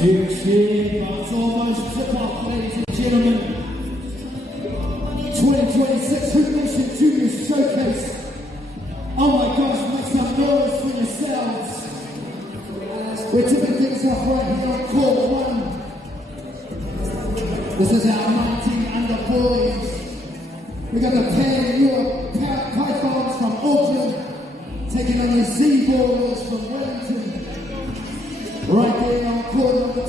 It's here, but it's almost tip-off, ladies and gentlemen. 2026 Hoop Nation Junior Showcase. Oh my gosh, make some noise for yourselves. We're tipping things off right here on Court 1. This is our 19 under boys. We got the Pan Pythons from Auckland taking on the Z-Ballers from Wellington. Right there on court number 2,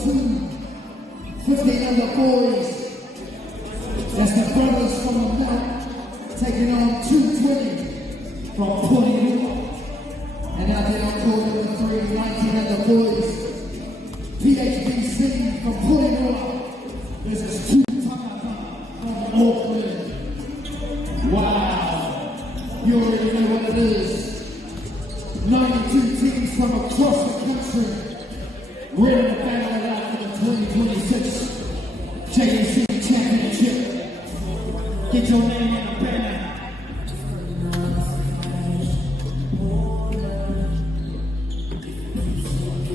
15 under boys. That's the brothers from the Mount taking on 220 from Porirua. And out there on court number 3, 19 under boys. PHBC from Porirua. This is 2 from Auckland. Wow. You already know what it is. 92 teams from across the country. We're in the battle out for the 2026 JAC Championship. Get your name in the banner.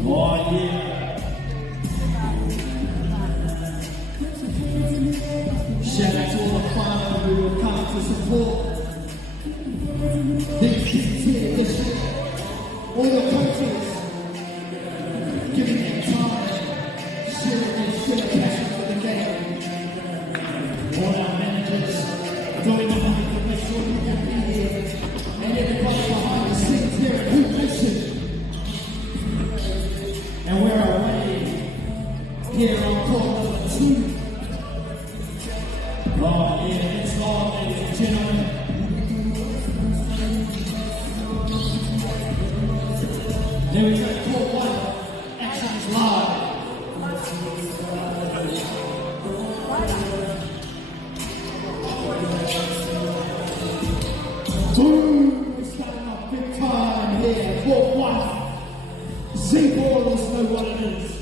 Oh yeah. Shout out to all the fans who will come to support these kids here this year. All the coaches. Giving them time, sharing passion for the game. All our managers doing the money to make sure you can be here. And everybody behind the scenes here at Hoop Nation. And we're away here on court number 2. Oh yeah, it's on, ladies and gentlemen. There we go, court 1. Live. Boom! We're starting off big time here. Court 1. Z-Ballers know what it is.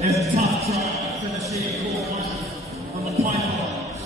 There's a tough try to finish here, court 1 on the Pythons.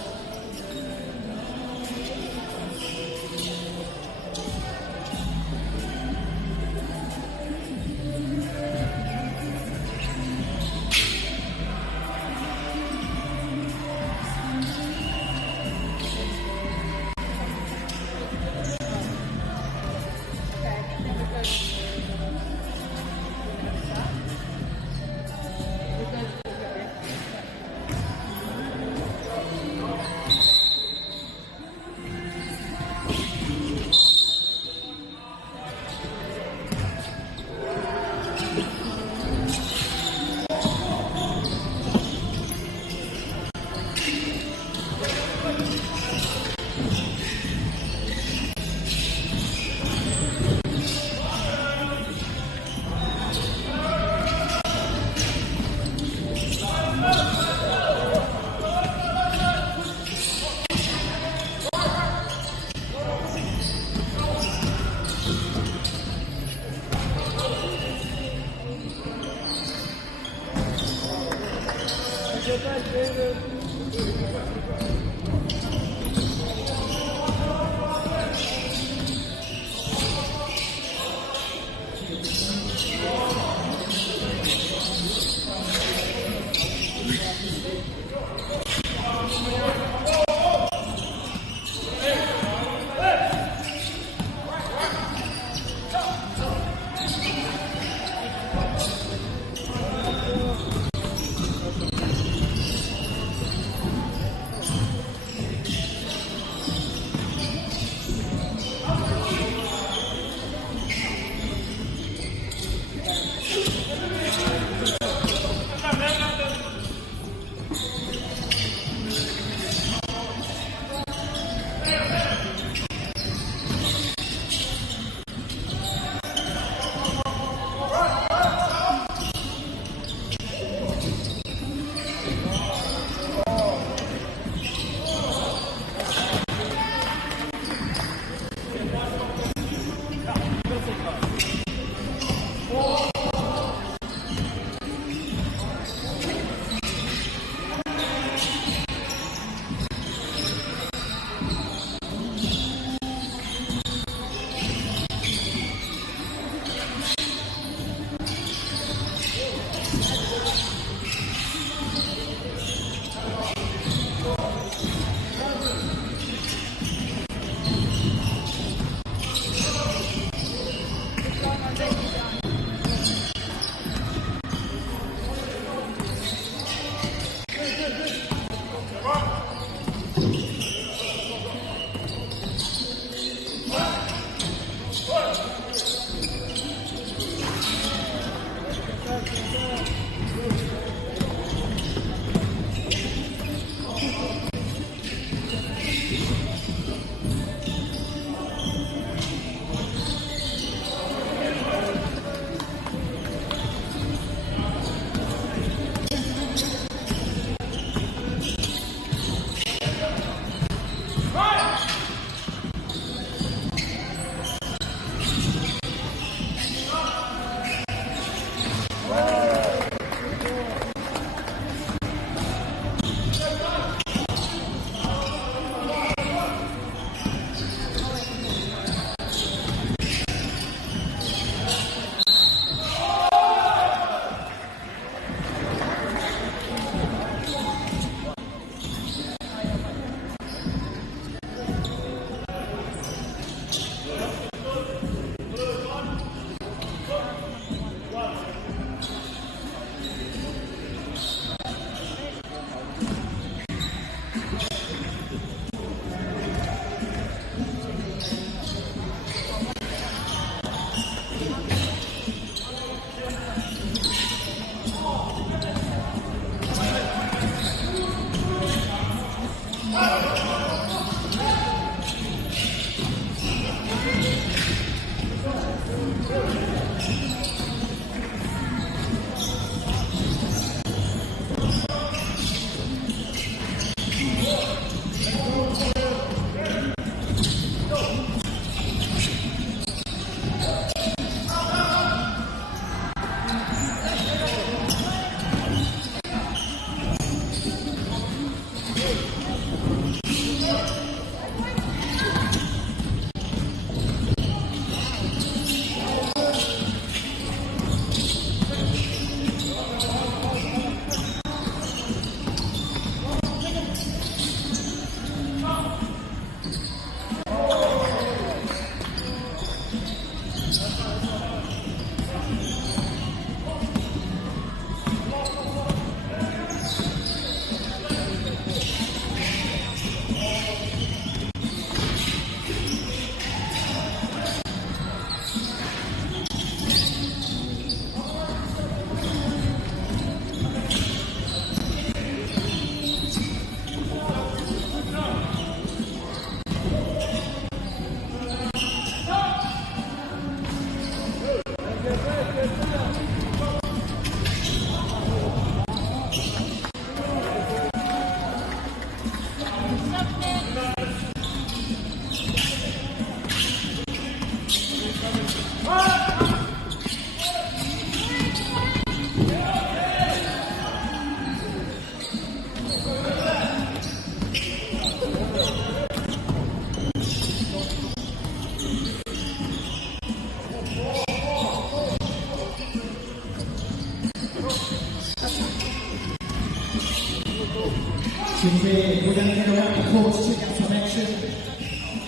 We're going to get around the courts, check out some action.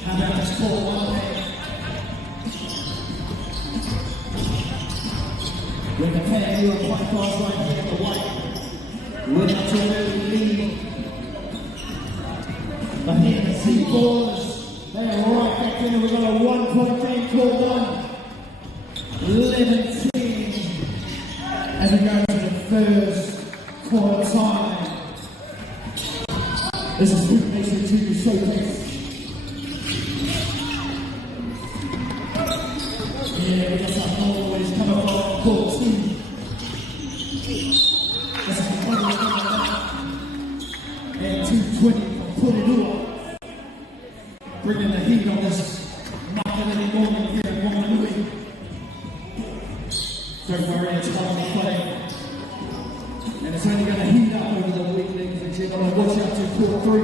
How about this court one there? We're going to pair you on quite fast right here at the white. We're not too early lead. But here the C4s, they are right back in and we've got a 1-point game called on. 11-10 as we go to the first quarter time. This is Hoop Nation TV Showcase. Yeah, we got some always coming from court 2. This is the one and 220 from Purua. Bringing the heat on this Makalani morning here in Wanganui. Don't worry, it's hard to play. And it's only going to heat up over the week, ladies and gentlemen. Watch out to court 3.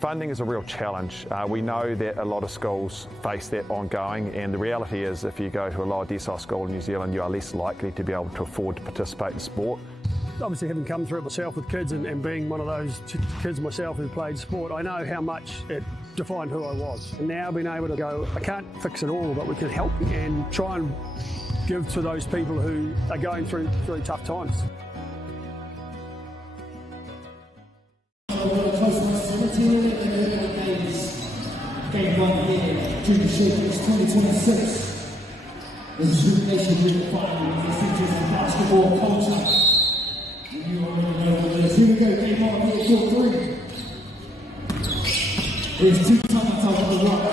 Funding is a real challenge. We know that a lot of schools face that ongoing, and the reality is if you go to a lower decile school in New Zealand, you are less likely to be able to afford to participate in sport. Obviously, having come through it myself with kids and being one of those kids myself who played sport, I know how much it defined who I was. And now being able to go, I can't fix it all, but we can help and try and give to those people who are going through really tough times. Game 1 here, Junior Showcase 2026. This is Hoop Nation Unit 5, this features the basketball culture. You already know what it is. Here we go, game 1 here, court 3. Here's 2 times out of the rock.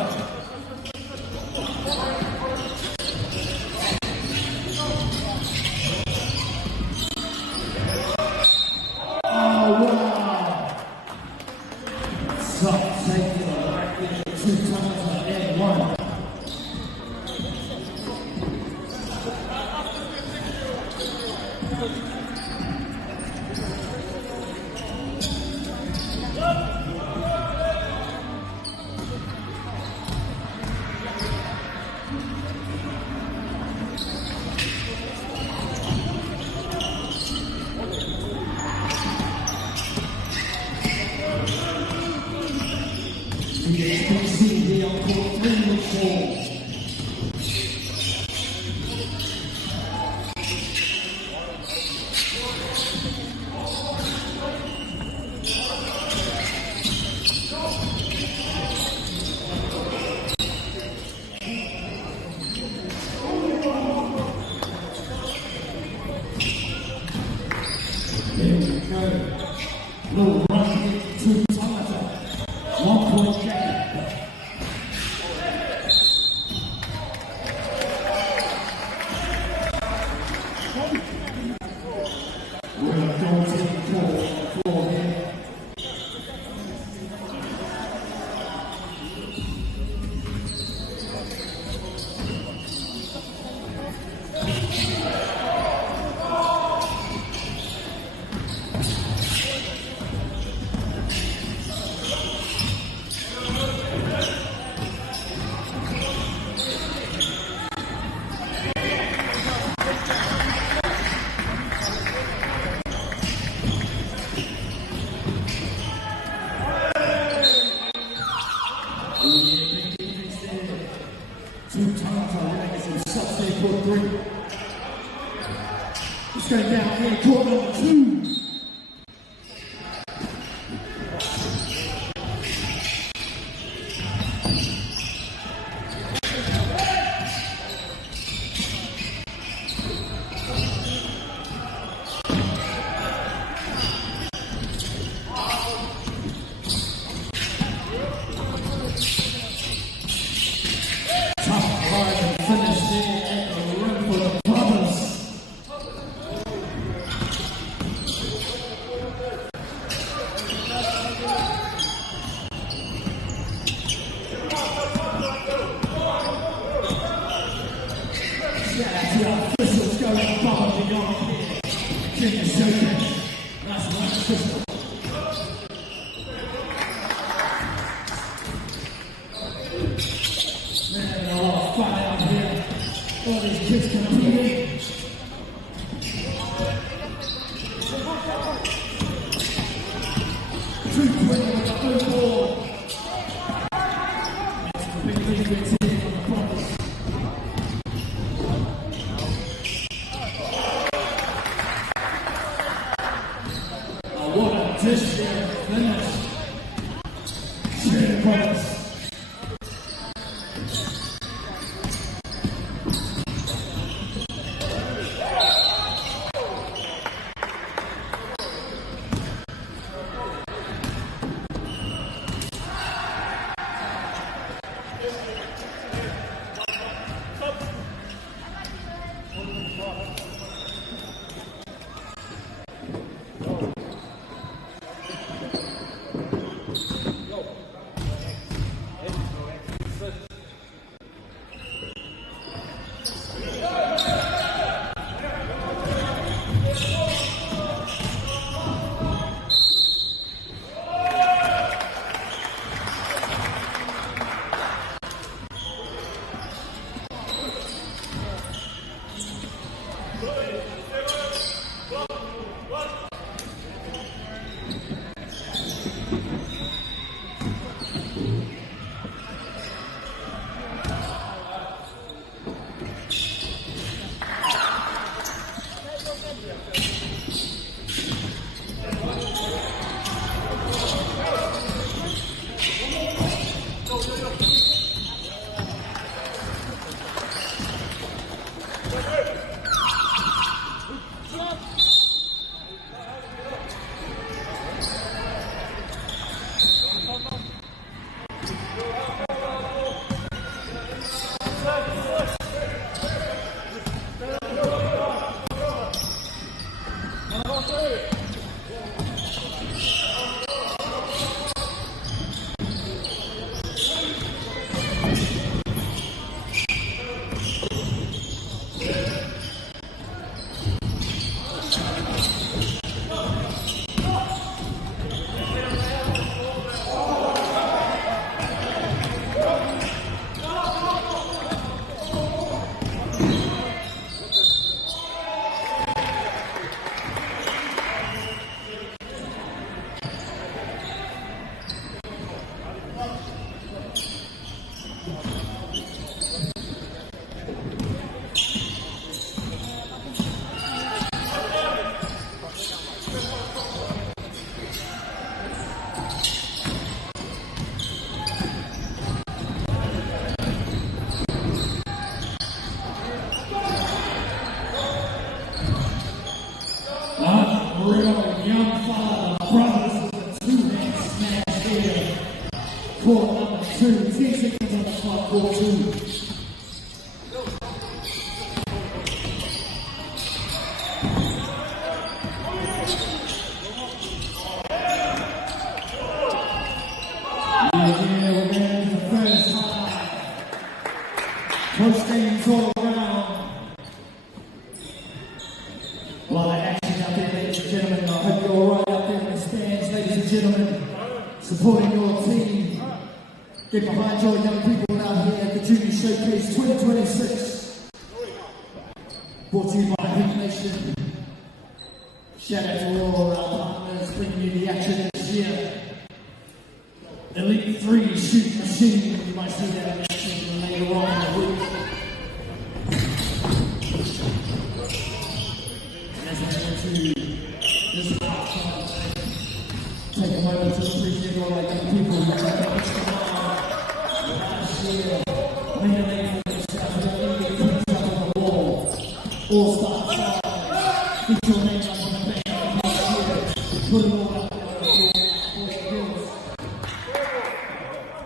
Oh, wow! Suck, take it. 2 times and 1. ready. Little rush to Tangata. 1 point game. We're going to go to the floor here. It's going down here, court number 2. Tough ride and finish there at the rim for the brothers. Officials going above and beyond here. King is shaking. That's one official. Man, a lot of fun out here. All these kids competing. Two winning with the blue ball. It's a big lead routine on the brothers. What a dish there, finish. Cheer brothers. young father, brothers with a two-hand smash here. Court number 2, 10 seconds on the clock, court 2. Most games all around. A lot of action out there, ladies and gentlemen. I hope you're all right out there in the stands, ladies and gentlemen. Supporting your team. Get behind your young people out here at the Junior Showcase 2026. Brought to you by Heat Nation. Shout out to all our partners bringing you the action this year. Elite 3 Shoot Machine. You might see that in action later on in the week. As I go to this last time, take a moment to appreciate all our young people who have done extra mile last year. Many of them for themselves, who don't even get put up on the wall. All-Star Five. Put your name up on the banner this year. Put it all up there on the hills.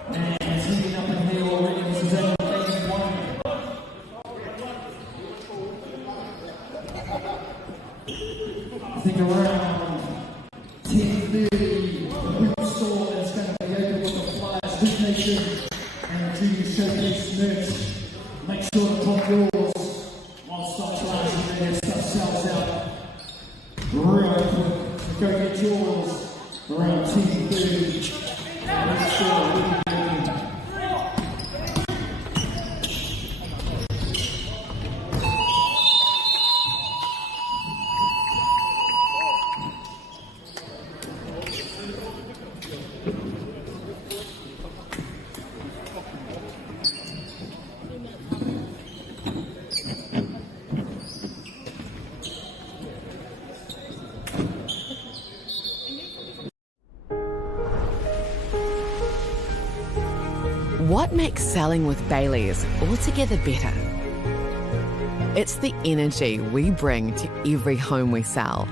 And it's heating up in here already. This is only phase 1. I think around 10:30, the boot store is going to be open with the Flyers, Heat Nation, and the Junior Showcase merch. Make sure to pop yours while stock's rising and stuff sells out real quick. So go get yours around 10:30. Make sure we'll be open. What makes selling with Baileys altogether better? It's the energy we bring to every home we sell.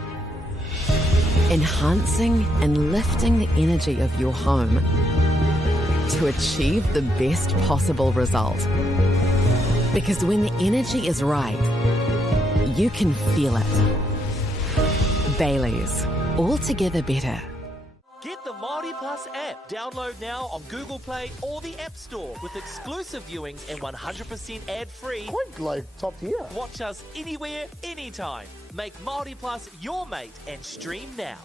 Enhancing and lifting the energy of your home to achieve the best possible result. Because when the energy is right, you can feel it. Baileys, altogether better. Get the Māori Plus app. Download now on Google Play or the App Store with exclusive viewings and 100% ad-free. Quite like top tier. Watch us anywhere, anytime. Make Māori Plus your mate and stream now.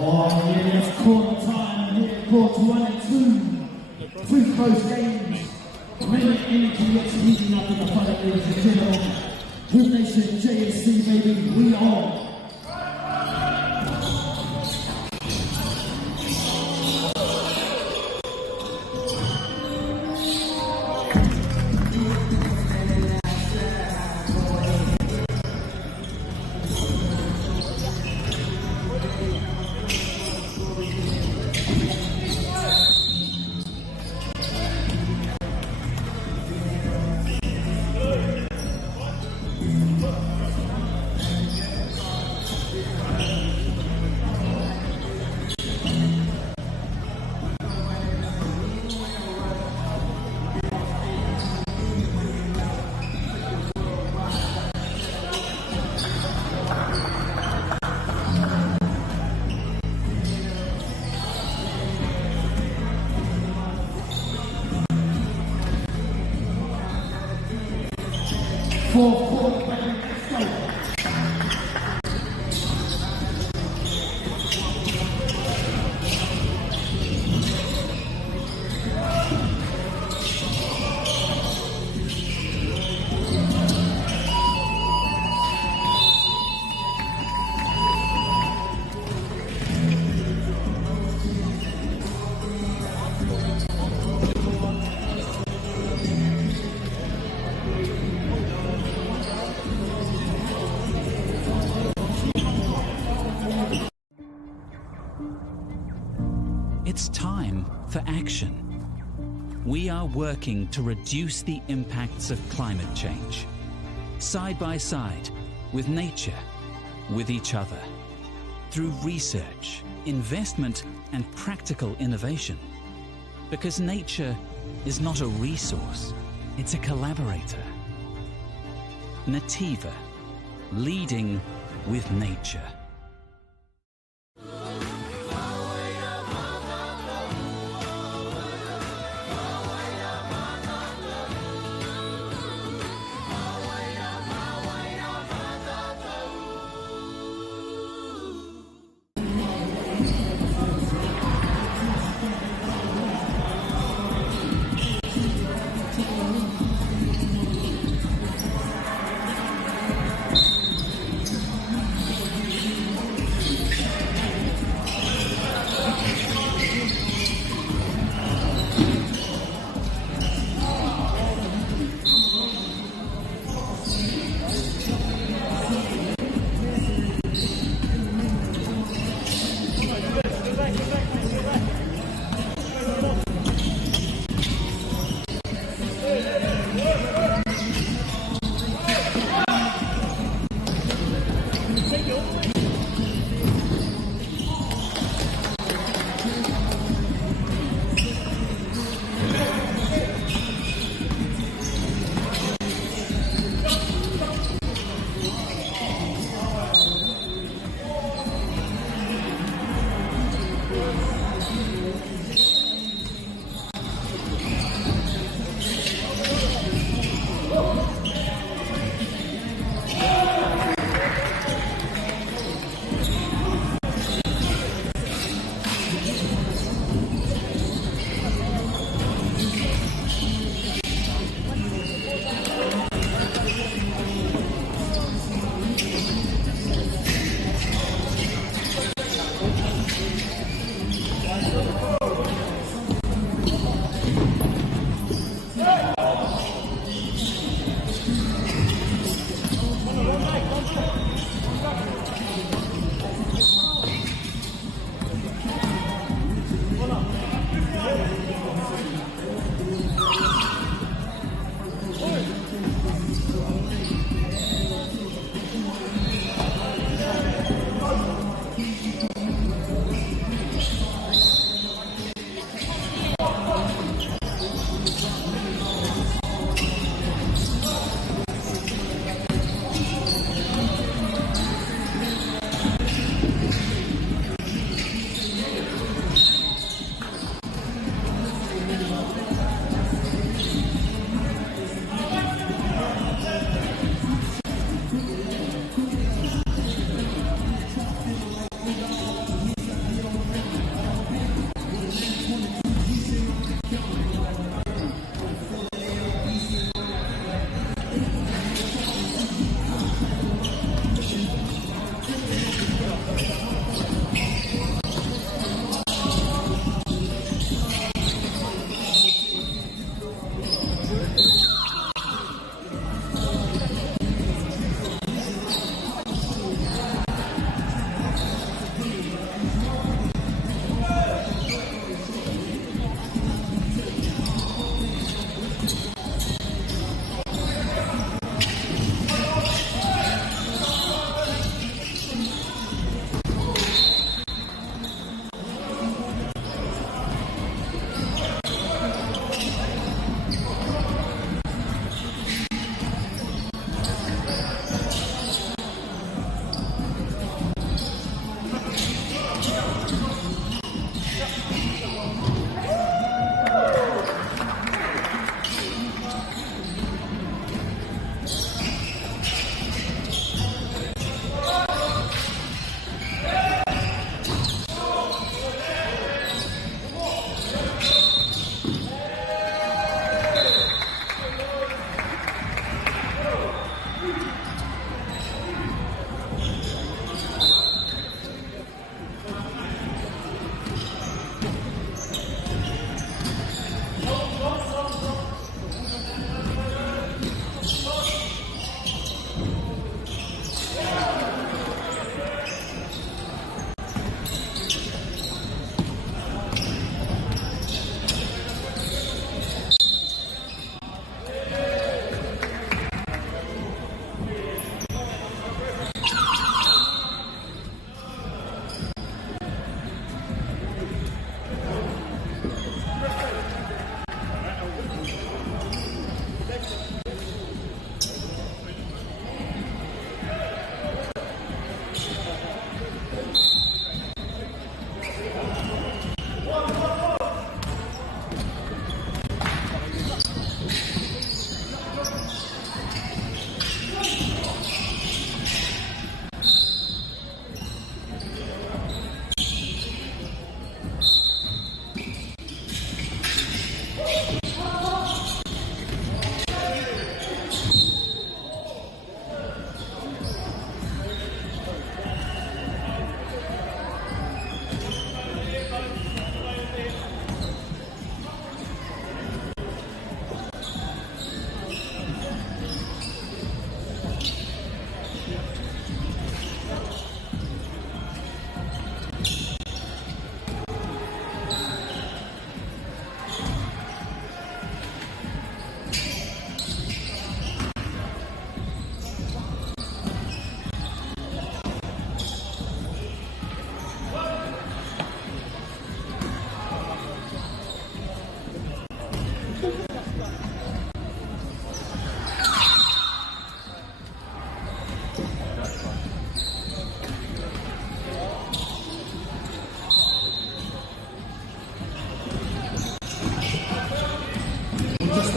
Oh, yeah, it's quarter time here, quarter 1 and 2. Two close games. Many energy gets heating up in the fight, ladies and gentlemen. Hoop Nation, JSC, baby, we are. It's time for action. We are working to reduce the impacts of climate change, side by side with nature, with each other, through research, investment, and practical innovation. Because nature is not a resource, it's a collaborator. Nativa, leading with nature.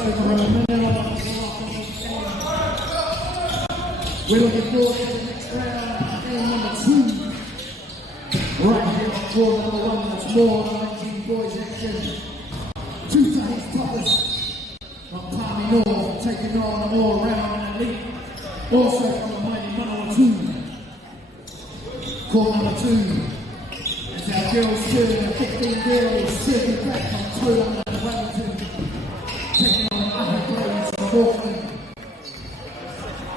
over a minute of the we're looking forward to the next round, game number 2. Right here on floor number 1, that's more 19 boys action. 2 times toughest from Palmy North, taking on the all-round elite. Also from the mighty 102. Court number 2. It's our girls turn, the 15 girls circling back from Toland and Wellington, taking on Upper Blades from Auckland.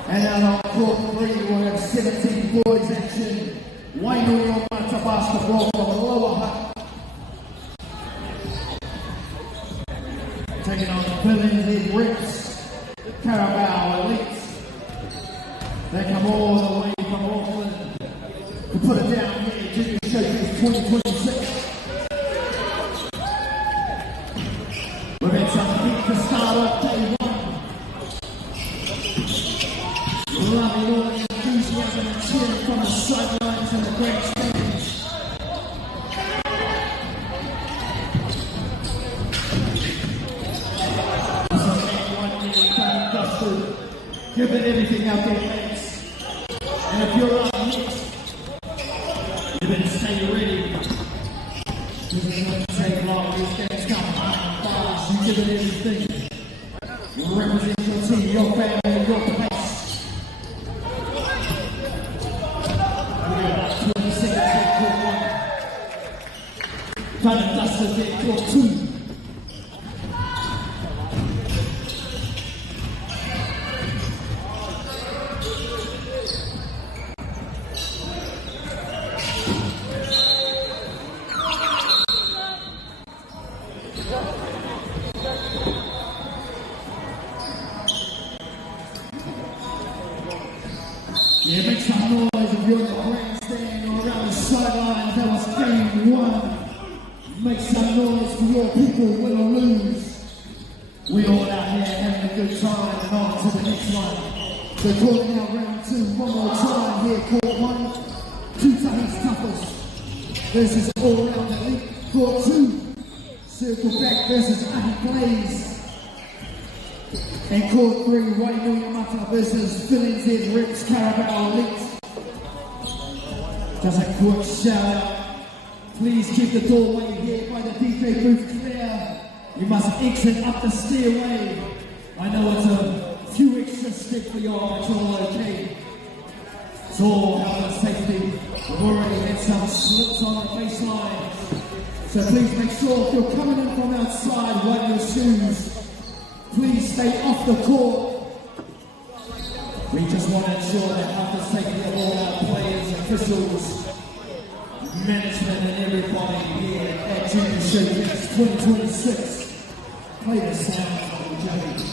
And out on court 3, we'll have 17 boys action. Wainui Mata basketball from Lower Hutt. Taking on the Billings Head Rips, the Carabao Elites. They come all the way from Auckland to put it down here, Junior Showcase 2026. We've had some heat to start off day 1. Loving all the enthusiasm and cheering from the sidelines and the grandstands. Give it everything out there, mates. And if you're up next, you better stay ready. This is going to take long. These games come fast. You give it everything. You represent your team, your family, your place. We got about 20 seconds for court 1. Trying to dust it there, court 2. Yeah, make some noise if you're in the grandstand or around the sidelines. That was game 1. Make some noise for your people, win or lose. We all out here having a good time and on to the next one. So calling out round 2 one more time here, court 1. 2 times toughest versus all round elite. Court 2. Circle back versus Ahi Blaze. And court 3, Wainui Mata versus Billings Head Rips Carabao Elite. Just a quick shout out. Please keep the doorway here by the DJ booth clear. You must exit up the stairway. I know it's a few extra steps for you all, it's all okay. It's all health and safety. We've already had some slips on the baseline. So please make sure if you're coming in from outside, wipe your shoes. Please stay off the court. We just want to ensure that health and safety of all our players, officials, management and everybody here at Junior Showcase 2026. Play the sound of the judge.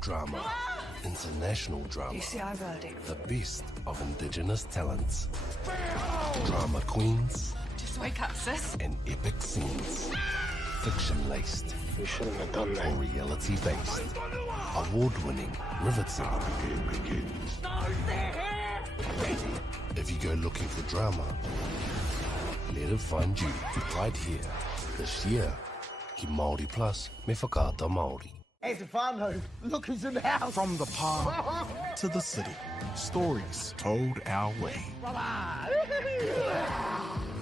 Drama, international drama, the best of Indigenous talents, drama queens, just wake up, sis, and epic scenes, fiction-laced, you shouldn't have done that, or reality-based, award-winning, riveting. If you go looking for drama, let it find you right here, this year, Ki Māori Plus me whakaata Māori. Hey, Stefano, look who's in the house. From the palm to the city, stories told our way.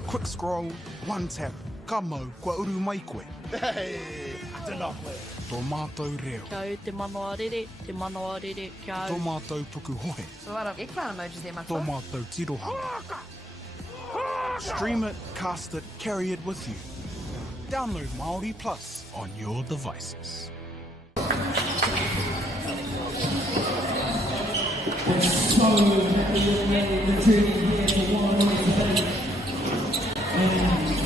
Quick scroll, one tap, ka mau kua uru mai koe. Hey, I don't know. Tō mātou reo. Kia te manoarere, kia Tō mātou puku hohe. So a lot of eggplant emojis there, my Tō mātou tirohanga. Stream it, cast it, carry it with you. Download Māori Plus on your devices. It's so happy you're ready to tune in here for one more today.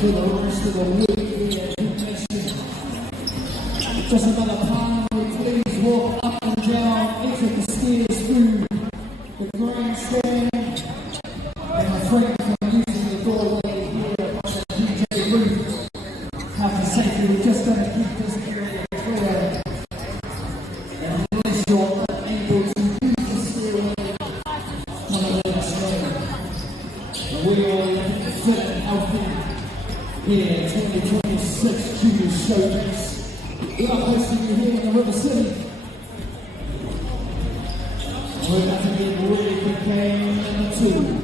for the rest of the week here at Nation. Just another time, please walk up and down each of the stairs through the grandstand. And my friends are using the doorway here on the DJ booth. Have to say, we're just going to keep this area clear. And unless you're unable to use the stairway, come on the stand. We are looking fit and healthy here, 2026 Junior Showcase. We are hosting you here in the River City. We're about to get ready for game number 2.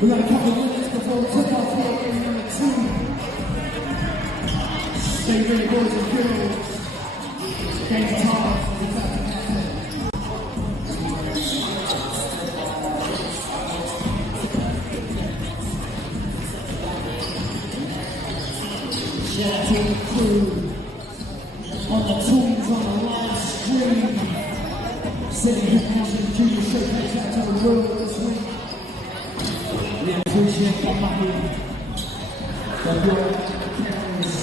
We got a couple of minutes before the tip-off here in number 2. Stay ready, boys and girls. Game time. Shout out to the crew on the tunes on the live stream. Sending Hip Nation Junior Showcase out to the world this week. We appreciate the money that your cameras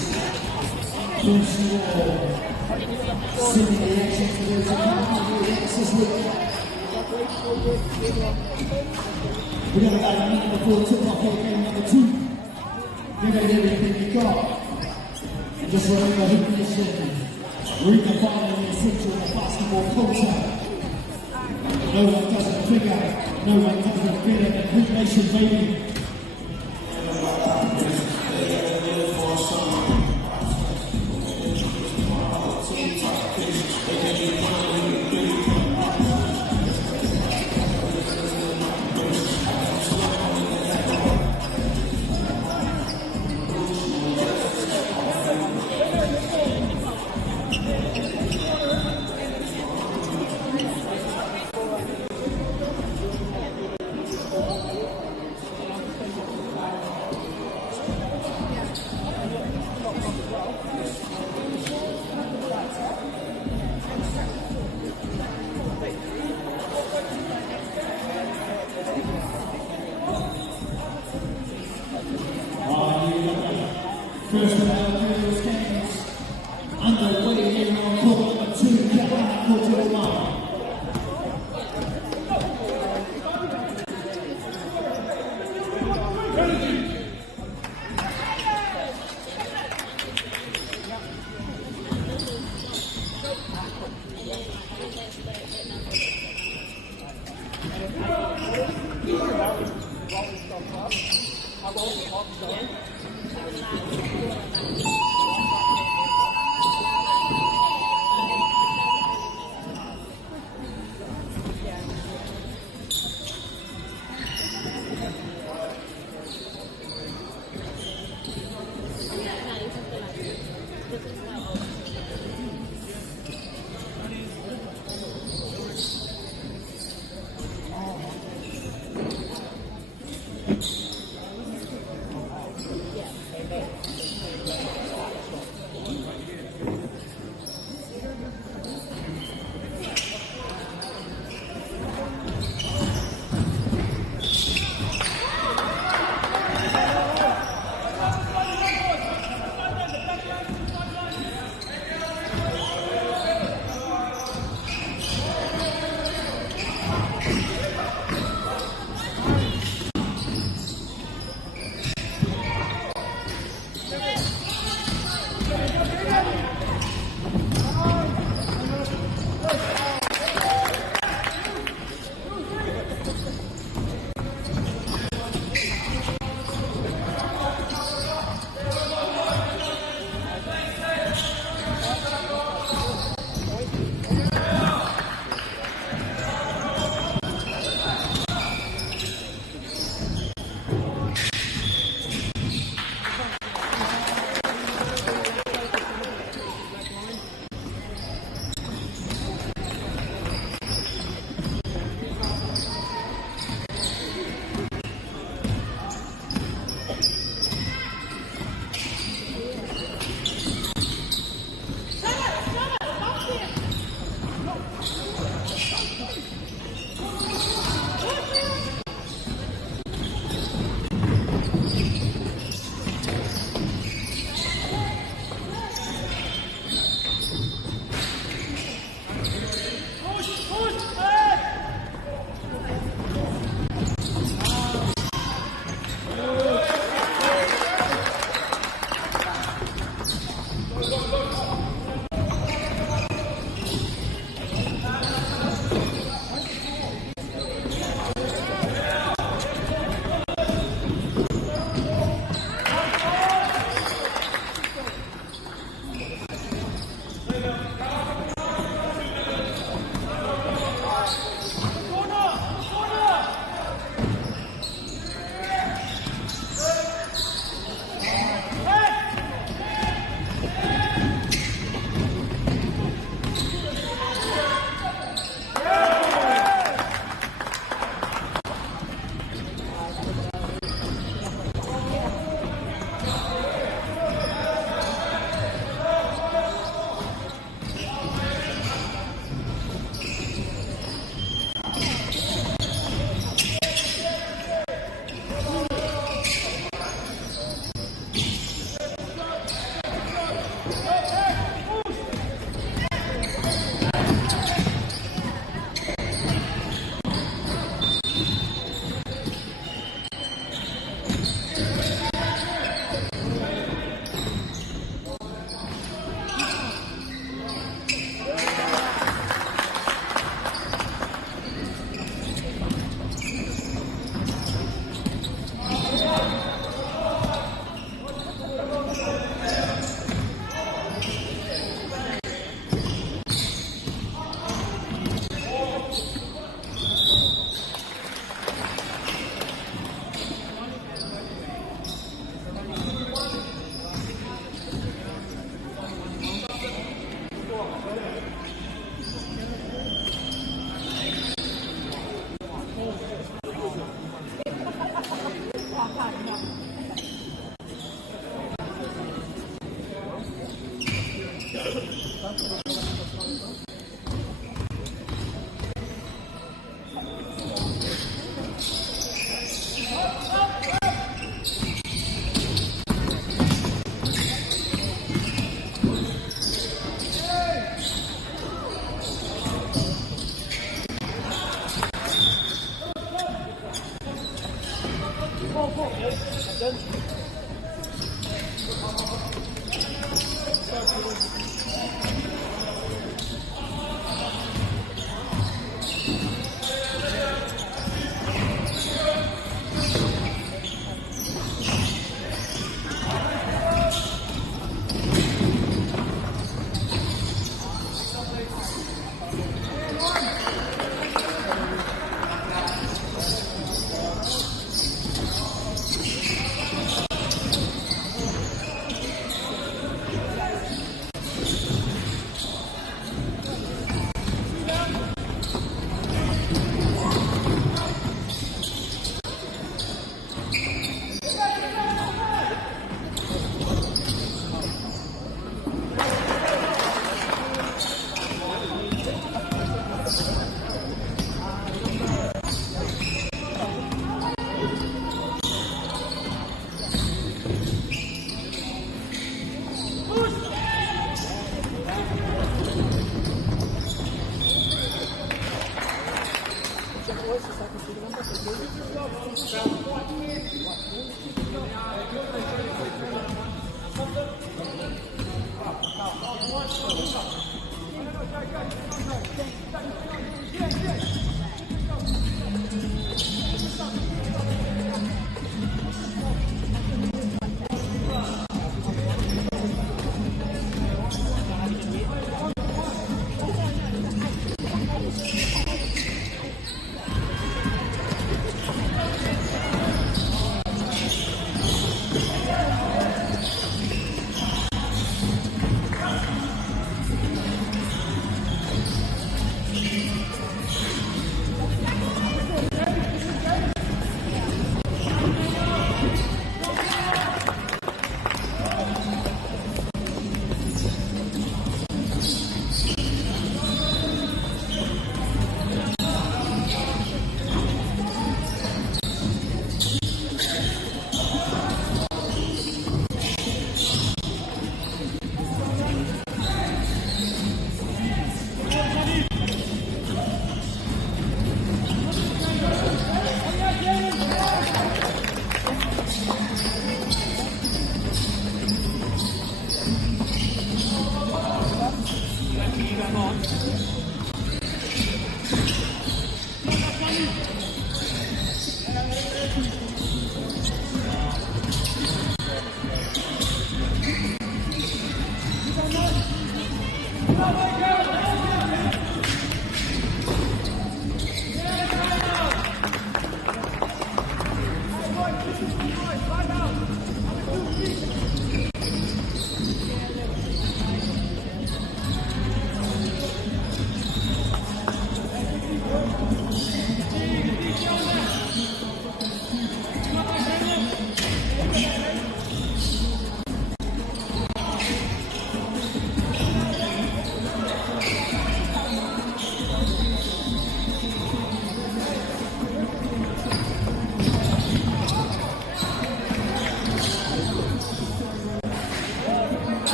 push you all. Sending the action to those who come out with access with. We got about a minute before the tip-off for game number 2. Give it everything you got. And just remember, Hip Nation, redefining the essential of basketball culture. No one does it bigger, no one does it better than Hip Nation, baby.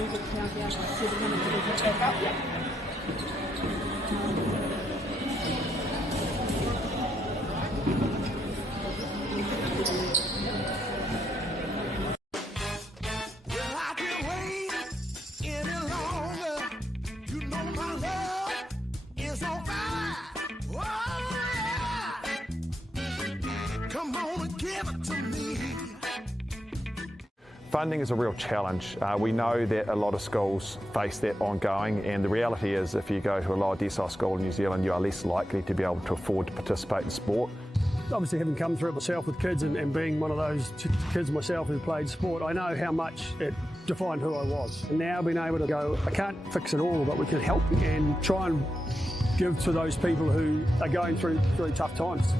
we would count down like 7 minutes and we get back up. Yeah. Funding is a real challenge. We know that a lot of schools face that ongoing, and the reality is if you go to a lower decile school in New Zealand, you are less likely to be able to afford to participate in sport. Obviously, having come through it myself with kids and being one of those kids myself who played sport, I know how much it defined who I was. And now being able to go, I can't fix it all, but we can help and try and give to those people who are going through really tough times.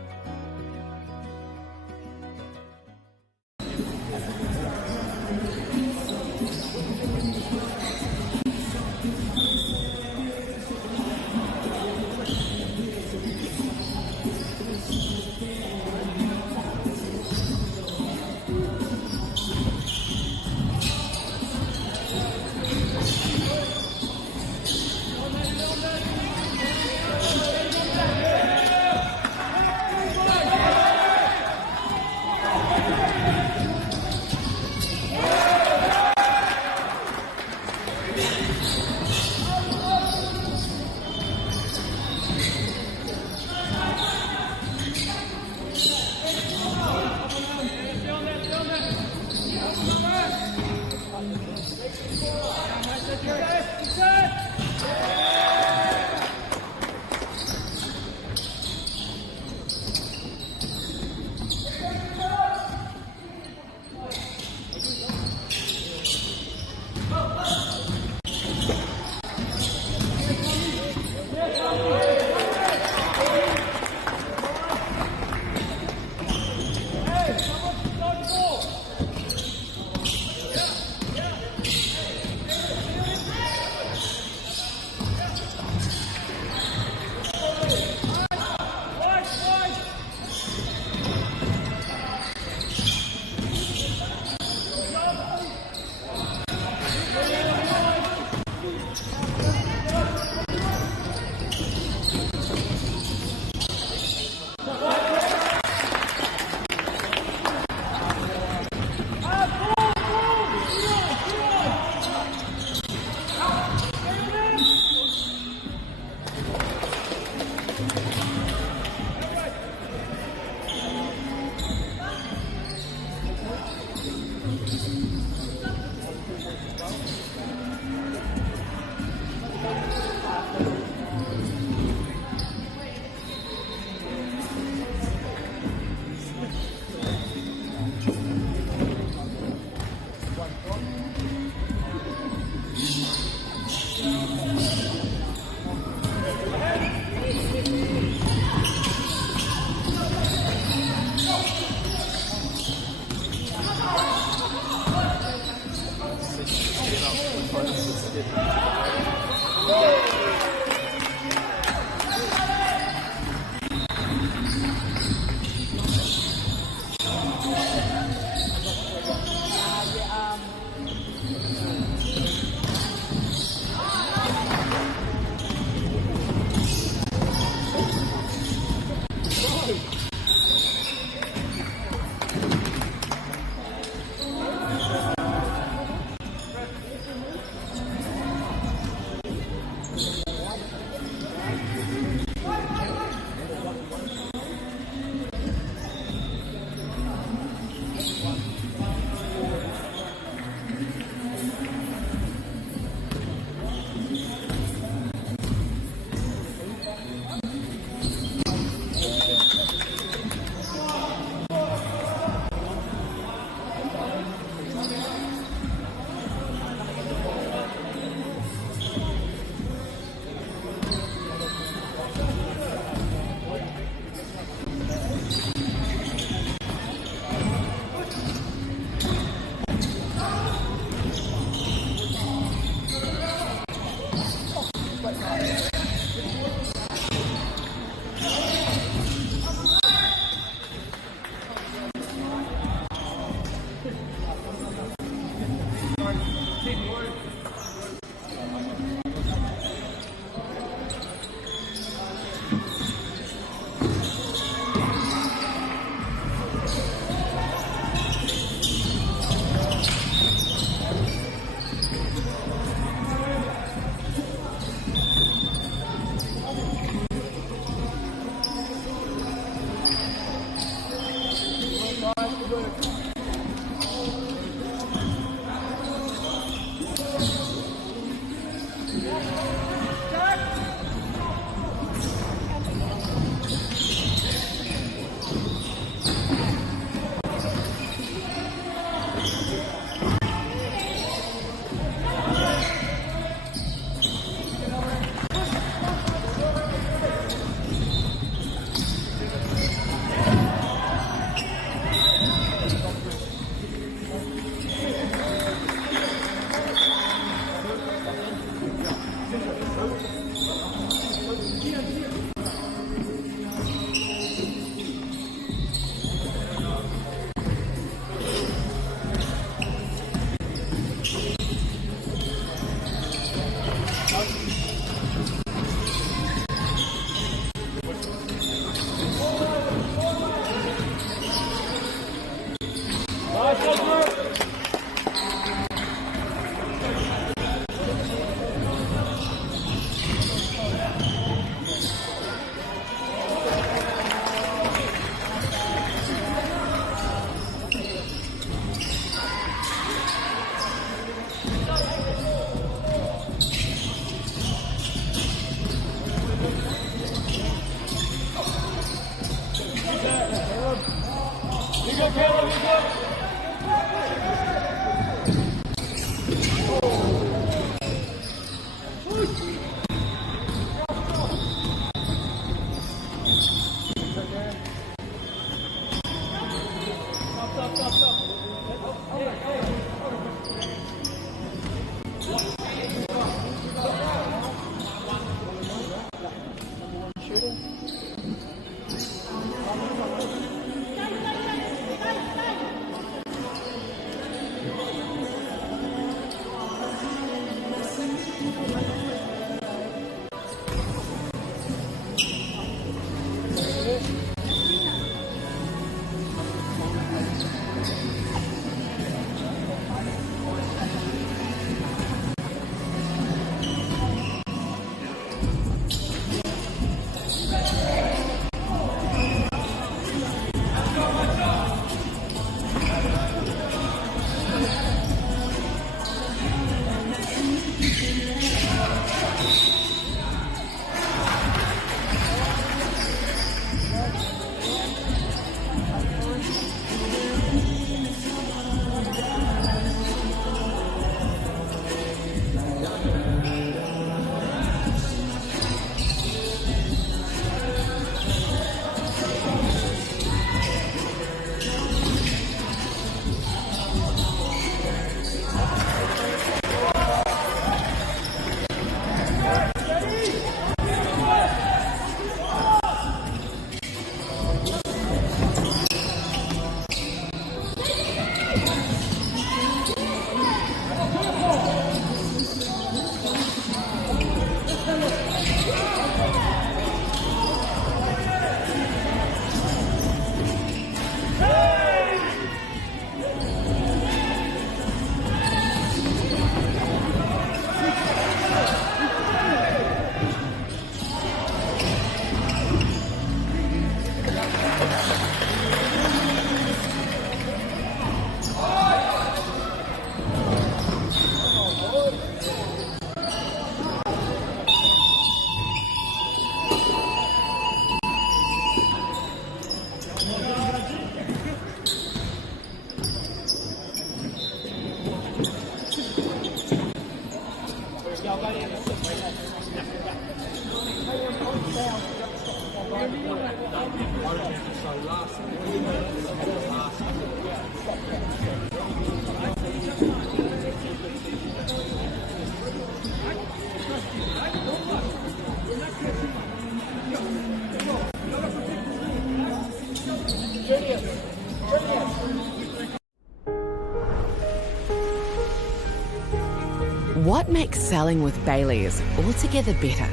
What makes selling with Baileys altogether better?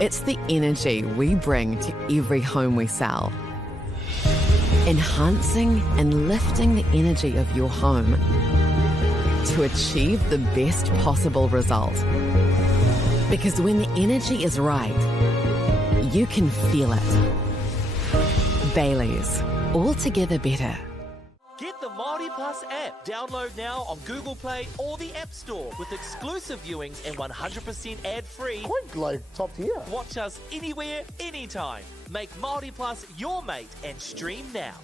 It's the energy we bring to every home we sell. Enhancing and lifting the energy of your home to achieve the best possible result. Because when the energy is right, you can feel it. Baileys. altogether better. Get the Māori Plus app. Download now on Google Play or the App Store with exclusive viewings and 100% ad-free. Quite like top tier. Watch us anywhere, anytime. Make Māori Plus your mate and stream now.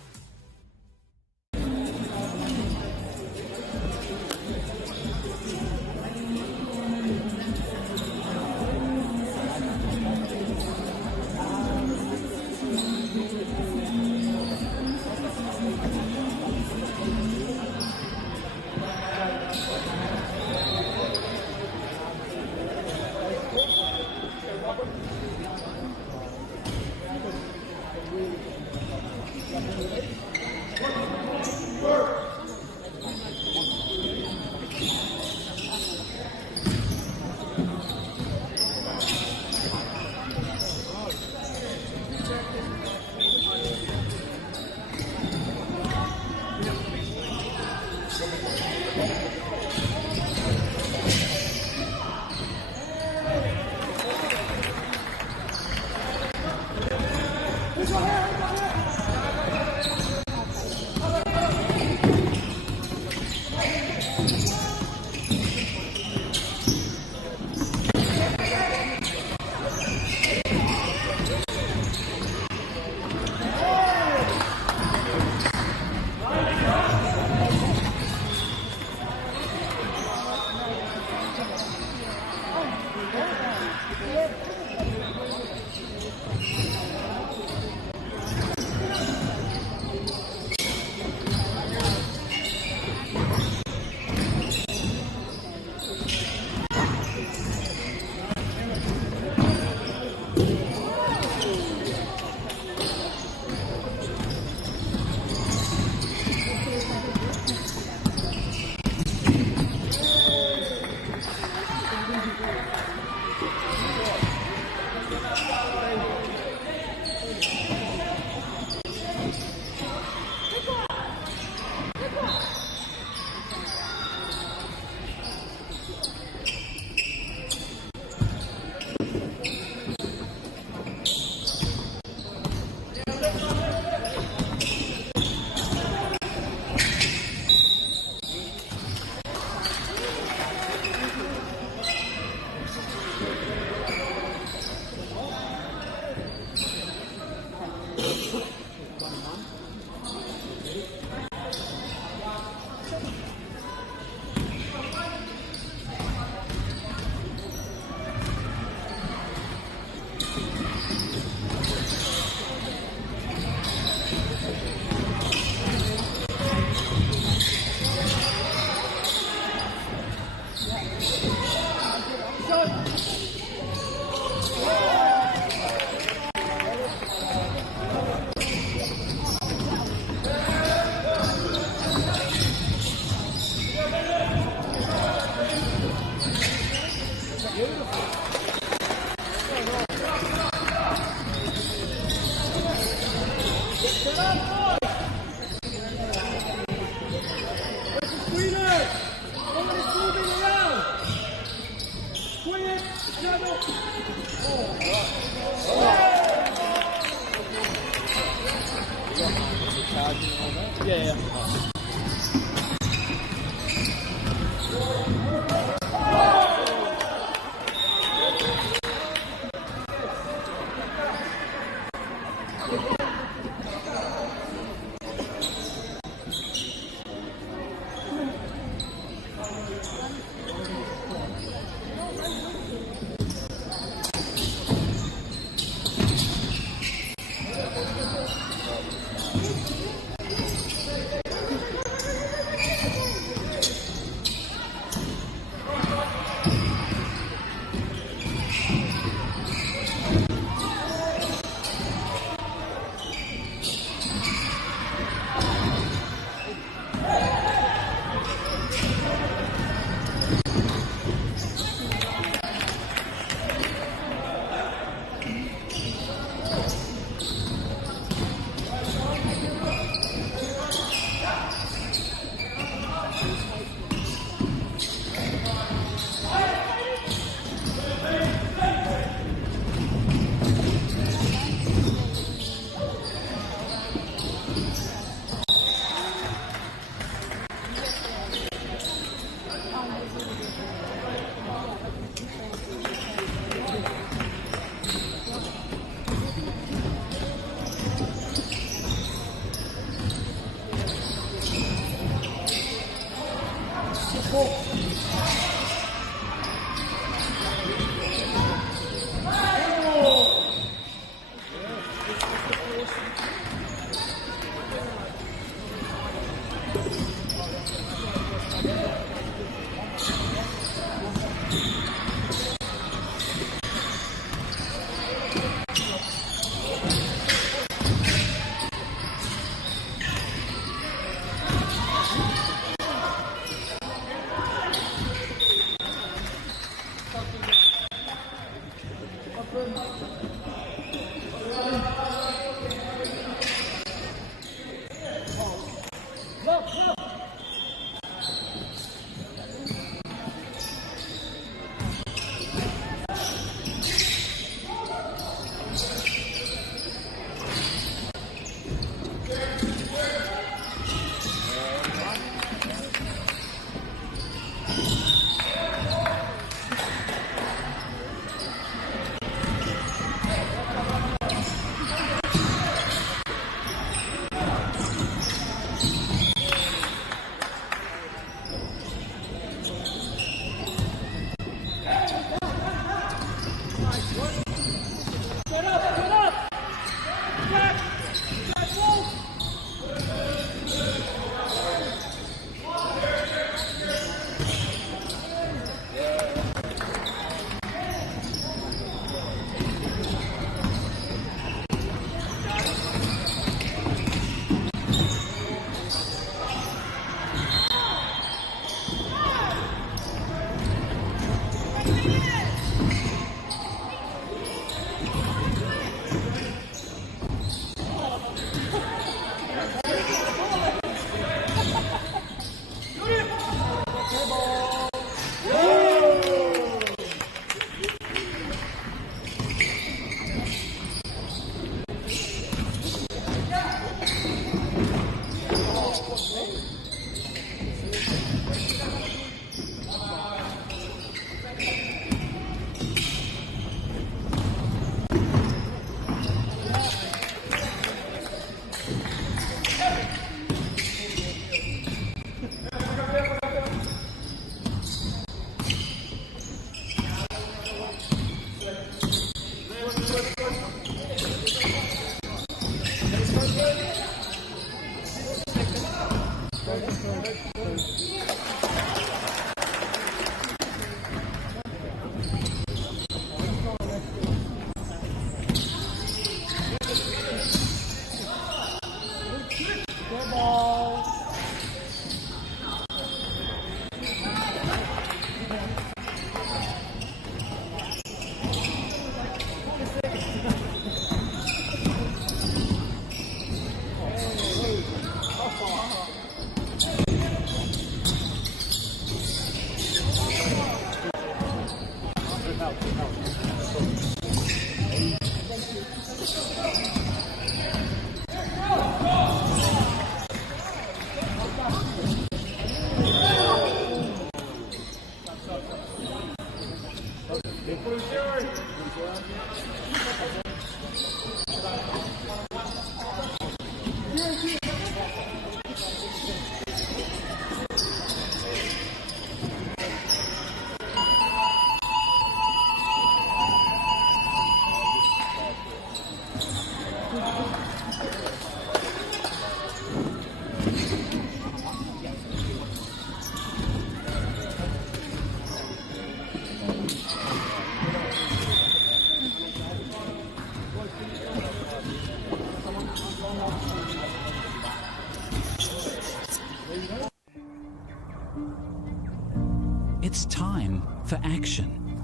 It's time for action.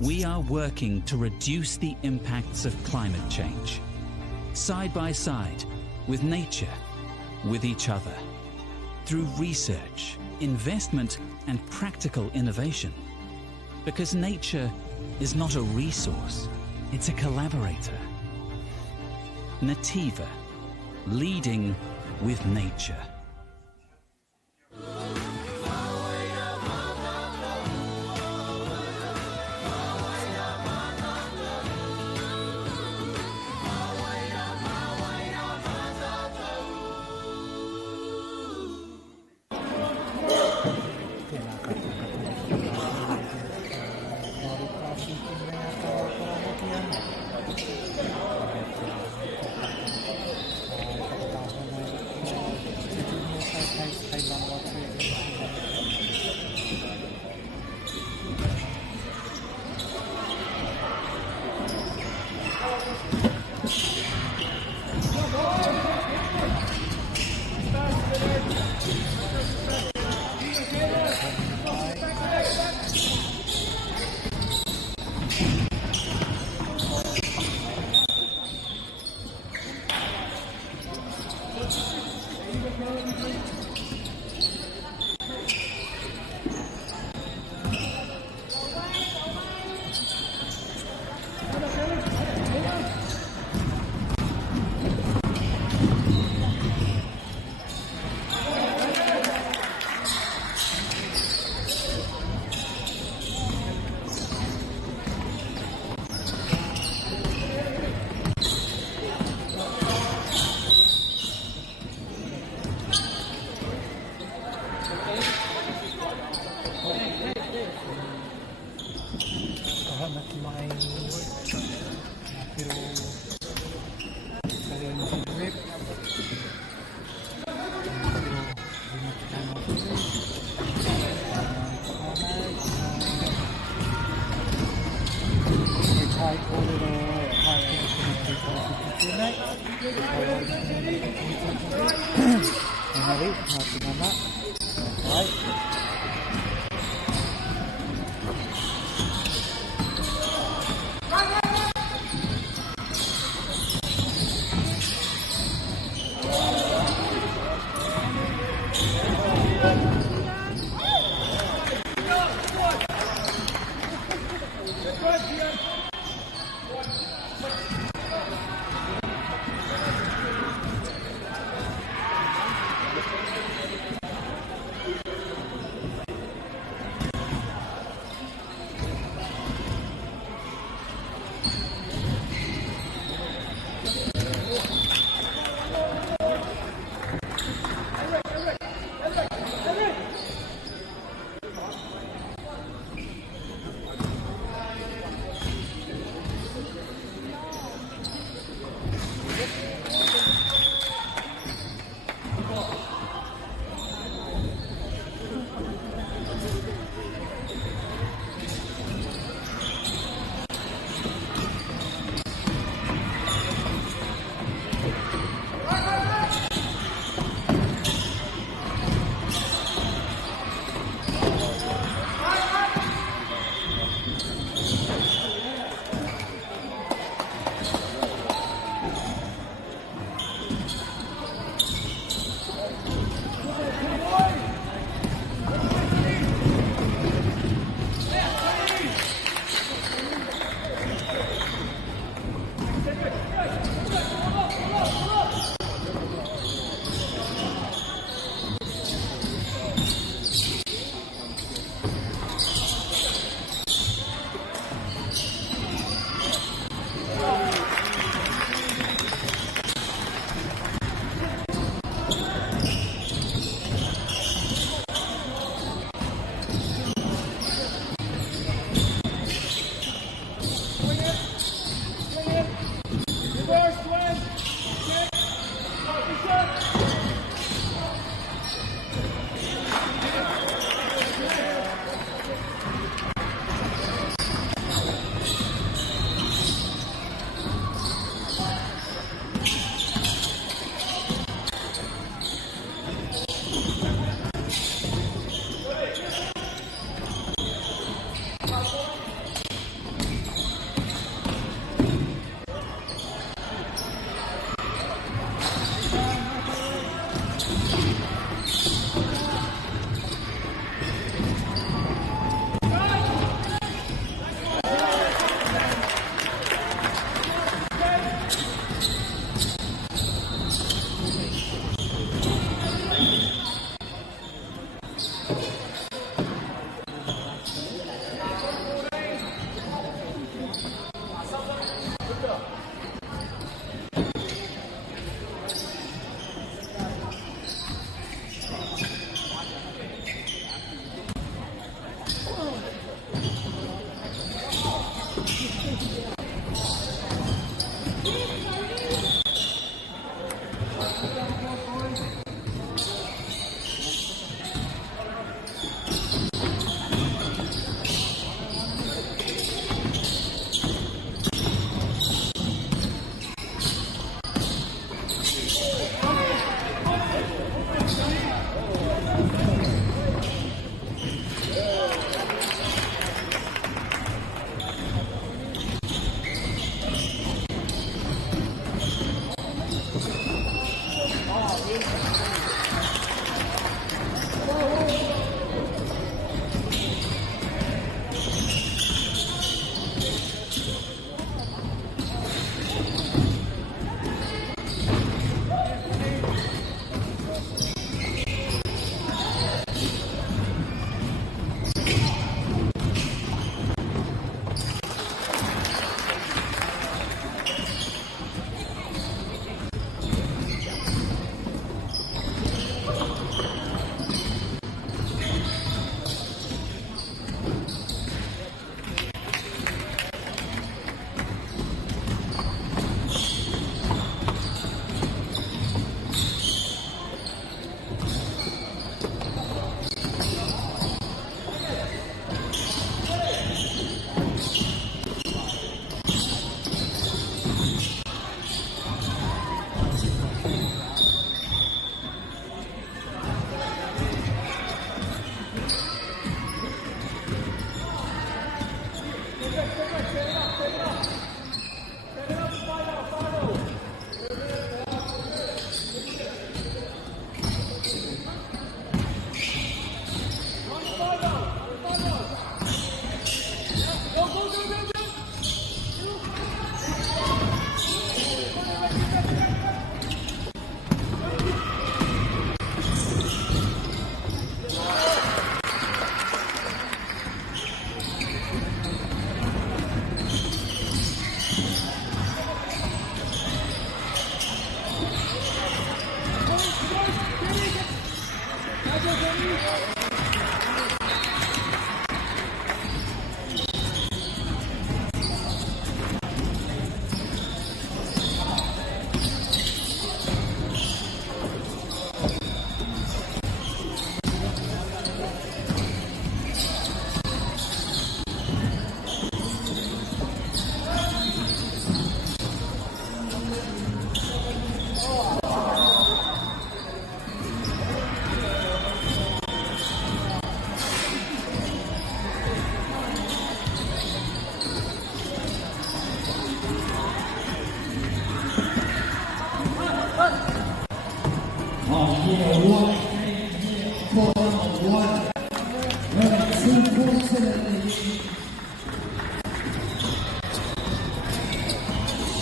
We are working to reduce the impacts of climate change, side by side with nature, with each other, through research, investment, and practical innovation. Because nature is not a resource, it's a collaborator. Nativa, leading with nature.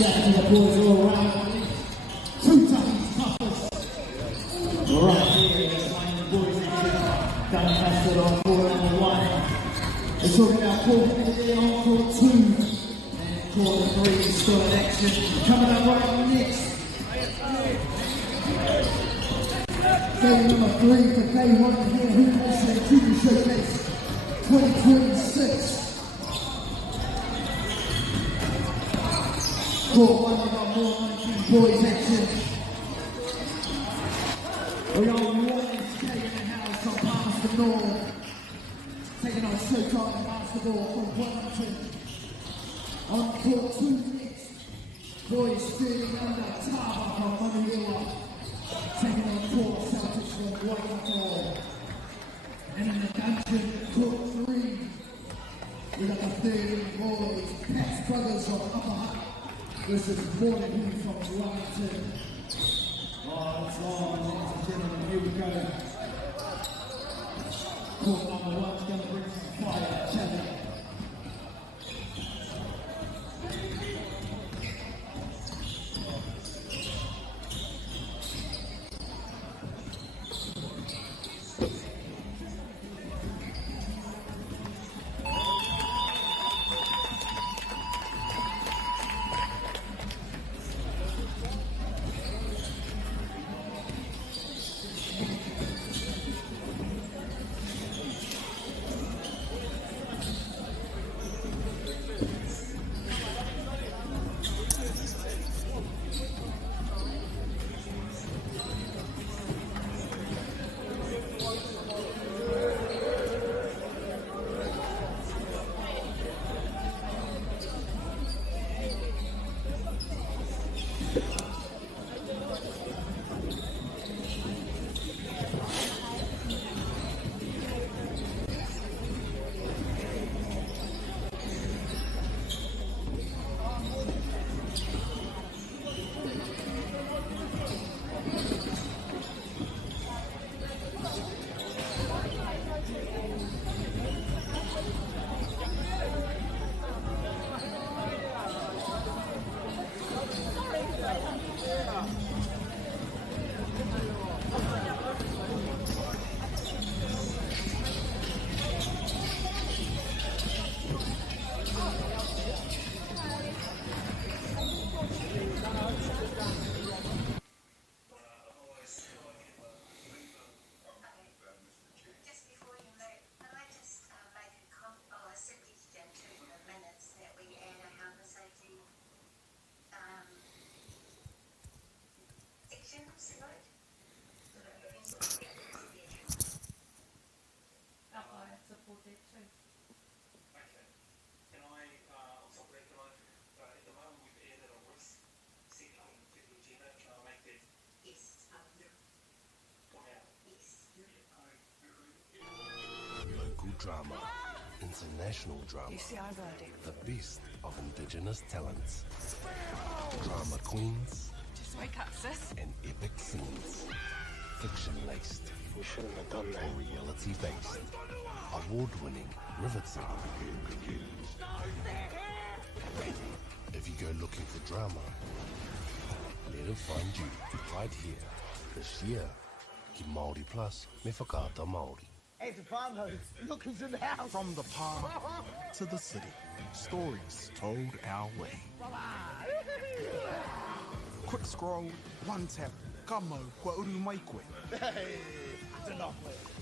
Shouting to the boys all around. Two times toughest. Right here, it's one of the boys in done faster on 4-1. We're talking about quarter 3 on quarter 2. And quarter 3 is still in action. Coming up right next. Game number 3 for day 1 here. Who wants to Junior Showcase 2026. Court 1, we got more 19 boys action. We got Warren's taking the house from Palmerston North. Taking on Showtime basketball from Wellington. On court 2 next. Boys feeling under Tava from Moneyola. Taking on court Celtics from Whitehall. And in the dungeon, court 3. We got the 13 boys. Pat's Brothers from Upper Hutt. This is Morning Heat from Wellington. Oh, it's on, ladies and gentlemen, here we go. Court number 1's going to bring some fire, tell you. drama, international drama, the best of Indigenous talents, drama queens, Just wake up, sis. and epic scenes, fiction-laced We shouldn't have done that. or reality-based, award-winning, riveting. If you go looking for drama, let it find you right here. This year, ki Māori Plus me whakaata Māori. Hey, Stefano, look who's in the house. From the park to the city, stories told our way. Quick scroll, one tap, kamo kua uru mai koe. Hey, I don't know.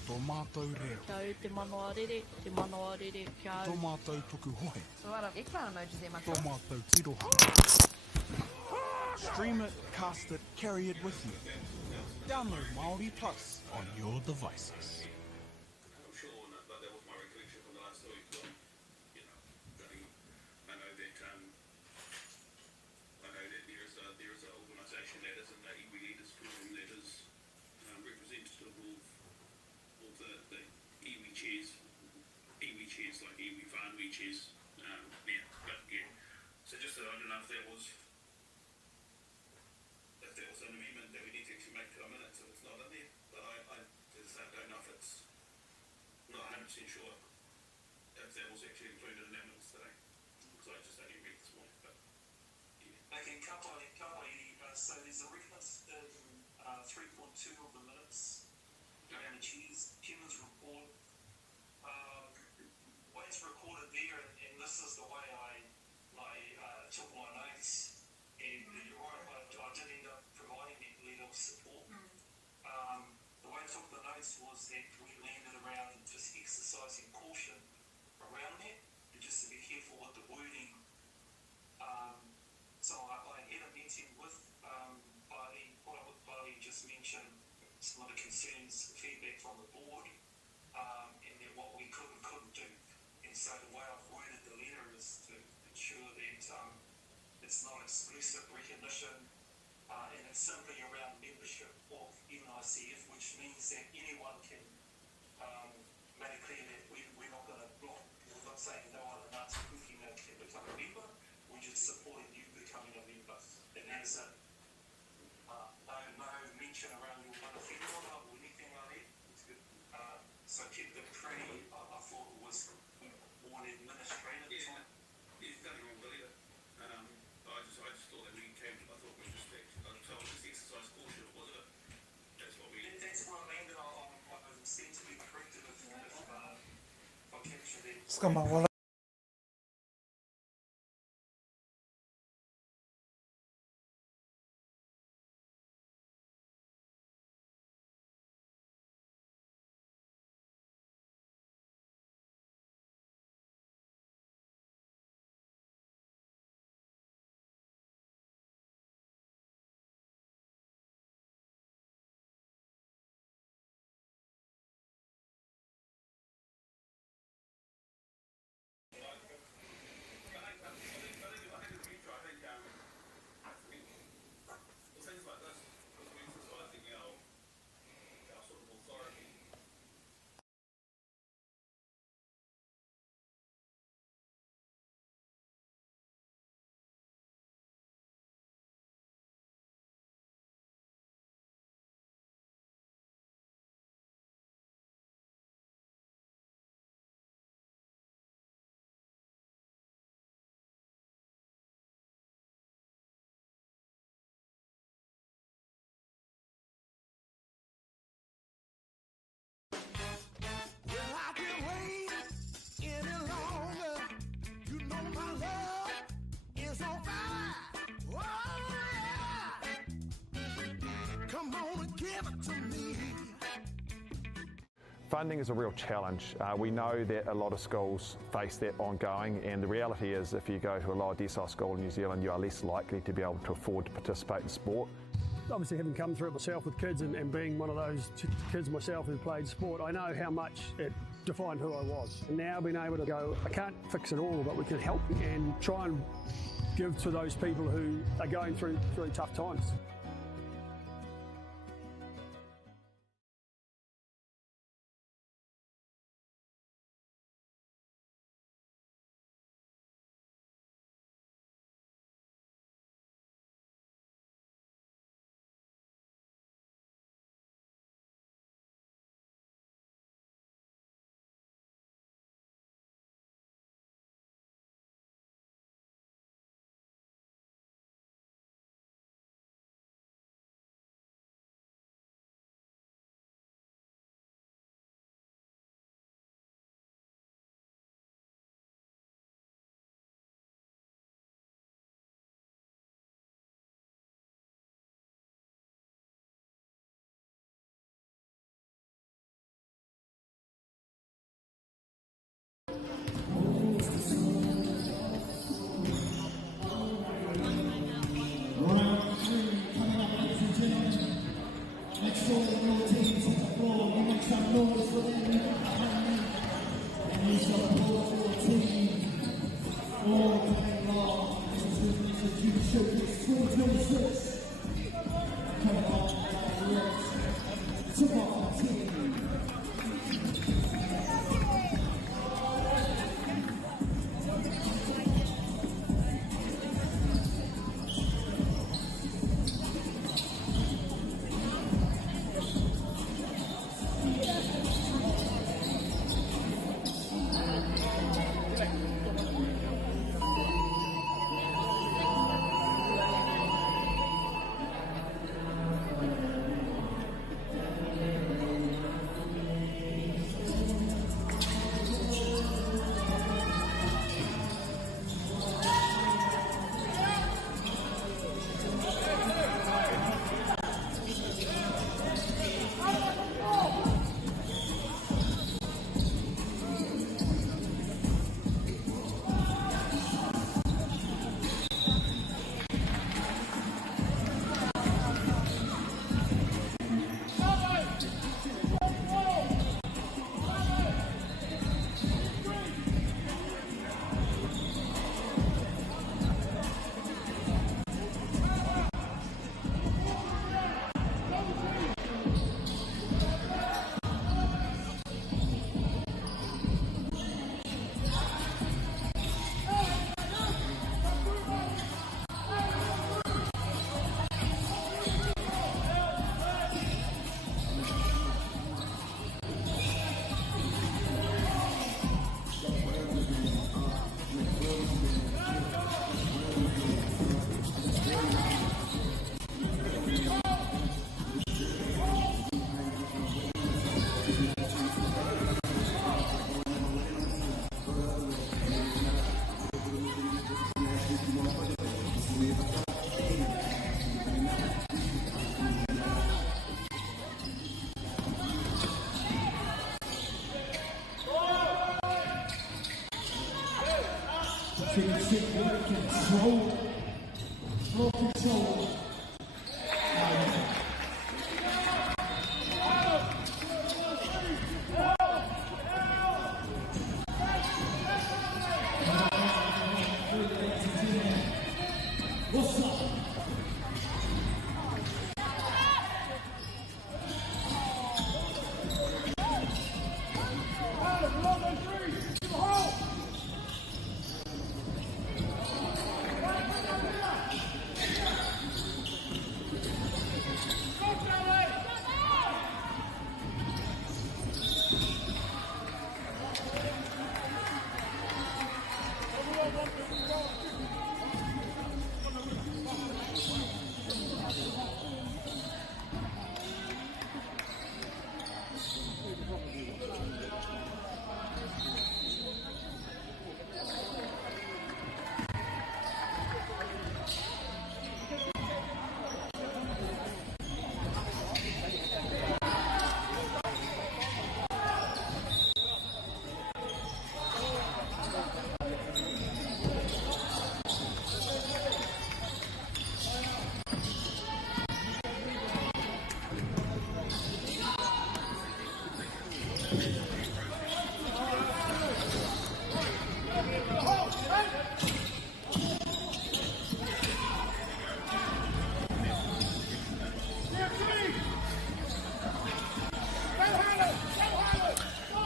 Tō mātou reo, Kia te manoa rere, te manoa rere, kia tō mātou tuku hohe, So what e whana emojis e tō mata. mātou tiroha. Stream it, cast it, carry it with you. Download Māori Plus on your devices. I'm sure that was my recollection from the last week. I know that there is an organisation that is in the iwi leaders forum that is representative of the iwi chairs like iwi whānui chairs. So just that I don't know if that was an amendment that we need to actually make to a minute, so it's not in there. But I don't know if it's not 100% sure if that was actually included in our minutes today. So I just only read this morning, but yeah. Okay, so there's a reference in 3.2 of the minutes around the chairman's report. What is recorded there, and this is the way I took my notes, and you're right, I did end up providing that letter of support. The way I took the notes was that we landed around just exercising caution around that, and just to be careful with the wording. So I had a meeting with Barley just mentioned some of the concerns, feedback from the board, and then what we could and couldn't do. And so the way I've worded the letter is to ensure that it's not exclusive recognition, and it's simply around membership of NICF, which means that anyone can make it clear that we're not going to block, we're not saying no other Ngāti Pūkina can become a member, we're just supporting you becoming a member. And that's it. No mention around your mana whenua or anything like that. It's good. So I kept it pretty, I thought it was more administrative time. There's nothing wrong with it either. I just thought that we came, I thought we just exercise caution, was it? That's what we... That's what I mean, that I seem to be corrected if I capture that. Skama, Funding is a real challenge. We know that a lot of schools face that ongoing, and the reality is if you go to a lower decile school in New Zealand, you are less likely to be able to afford to participate in sport. Obviously, having come through it myself with kids and being one of those kids myself who played sport, I know how much it defined who I was. And now being able to go, I can't fix it all, but we can help and try and give to those people who are going through really tough times. She can sit with control. Floor control. What's up?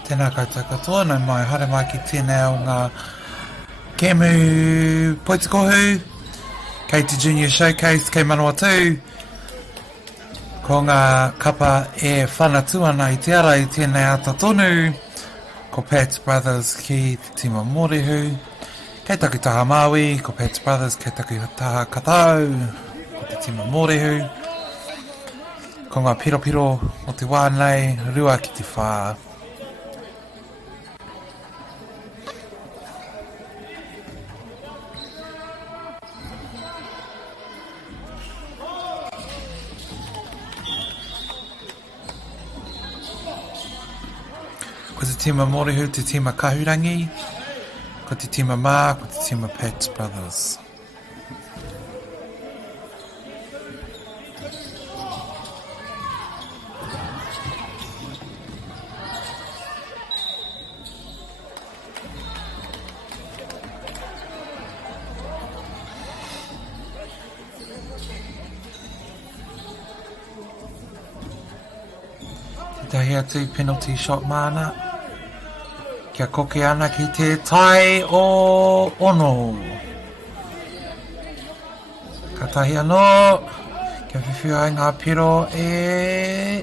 Tēnā koutou katoa, nau mai haere mai ki tēnei o ngā Kemu Poitikohu, kei te Junior Showcase, kei Manawatu, ko ngā kapa e whanatu ana i te ara i tēnei ata tonu, ko Pat Brothers ki te tima Mōrehu, kei taku taha Māui, ko Pat Brothers, kei taku taha Katau, ko te tima Mōrehu, ko ngā piropiro o te wānei, rua ki te whā. Ko te tima Mōrehu, te tima Kahurangi, ko te tima Mā, ko te tima Pat Brothers. Te tahi atu penalty shot mana. Kia koke ana ki te tai o ono. Ka tahi anō. Kia whiwhia ai ngā piro e...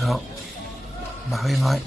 No. Mahui mai.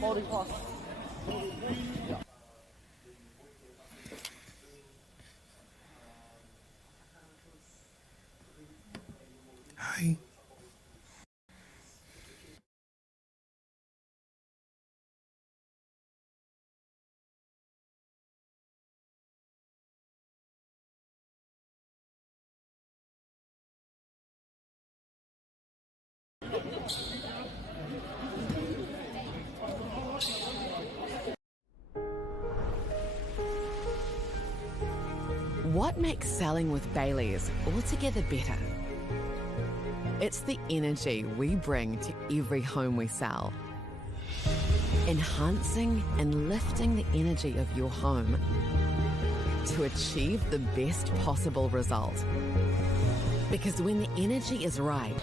Māori Plus. Hi. What makes selling with Baileys altogether better? It's the energy we bring to every home we sell. Enhancing and lifting the energy of your home to achieve the best possible result. Because when the energy is right,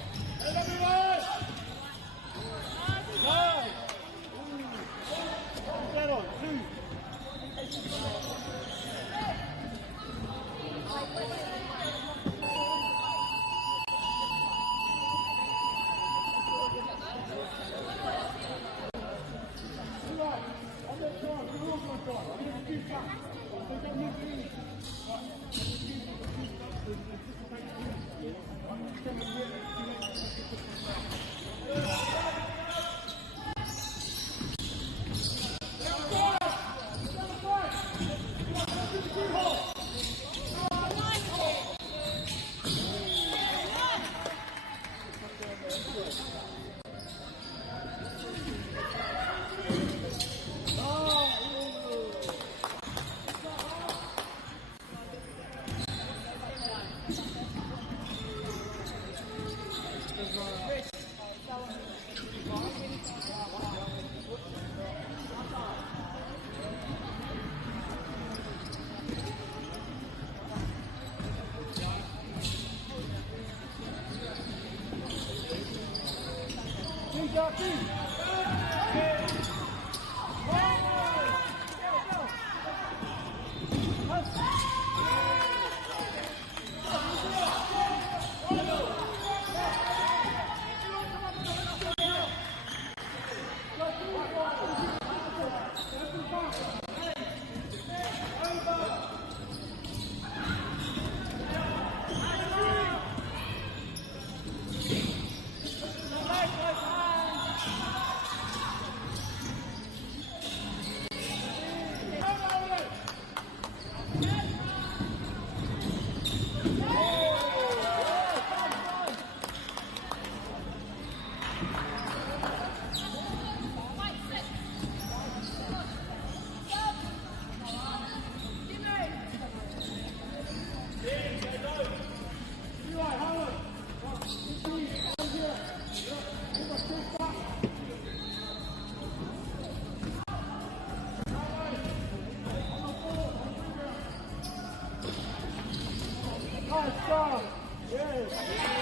Nice job. Yes.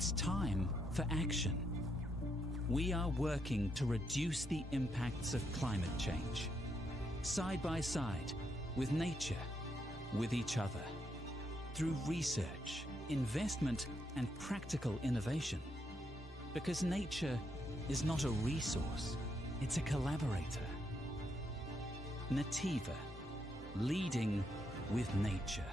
It's time for action. We are working to reduce the impacts of climate change, side by side, with nature, with each other, through research, investment, and practical innovation. Because nature is not a resource, it's a collaborator. Nativa, leading with nature.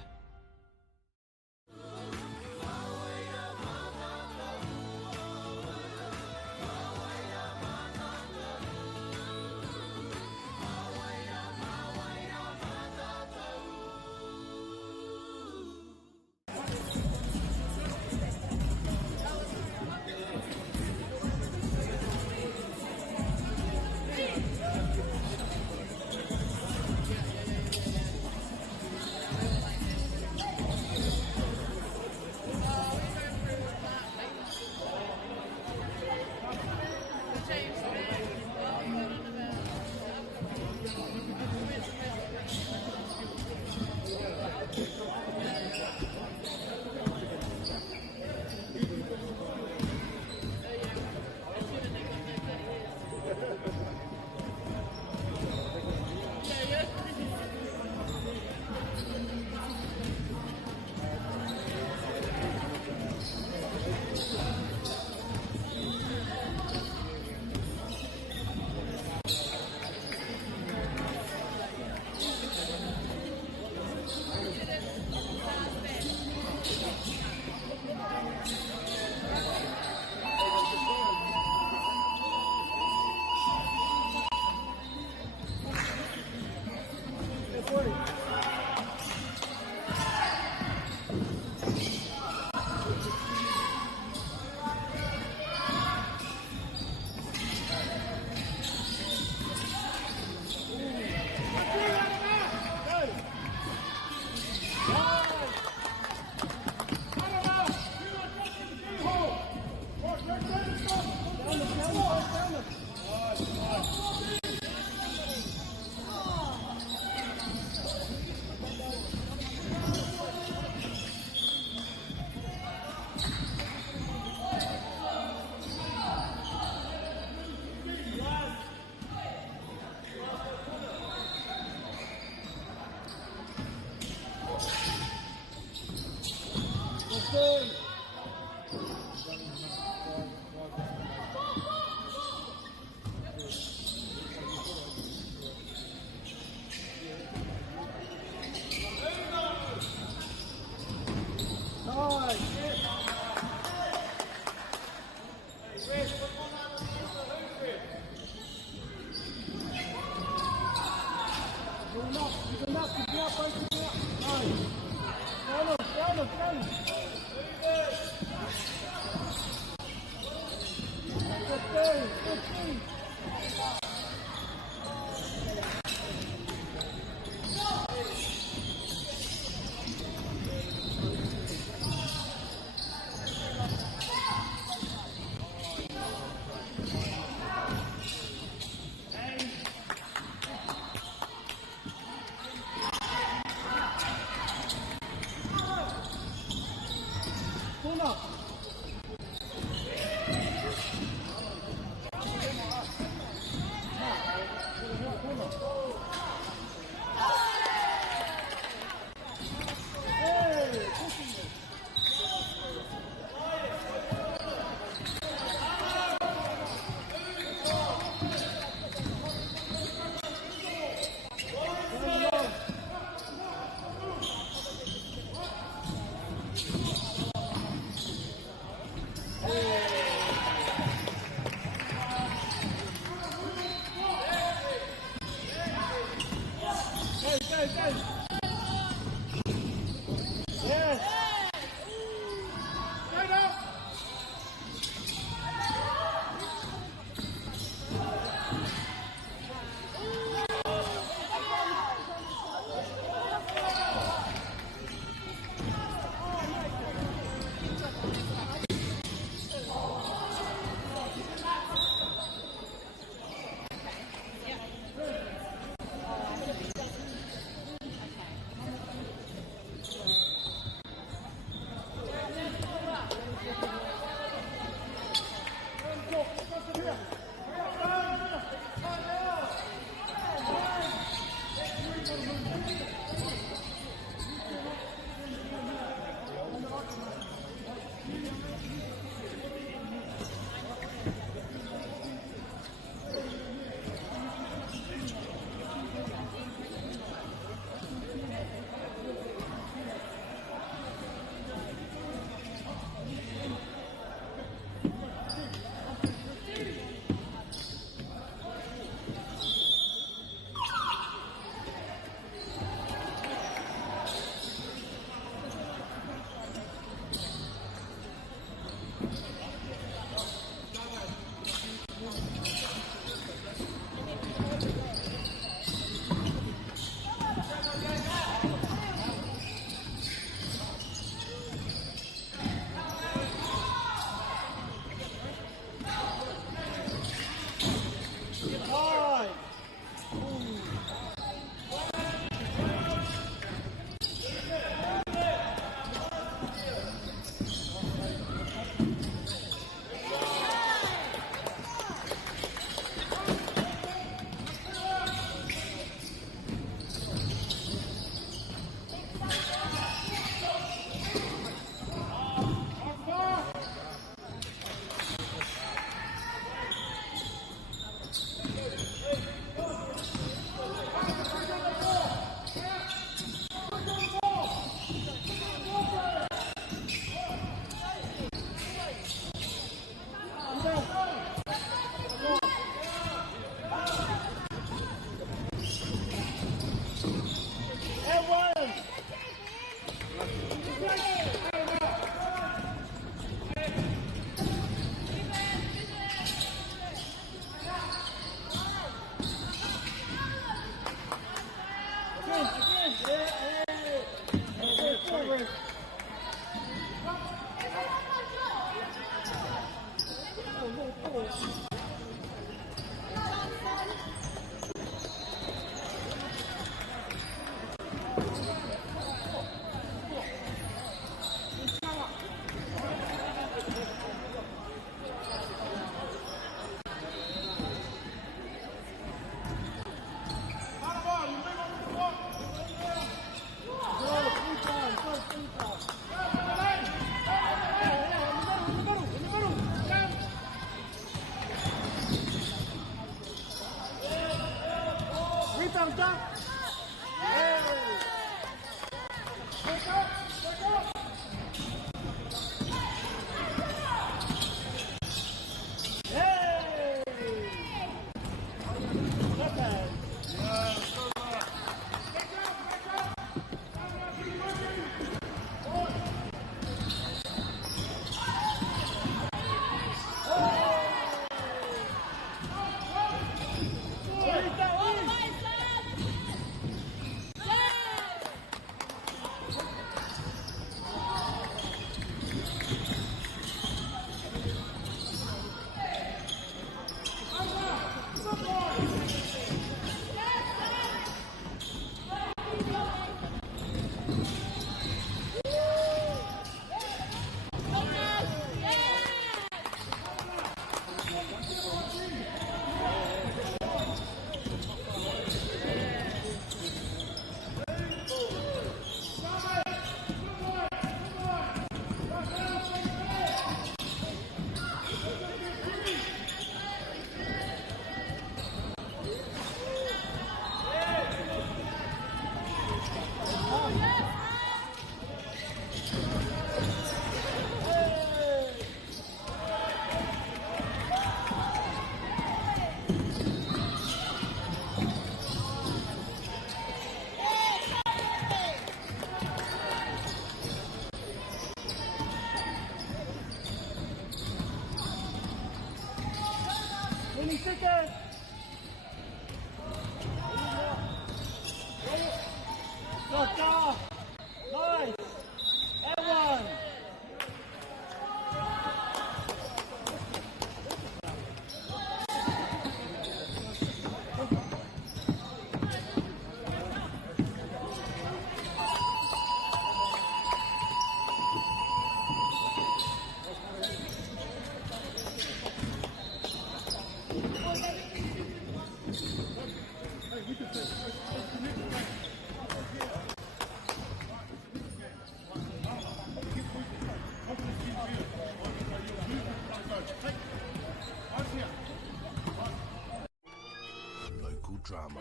Drama,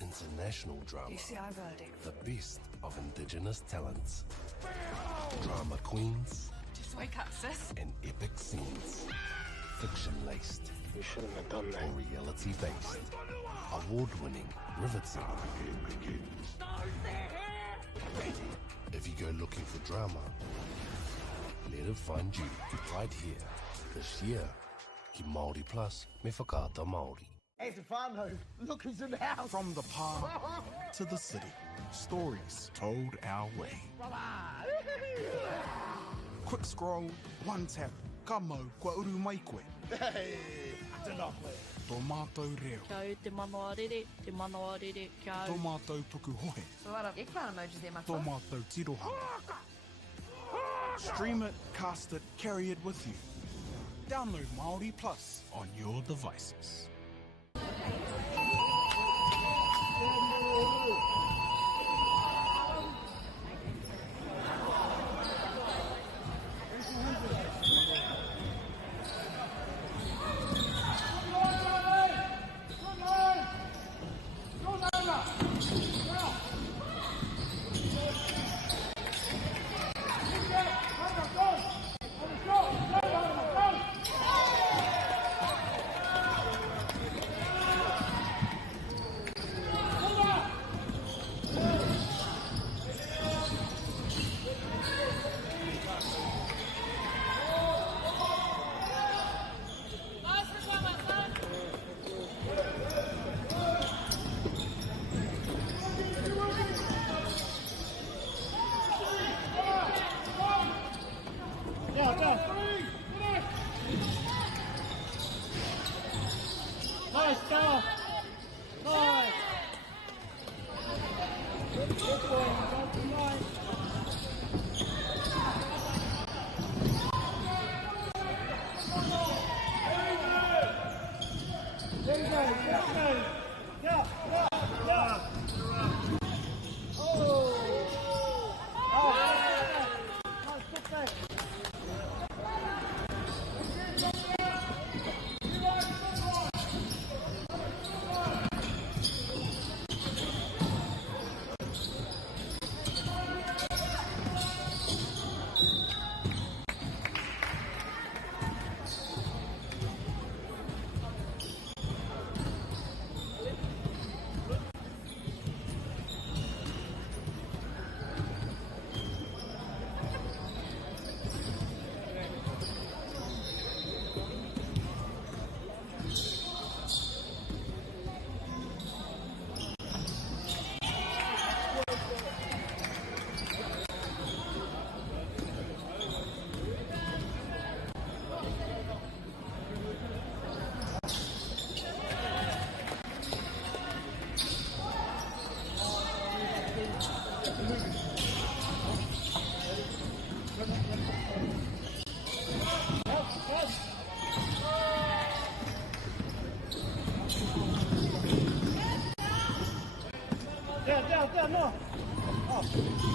international drama, UCI verdict. the best of Indigenous talents, drama queens, Just wake up, sis. and epic scenes, fiction-laced, You shouldn't have done that. or reality-based, award-winning, riveting. If you go looking for drama, let it find you right here. This year, ki Māori Plus me whakaata Māori. Hey, Stefano, look who's in the house. From the park to the city, stories told our way. Quick scroll, one tap, ka mau, kua uru mai koe. Hey, I don't know. Tō mātou reo, Kia te manoa rere, kia tō mātou tuku hohe, So what are eggplant emojis there, my tō mātou tirohanga. Stream it, cast it, carry it with you. Download Māori Plus on your devices. Nice, go! Nice! Good boy, go tonight. There you go, there you go. Yeah, yeah, yeah. Oh! Oh, nice, good play. Down, no. Oh.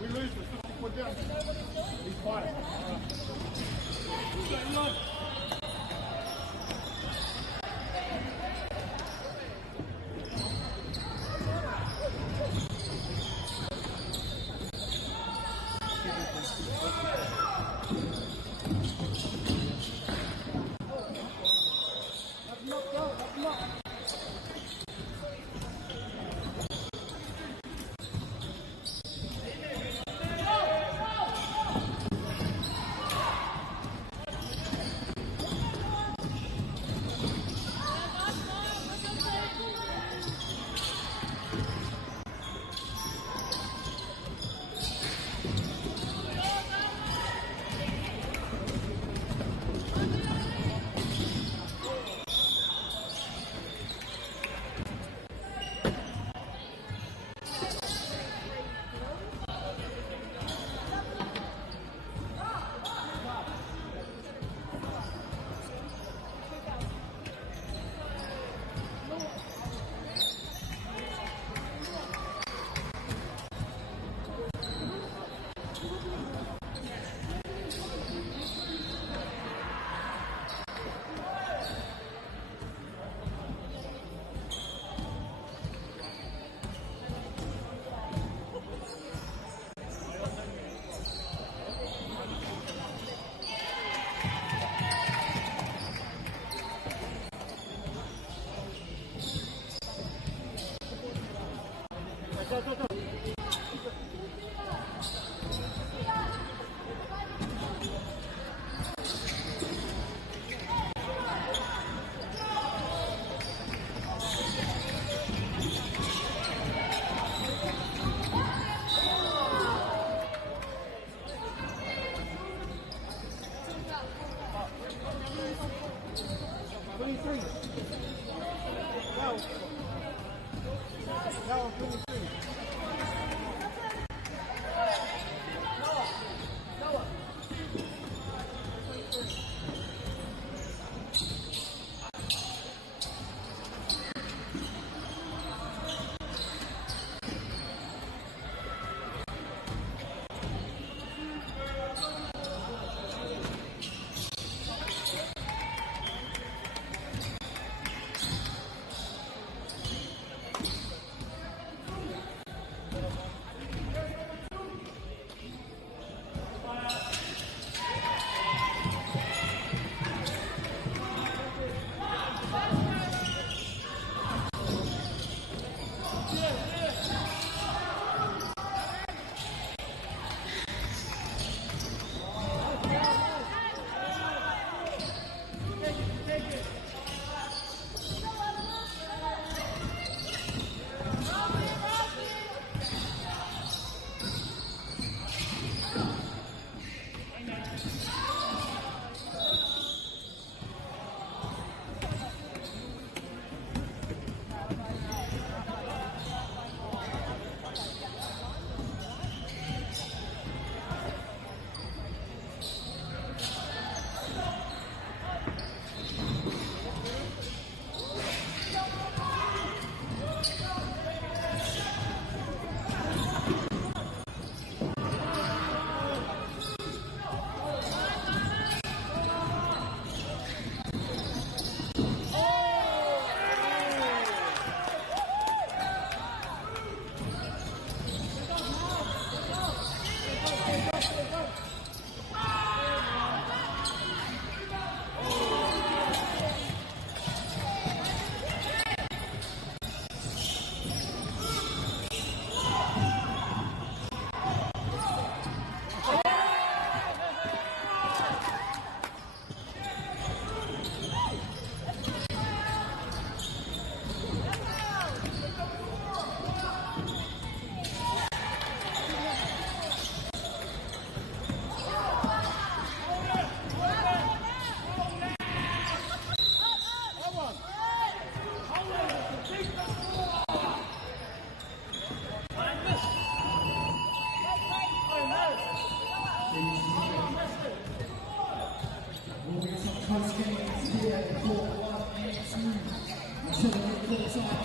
We lose with 50 foot down. He's fine.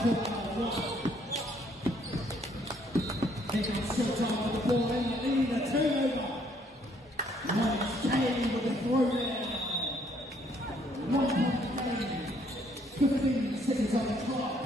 Taking a short time with the ball in the lead, a turnover. Nice Kane with the throw there. 1 point game. 15 seconds on the clock.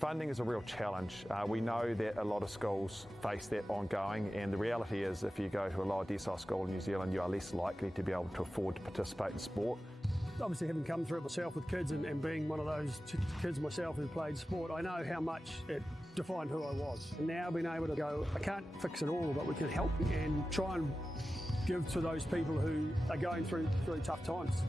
Funding is a real challenge. We know that a lot of schools face that ongoing, and the reality is if you go to a lower decile school in New Zealand, you are less likely to be able to afford to participate in sport. Obviously, having come through it myself with kids and being one of those kids myself who played sport, I know how much it defined who I was. And now being able to go, I can't fix it all, but we can help and try and give to those people who are going through really tough times.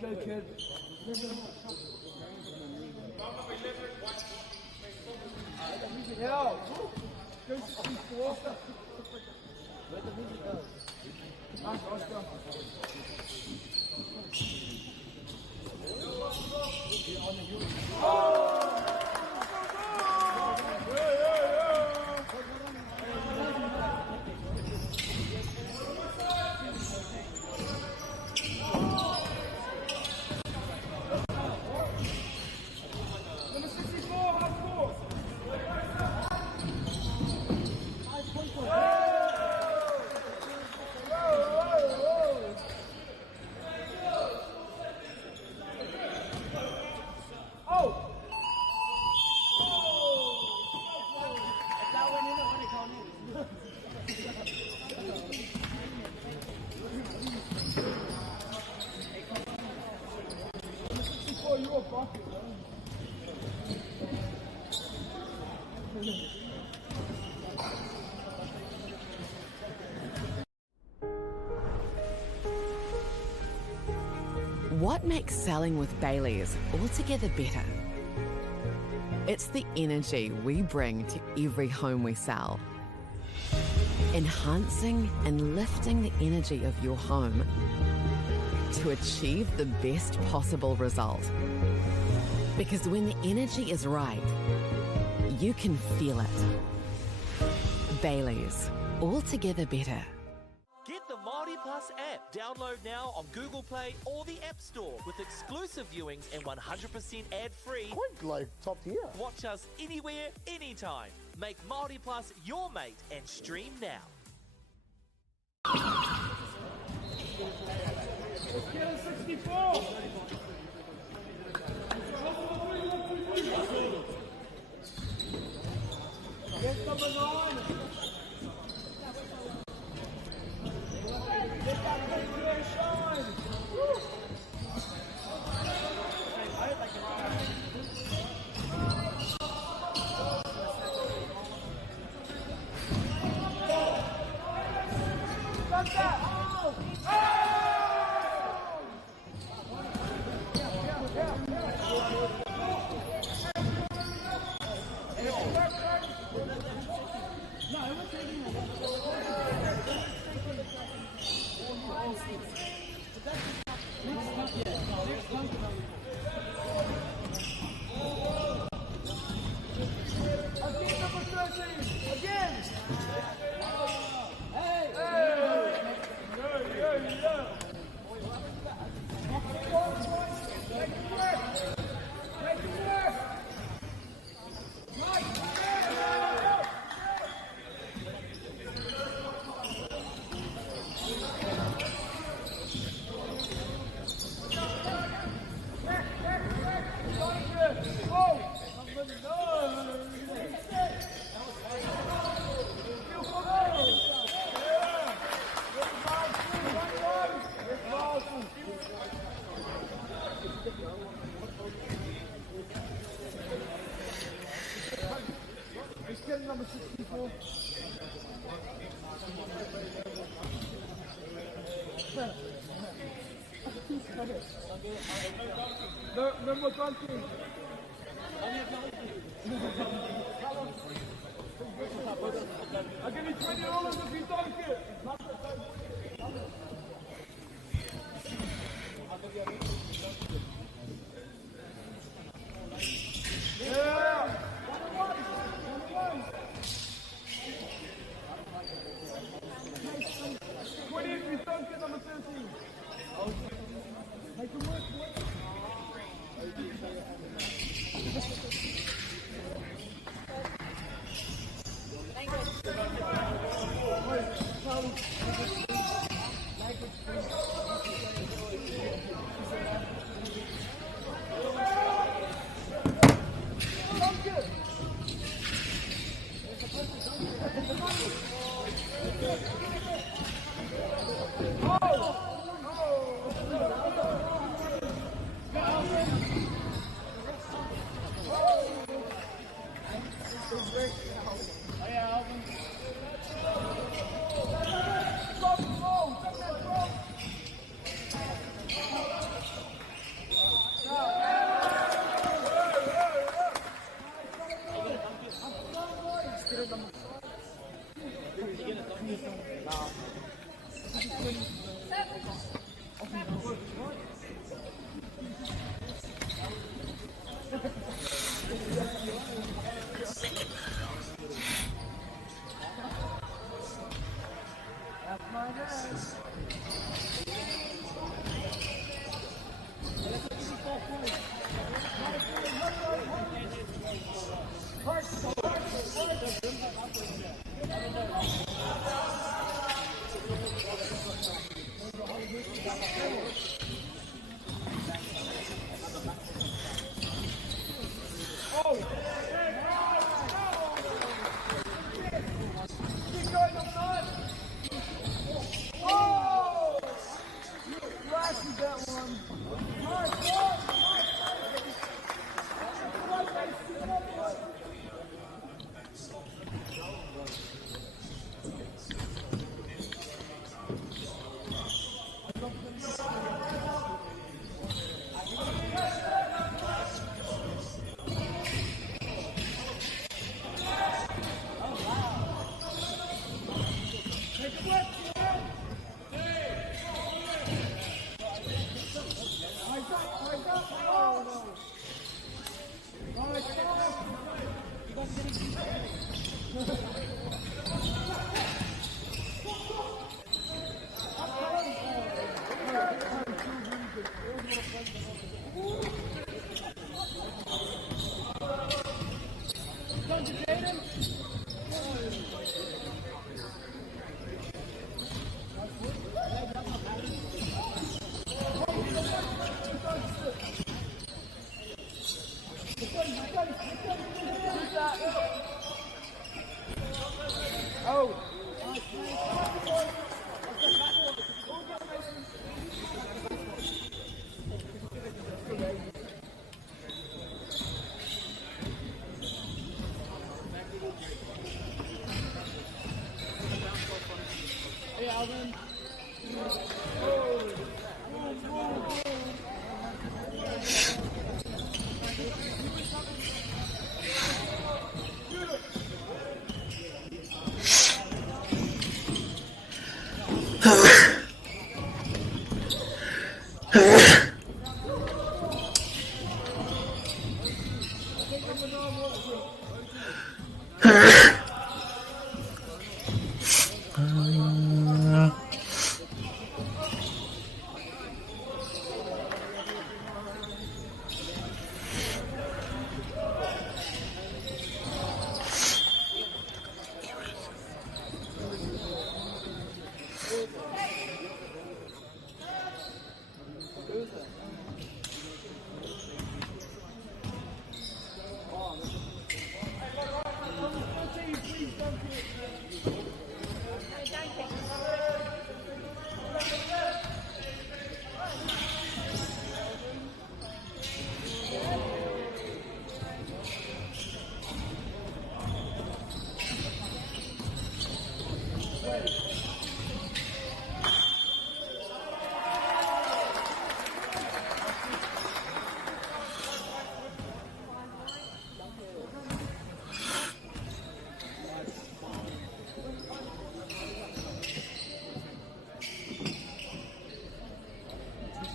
Go, kid. Yeah. Go 64. Let the music go. Nice, Oscar. What makes selling with Baileys altogether better? It's the energy we bring to every home we sell. Enhancing and lifting the energy of your home to achieve the best possible result. Because when the energy is right, you can feel it. Baileys, altogether better. Get the Māori Plus app. Download now on Google Play or the App Store with exclusive viewings and 100% ad-free. Quite like top tier. Watch us anywhere, anytime. Make Māori Plus your mate and stream now. Let's get a 64. Get number 9. Get that big clear shine. Woo. Got that. Oh. No more dancing. I'll give you $20 if you dunk it. Yeah. 20 if you dunk it, number 13. Make him work.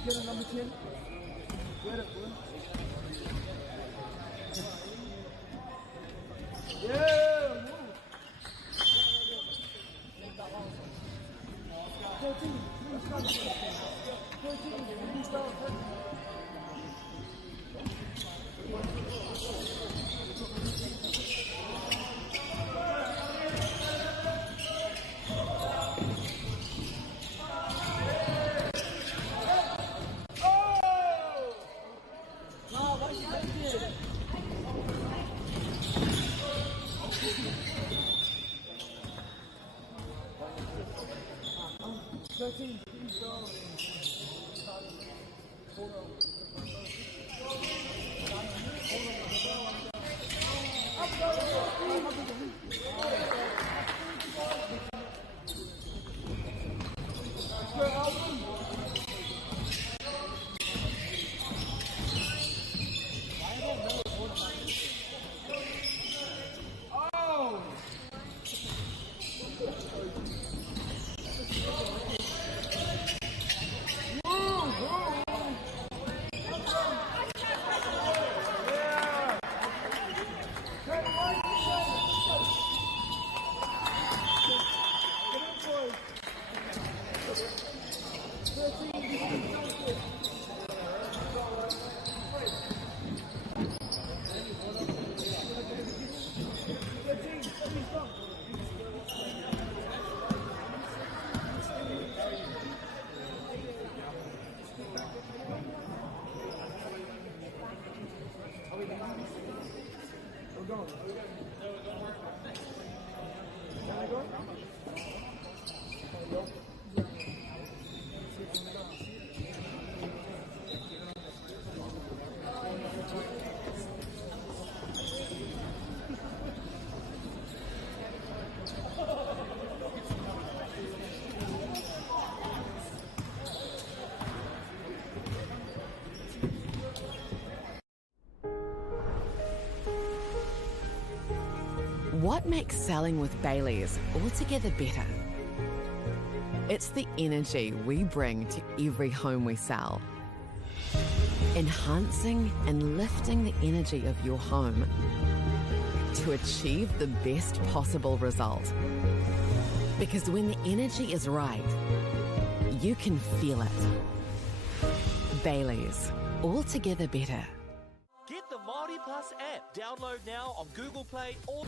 get a number 10? Get it, bro. Yeah, move. 13, please stop. 13, please stop. What makes selling with Baileys altogether better? It's the energy we bring to every home we sell. Enhancing and lifting the energy of your home to achieve the best possible result. Because when the energy is right, you can feel it. Baileys, altogether better. Get the Māori Plus app. Download now on Google Play or...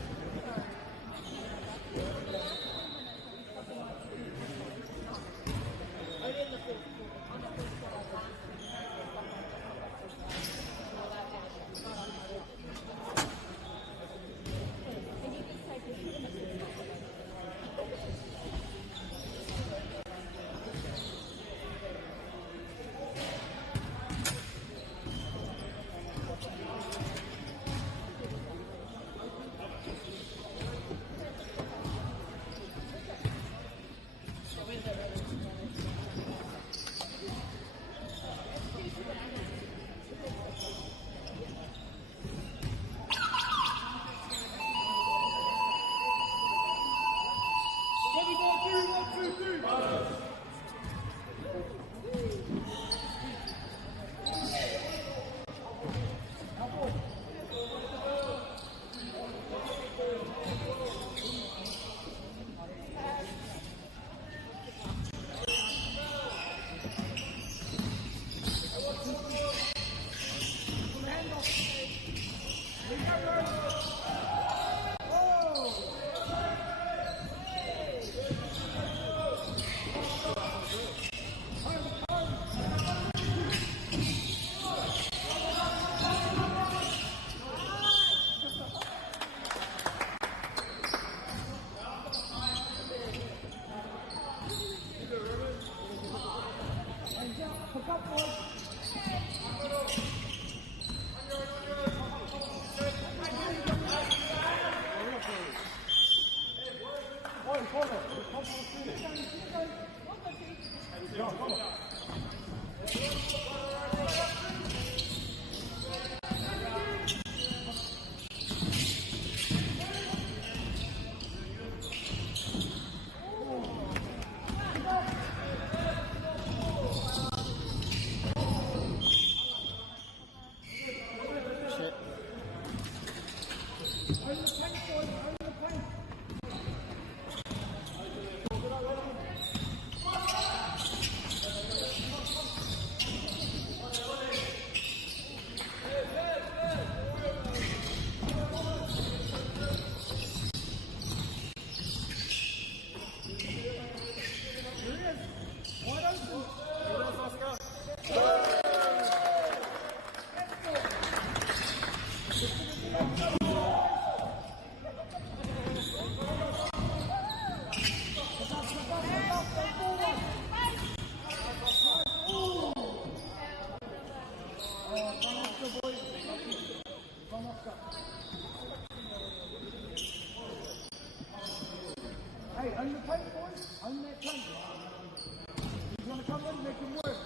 Make him work.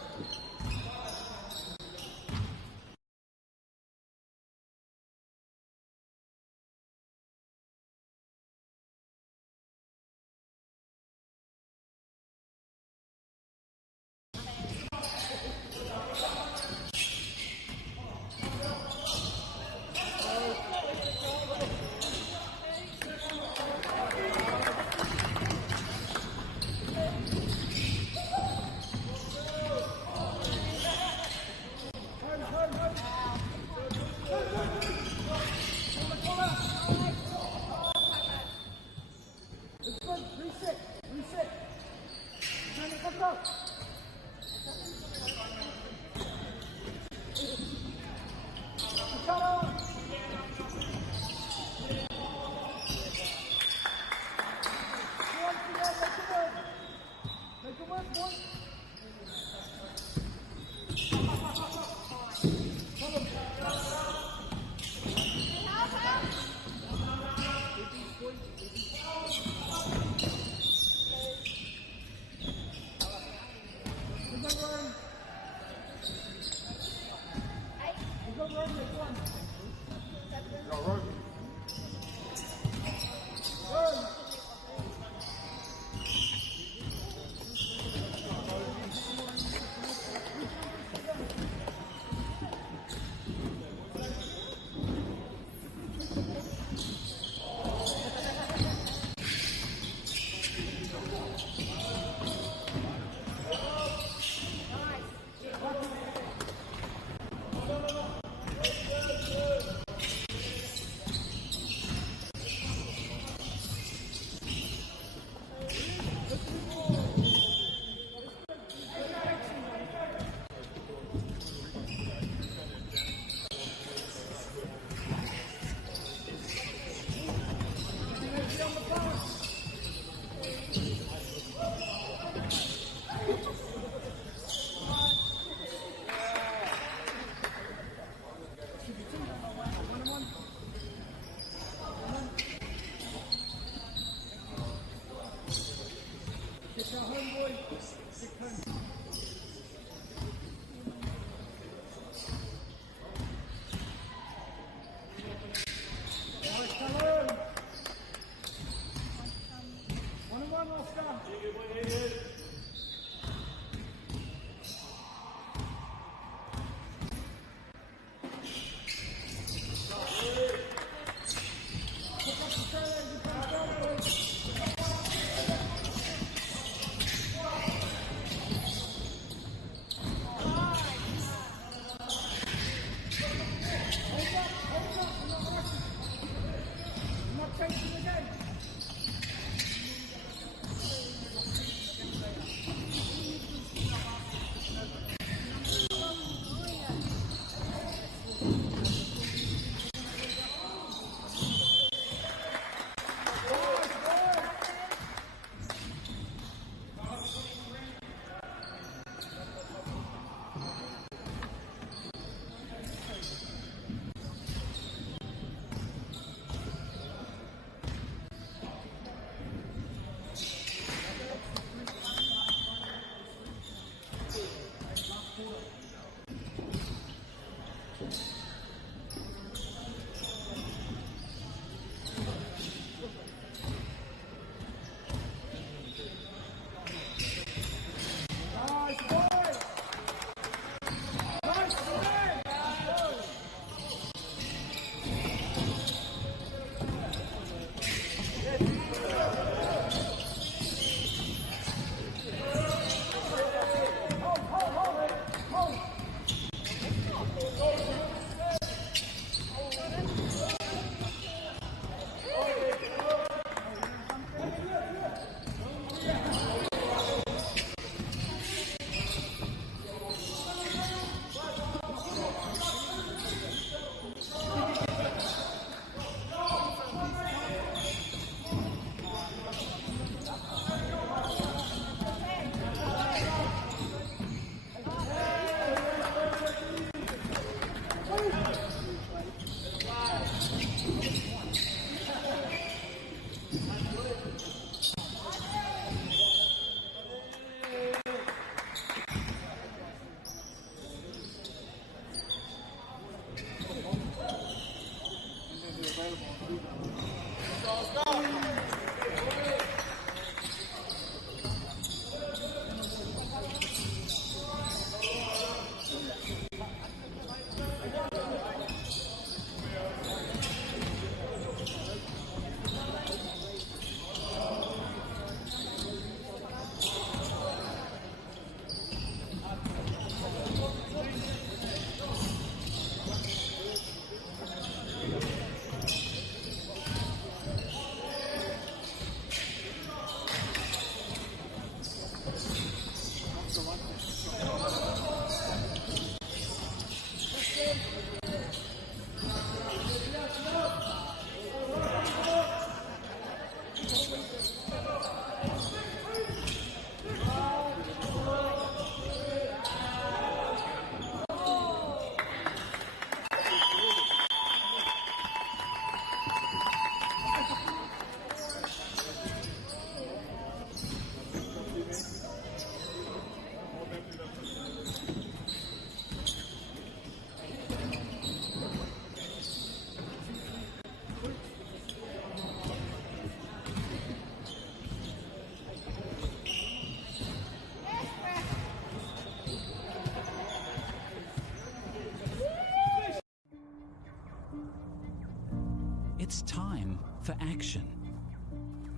It's time for action.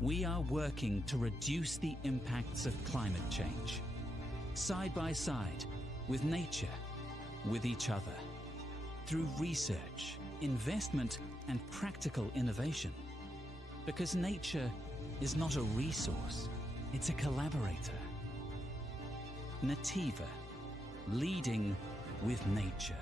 We are working to reduce the impacts of climate change, side by side, with nature, with each other, through research, investment, and practical innovation. Because nature is not a resource, it's a collaborator. Nativa, leading with nature.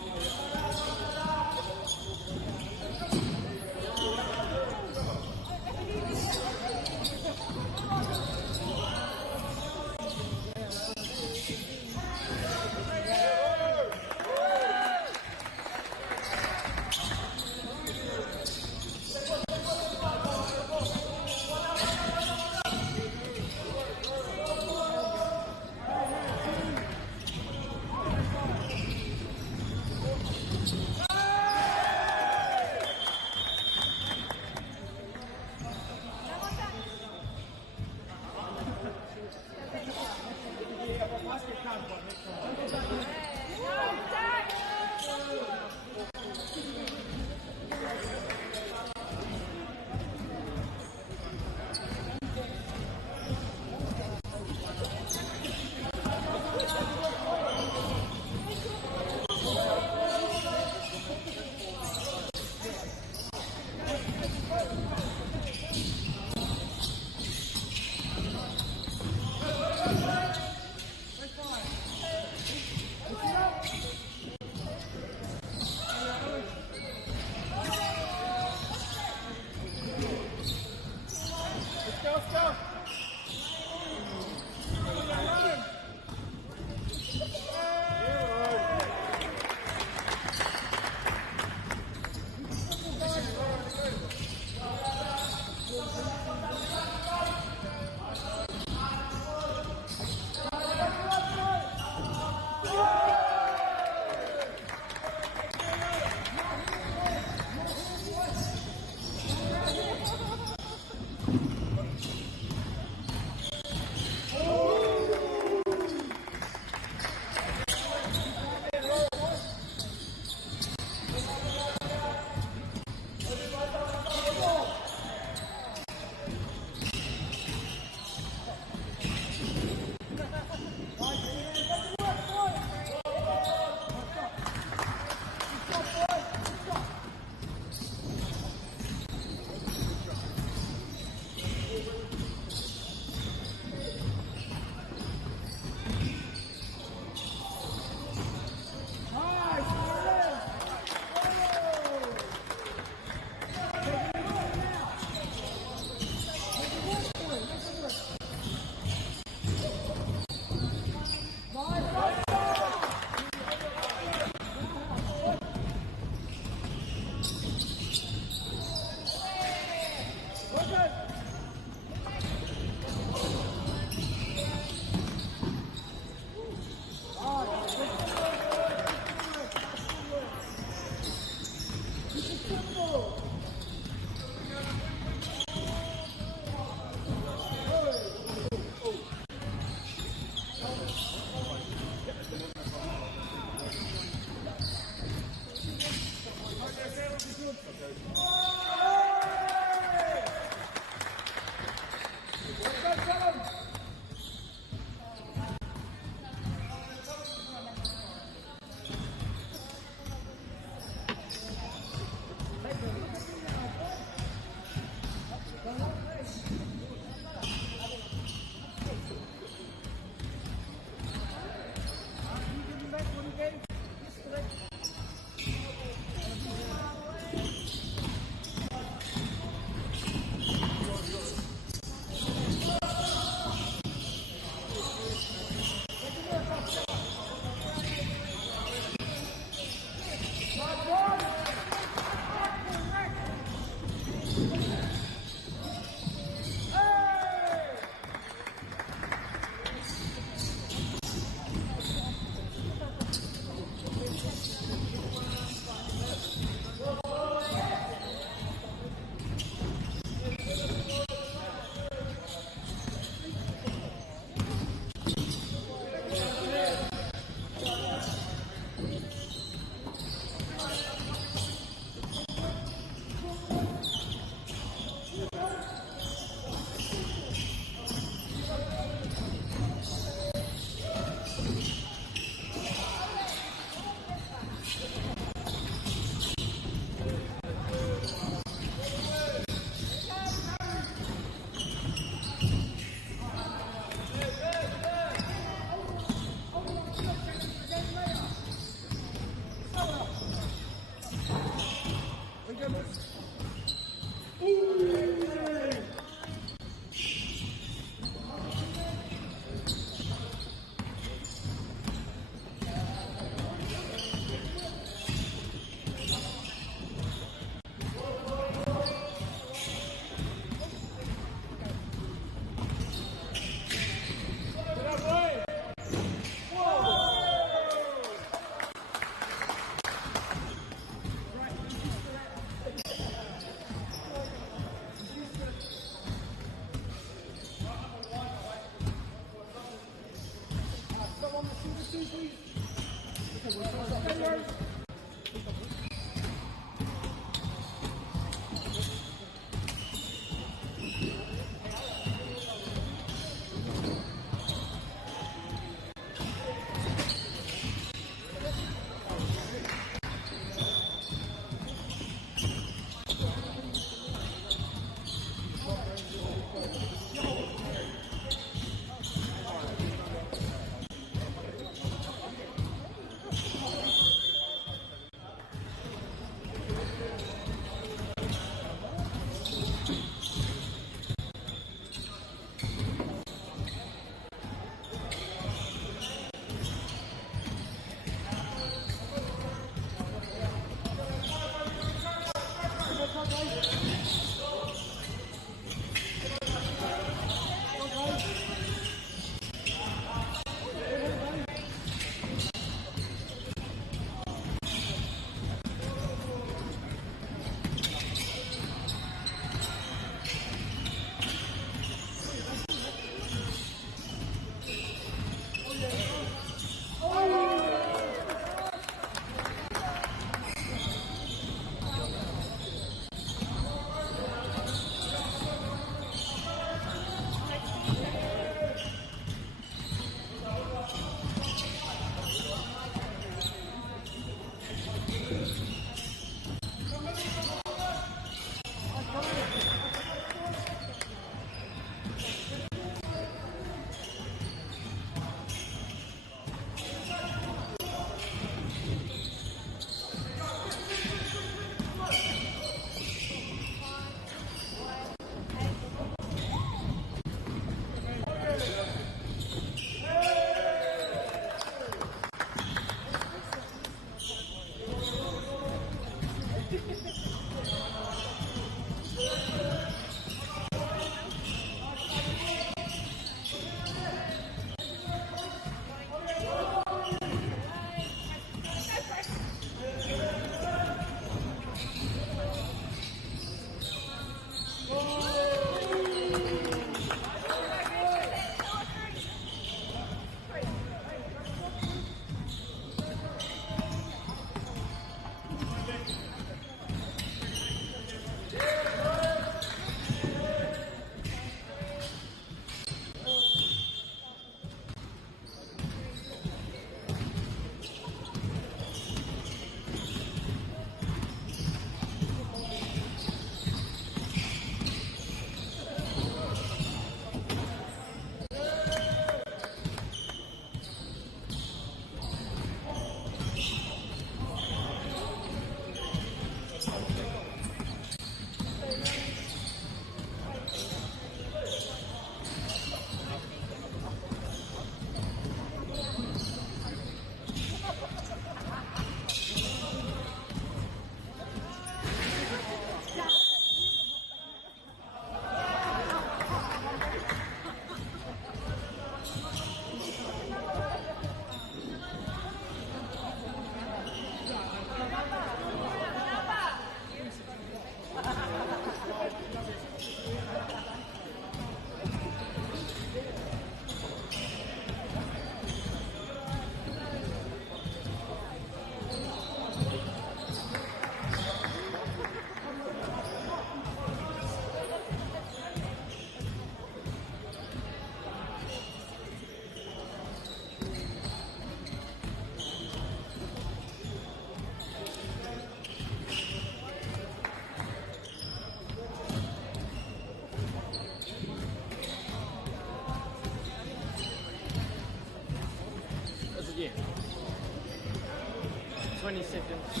20 seconds.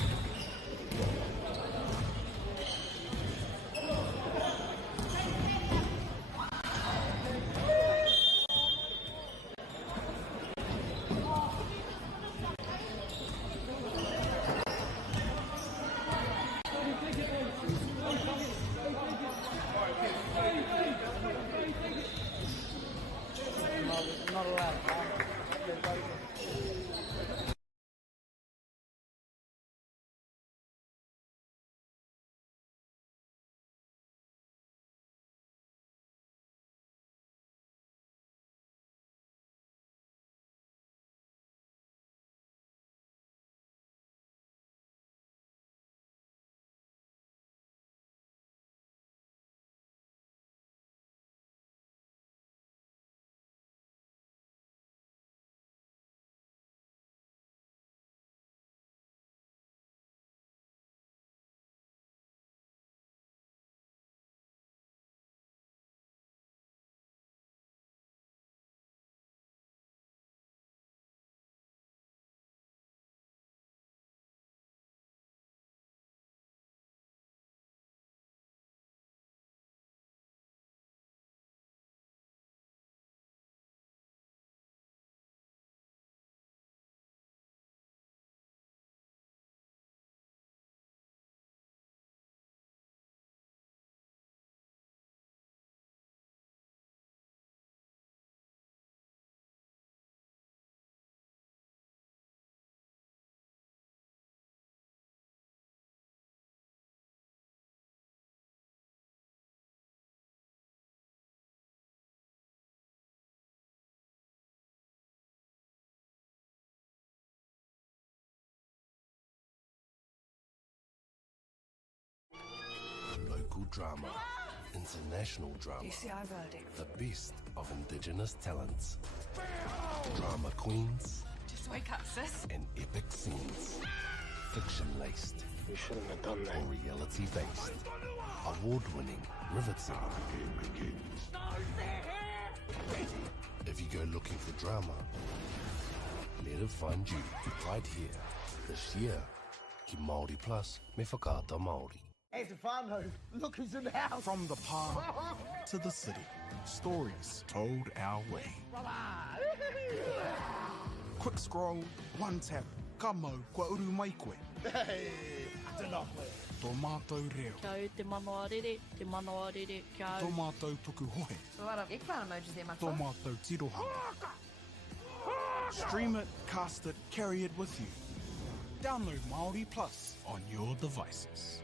Not allowed. Local drama, international drama, UCI verdict. the best of Indigenous talents, drama queens, Just wake up, sis. and epic scenes, fiction-laced, You shouldn't have done that. or reality-based, award-winning, riveting. If you go looking for drama, let it find you right here. This year, ki Māori Plus me whakaata Māori. Hey, Stefano, look who's in the house. From the park to the city, stories told our way. Quick scroll, one tap, ka mau kua uru mai koe. Hey, I don't know. Tō mātou reo, Kia au te manoa rere, kia au. tō mātou tuku hohe, A lot of eggplant emojis there, my tō mātou tirohanga. Stream it, cast it, carry it with you. Download Māori Plus on your devices.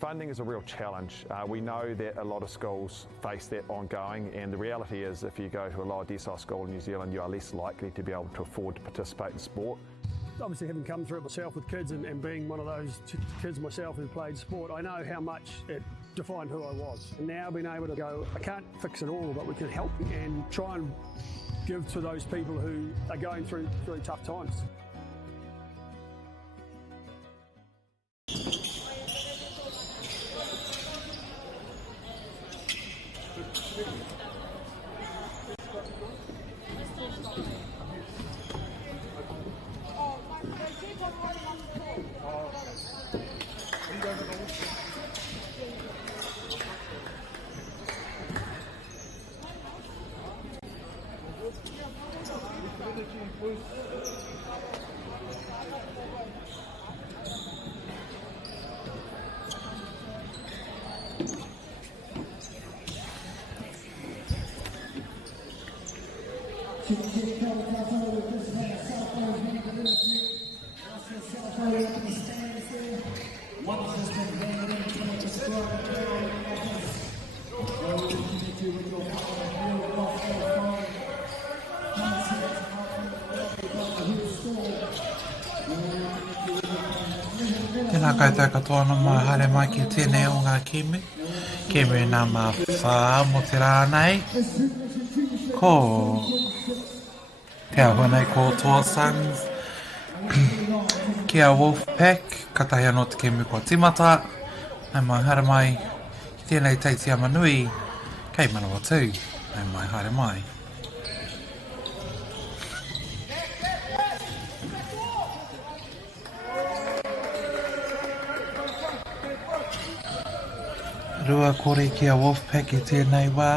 Funding is a real challenge. We know that a lot of schools face that ongoing, and the reality is if you go to a lower decile school in New Zealand, you are less likely to be able to afford to participate in sport. Obviously, having come through it myself with kids and being one of those kids myself who played sport, I know how much it defined who I was. And now being able to go, I can't fix it all, but we can help and try and give to those people who are going through really tough times. Tēnā koutou katoa no mai haere mai ki tēnei o ngā kēmu. Kēmu nā mā whā mo te rānei. Ko te ahua nei ko Toa Sons. Kia Wolfpack, katahi anō te kēmu ko Timata. Nai mai haere mai ki tēnei teiti amanui. Kei Manawatu. Nai mai haere mai. Rua kore kia Wolfpack i tēnei wā.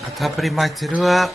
Ka tapari mai te rua.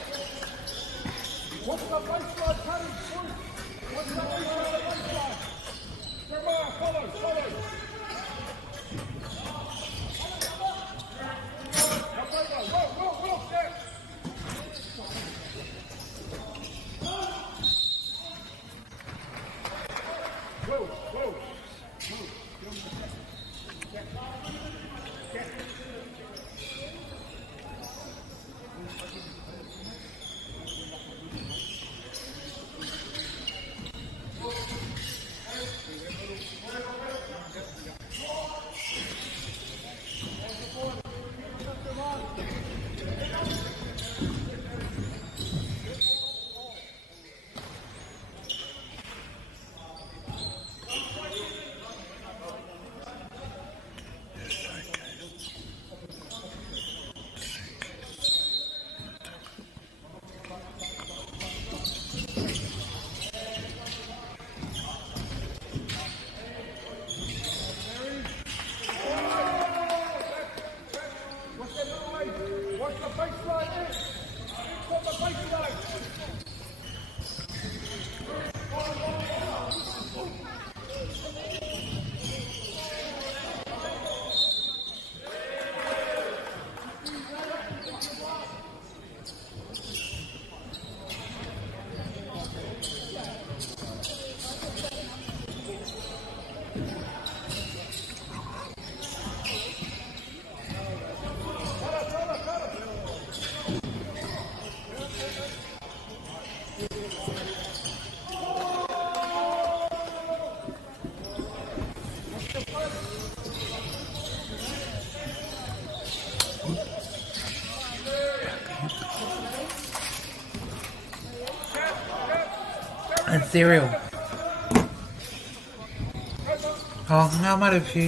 and cereal. Oh, ngā marewhi.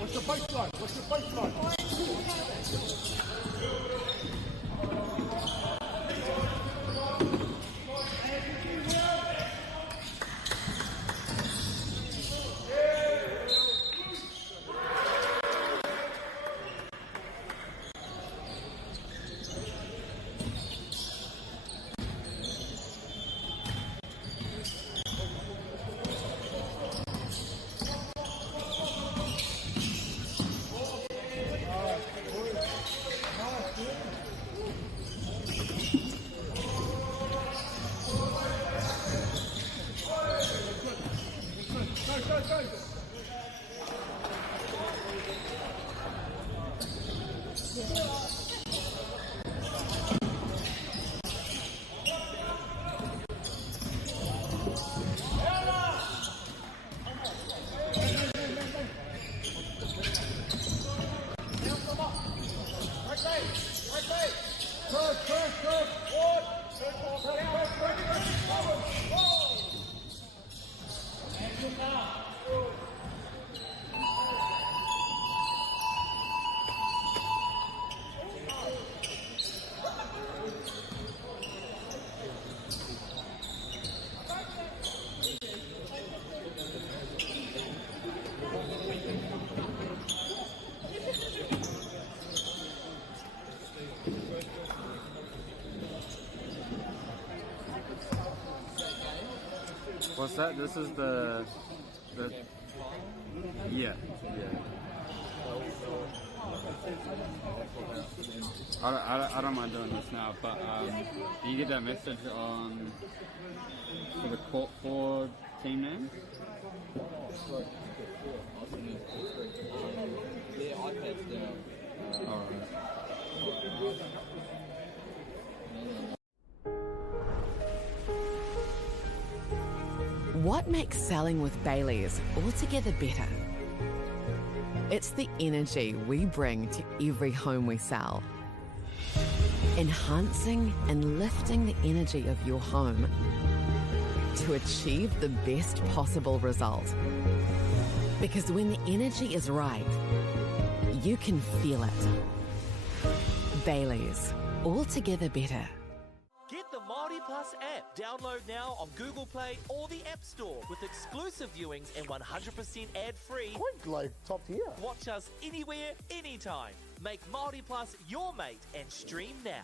What's the baseline? What's the baseline? What's that? This is the yeah. I don't mind doing this now, but do you get that message on for the court for team names? Yeah, iPad's down. Alright. What makes selling with Baileys altogether better? It's the energy we bring to every home we sell. Enhancing and lifting the energy of your home to achieve the best possible result. Because when the energy is right, you can feel it. Baileys, altogether better. Get the Māori Plus app. Download now on Google Play or the App Store with exclusive viewings and 100% ad-free. Quite like top tier. Watch us anywhere, anytime. Make Māori Plus your mate and stream now.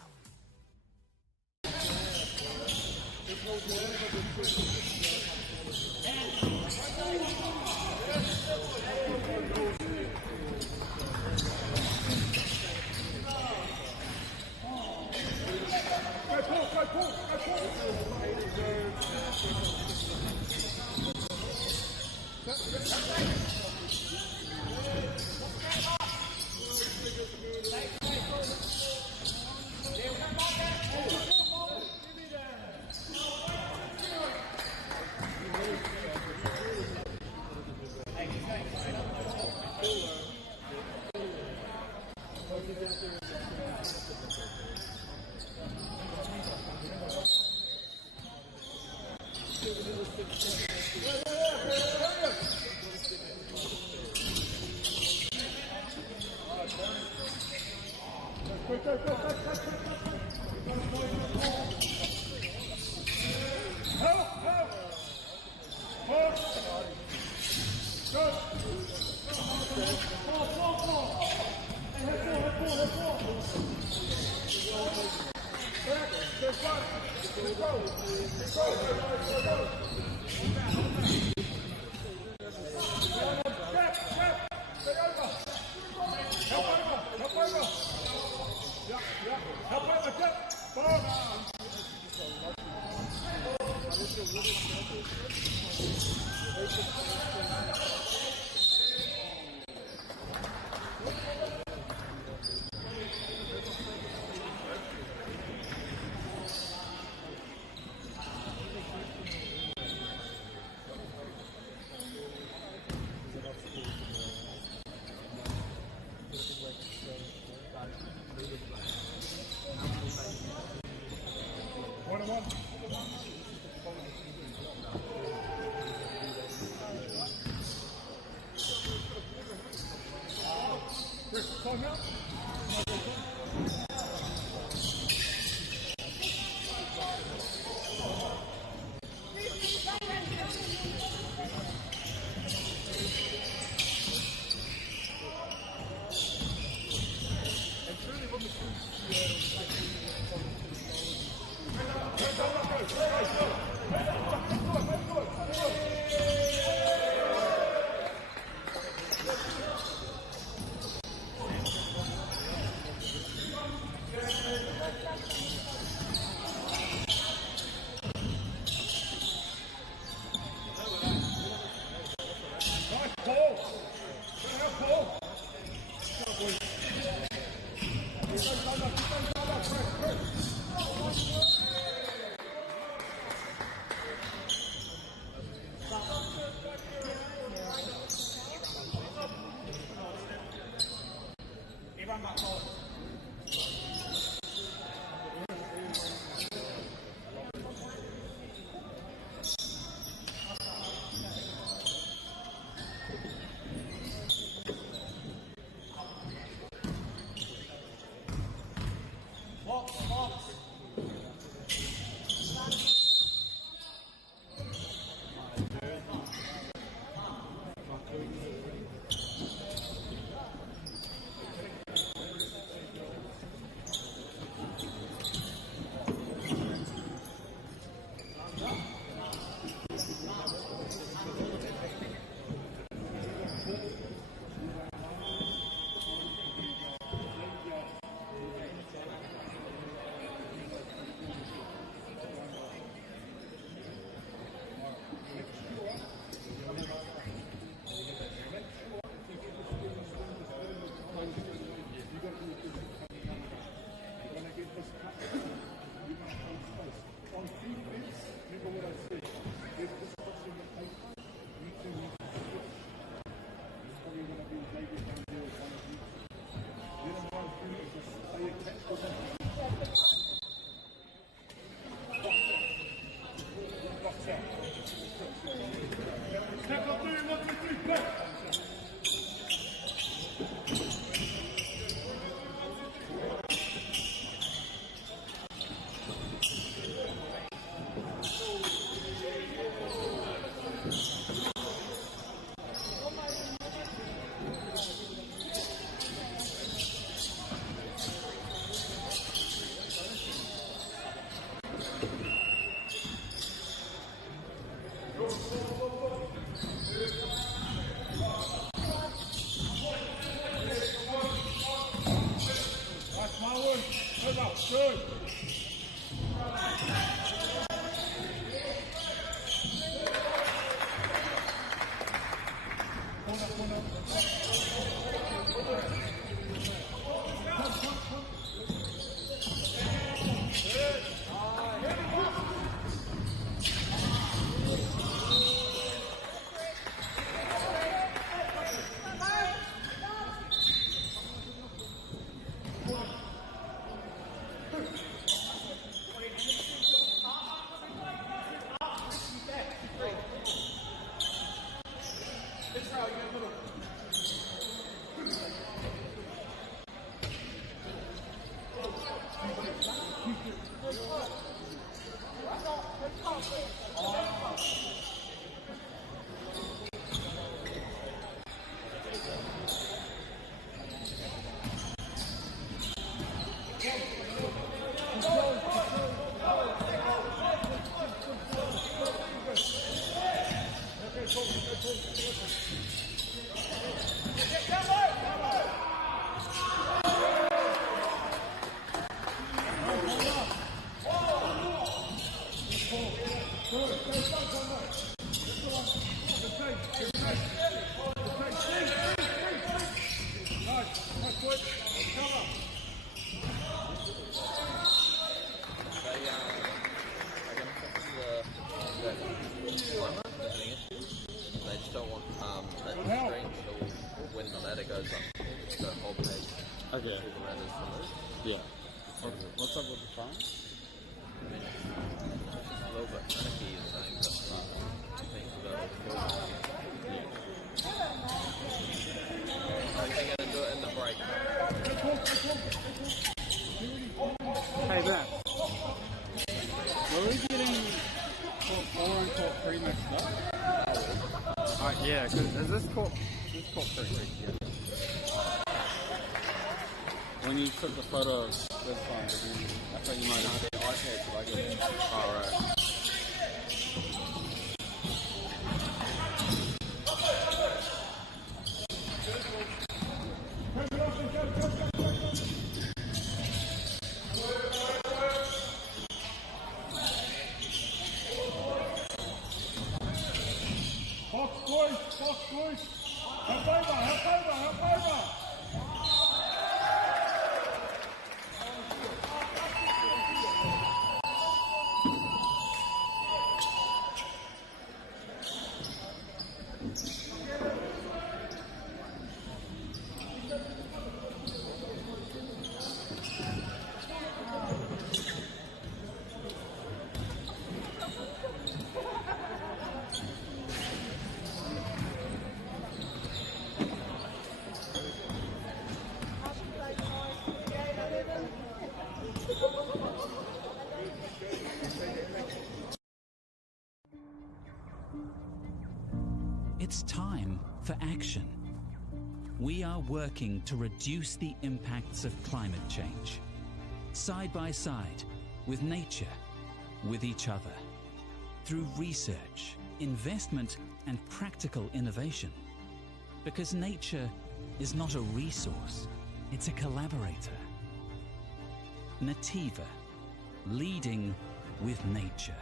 Okay. Yeah. What's up with the phone? A little bit finicky, you're saying, but things are I think I'm going to do it in the break. Hey, Ben. Were we getting court 4 and court 3 mixed up? Yeah, because is this court 3? Yeah. When you took the photo this time, I thought you might have the iPad, but I got it. Alright. Box, boys. Help over. It's time for action. We are working to reduce the impacts of climate change, side by side, with nature, with each other, through research, investment, and practical innovation. Because nature is not a resource, it's a collaborator. Nativa, leading with nature.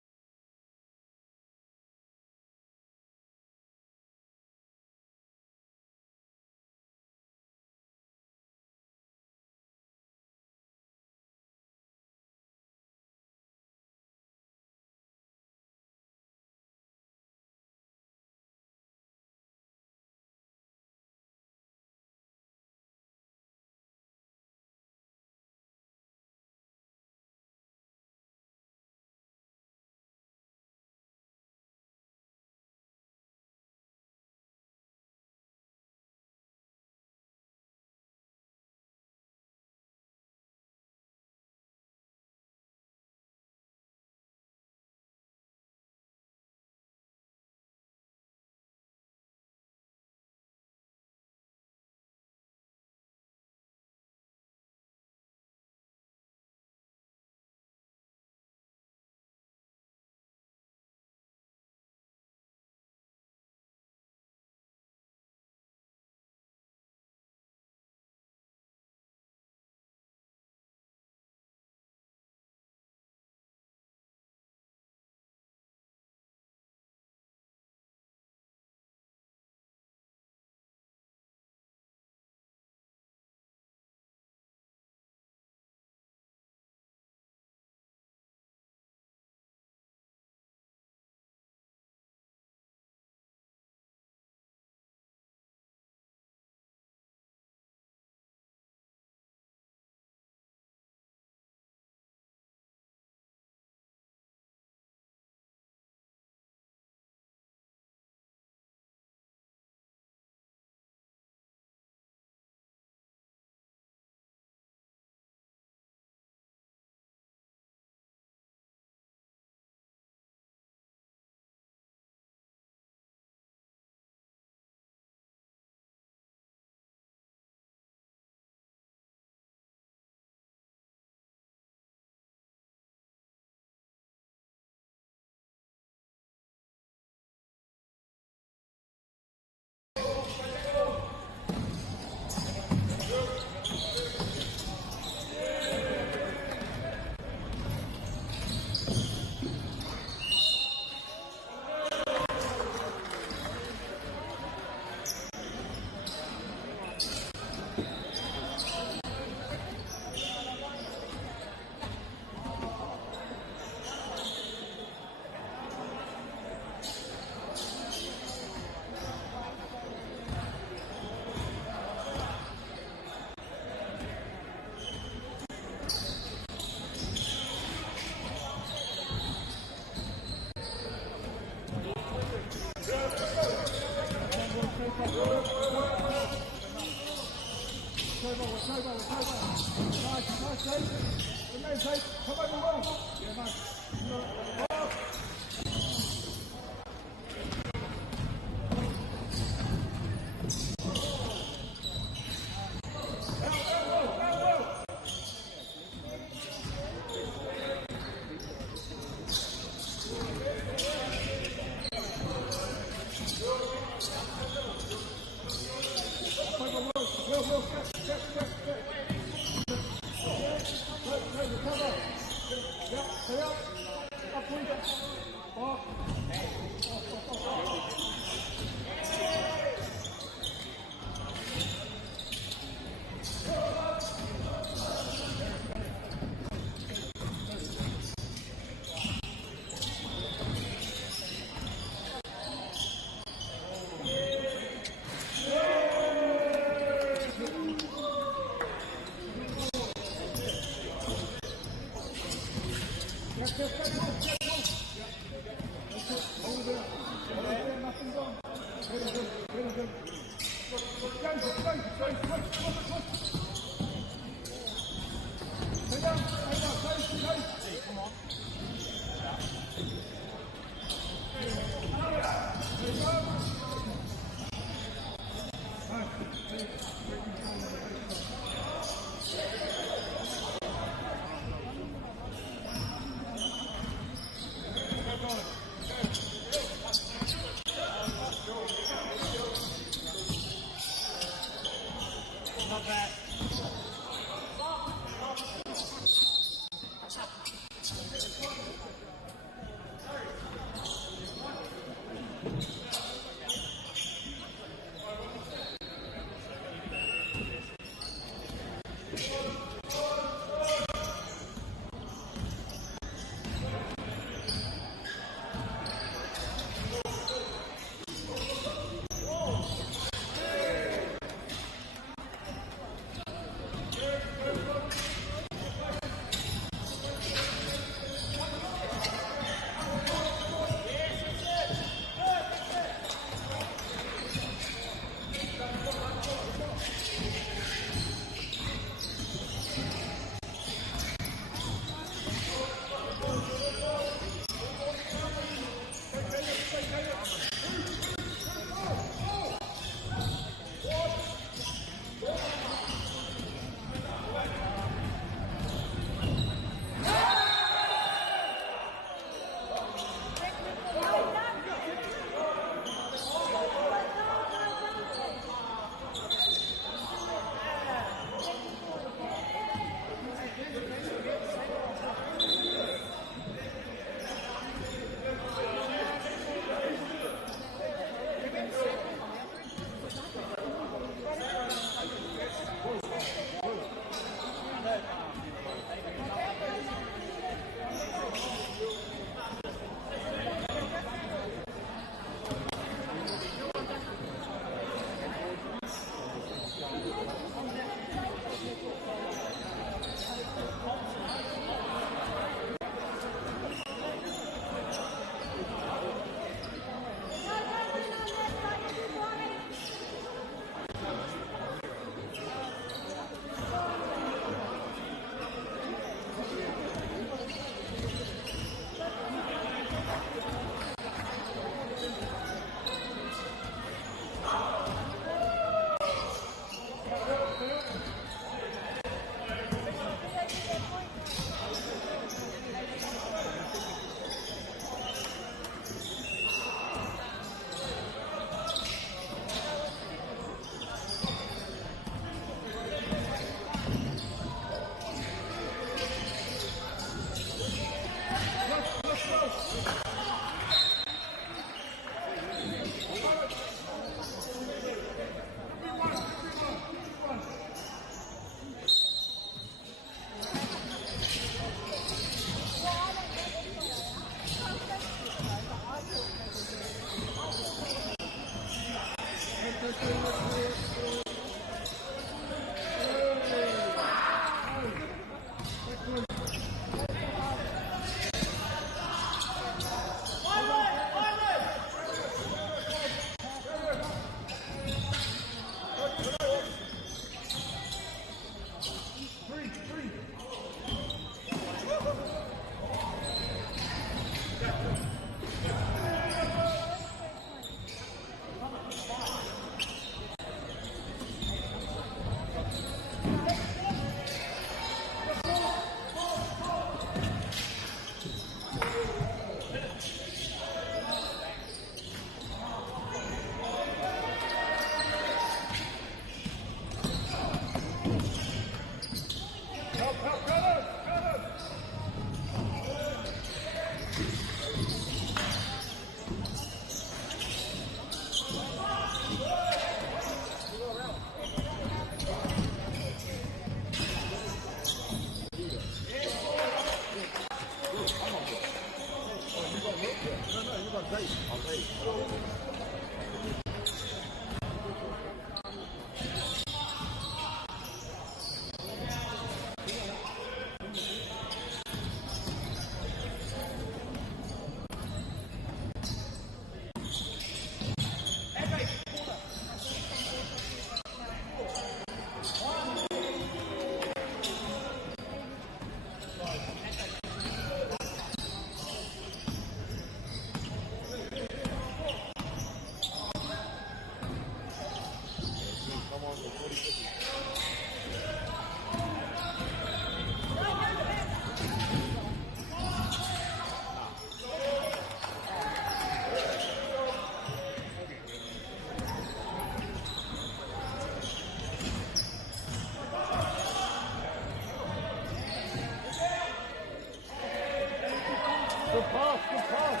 Good pass, good pass.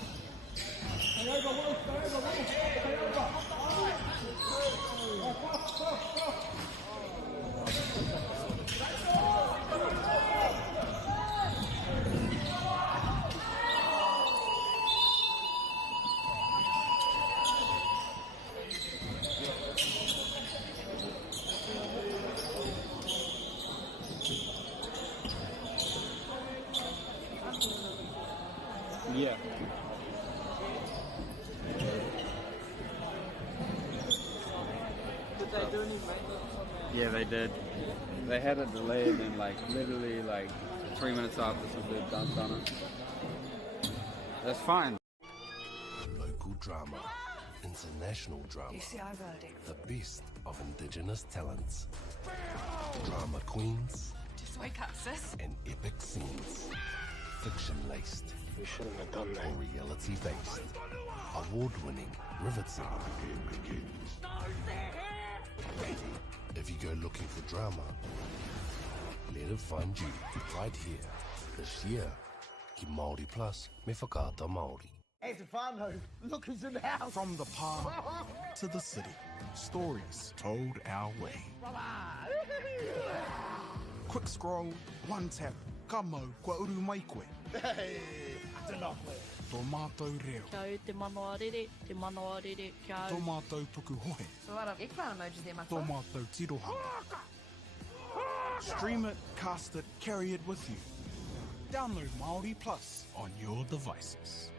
Stay over, Will, stay over, Will, stay over. Pass, pass, pass. Yeah. Did they do any maintenance on that? Yeah, they did. They had it delayed and literally 3 minutes after they dumped on it. That's fine. Local drama, international drama, UCI verdict. the best of indigenous talents, drama queens, Just wake up, sis. and epic scenes, fiction-laced, We shouldn't have done that. or reality-based, award-winning, riveting. If you go looking for drama, let it find you right here. This year, ki Māori Plus me whakaata Māori. Hey, Stefano, look who's in the house. From the park to the city, stories told our way. Quick scroll, one tap, ka mau kua uru mai koe. Hey, I don't know. Tō mātou reo, Kia au te manoarere, kia au. tō mātou puku hohe, So a lot of eggplant emojis there, my tō friend. mātou tirohanga. Stream it, cast it, carry it with you. Download Māori Plus on your devices.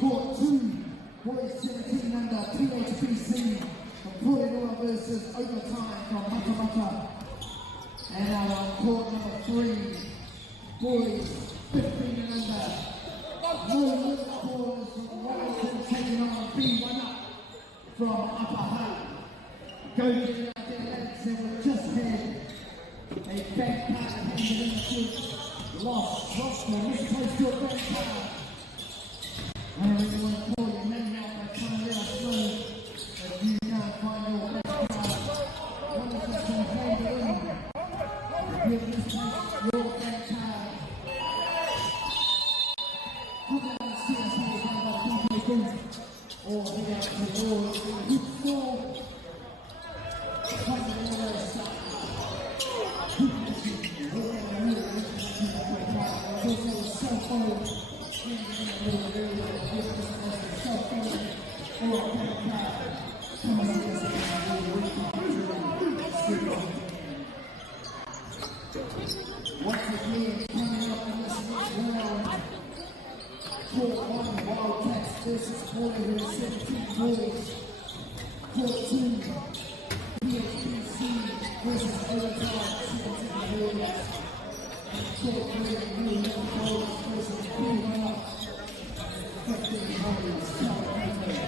Court 2, boys 17 under PHPC from Porinua versus Overtime from Matamata. And now on court number 3, boys 15 and under. No unicorns from Wellington taking on B1 up from Upper Hutt. Go get out there, lads, and we've just had a bank card handed in the field. Lost Roscoe, misplaced your bank card. I don't really want to call your name out by trying to let us know that you can't find your bank card. One of us can hold it in. If you've misplaced your bank card, come down and see us here down by the PPA booth. Or head out to the wall. Good score. Come to the other side. There's also a cell phone. Once again, coming up in this next round, Court 1, Wildcats versus Porinua 17 boys. Court 2, PHPC versus Overtime 17 boys. Court 3, New Boys versus B1 up. 15 boys, California.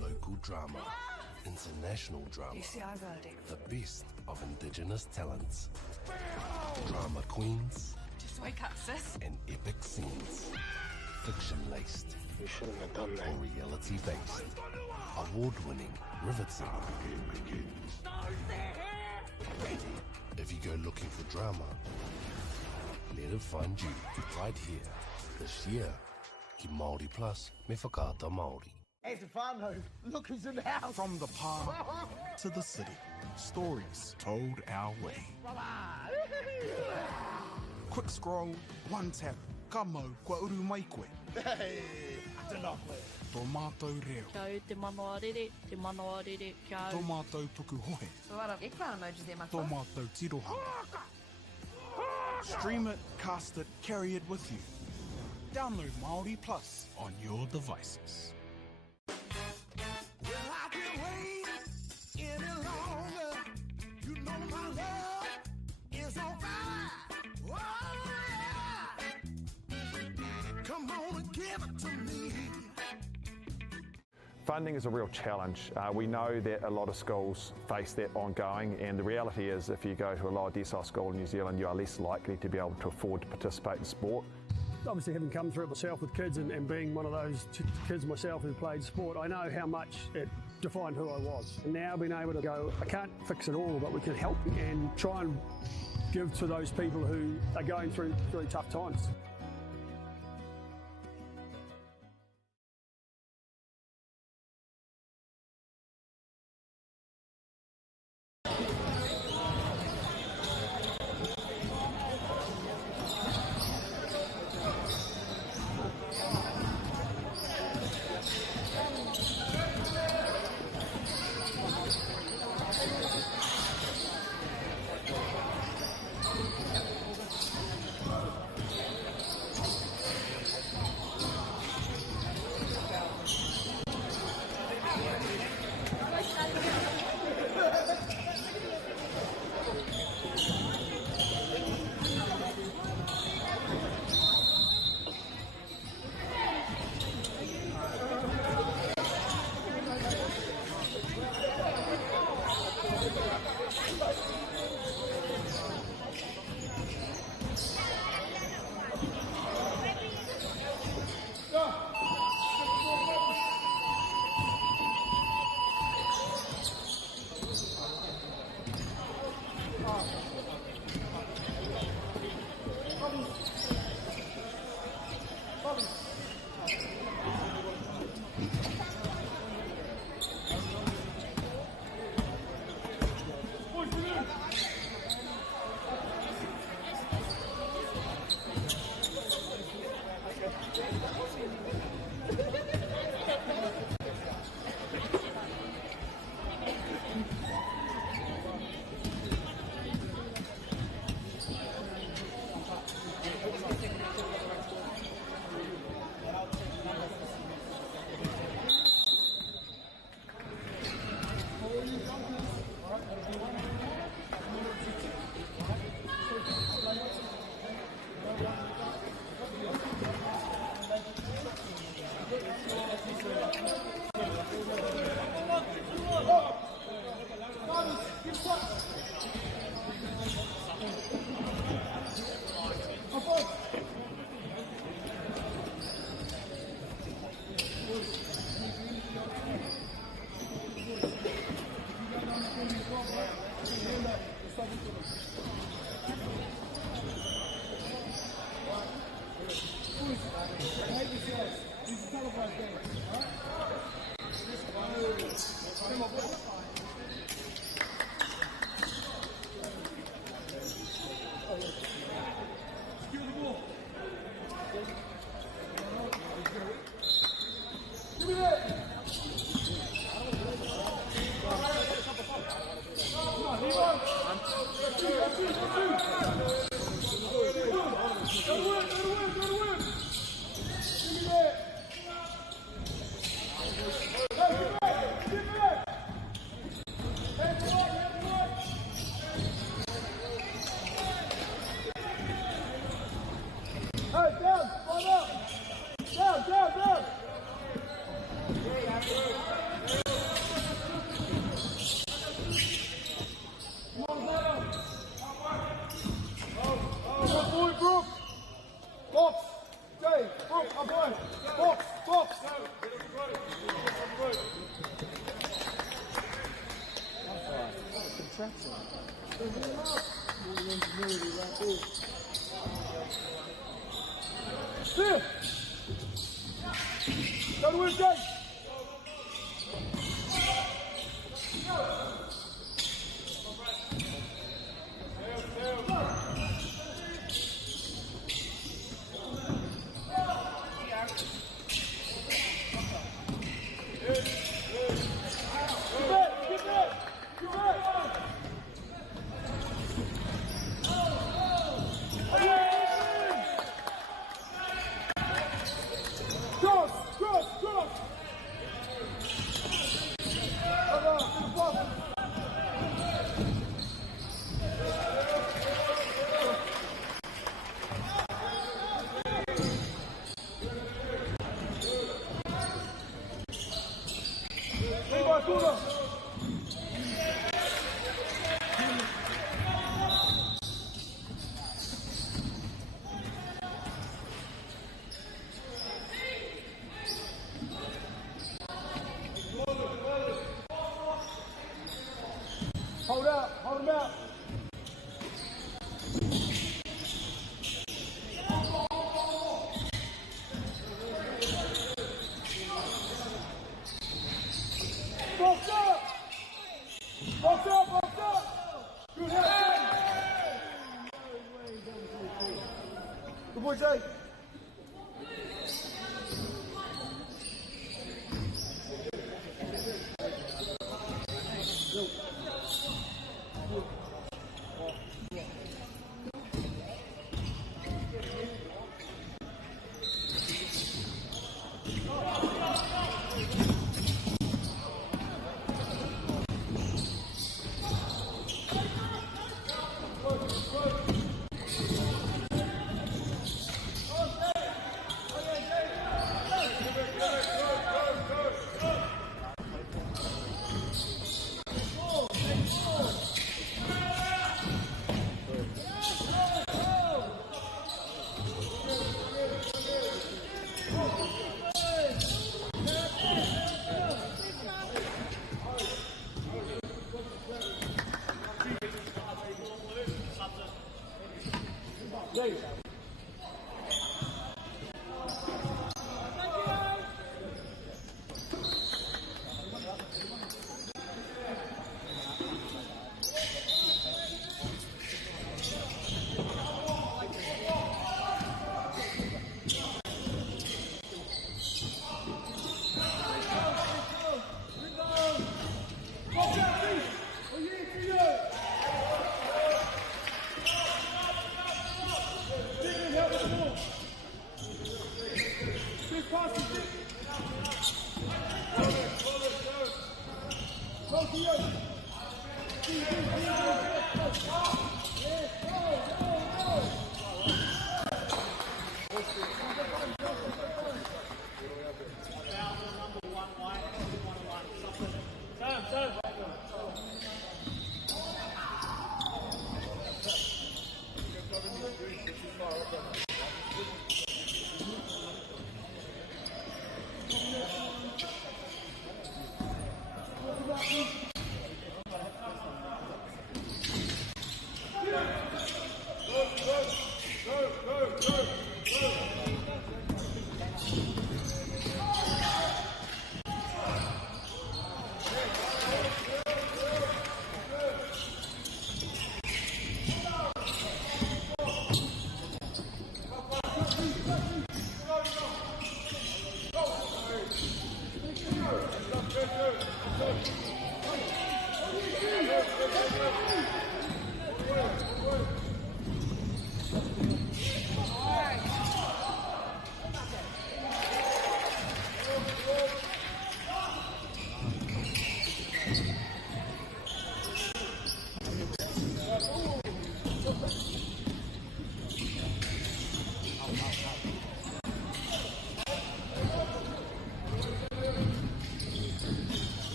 Local drama, international drama, UCI verdict. the best of Indigenous talents, drama queens, Just wake up, sis. and epic scenes, fiction-laced, You shouldn't have done that. or reality-based, award-winning, riveting. If you go looking for drama, let it find you right here. This year, ki Māori Plus me whakaata Māori. Hey, Stefano, look who's in the house. From the park to the city, stories told our way. Quick scroll, one tap, ka mau, kua uru mai koe. Hey, I don't know. Tō mātou reo, Kia au te manoarere, kia au. tō mātou puku hohe, So what up? Eggplant emoji there, my tō friend. mātou tirohanga. Stream it, cast it, carry it with you. Download Māori Plus on your devices. Funding is a real challenge. We know that a lot of schools face that ongoing, and the reality is if you go to a lower decile school in New Zealand, you are less likely to be able to afford to participate in sport. Obviously, having come through it myself with kids and being one of those kids myself who played sport, I know how much it defined who I was. And now being able to go, I can't fix it all, but we can help and try and give to those people who are going through really tough times.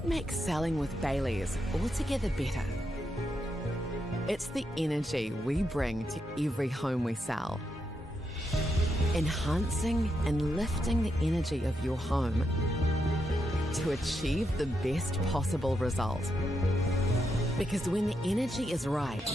What makes selling with Baileys altogether better? It's the energy we bring to every home we sell. Enhancing and lifting the energy of your home to achieve the best possible result. Because when the energy is right,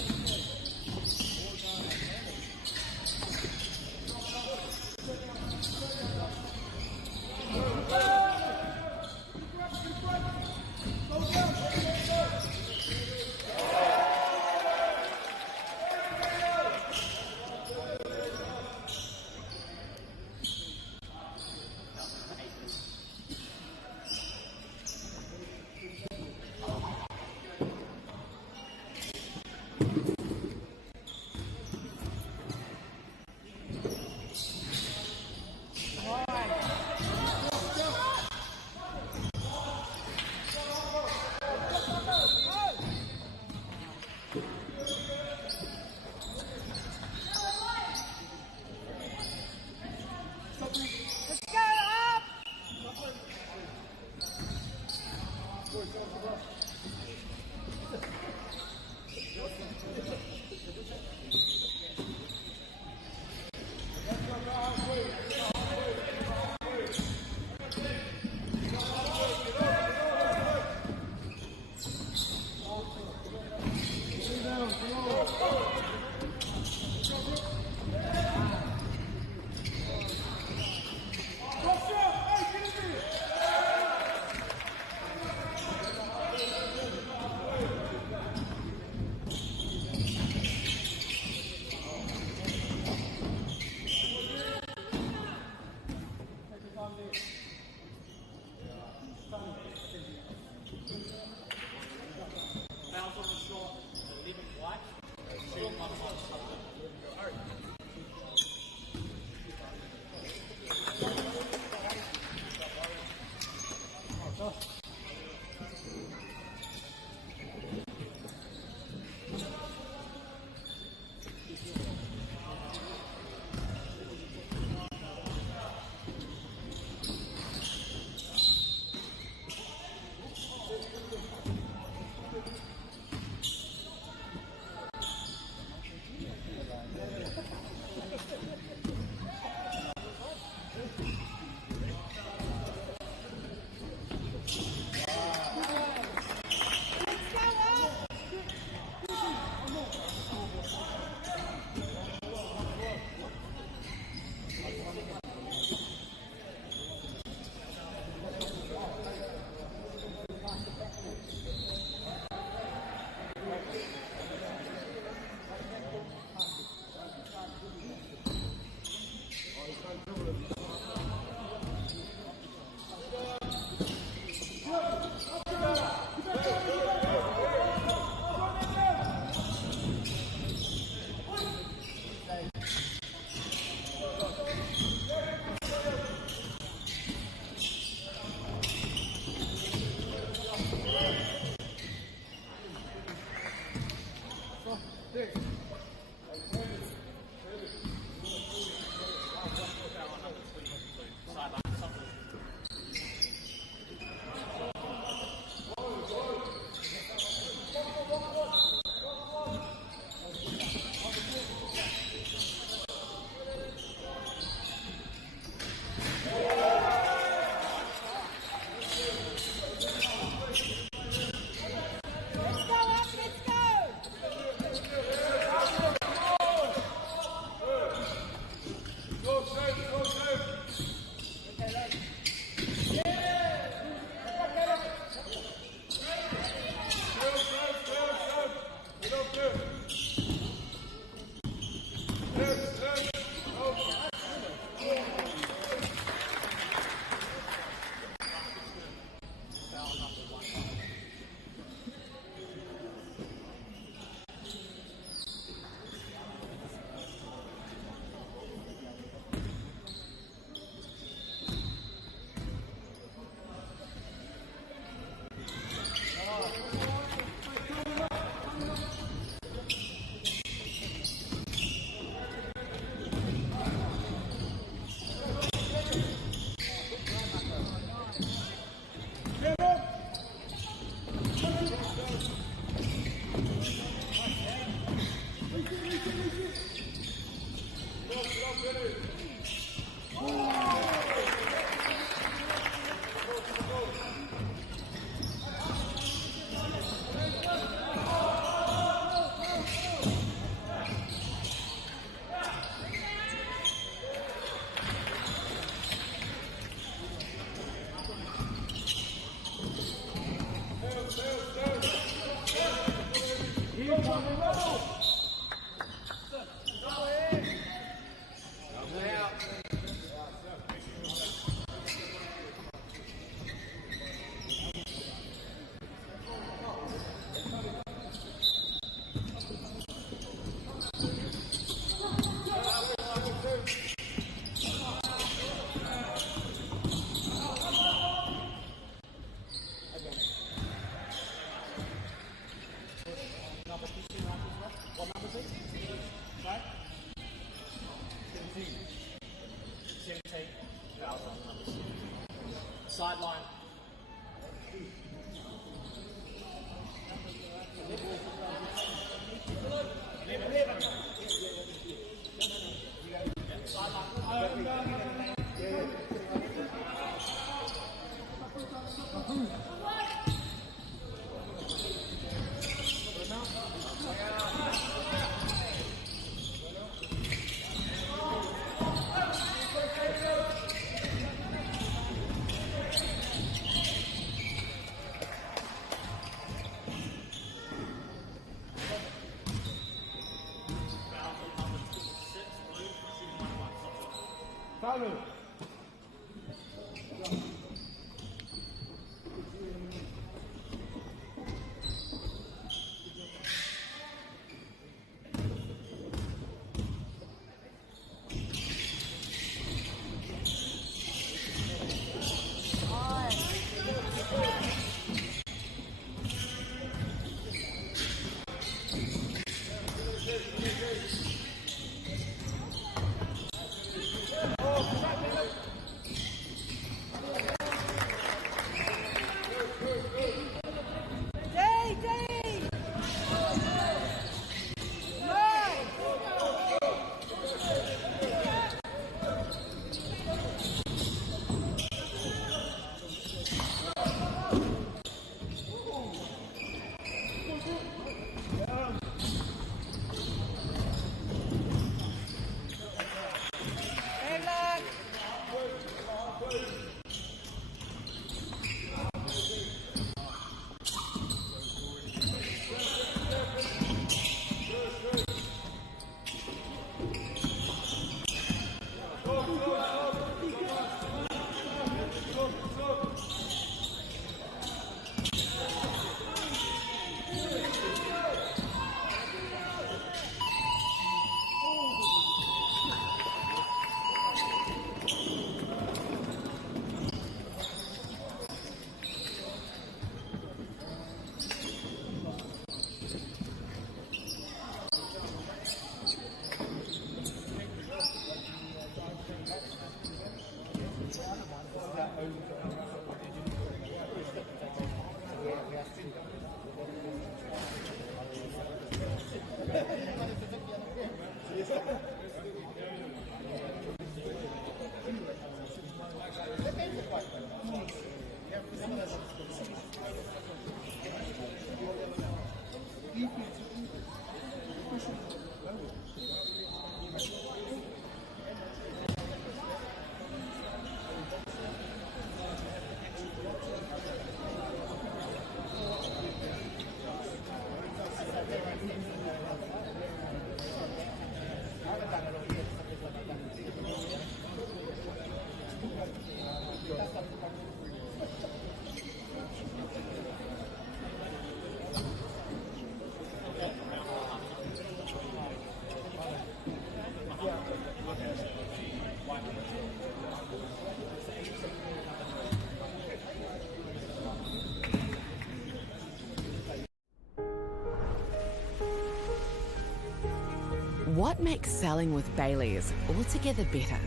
What makes selling with Baileys altogether better?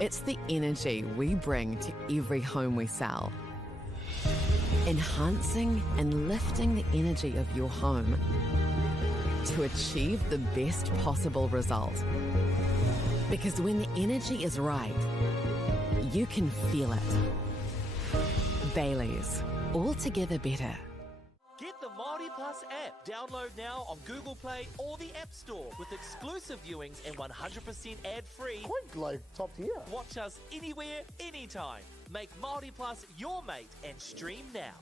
It's the energy we bring to every home we sell. Enhancing and lifting the energy of your home to achieve the best possible result. Because when the energy is right, you can feel it. Baileys, altogether better. Get the Māori Plus app. Download now on Google Play or the App Store with exclusive viewings and 100% ad-free. Quite like top tier. Watch us anywhere, anytime. Make Māori Plus your mate and stream now.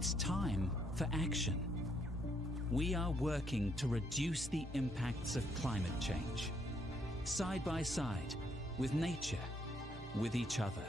It's time for action. We are working to reduce the impacts of climate change, side by side, with nature, with each other.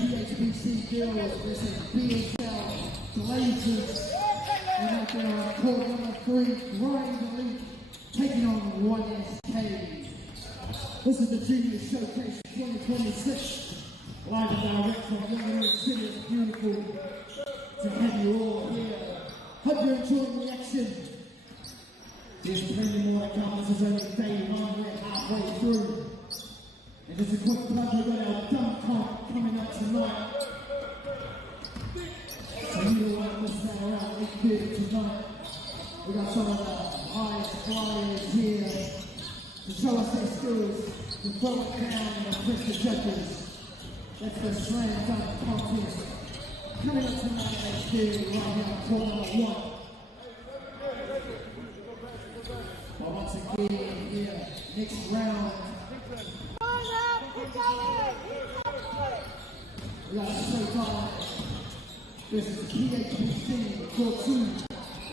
PHBC girls versus BSL Blazers. And out there on court number 3, Ryan Elite taking on 1SK. This is the Junior Showcase 2026. Live and direct from Young City. It's beautiful to have you all here. Hope you're enjoying the action. There's plenty more to come. This is only day 1. We're halfway through. And just a quick plug, we've got our dunk comp coming up tonight. So you don't want to miss that around 8:30 tonight. We got some of the highest flyers here to show us their skills, to throw it down and impress the judges. That's the slam dunk contest. Coming up tonight at 8:30 right here on court number 1. Well, once again, here, next round. We got a straight on. This is PHBC, court 2.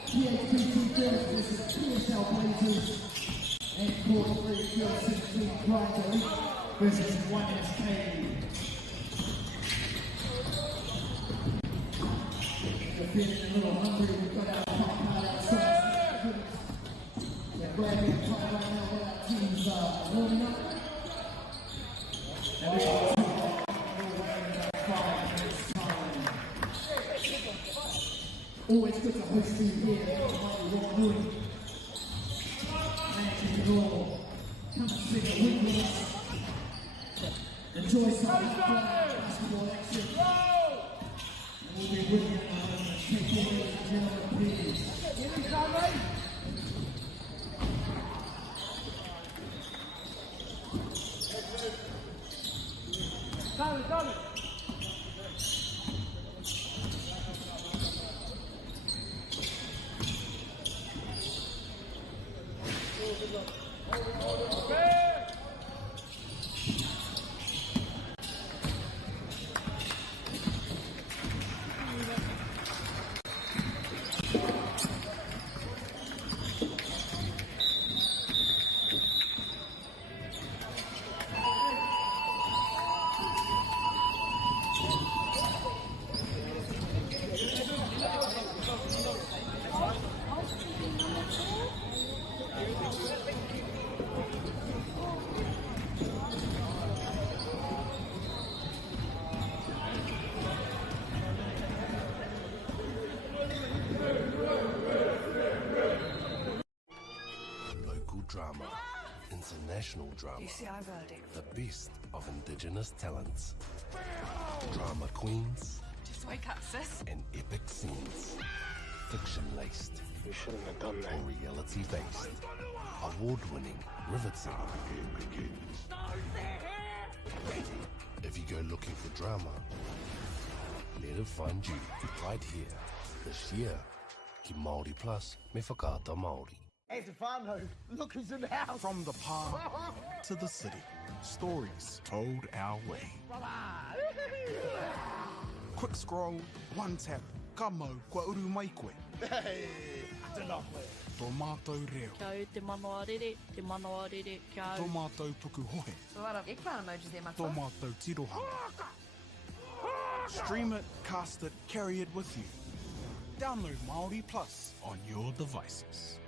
PHBC girls versus PSL Blazers. And court 3, field 16, Ryan Elite versus 1SK. If you're feeling a little hungry, we've got our pop card outside. They're glad we're talking right now while our teams are warming up. And this is always good to host you here at the Rock Room. Thank you all. Come and spend a week with us. Enjoy some basketball action. And we'll be with you now. Take care, ladies and gentlemen, please. Dale. drama. UCI verdict. The best of Indigenous talents. Drama queens Just wake up, sis. and epic scenes. Fiction-laced. You shouldn't have done that. Or reality-based. Award-winning, riveting. If you go looking for drama, let it find you right here. This year, ki Māori Plus me whakaata Māori. Hey, Stefano, look who's in the house. From the park to the city, stories told our way. Quick scroll, one tap, ka mau kua uru mai koe. Hey, I don't know. Tō mātou reo, Kia au te manoarere, kia au. tō mātou puku hohe, A lot of eggplant emojis there, my tō mātou tirohanga. Stream it, cast it, carry it with you. Download Māori Plus on your devices.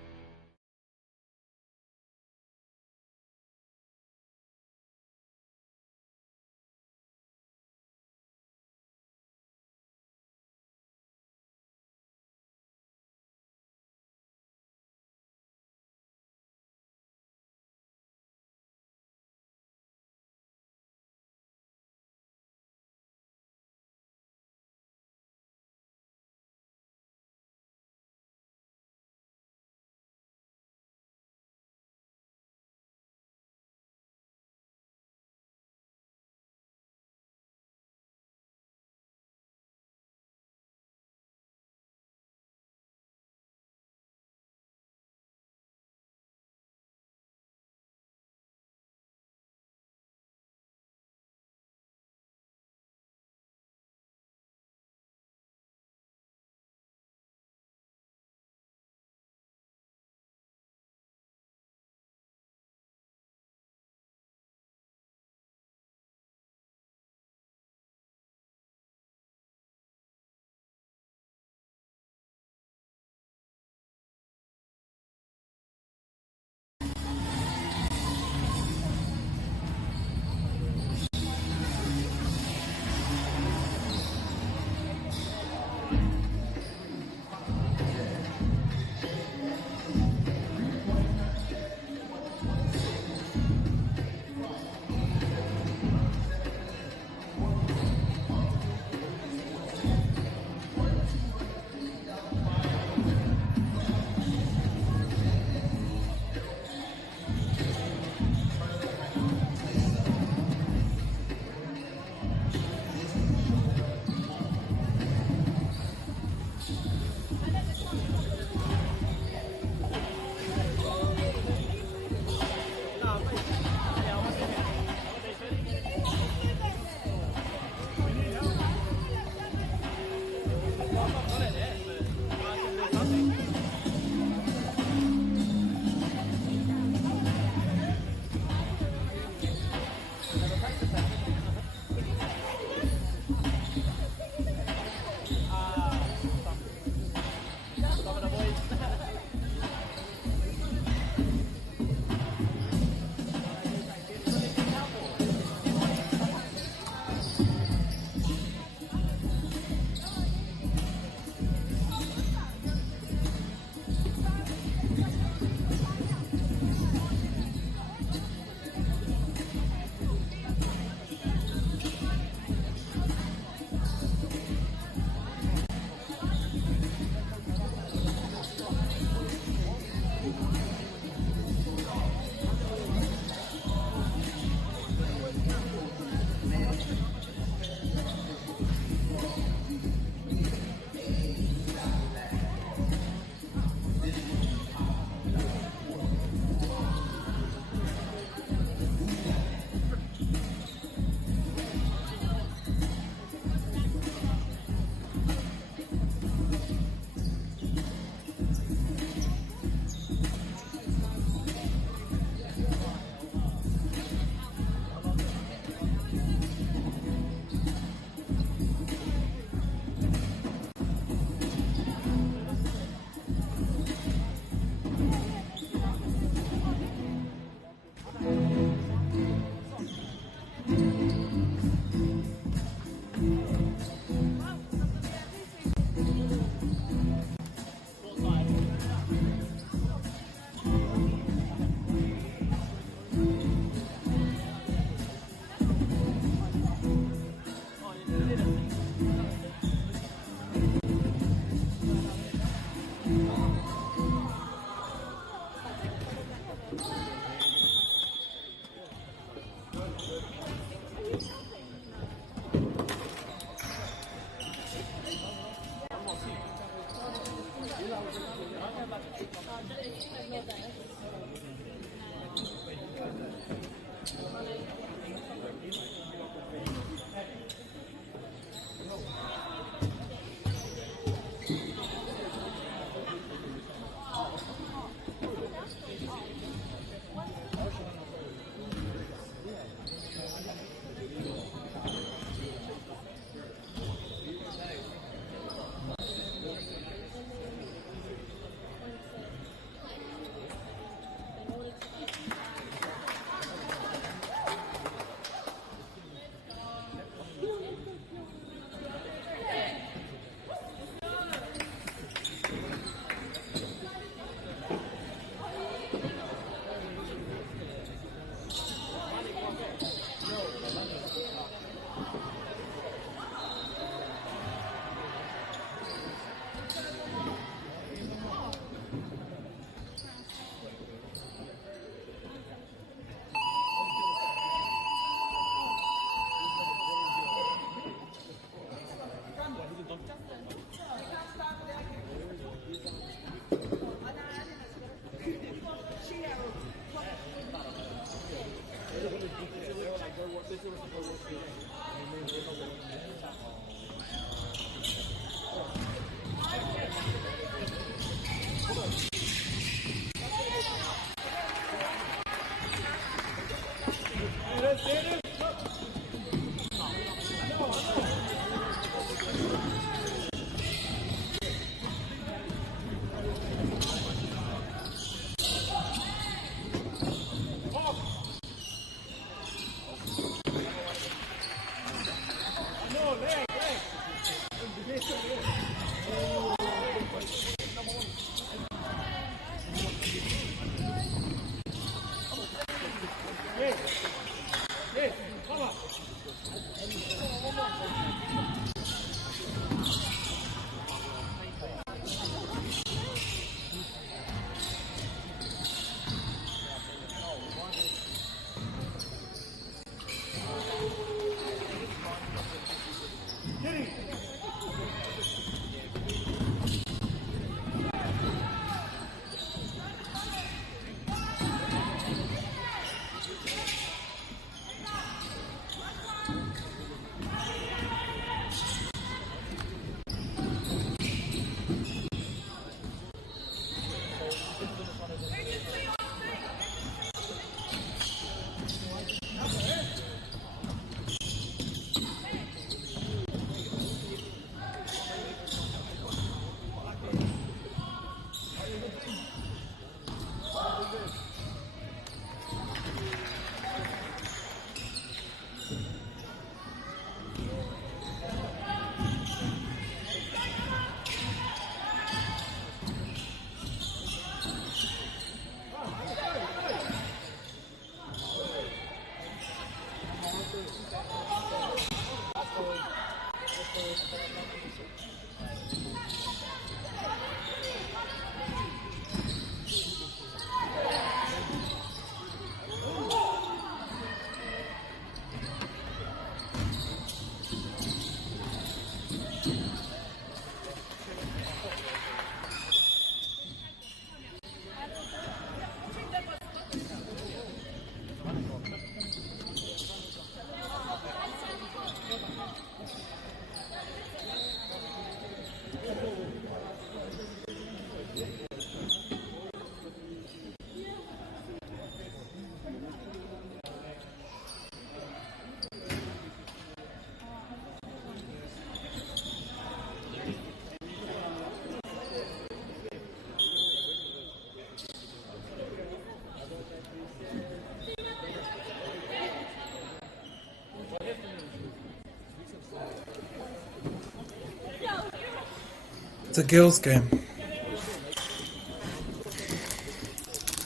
It's a girls' game.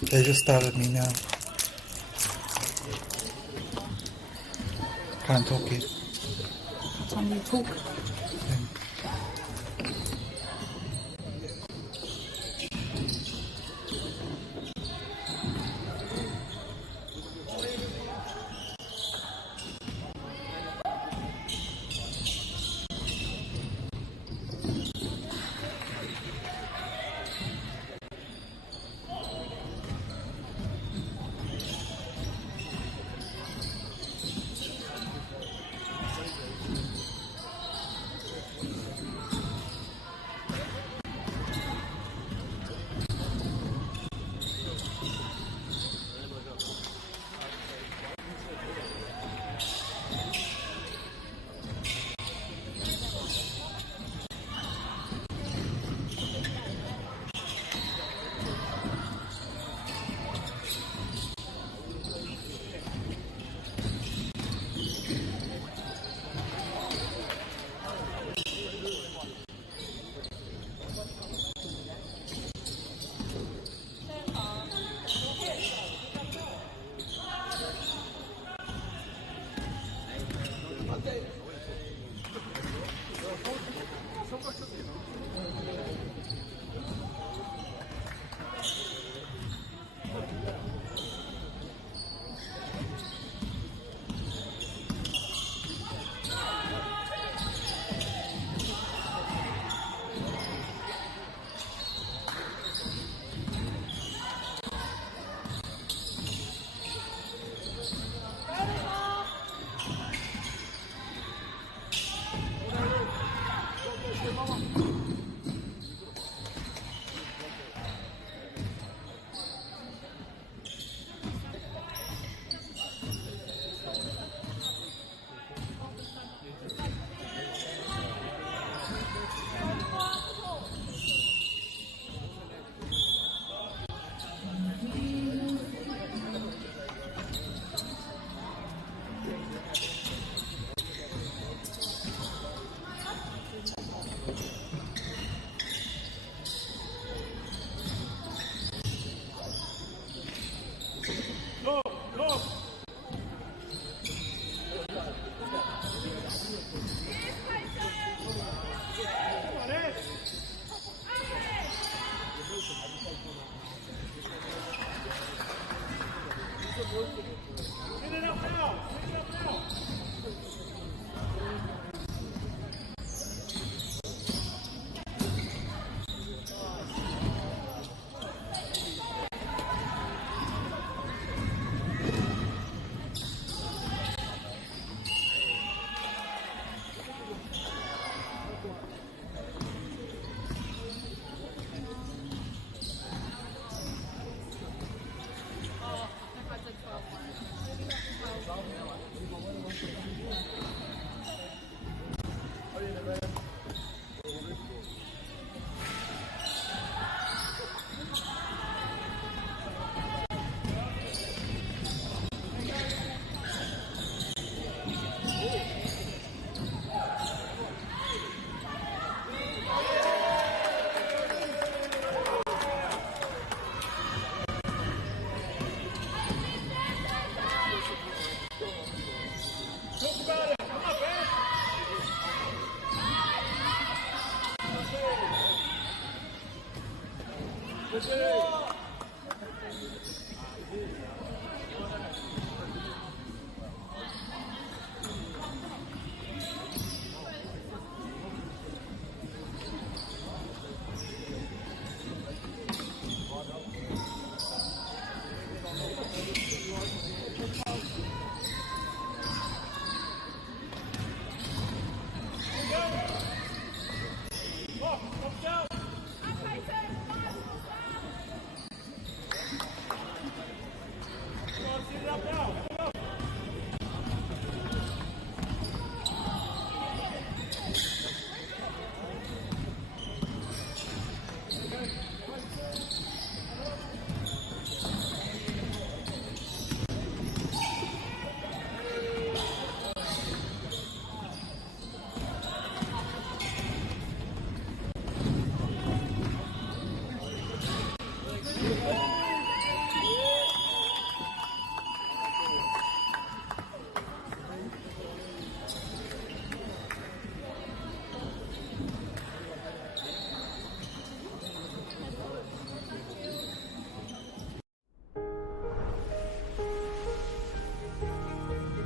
They just started me now. Can't talk yet. Can you talk?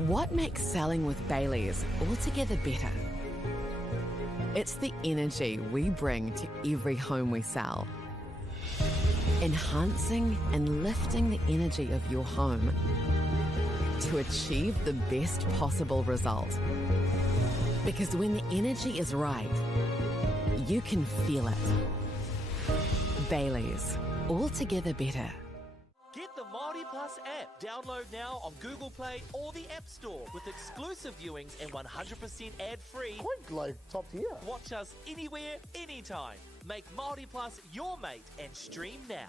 What makes selling with Baileys altogether better? It's the energy we bring to every home we sell. Enhancing and lifting the energy of your home to achieve the best possible result. Because when the energy is right, you can feel it. Baileys, altogether better. Get the Māori Plus app. Download now on Google Play or the App Store with exclusive viewings and 100% ad-free. Quite like top tier. Watch us anywhere, anytime. Make Māori Plus your mate and stream now.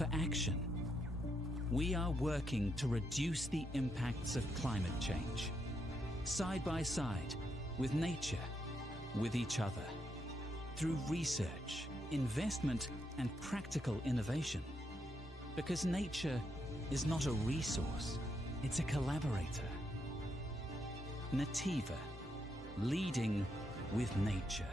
for action. We are working to reduce the impacts of climate change, side by side with nature, with each other, through research, investment, and practical innovation. Because nature is not a resource, it's a collaborator. Nativa, leading with nature.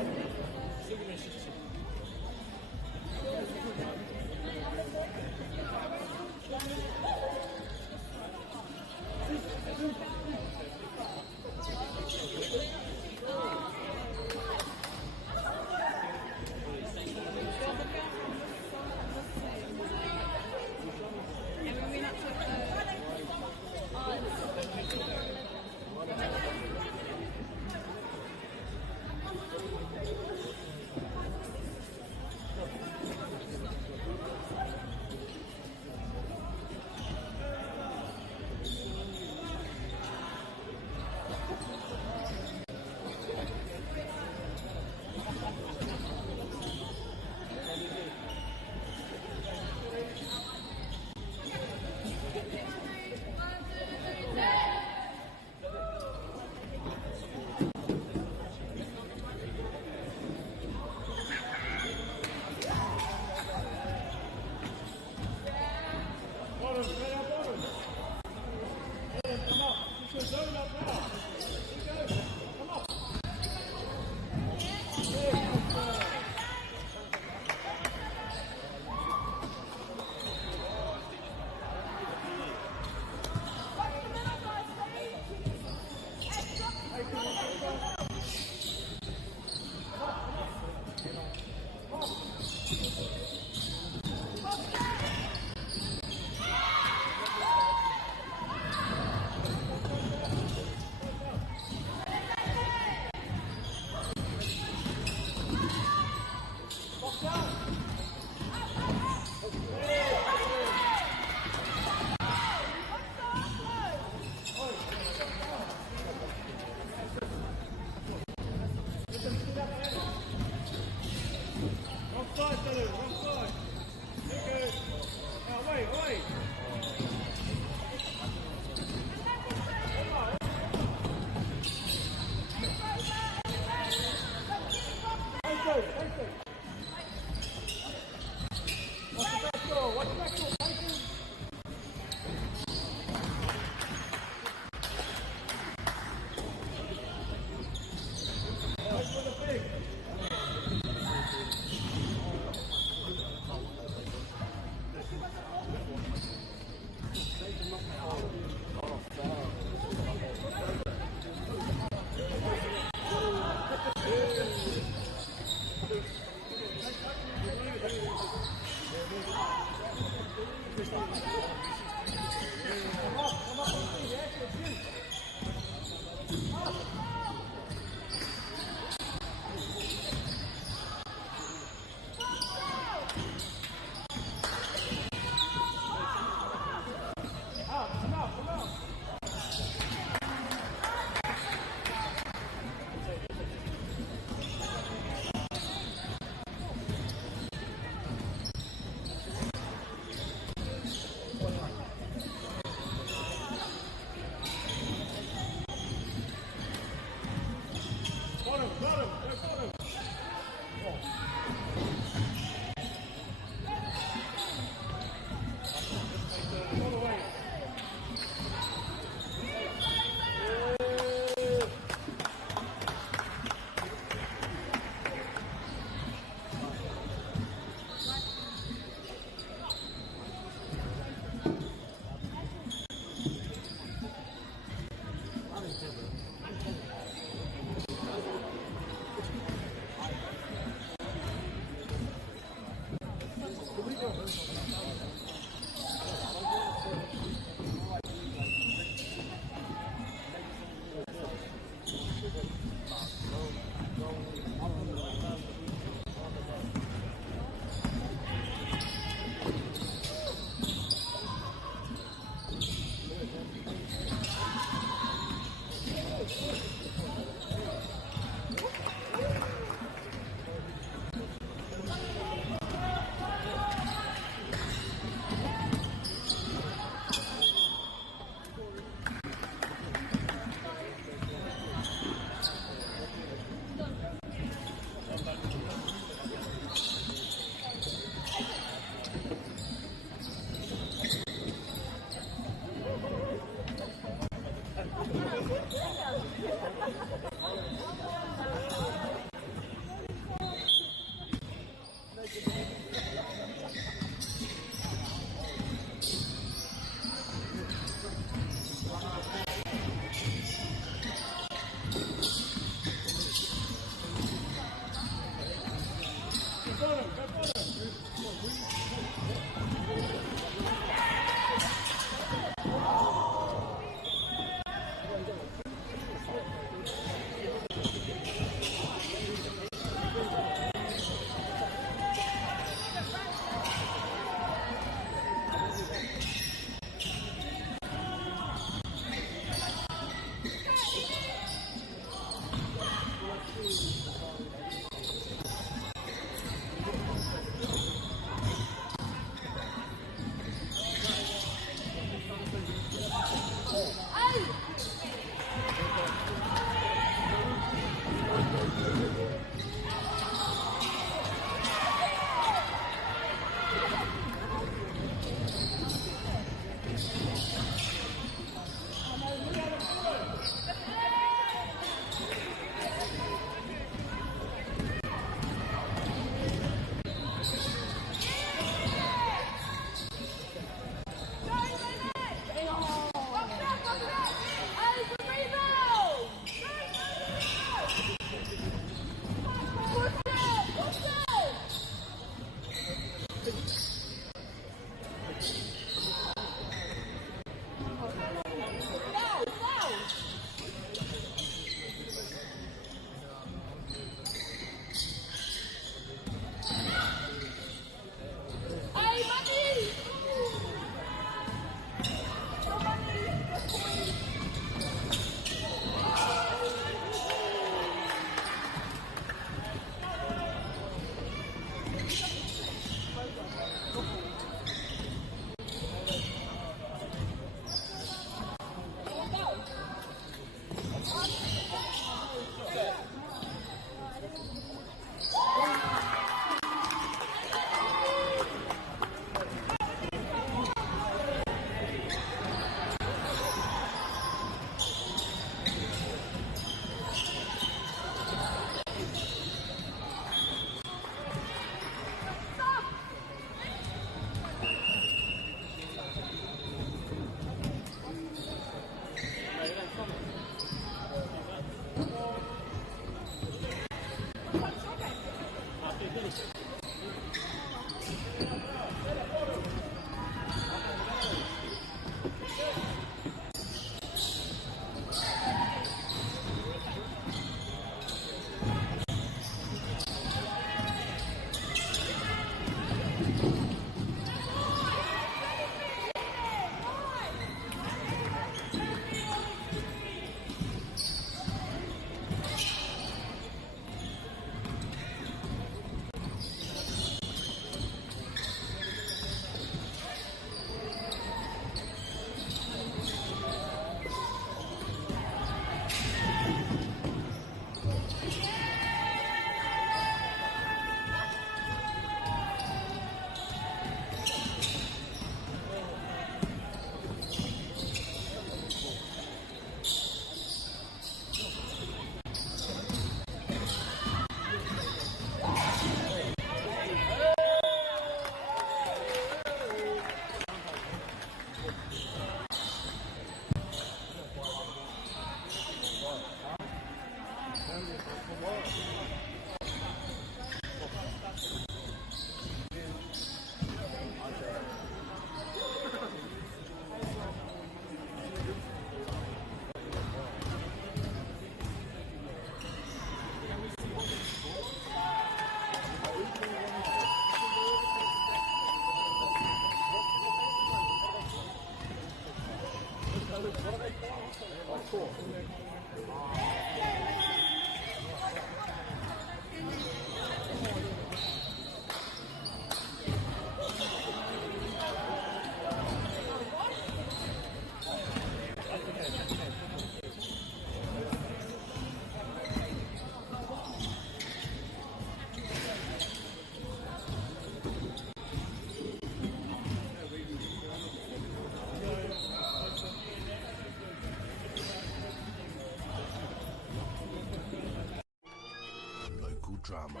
Local drama,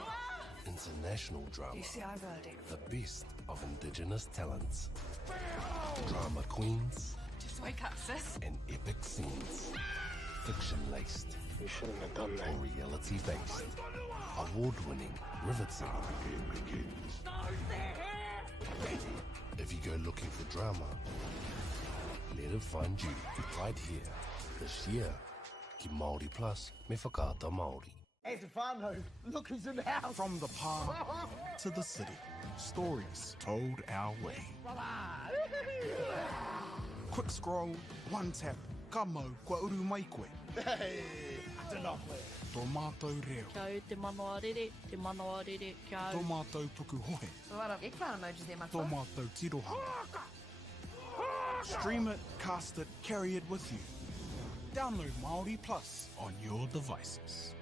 international drama, UCI verdict. the best of Indigenous talents, drama queens, Just wake up, sis. and epic scenes, fiction-laced, You shouldn't have done that. or reality-based, award-winning, riveting. If you go looking for drama, let it find you right here. This year, ki Māori Plus me whakaata Māori. Hey, Stefano, look who's in the house. From the park to the city, stories told our way. Quick scroll, one tap, ka mau kua uru mai koe. Hey, I don't know. Tō mātou reo, Kia au te manoarere, kia au. tō mātou puku hohe, So what are eggplant emojis there, tō Matua? mātou tirohanga. Stream it, cast it, carry it with you. Download Māori Plus on your devices.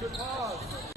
Good pass.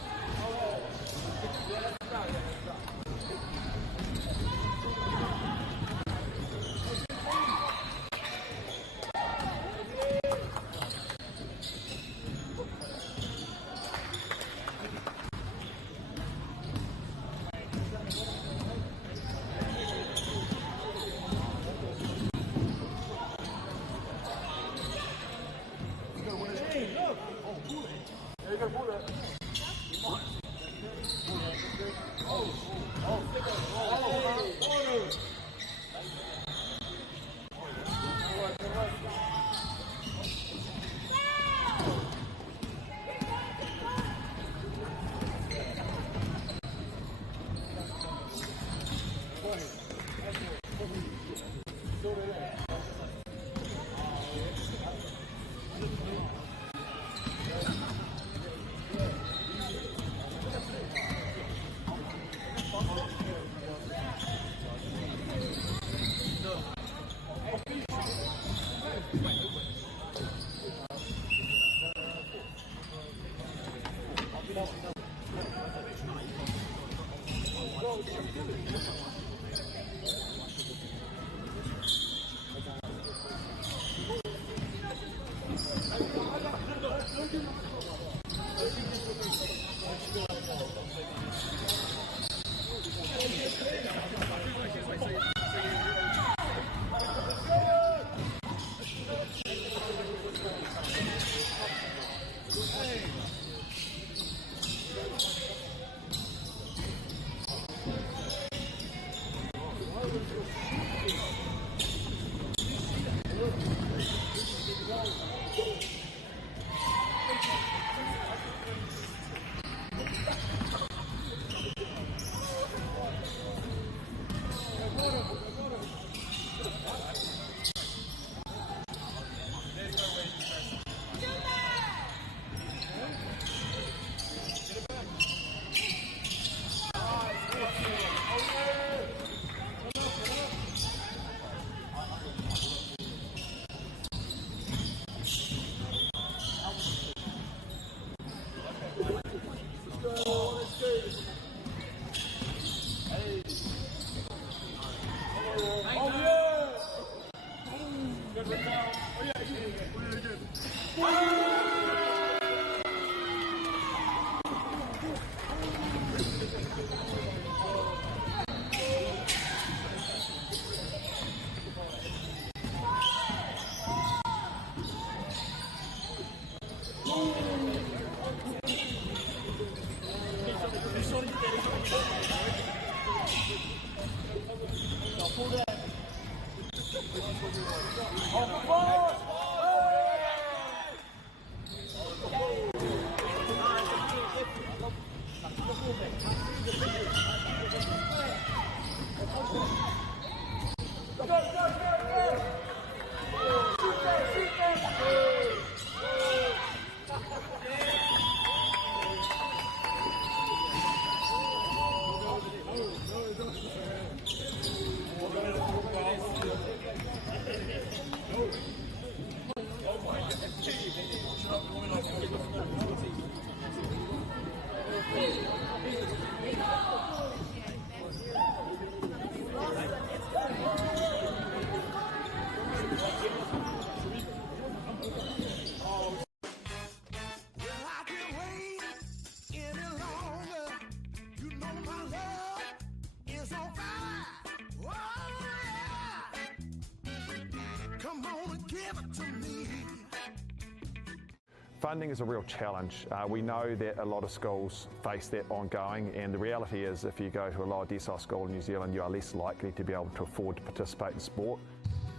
Funding is a real challenge. We know that a lot of schools face that ongoing, and the reality is if you go to a lower decile school in New Zealand, you are less likely to be able to afford to participate in sport.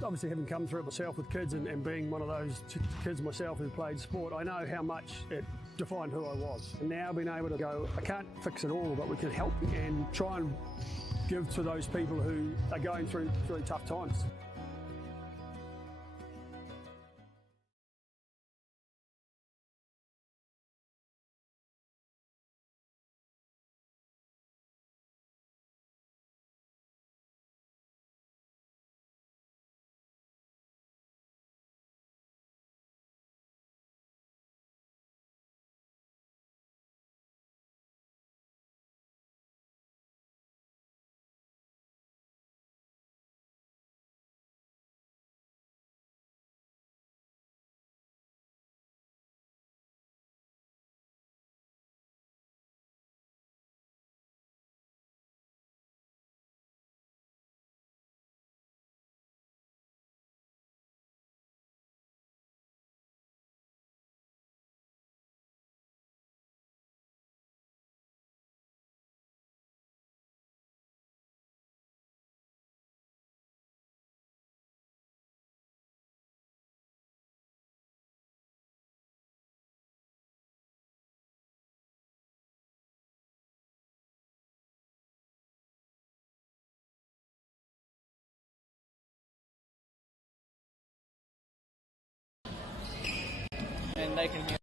Obviously, having come through it myself with kids and being one of those kids myself who played sport, I know how much it defined who I was. And now being able to go, I can't fix it all, but we can help and try and give to those people who are going through really tough times. and they can hear.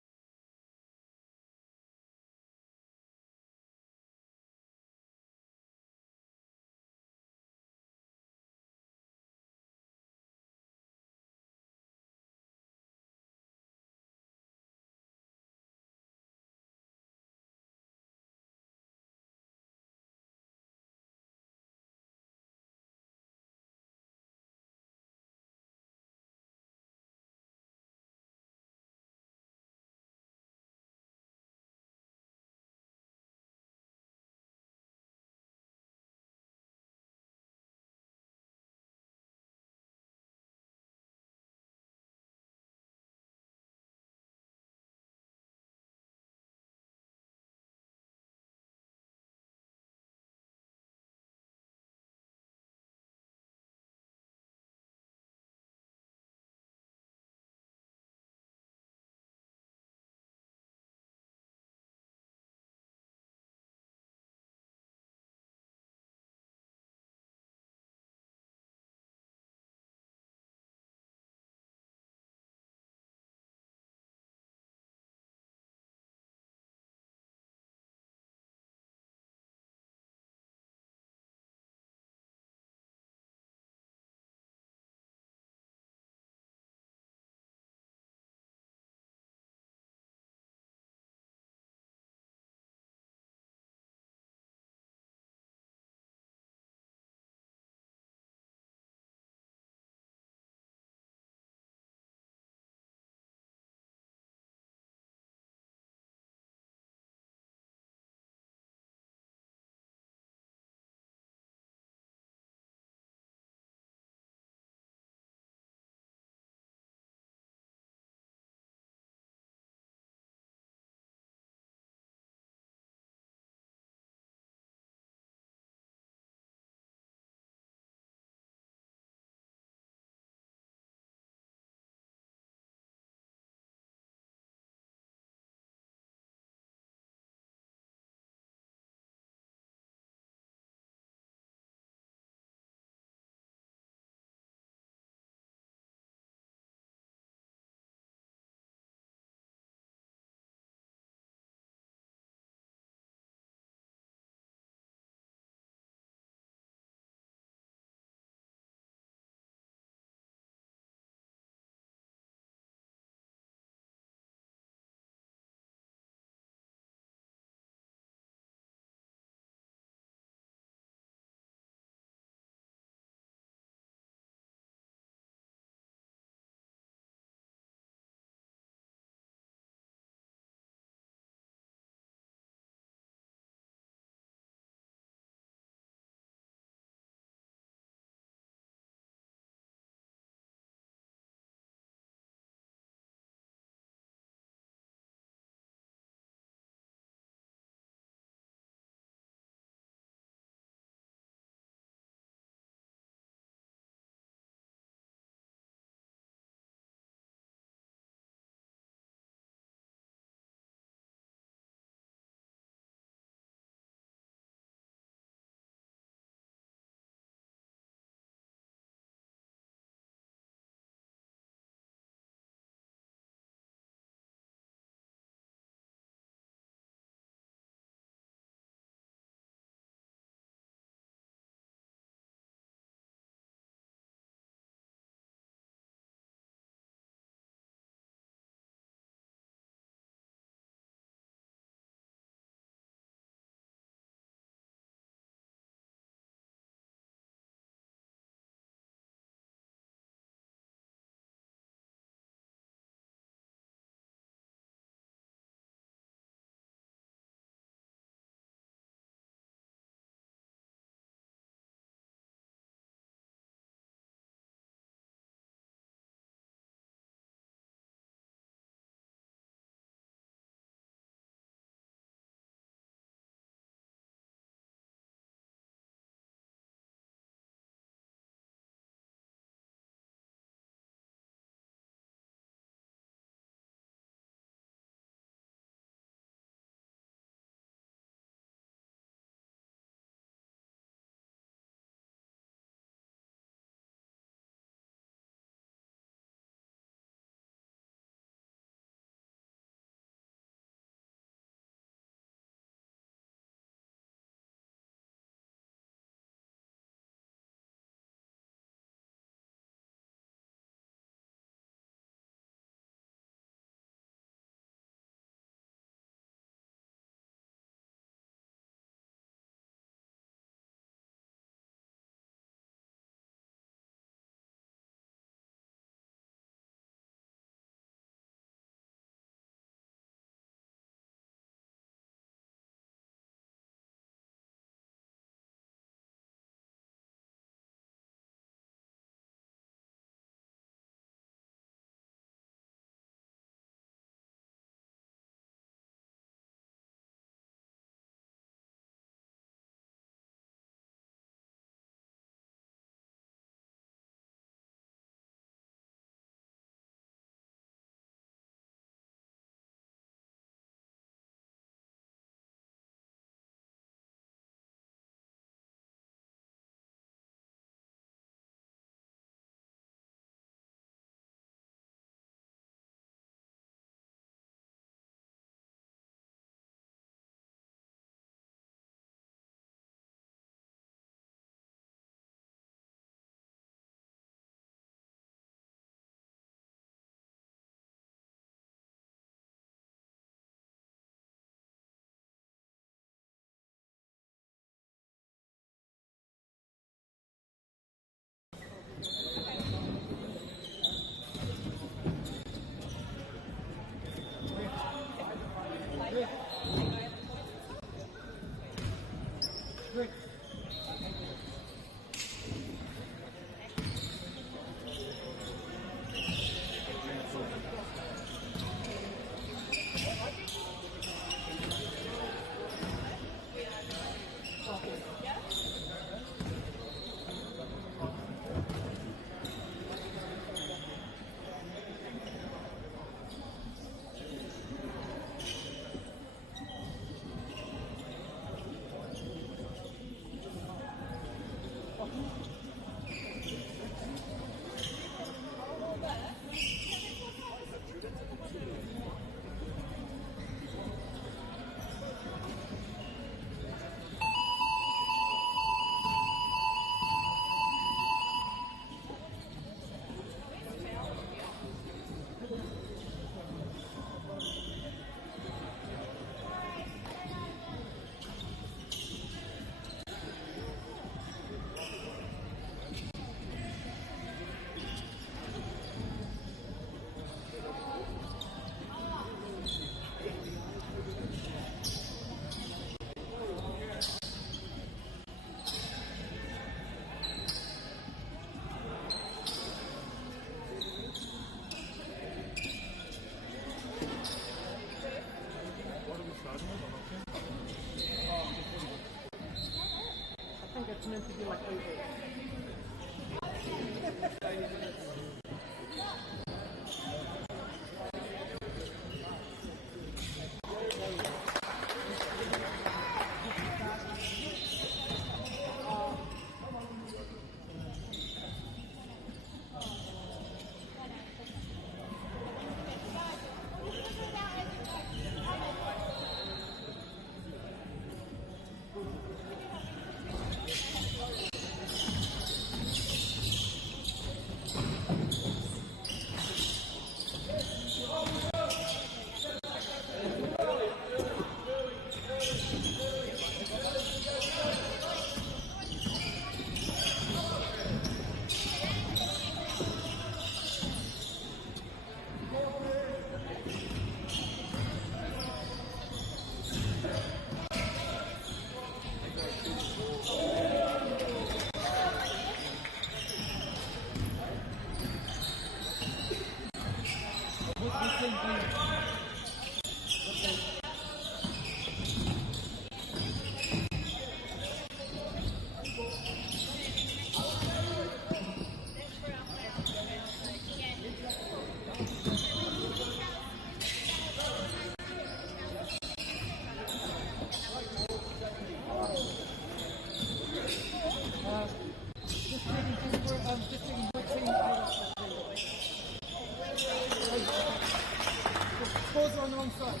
wrong side.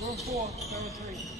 Go 4, go 3.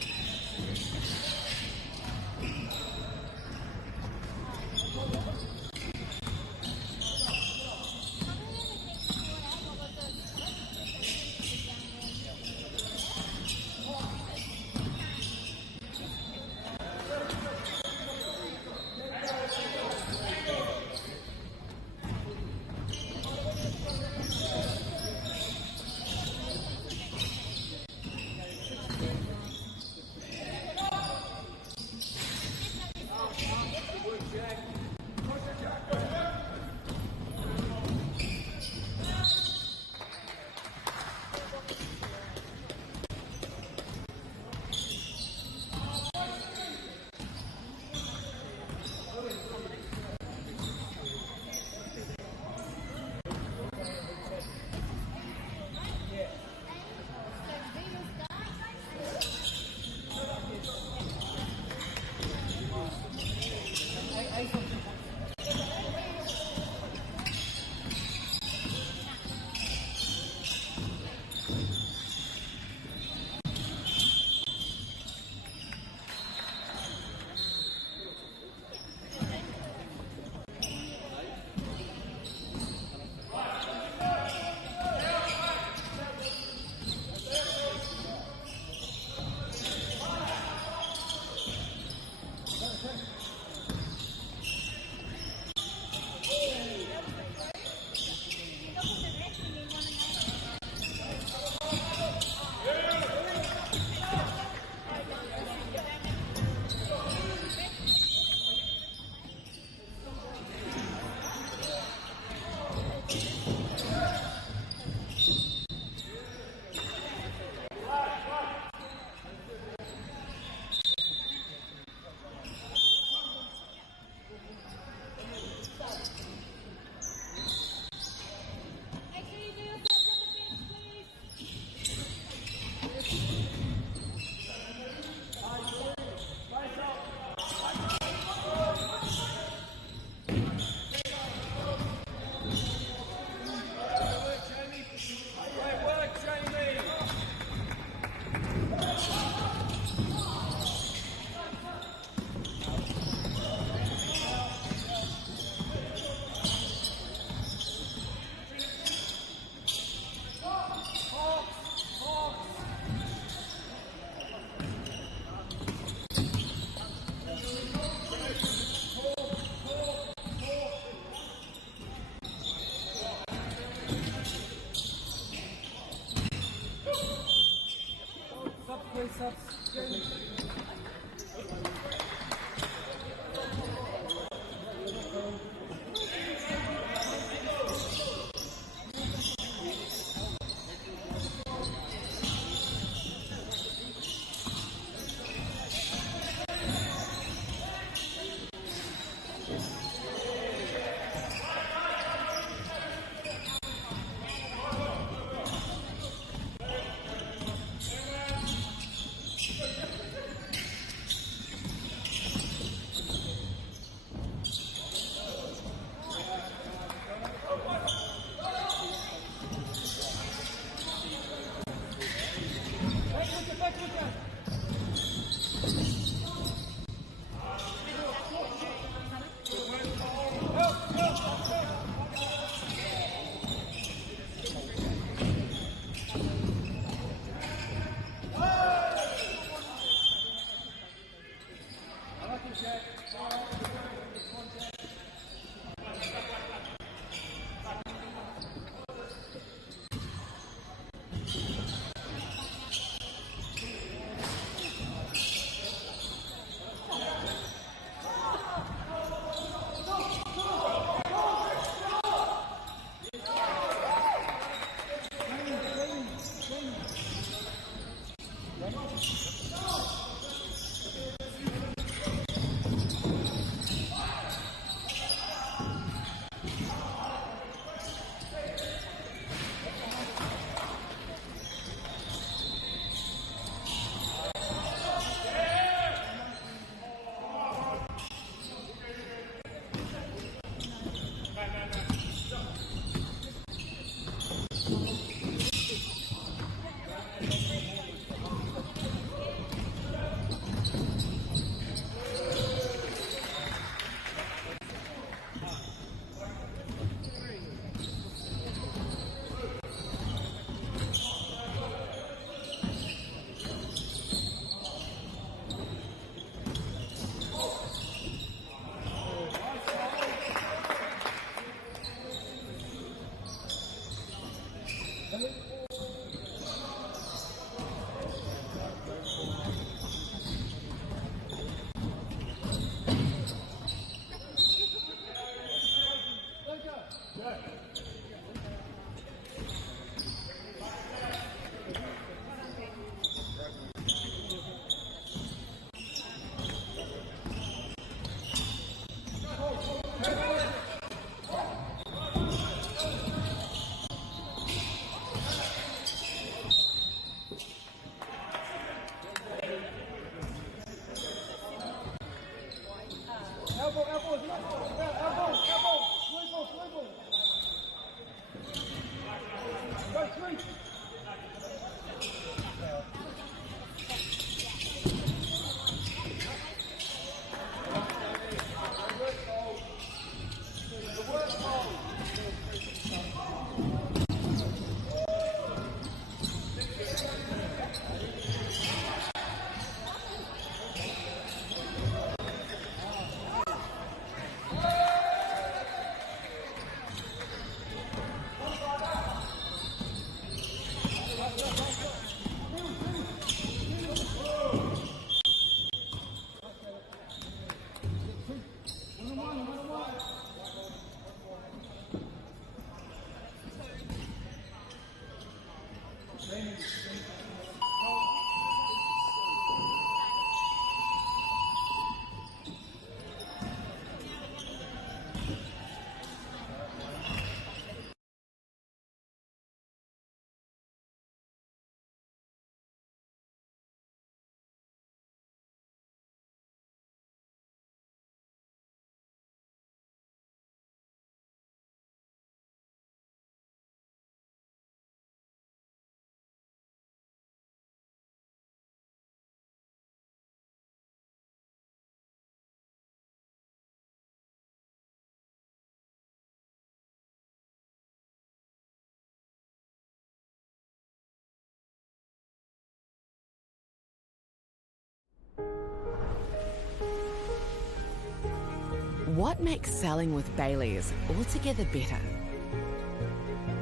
What makes selling with Baileys altogether better?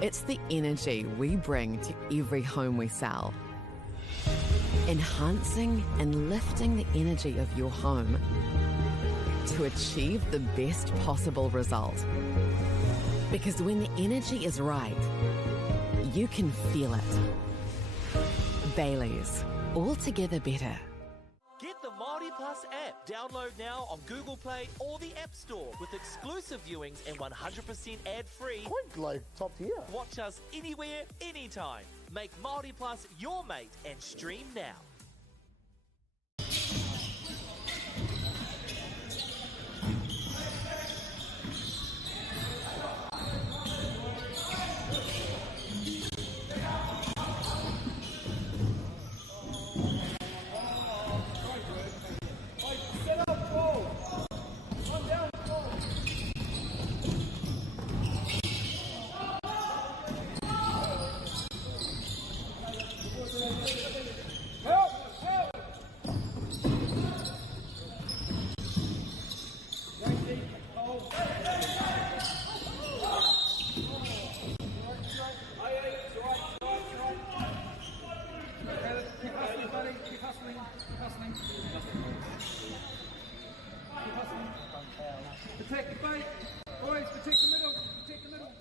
It's the energy we bring to every home we sell. Enhancing and lifting the energy of your home to achieve the best possible result. Because when the energy is right, you can feel it. Baileys, altogether better. Get the Māori Plus app. Download now on Google Play or the App Store with exclusive viewings and 100% ad-free. Quite like top tier. Watch us anywhere, anytime. Make Māori Plus your mate and stream now. Protect the bait. Boys, protect the middle. Protect the middle.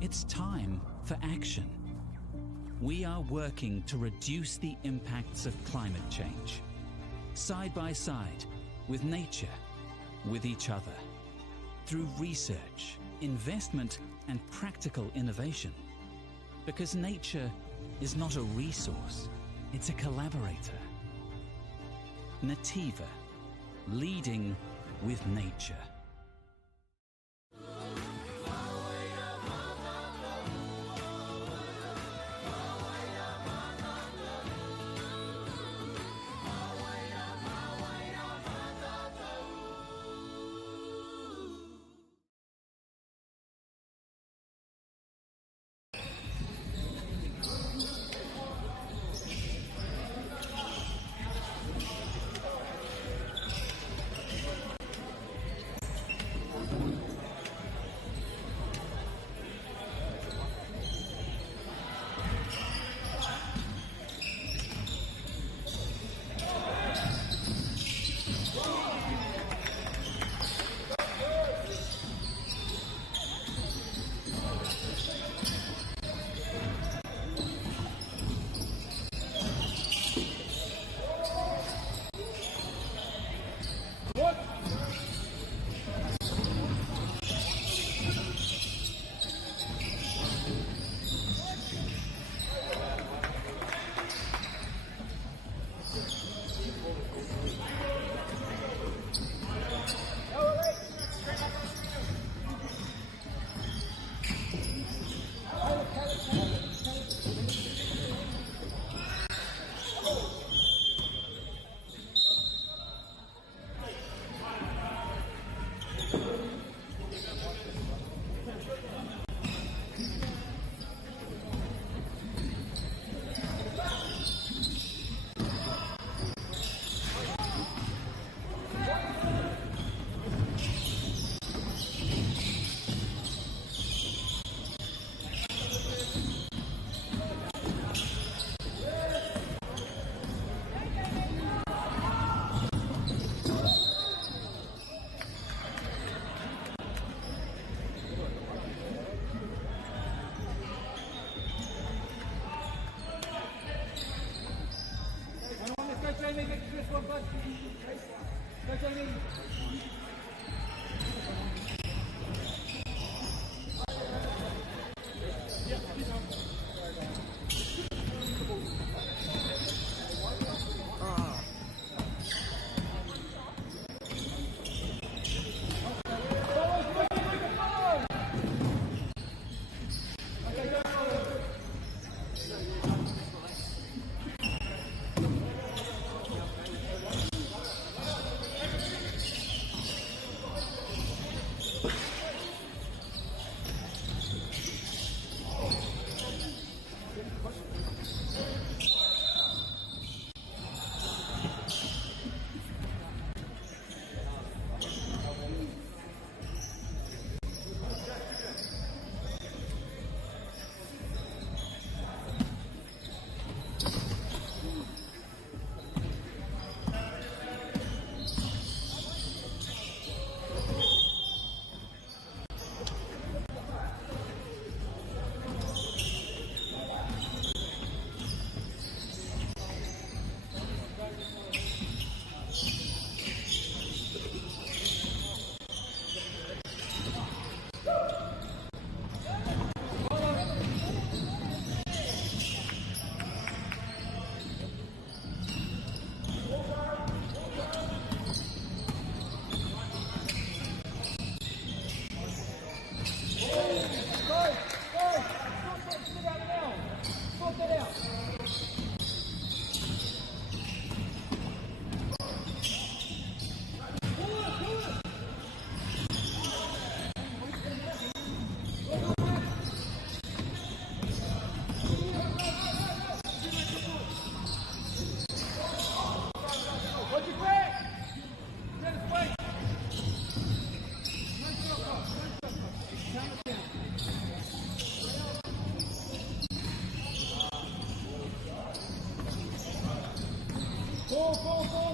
It's time for action. We are working to reduce the impacts of climate change, side by side with nature, with each other, through research, investment, and practical innovation. Because nature is not a resource, it's a collaborator. Nativa, leading with nature.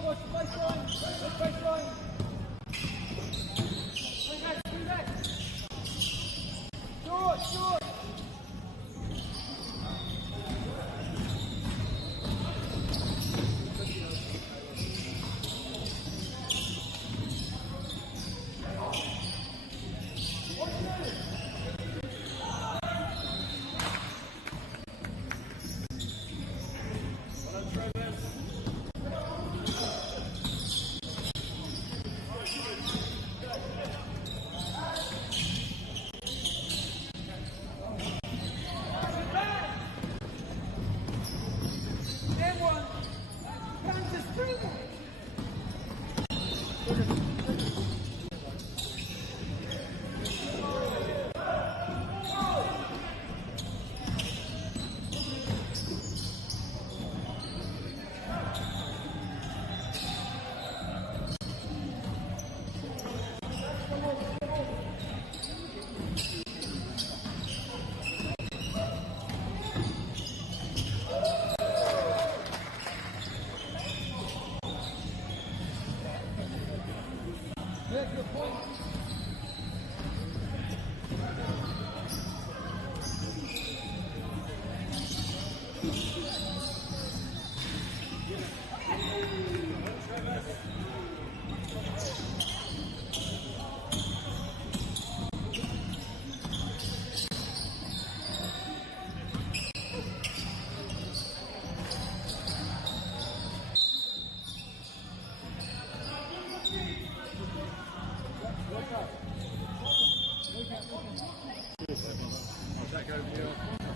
Watch the baseline. Baseline. Bring back.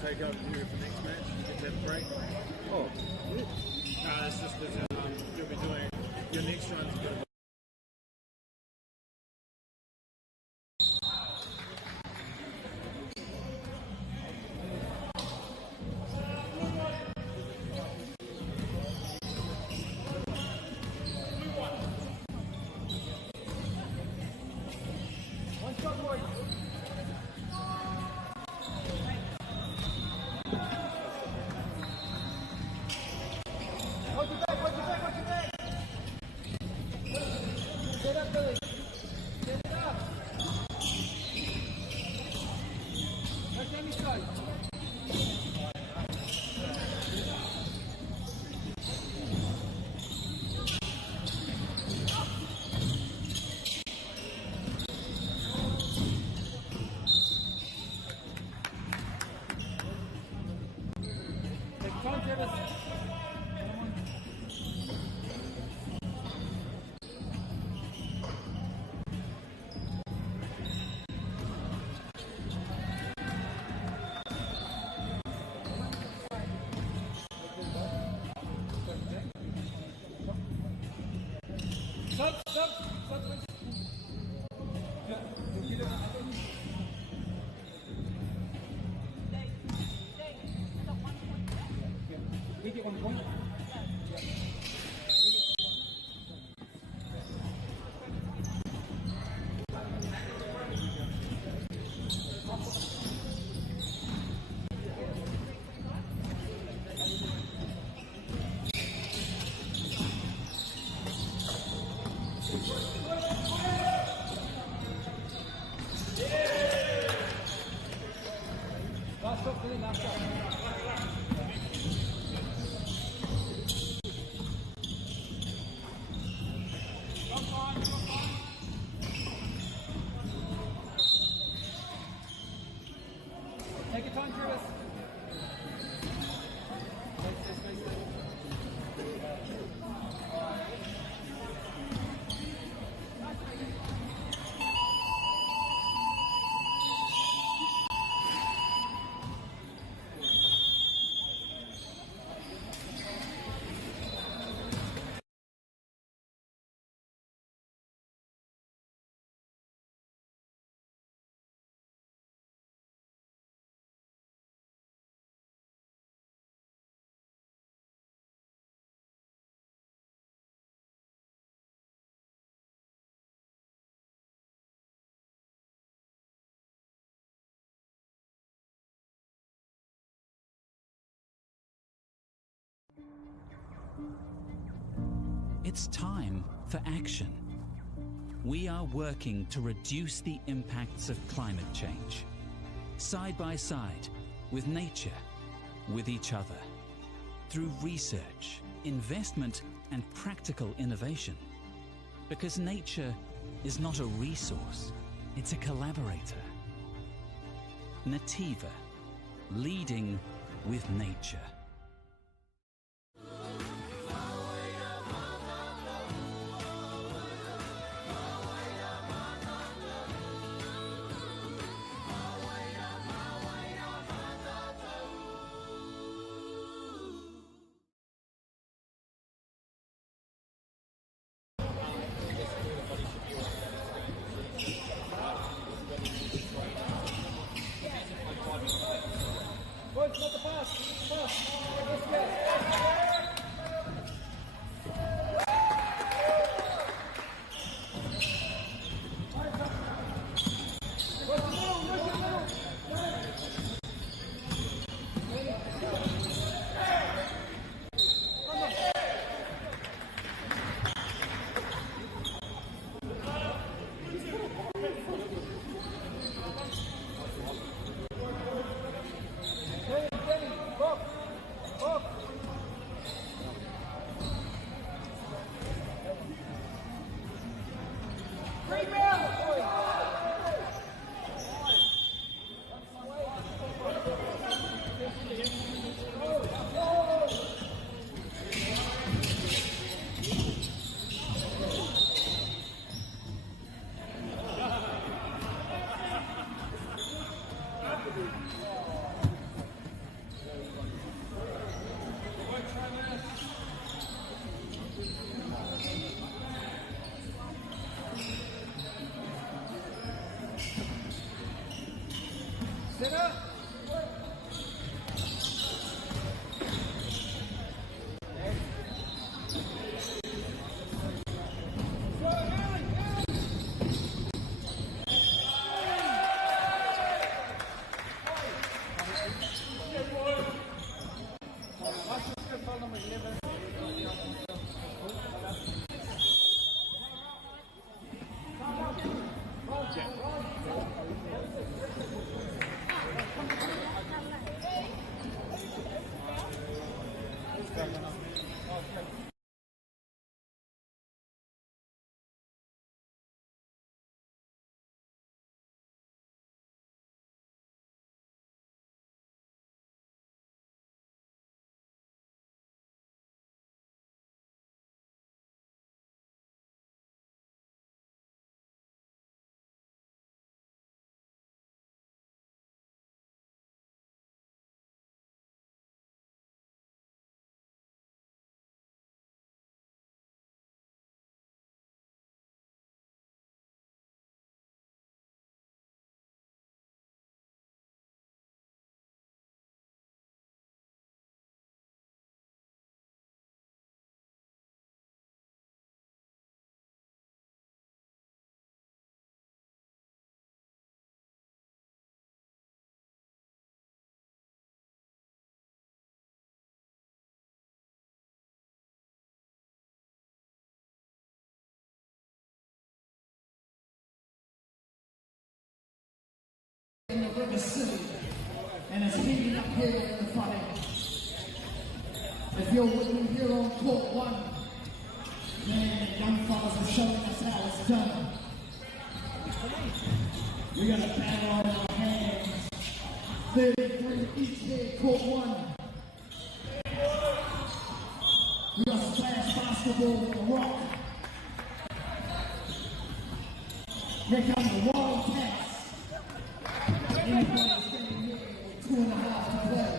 take over here for next match and get that break. Oh, no, it's just because you'll be doing your next run to get a It's time for action. We are working to reduce the impacts of climate change. side by side, with nature, with each other. Through research, investment, and practical innovation. Because nature is not a resource, it's a collaborator. Nativa, leading with nature. In the River City, and it's heating up here in the front end. If you're with me here on court one, man, the young fellas are showing us how it's done. We got a battle on our hands. 33 each here, court one. We got splash basketball with the rock. Here comes the Wildcats. Anybody standing here with 2.5 to play.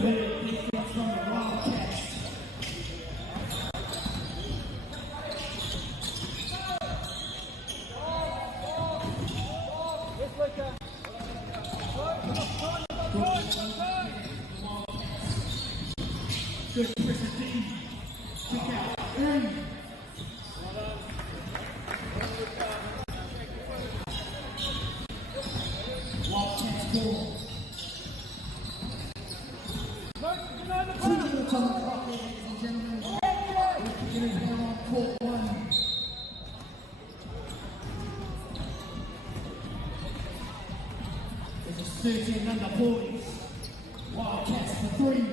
Big defense from the Wildcats. Good Christian team. Kick out. In. Wildcats ball. 2 minutes on the clock, ladies and gentlemen. 13 under 40s. Wildcats for 3.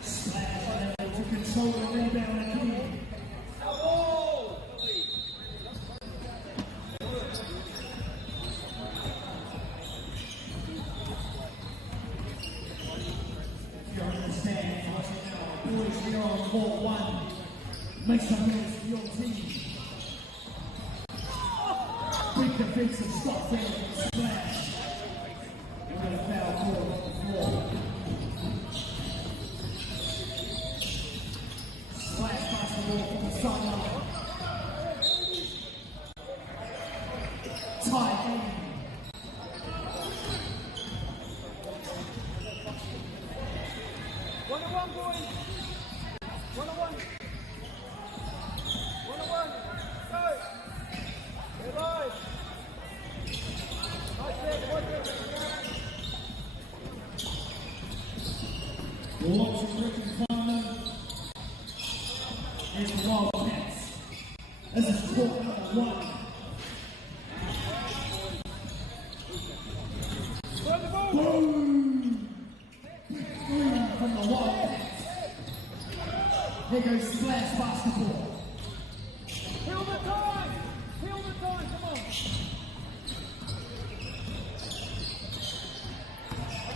Splash to control the rebound again. You understand, boys, we are on 4-1. Make some noise for your team. Big defensive stop there, splash. We're going to foul call on the floor. Splash basketball from the sideline. Tie game. One-on-one, boys. One-on-one. One-on-one. Go. Get live. Nice set. Watch it. Watching Ricky Farmer is the Wildcats. This is quarter number 1. Boom! Big 3 from the Wildcats. Here goes Splash basketball. Kill the time. Kill the time. Come on.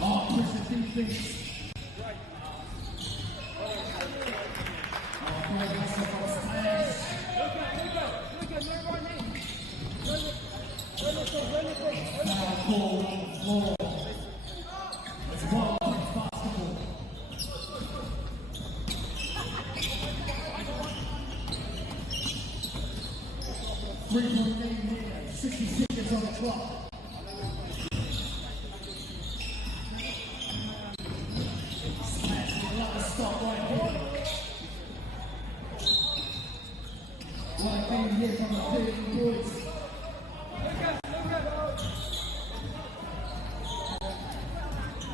Oh, push the defense. Three-point game here, 60 seconds on the clock. Smashing a lot of stop right here. Right game here from the big boys.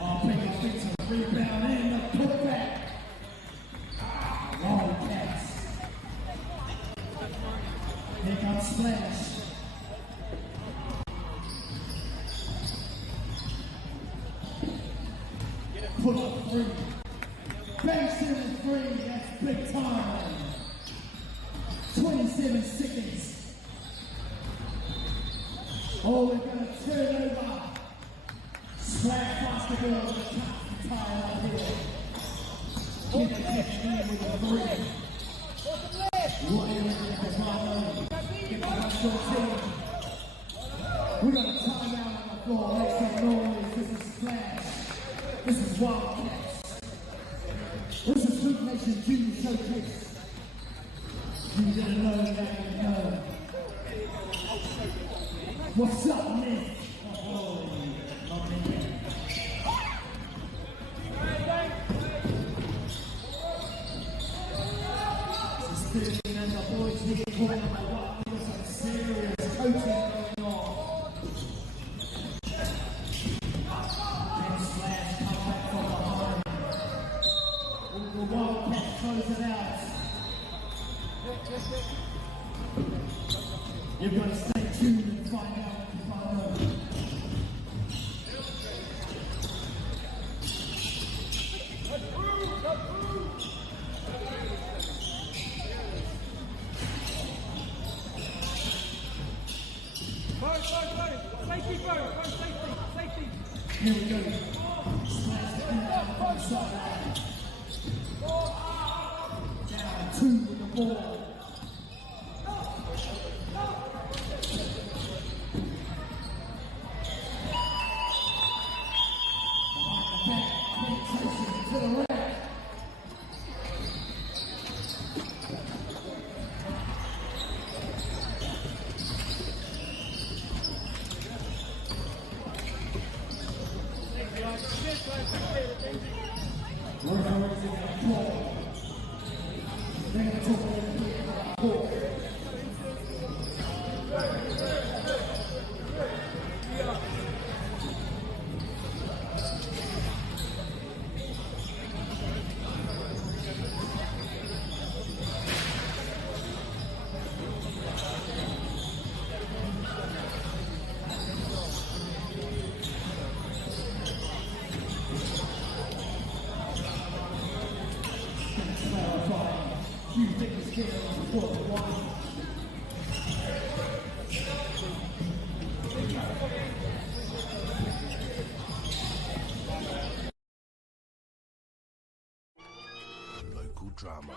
Oh, big defensive rebound and the putback. Wildcats. Here comes Splash. Pull up 3. Backseat 3, that's big time. 27 seconds. Oh, we're going to turn over. Splash basketball with the tie right here. Get the catch in with the 3. What is it? We got a timeout on the floor. Make some noise. This is Splash. This is Wildcats. This is Hoop Nation Junior Showcase. You didn't know that you know. What's up, man? Oh, my man. This is 13 and the boys here calling my wife. There's some serious coaching going on. And Splash come back from behind. The Wildcats close it out. You've got to stay tuned and find out what you find out. Safety, bro. Safety. Here we go. Splash the inbound from the sideline. Down 2 with the ball. To the rack. We're going to the floor. They're going to Hugh Vickers King on court 1. Local drama,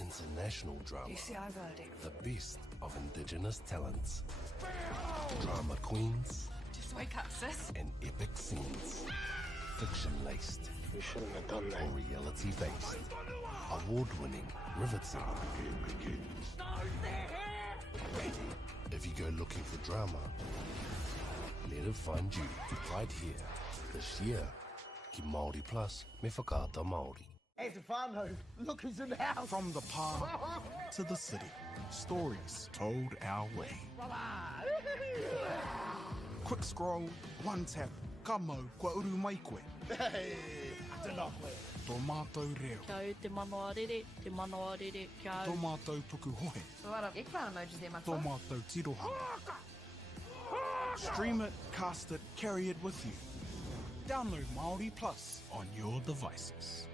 international drama, UCI verdict. the best of Indigenous talents, drama queens, Just wake up, sis. and epic scenes, fiction-laced, We shouldn't have done that. or reality-based, award-winning, riveting. If you go looking for drama, let it find you right here. This year, ki Māori Plus me whakaata Māori. Hey, Stefano, look who's in the house. From the park to the city, stories told our way. Quick scroll, one tap, ka mau kua uru mai koe. Hey, I don't know. Tō mātou reo, Kia au te manoa rere, te manoa rere, kia tō au. mātou puku hohe, So what up? Ik wou emojis there, tō mate. mātou tirohanga. Stream it, cast it, carry it with you. Download Māori Plus on your devices.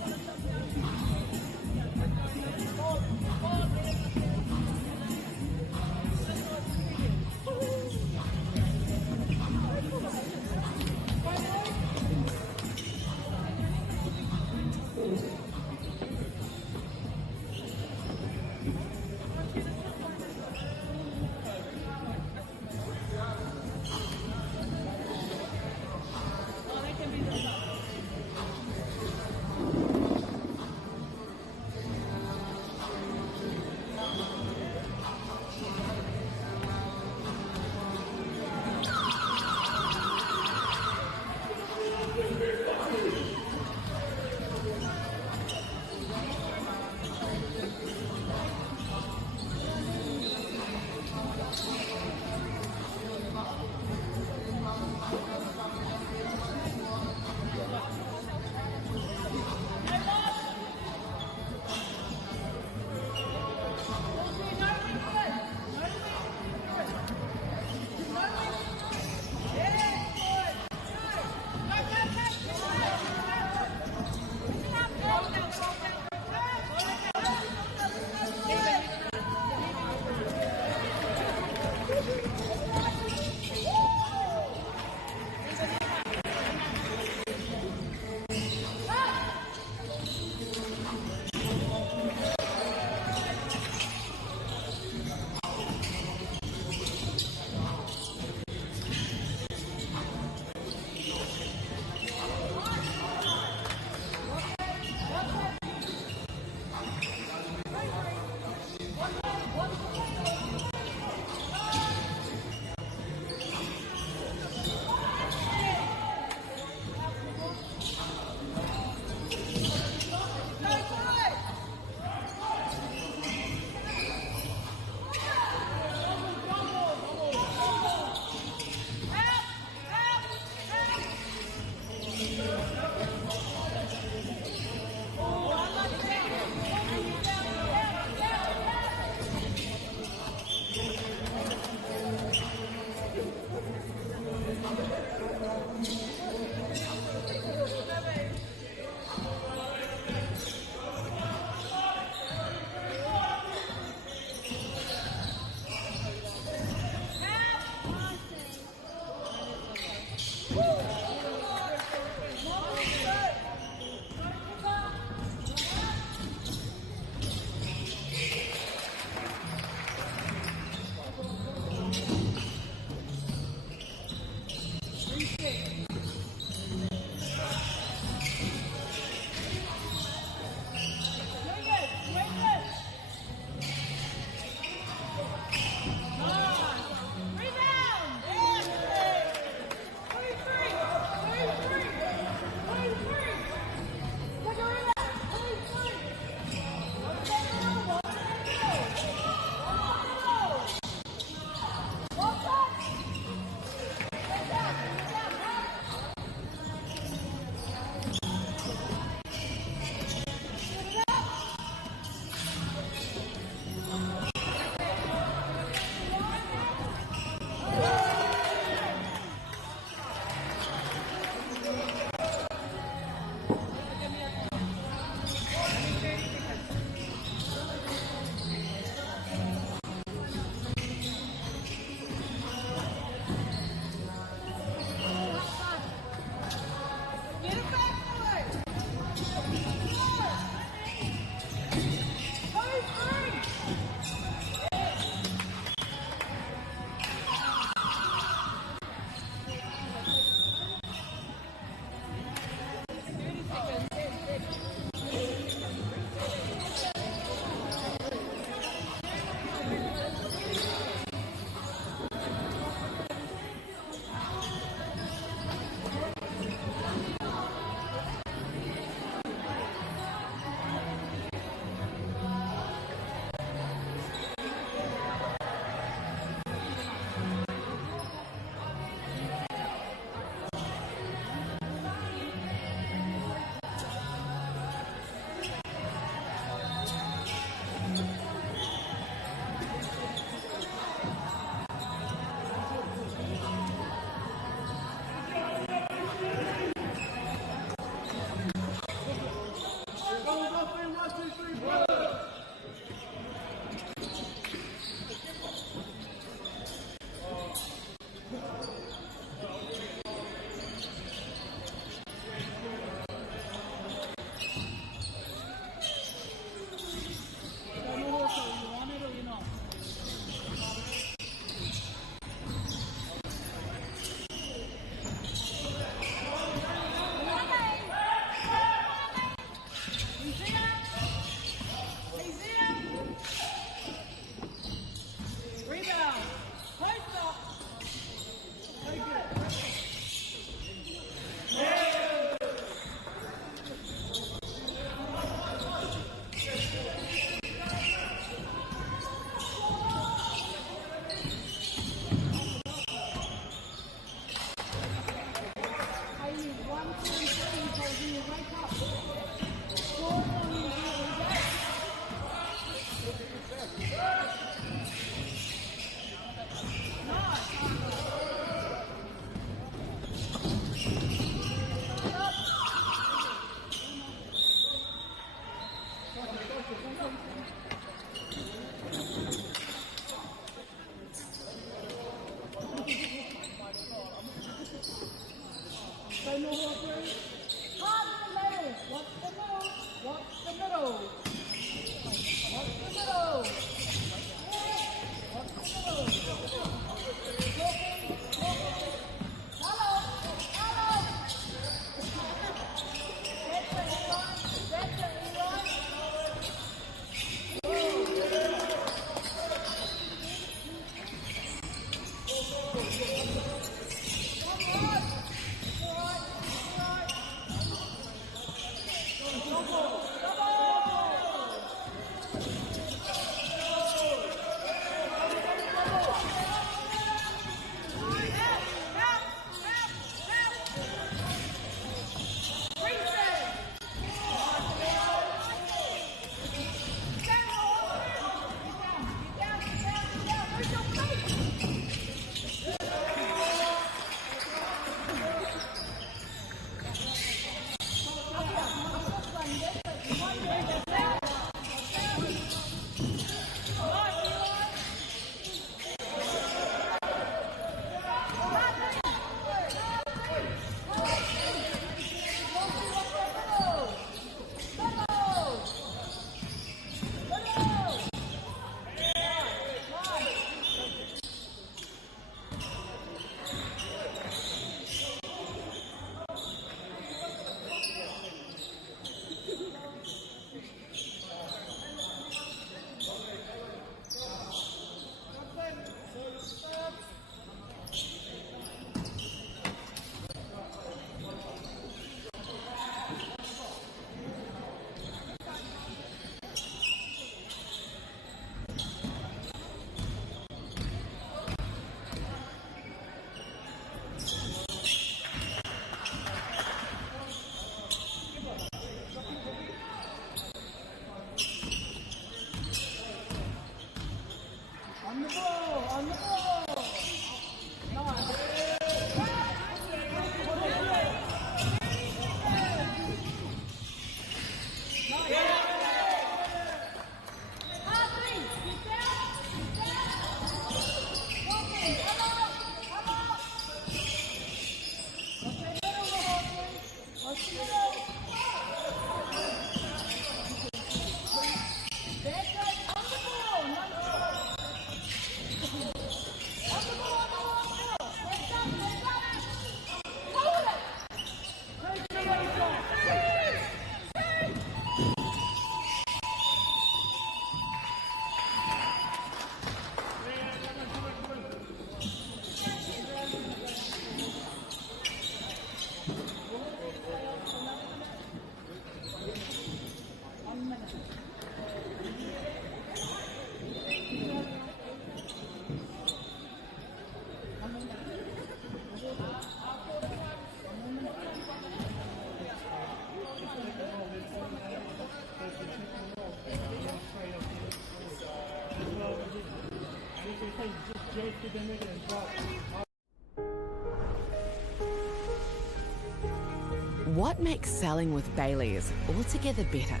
What makes selling with Baileys altogether better?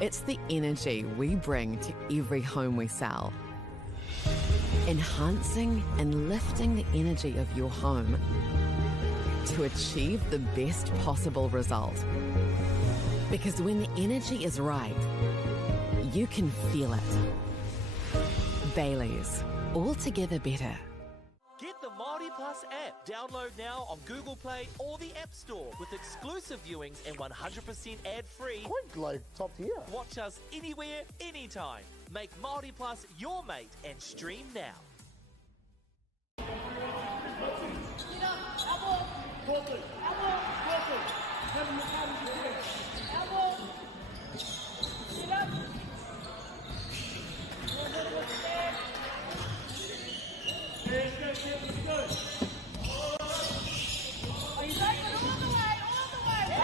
It's the energy we bring to every home we sell. Enhancing and lifting the energy of your home to achieve the best possible result. Because when the energy is right, you can feel it. Baileys, altogether better. Get the Māori Plus app. Download now on Google Play or the App Store with exclusive viewings and 100% ad-free. Quite like top tier. Watch us anywhere, anytime. Make Māori Plus your mate and stream now. Are you going all the way?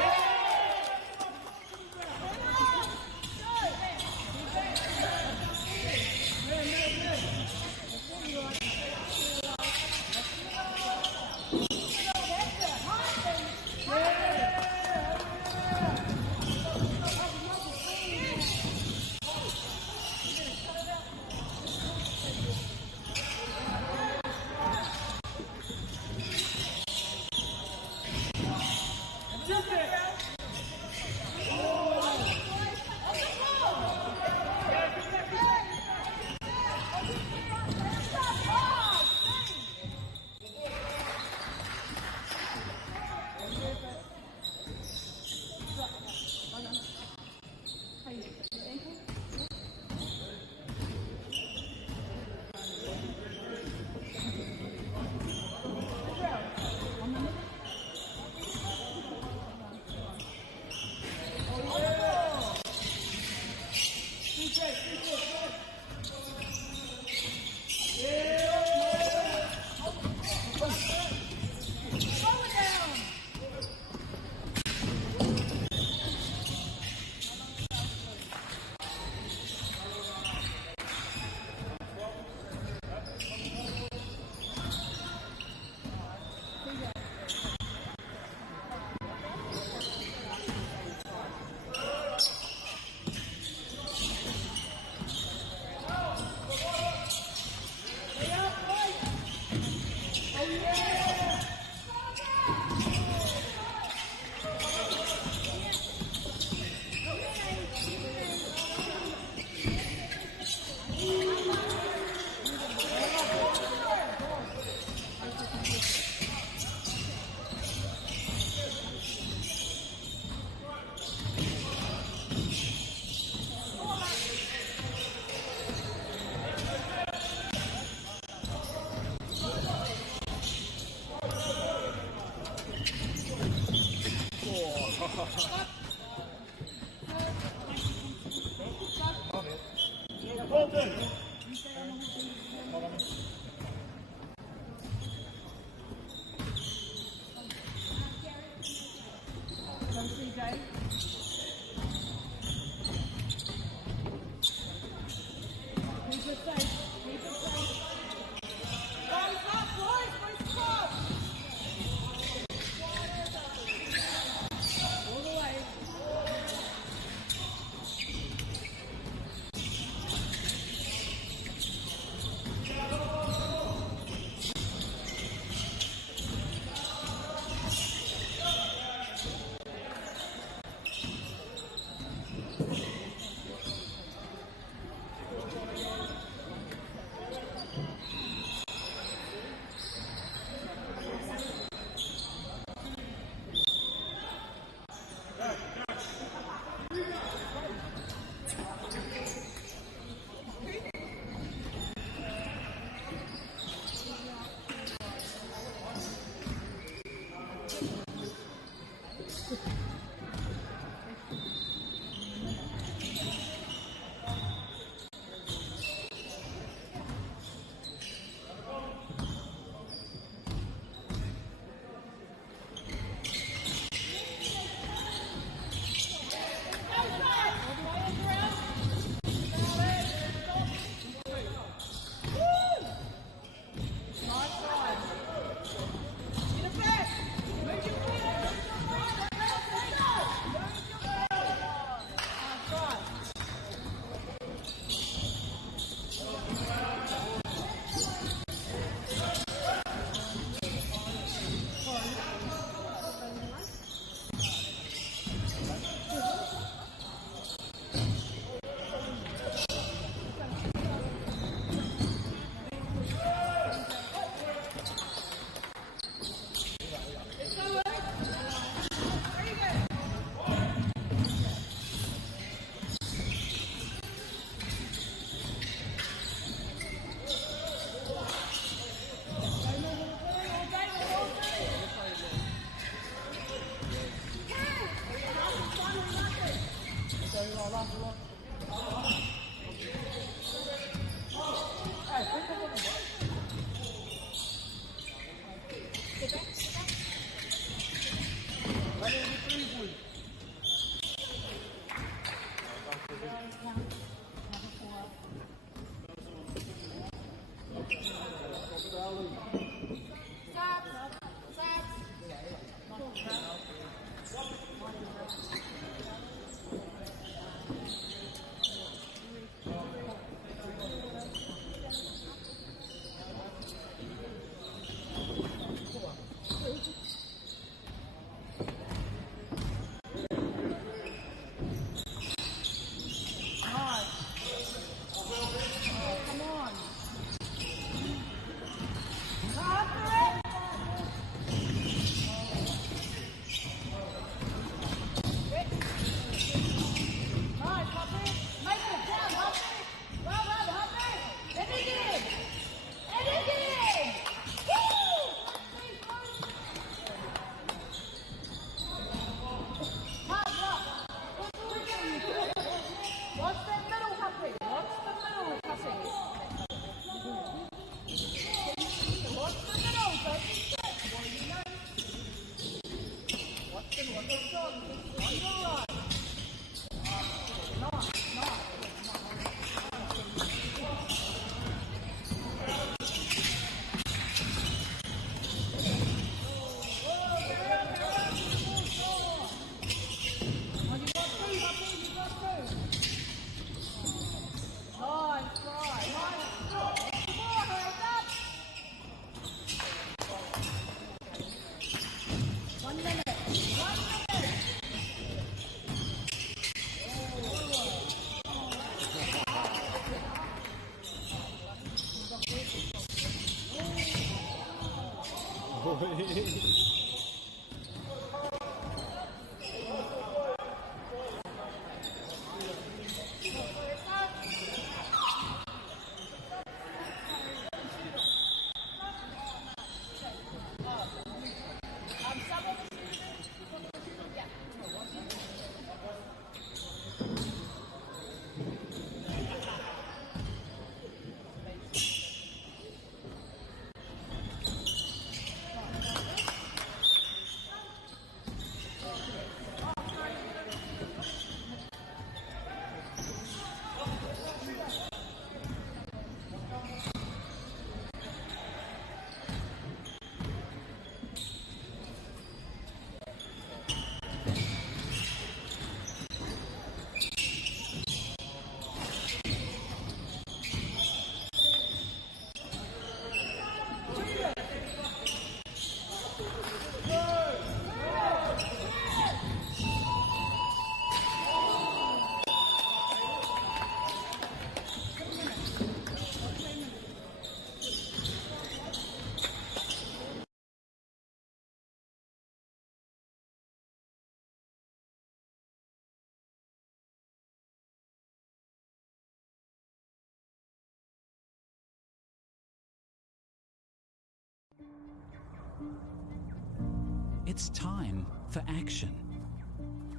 It's time for action.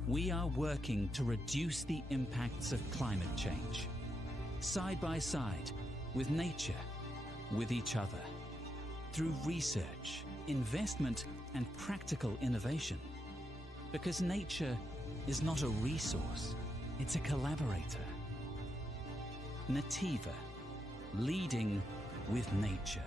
We are working to reduce the impacts of climate change, side by side with nature, with each other, through research, investment, and practical innovation. Because nature is not a resource, it's a collaborator. Nativa, leading with nature.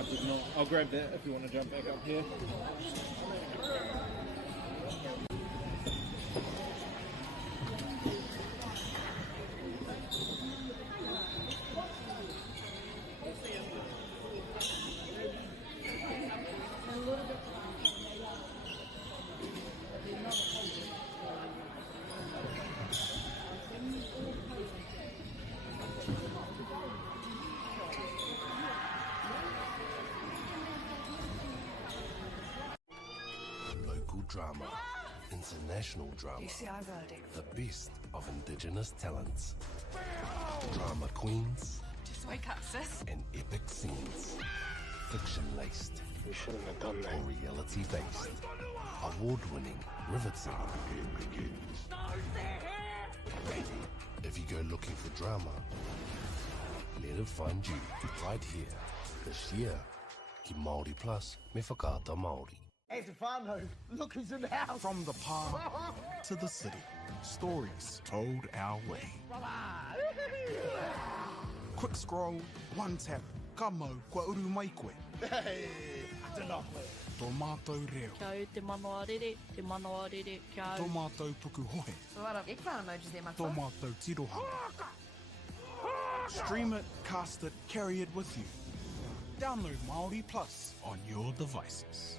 I did not. I'll grab that if you want to jump back up here. Local drama, international drama, UCI verdict. the best of Indigenous talents, drama queens, Just wake up, sis. and epic scenes, fiction-laced, We shouldn't have done that. or reality-based, award-winning, riveting. If you go looking for drama, let it find you right here. This year, ki Māori Plus me whakaata Māori. Hey, Stefano, look who's in the house. From the park to the city, stories told our way. Quick scroll, one tap, ka mau kua uru mai koe. Hey, I don't know. Tō mātou reo, Kia au te manoarere, te manoarere, kia au. tō mātou puku hohe, So what ek whāna emojis there, tō maka. mātou tirohanga. Stream it, cast it, carry it with you. Download Māori Plus on your devices.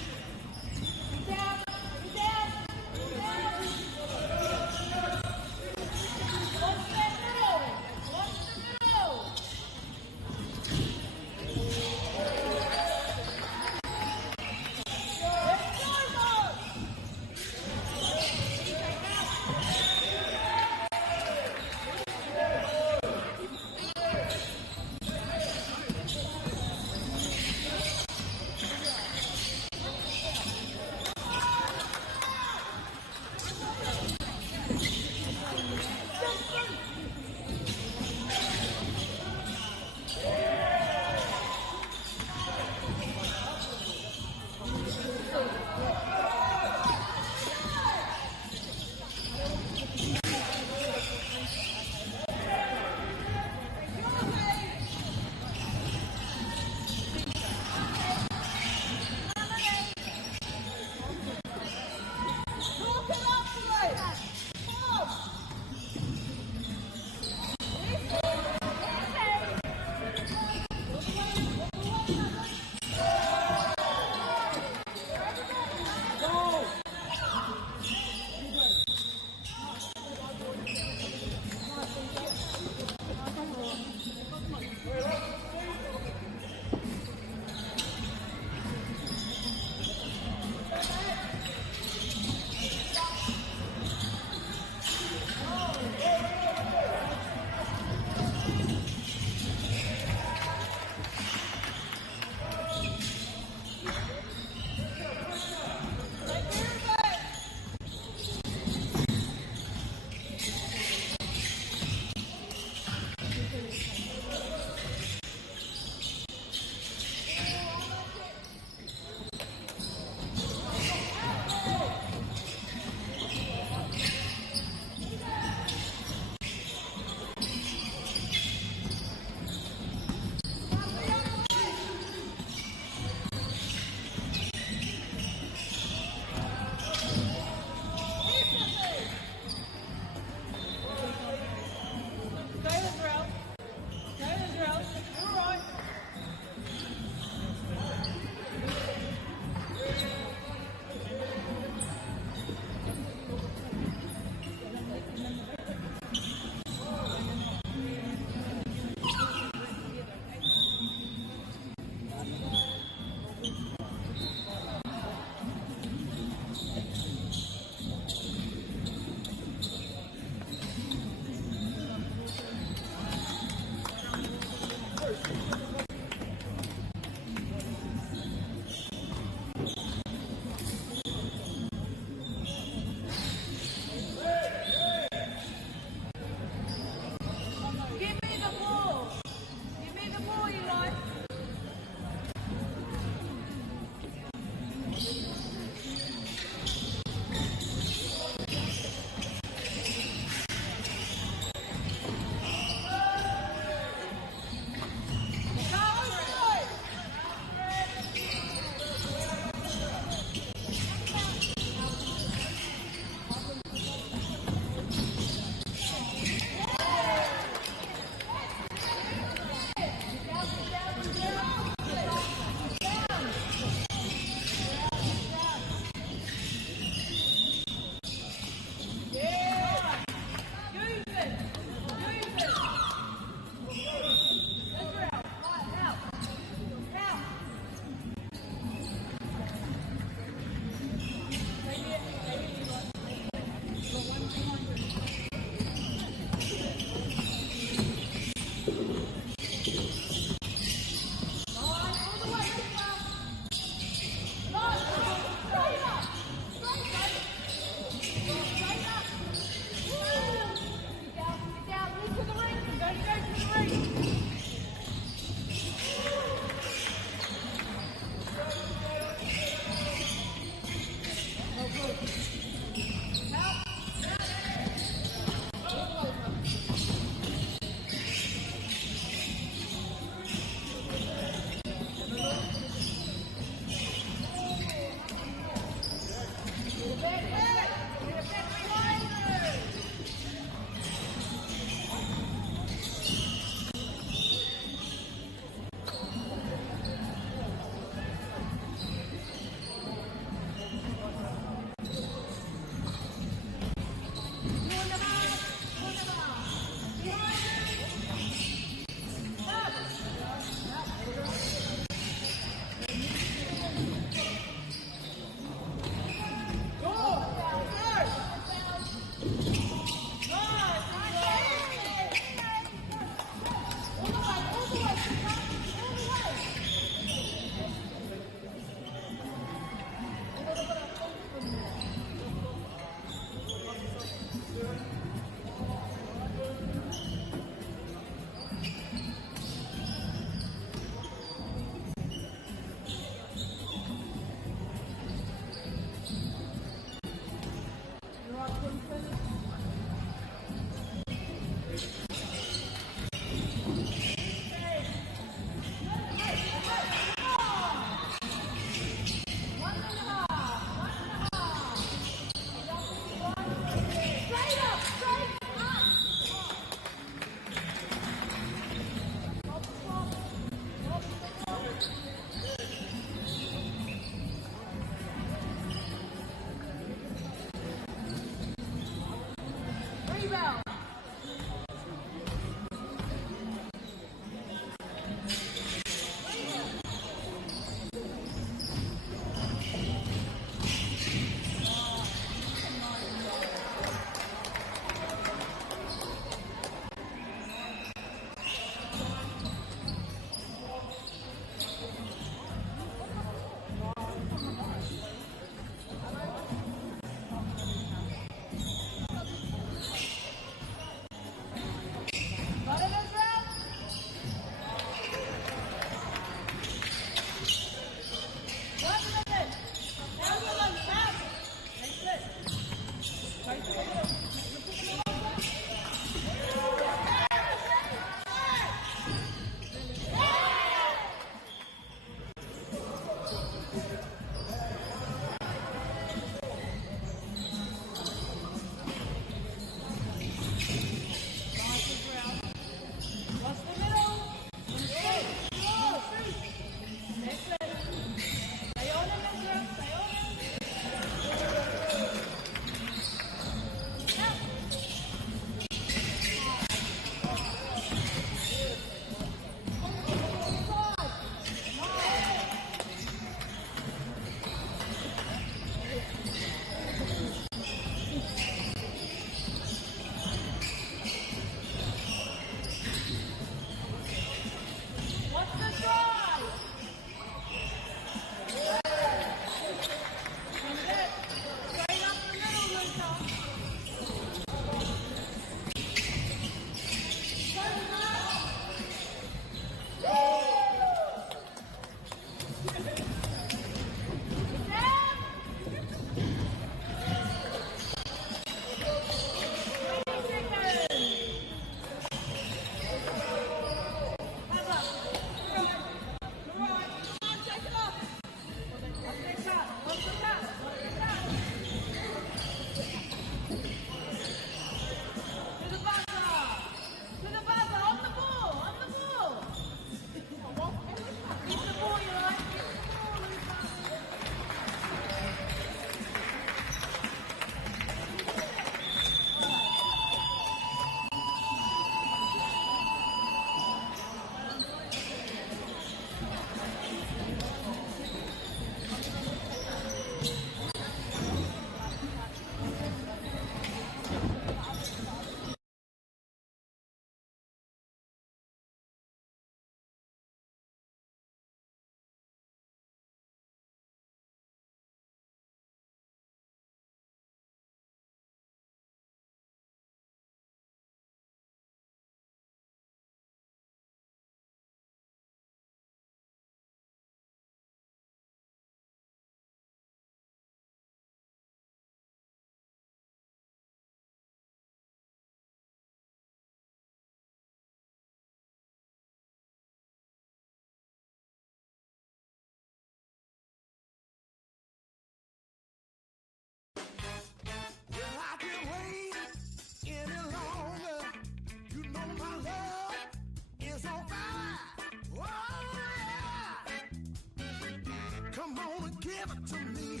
Give it to me.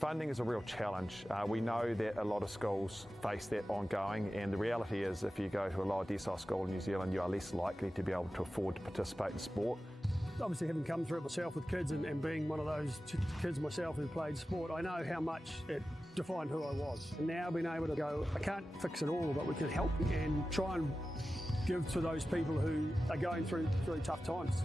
Funding is a real challenge. We know that a lot of schools face that ongoing, and the reality is if you go to a lower decile school in New Zealand, you are less likely to be able to afford to participate in sport. Obviously, having come through it myself with kids and being one of those kids myself who played sport, I know how much it defined who I was. And now being able to go, I can't fix it all, but we can help and try and give to those people who are going through really tough times.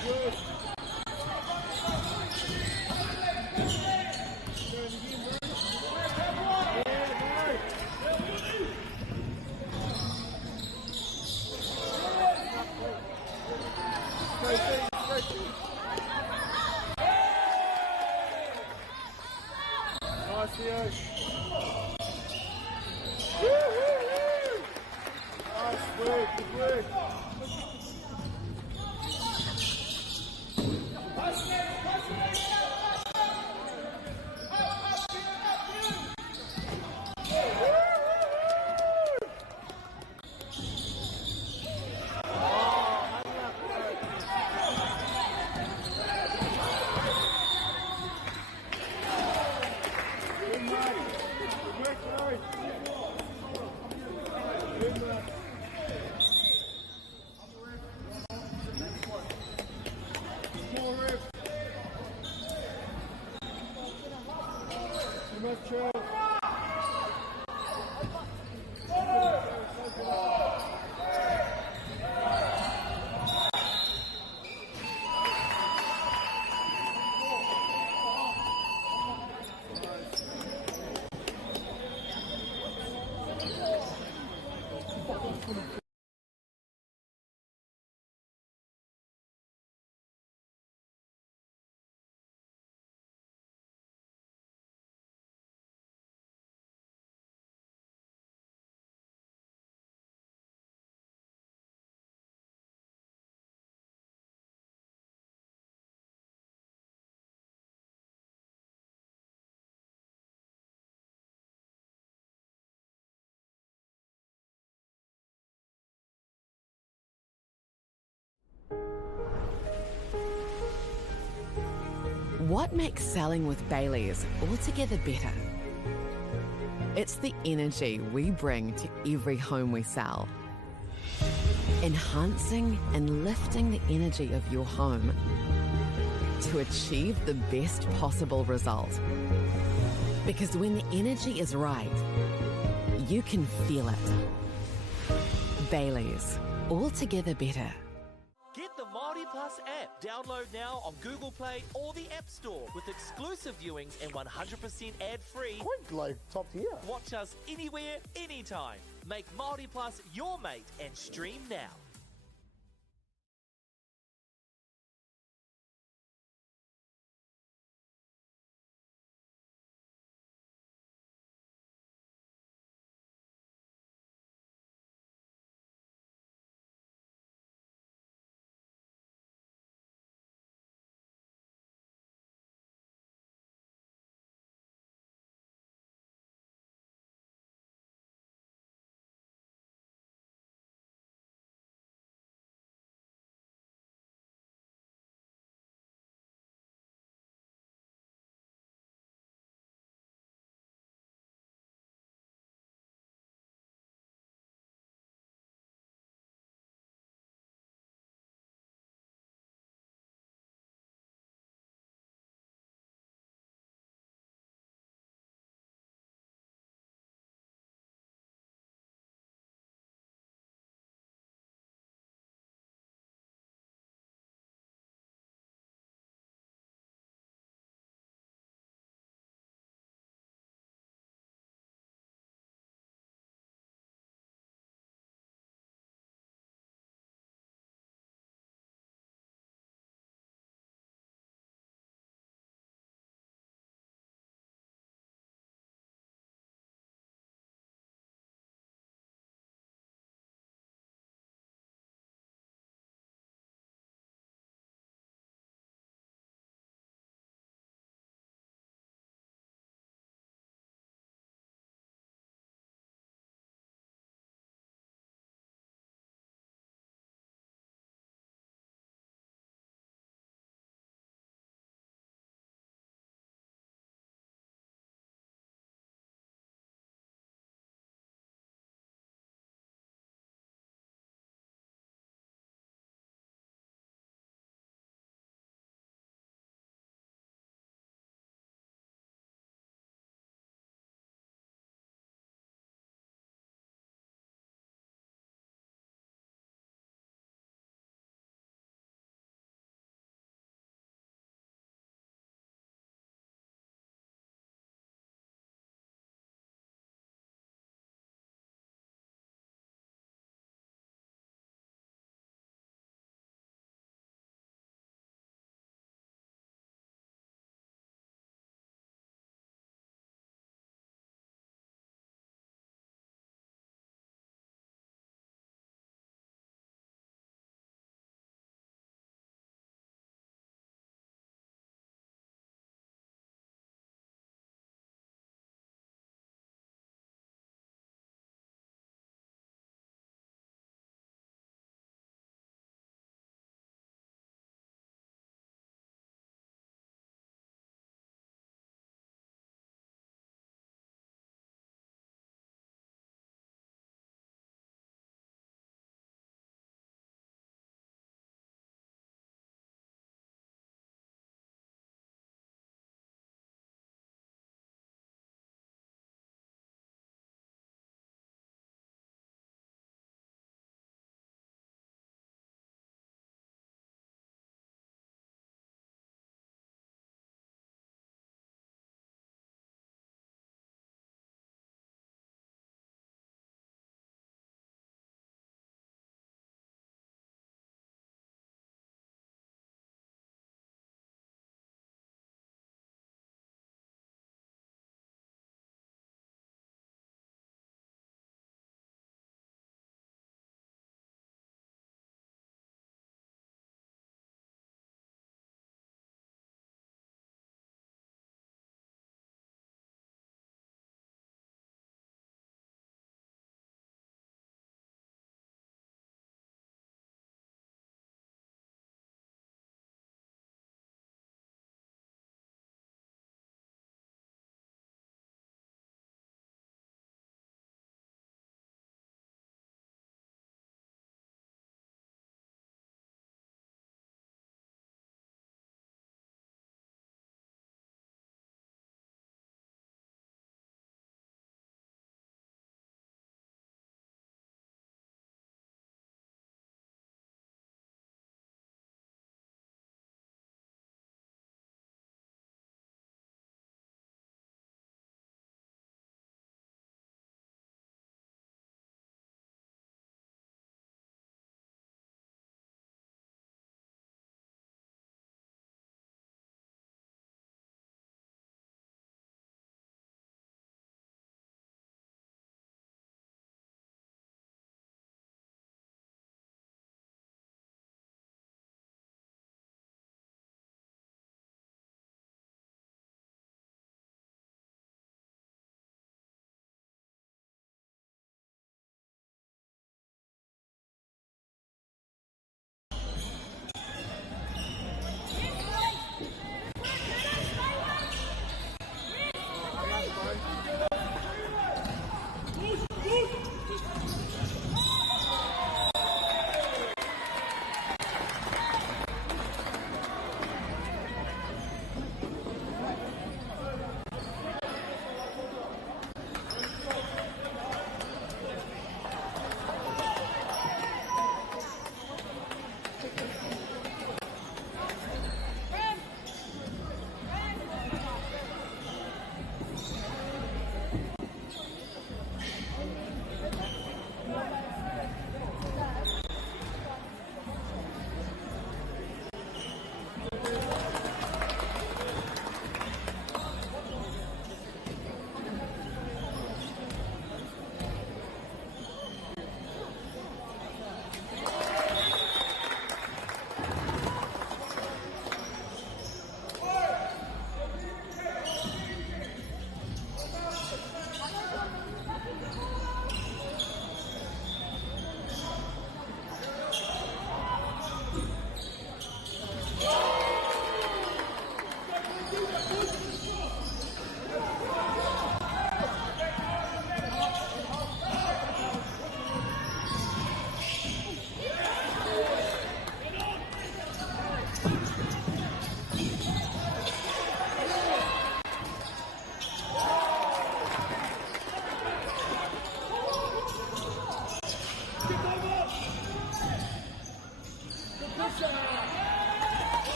Nice, Theo. Nice work, good work. What makes selling with Baileys altogether better? It's the energy we bring to every home we sell. Enhancing and lifting the energy of your home to achieve the best possible result. Because when the energy is right, you can feel it. Baileys, altogether better. Get the Māori Plus app. Download now on Google Play or the App Store with exclusive viewings and 100% ad-free. Quite like top tier. Watch us anywhere, anytime. Make Māori Plus your mate and stream now.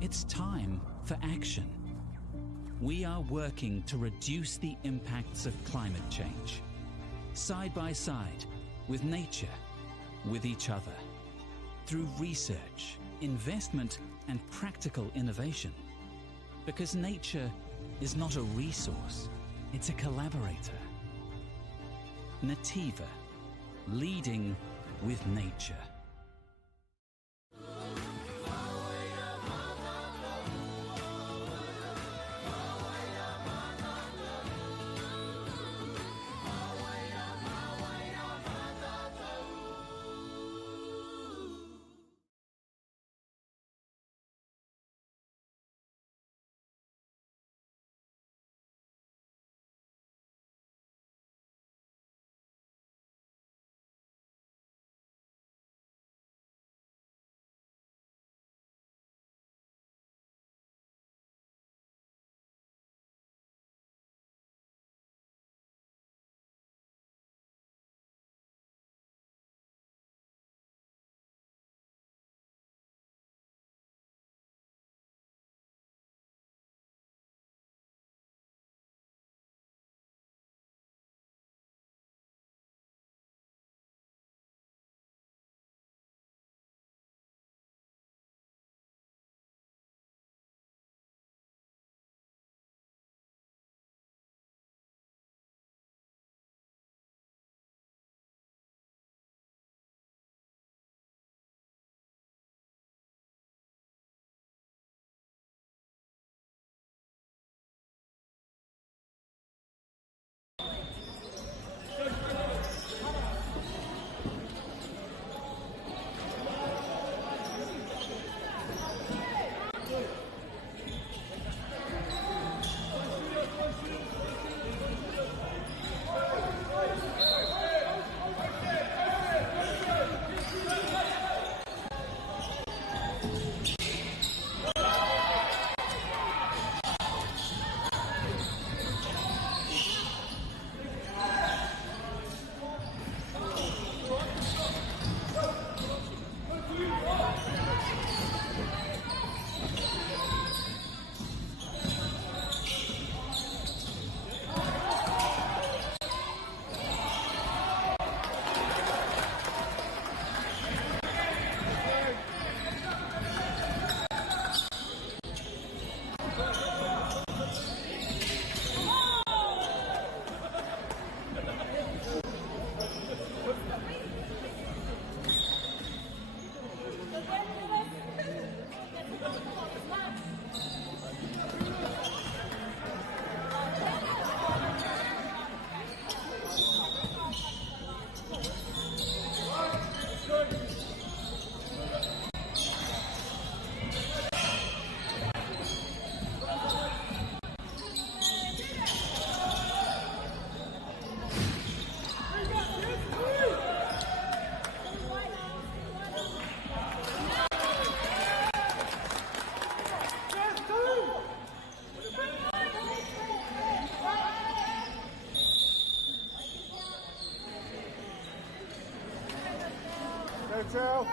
It's time for action. We are working to reduce the impacts of climate change, side by side, with nature, with each other, through research, investment, and practical innovation. Because nature is not a resource, it's a collaborator. Nativa, leading with nature. Ciao.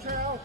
Chow.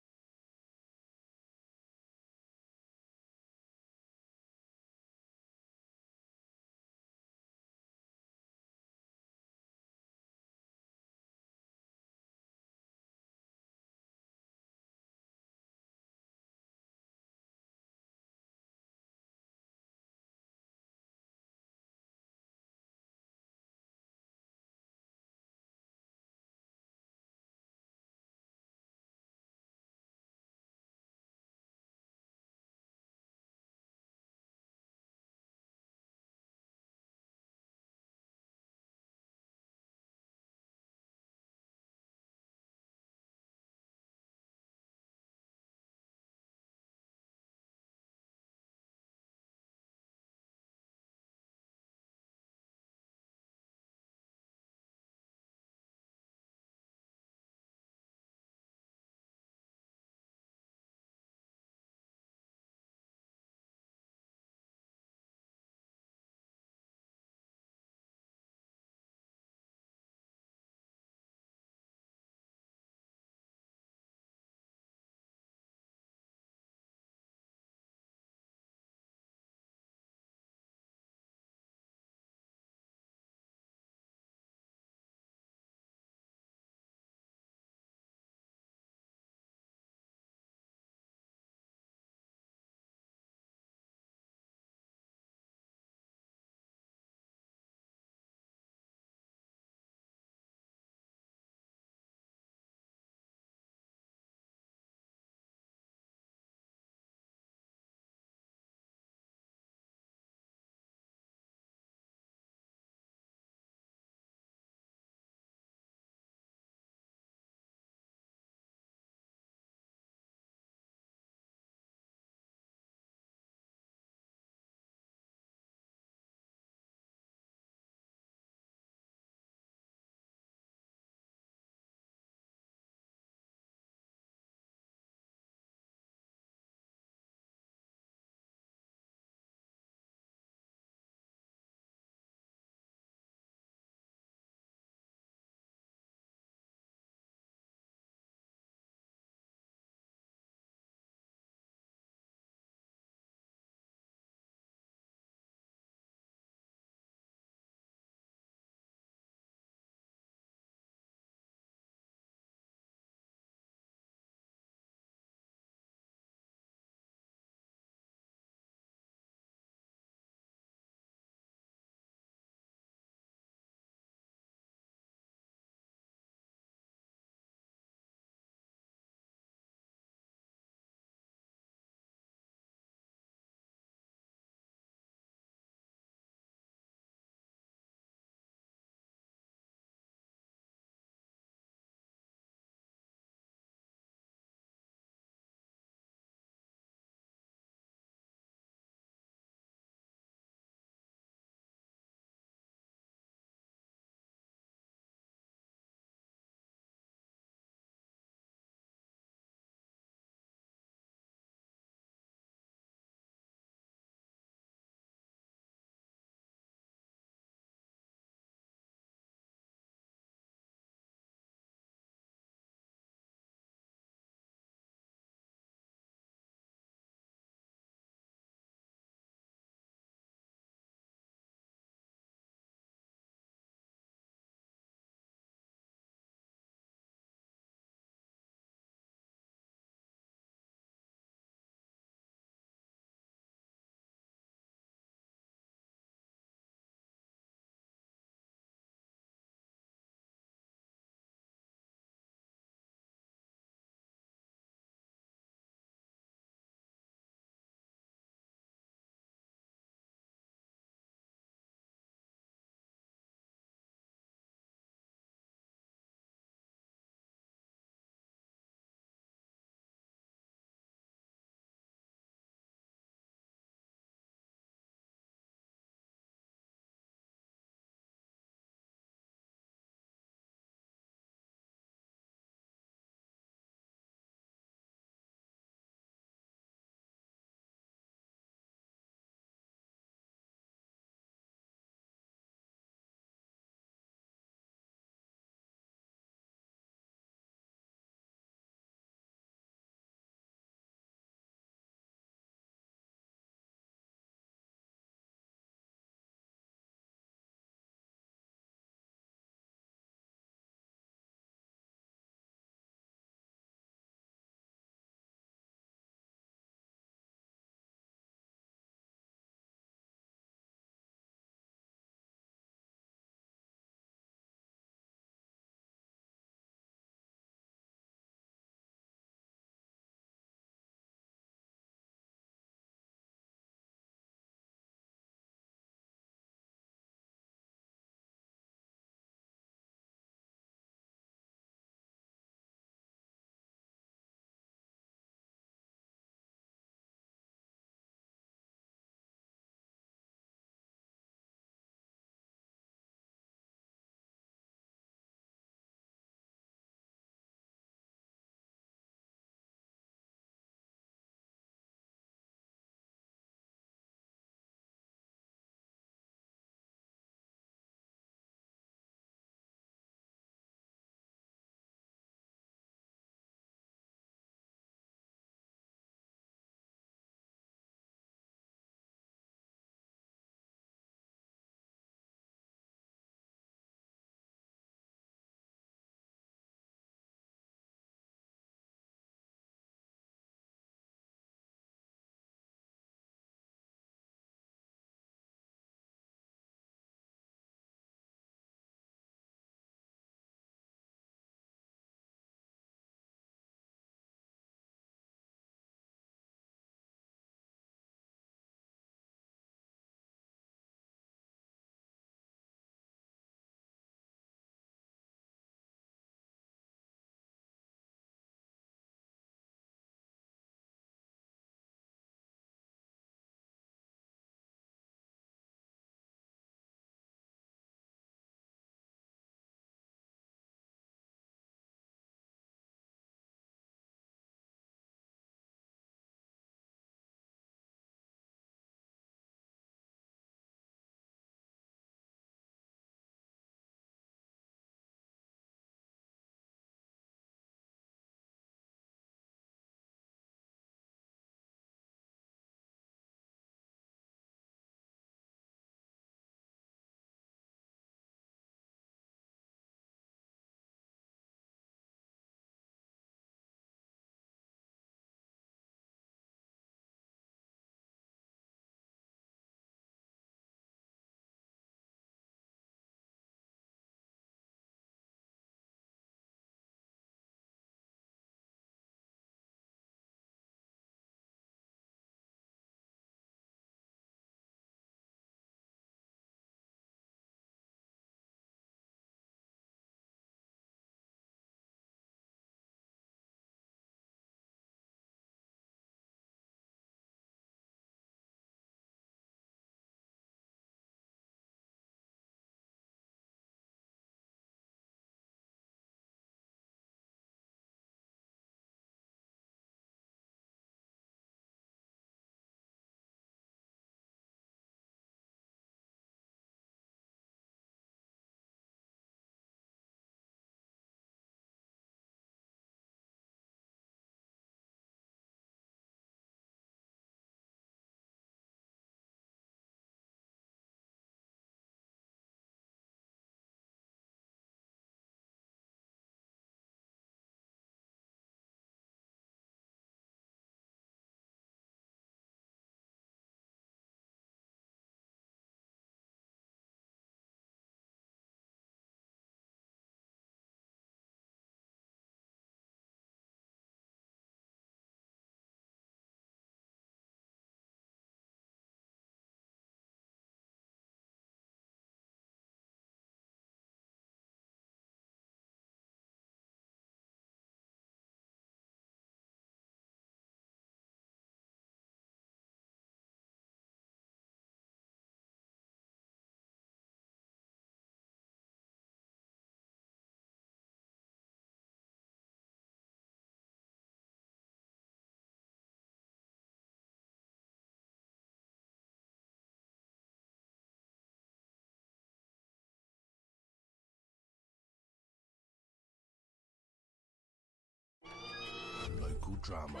drama,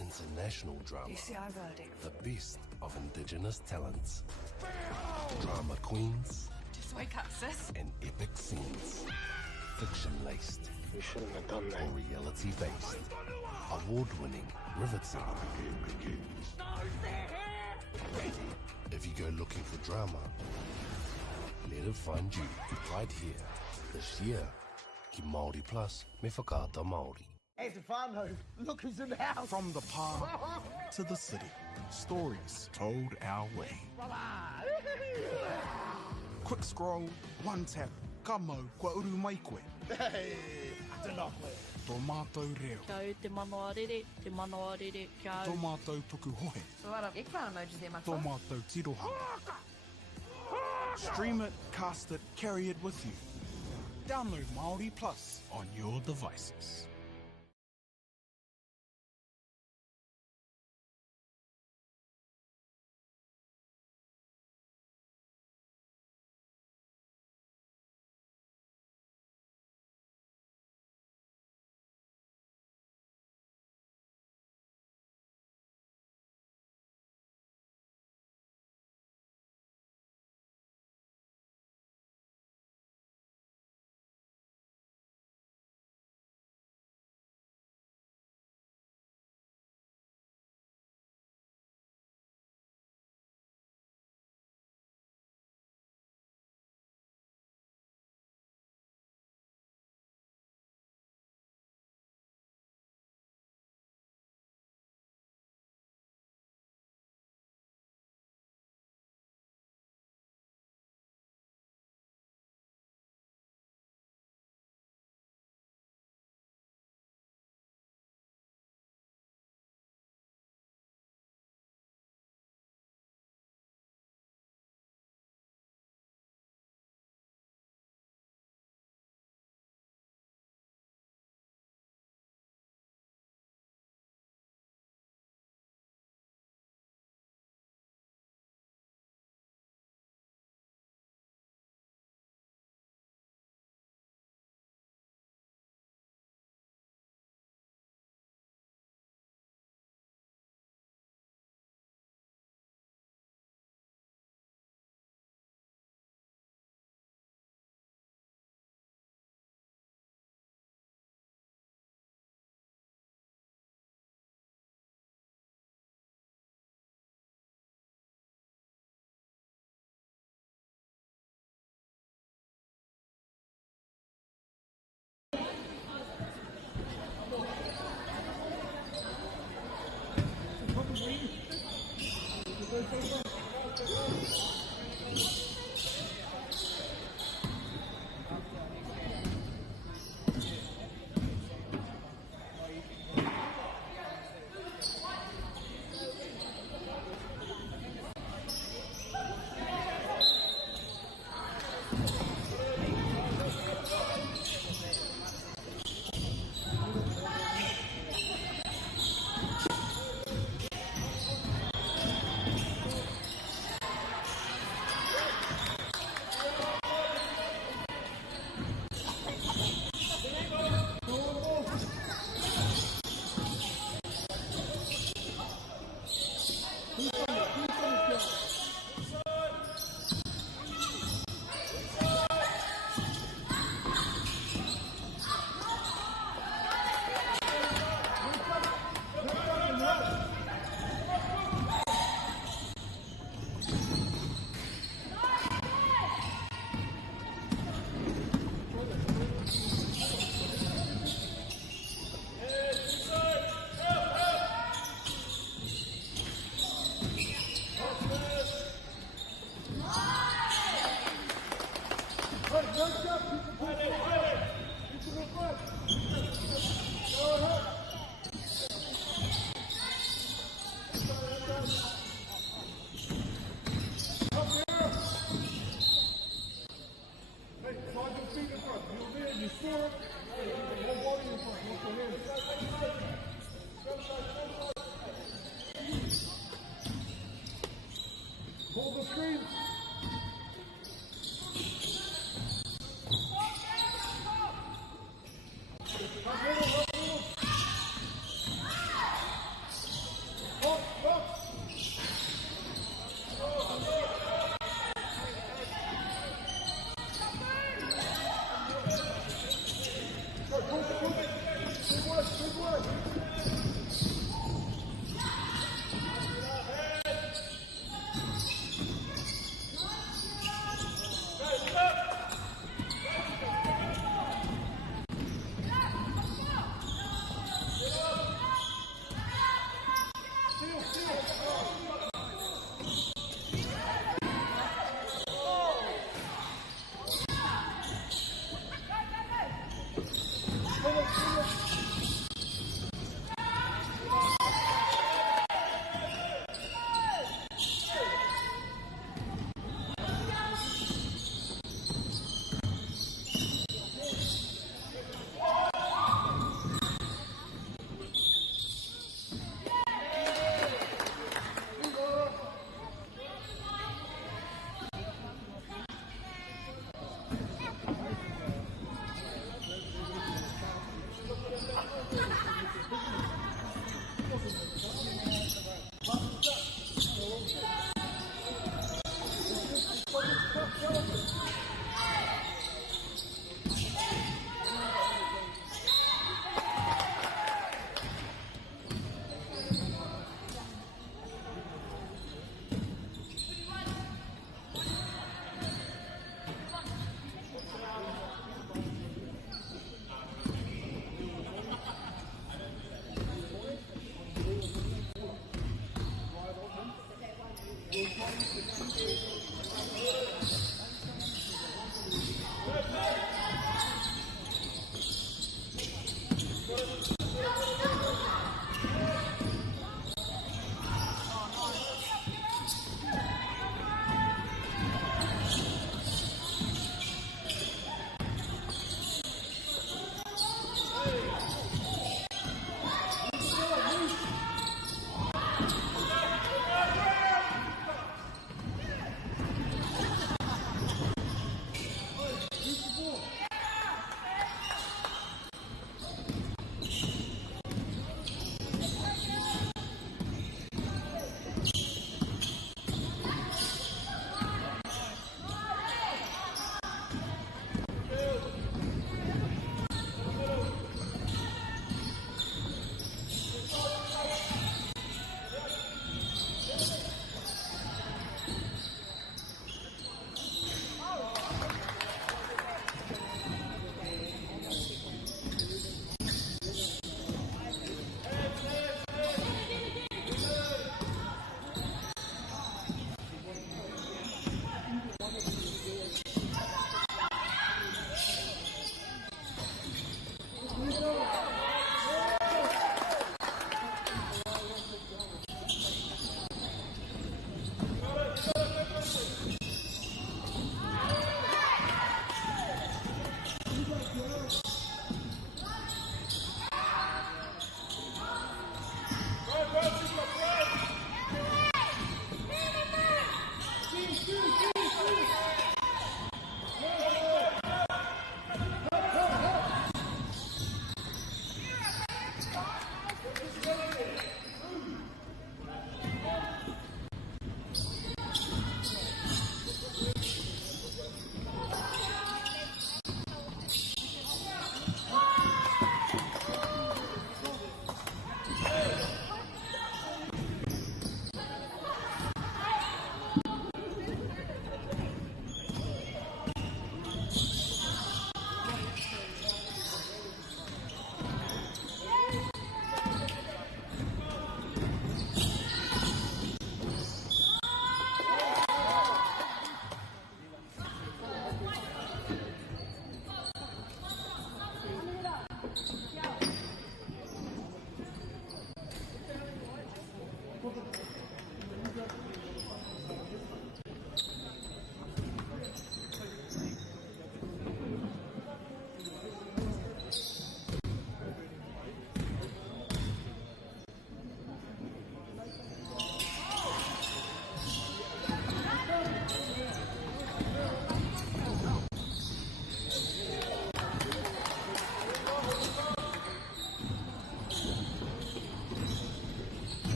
international drama, UCI verdict. the best of Indigenous talents, drama queens, Just wake up, sis. and epic scenes. Fiction-laced. We shouldn't have done that. Or reality-based. Award-winning, riveting. If you go looking for drama, let it find you right here. This year, ki Māori Plus me whakaata Māori. Hey, Stefano, look who's in the house. From the park to the city, stories told our way. Quick scroll, one tap. Ka mau, kua uru mai koe. Hey, I don't know. Tō mātou reo. Kia au te manoarere, kia au. Tō mātou puku hohe. So what up? Ekpara emojis there, Tō mātou tirohanga. Stream it, cast it, carry it with you. Download Māori Plus on your devices.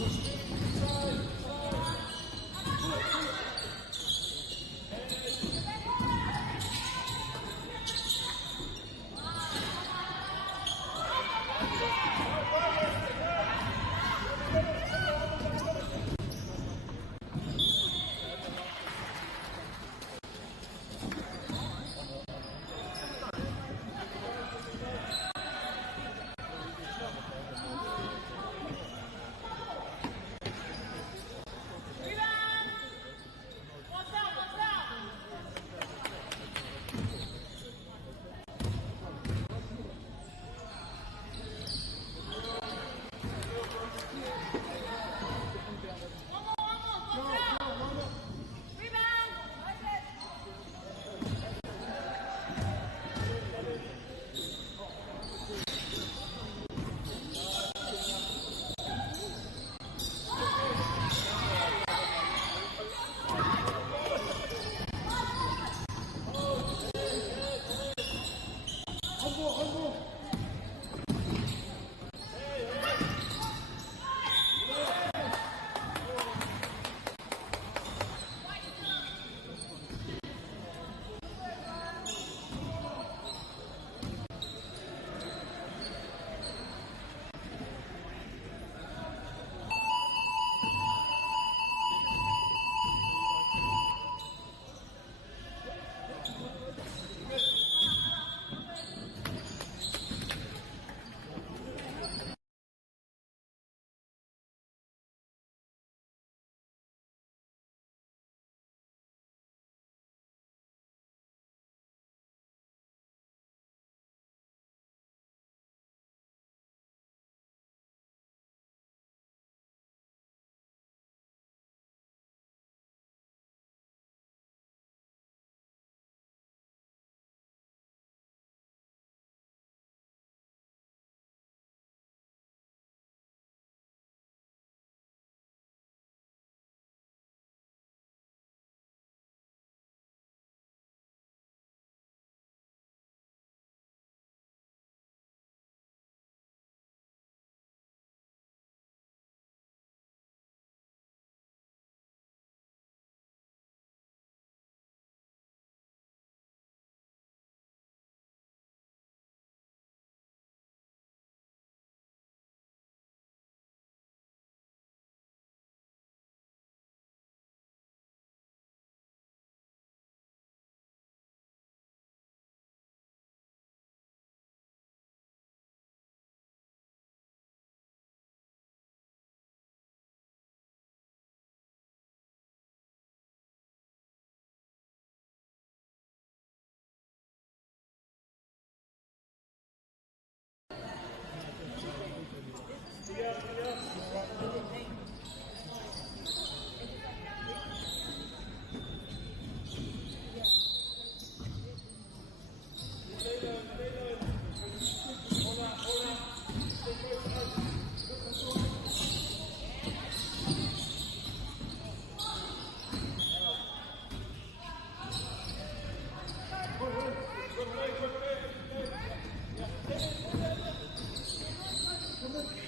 Thank you.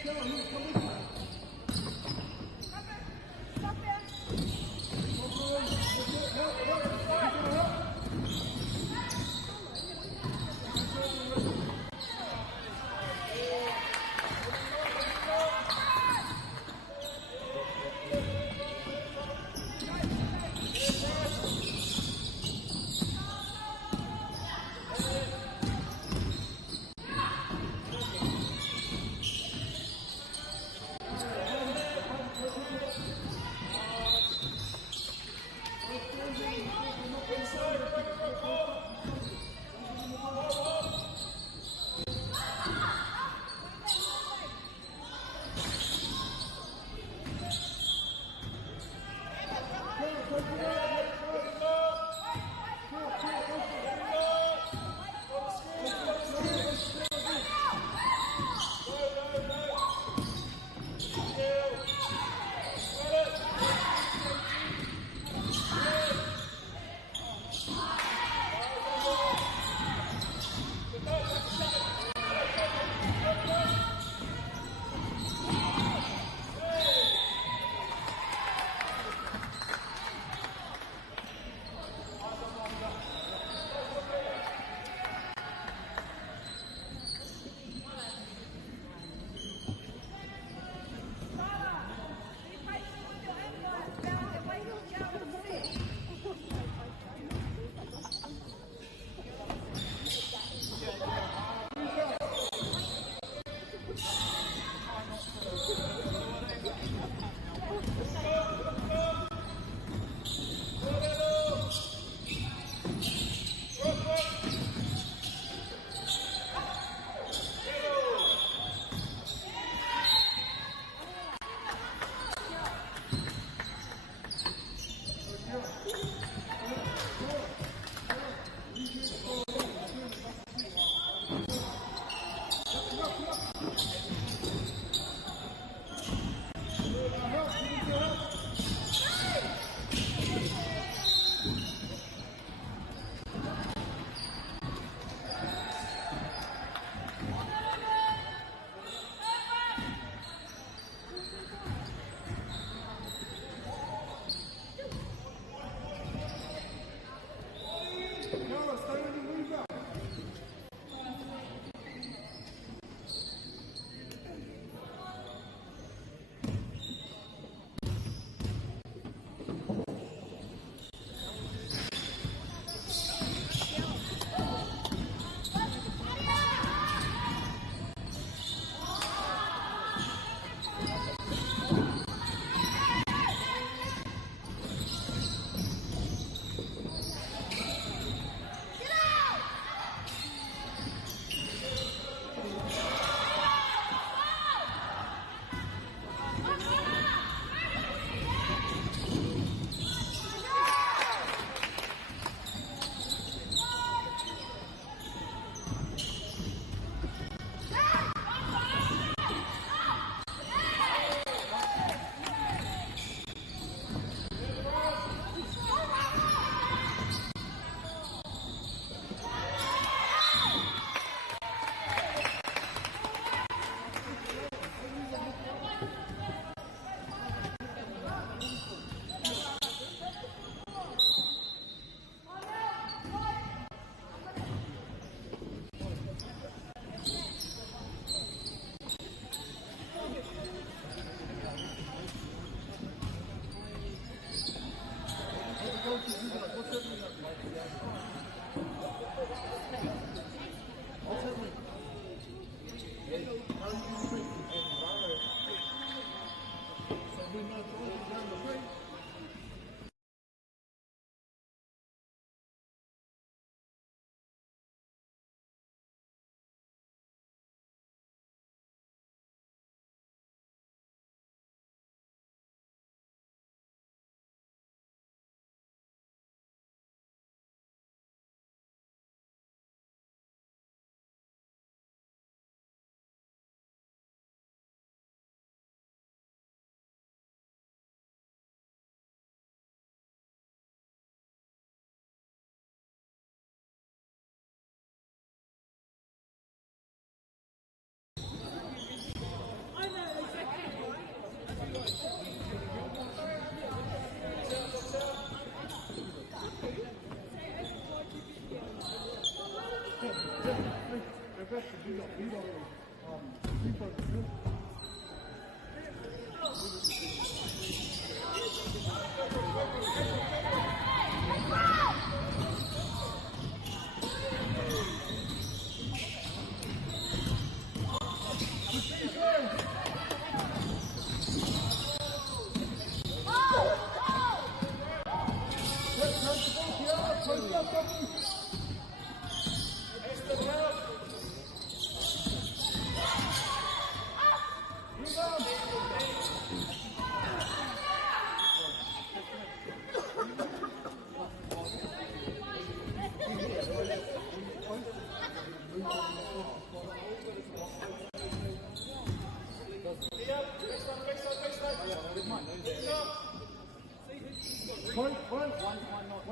Thank you.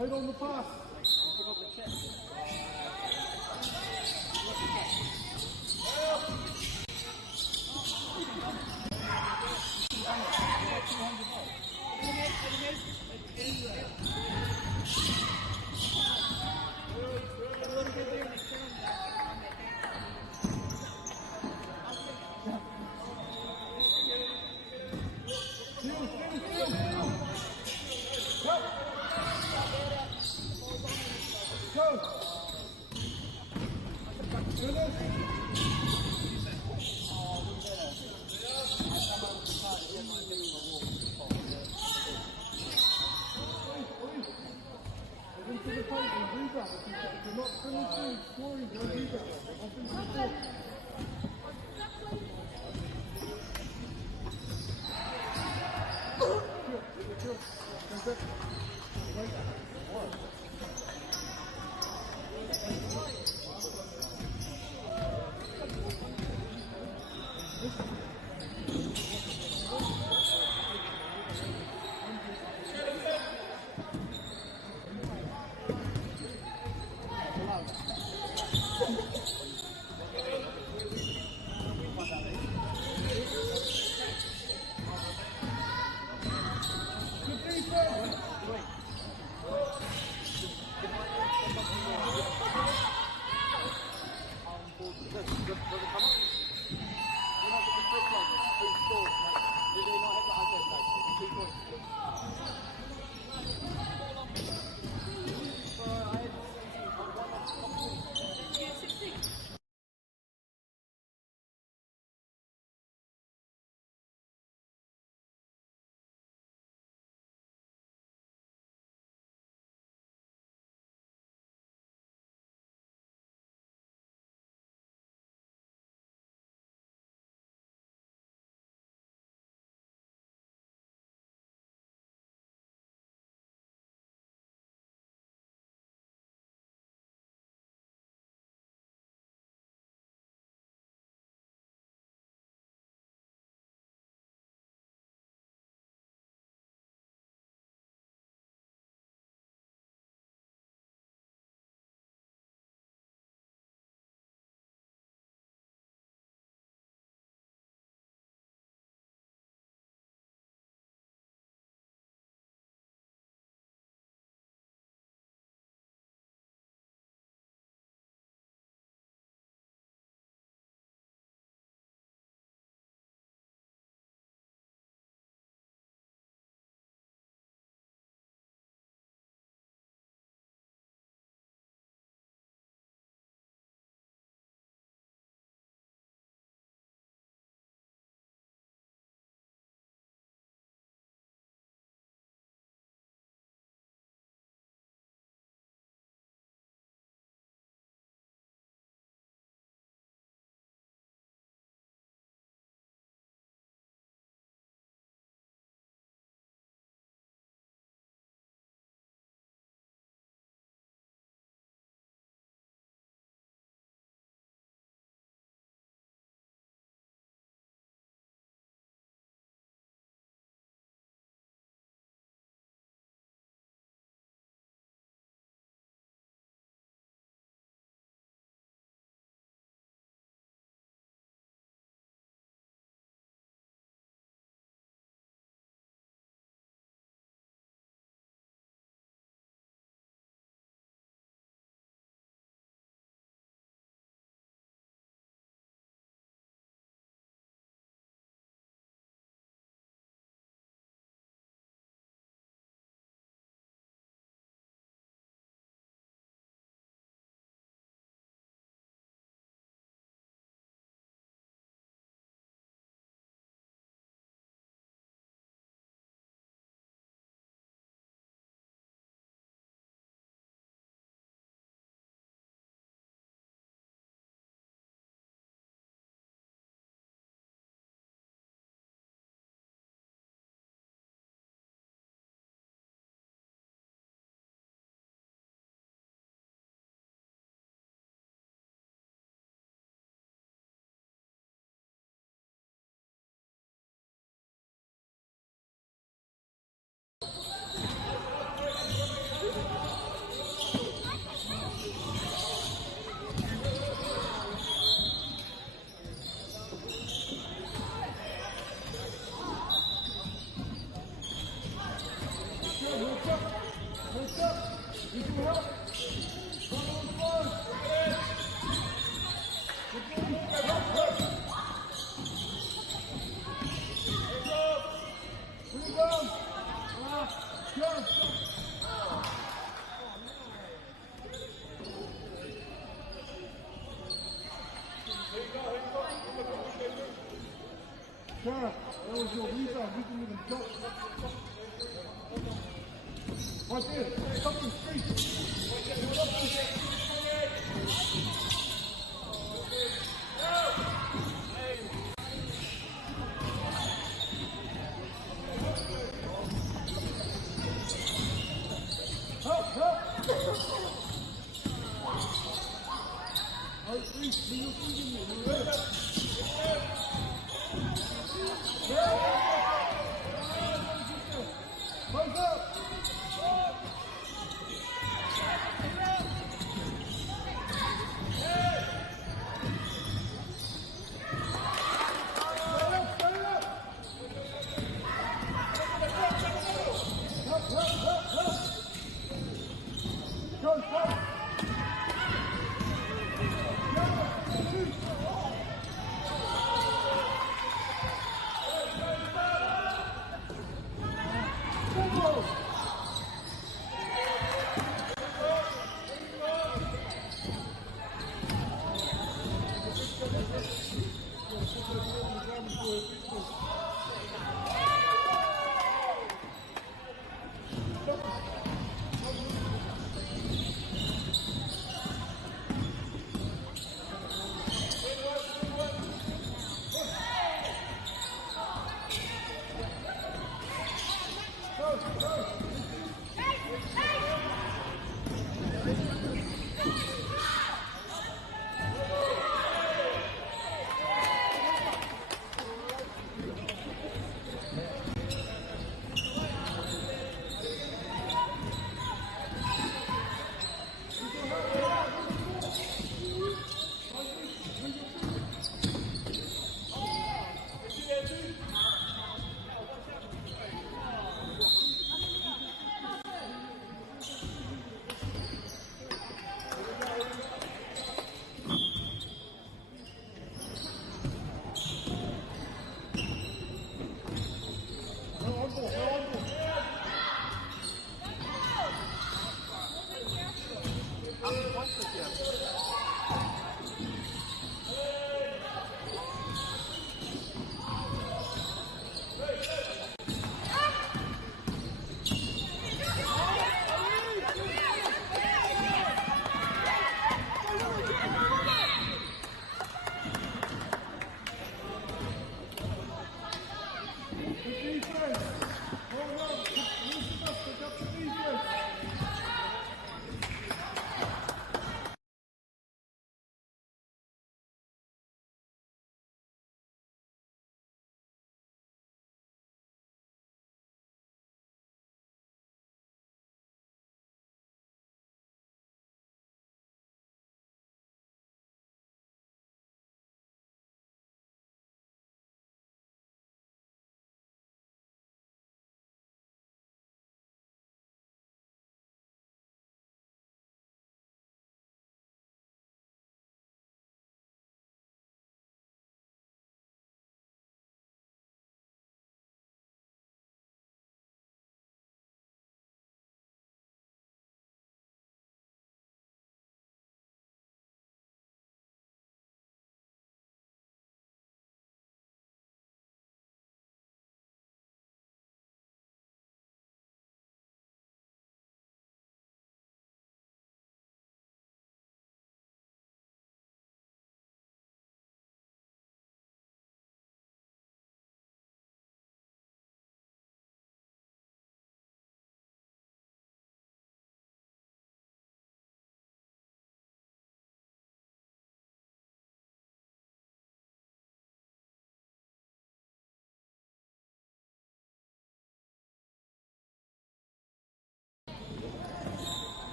Wait on the pass. Sarah, that was your rebound. You didn't even jump. Right there. Stop the street. Help, help.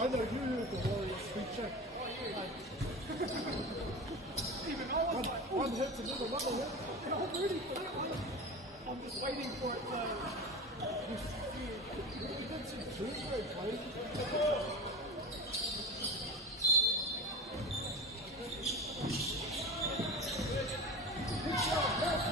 I know you heard the Warriors speech. Even I was like, one hit to another hit. And I'm ready for that one. I'm just waiting for it to... We did some Tuesday play. Good shot, left.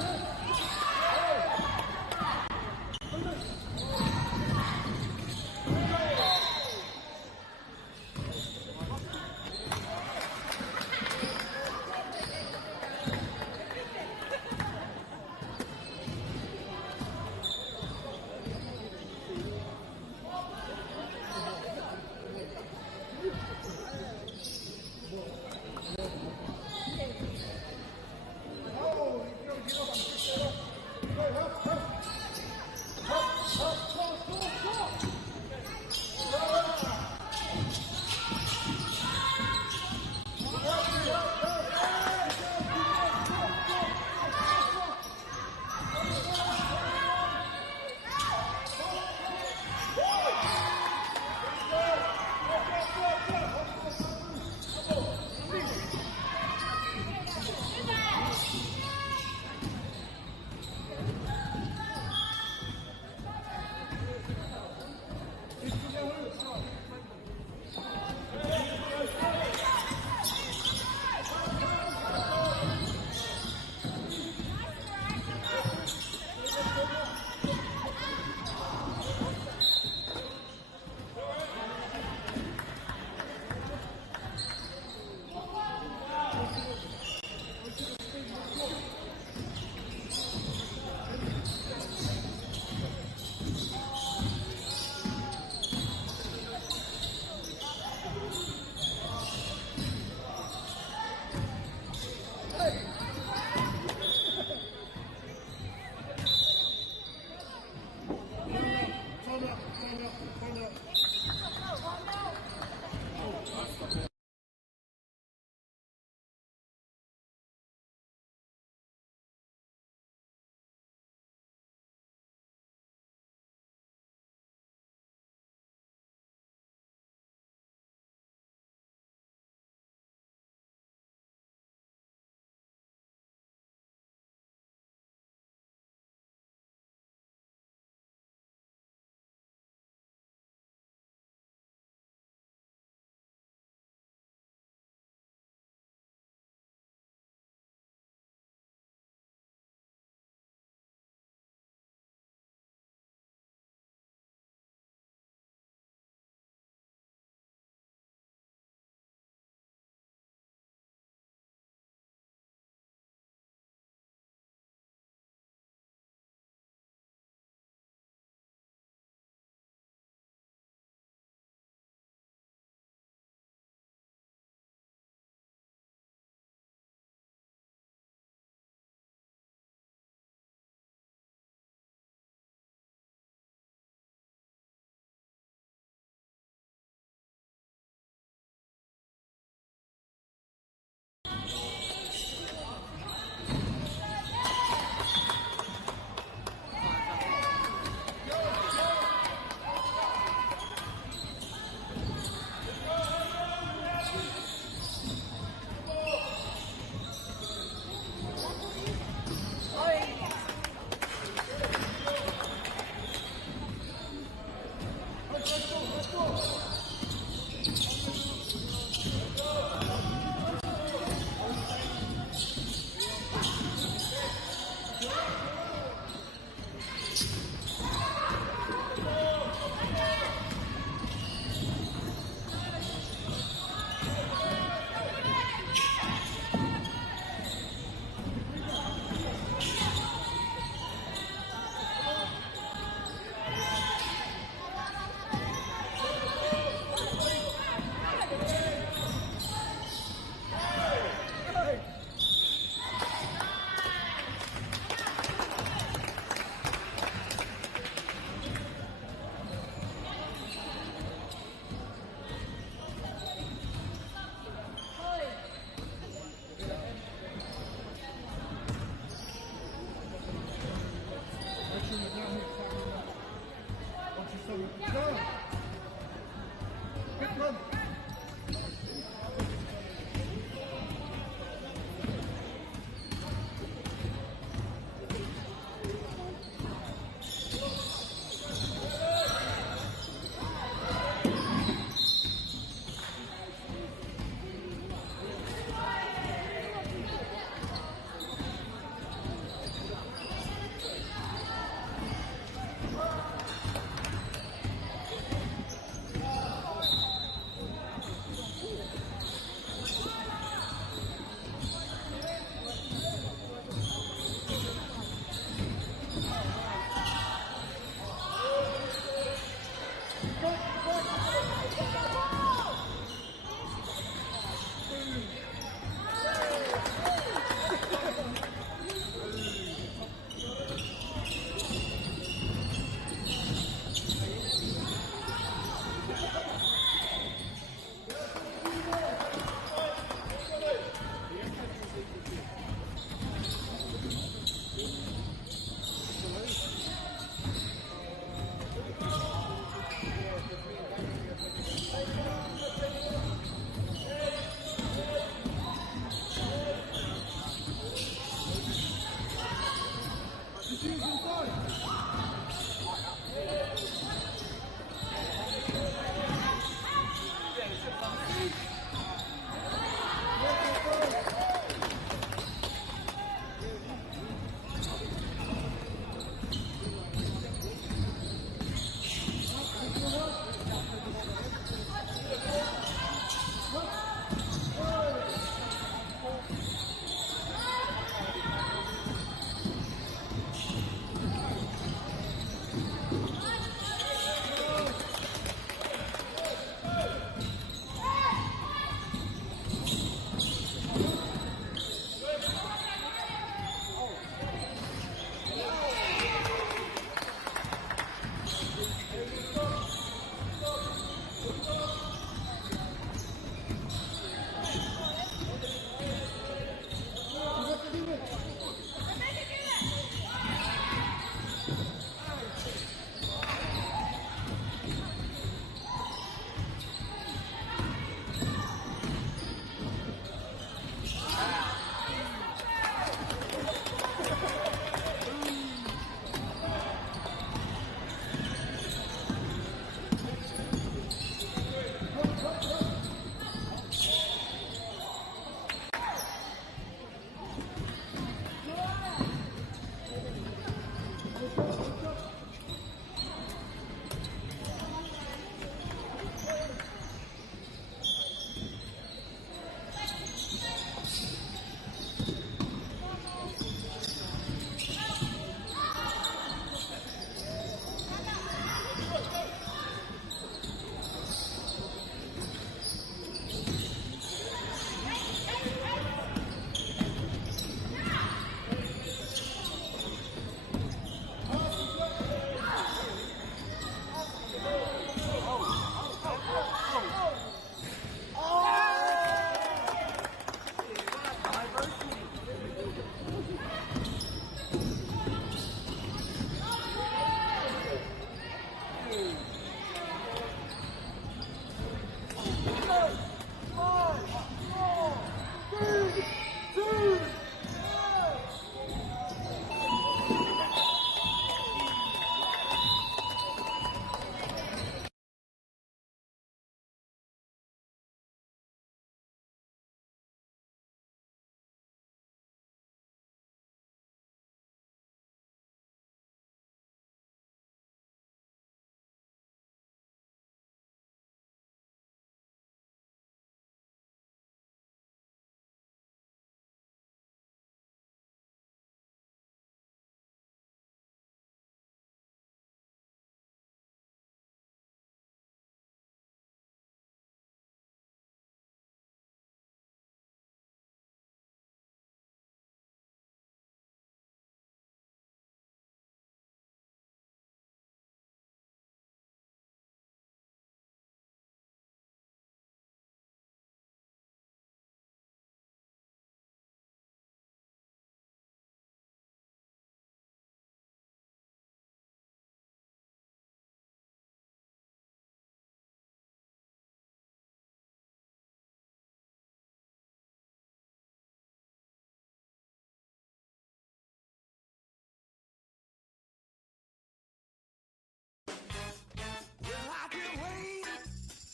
Well, I can't wait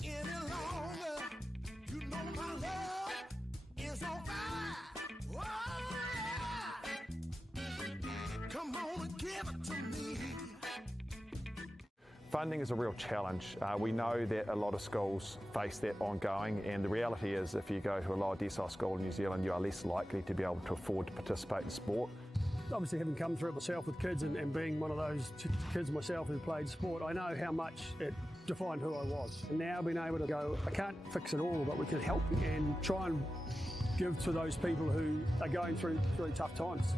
any longer. You know my love is on fire. Oh, yeah. Come on and give it to me. Funding is a real challenge. We know that a lot of schools face that ongoing, and the reality is if you go to a lower decile school in New Zealand, you are less likely to be able to afford to participate in sport. Obviously, having come through it myself with kids and being one of those kids myself who played sport, I know how much it defined who I was. And now being able to go, I can't fix it all, but we can help and try and give to those people who are going through really tough times.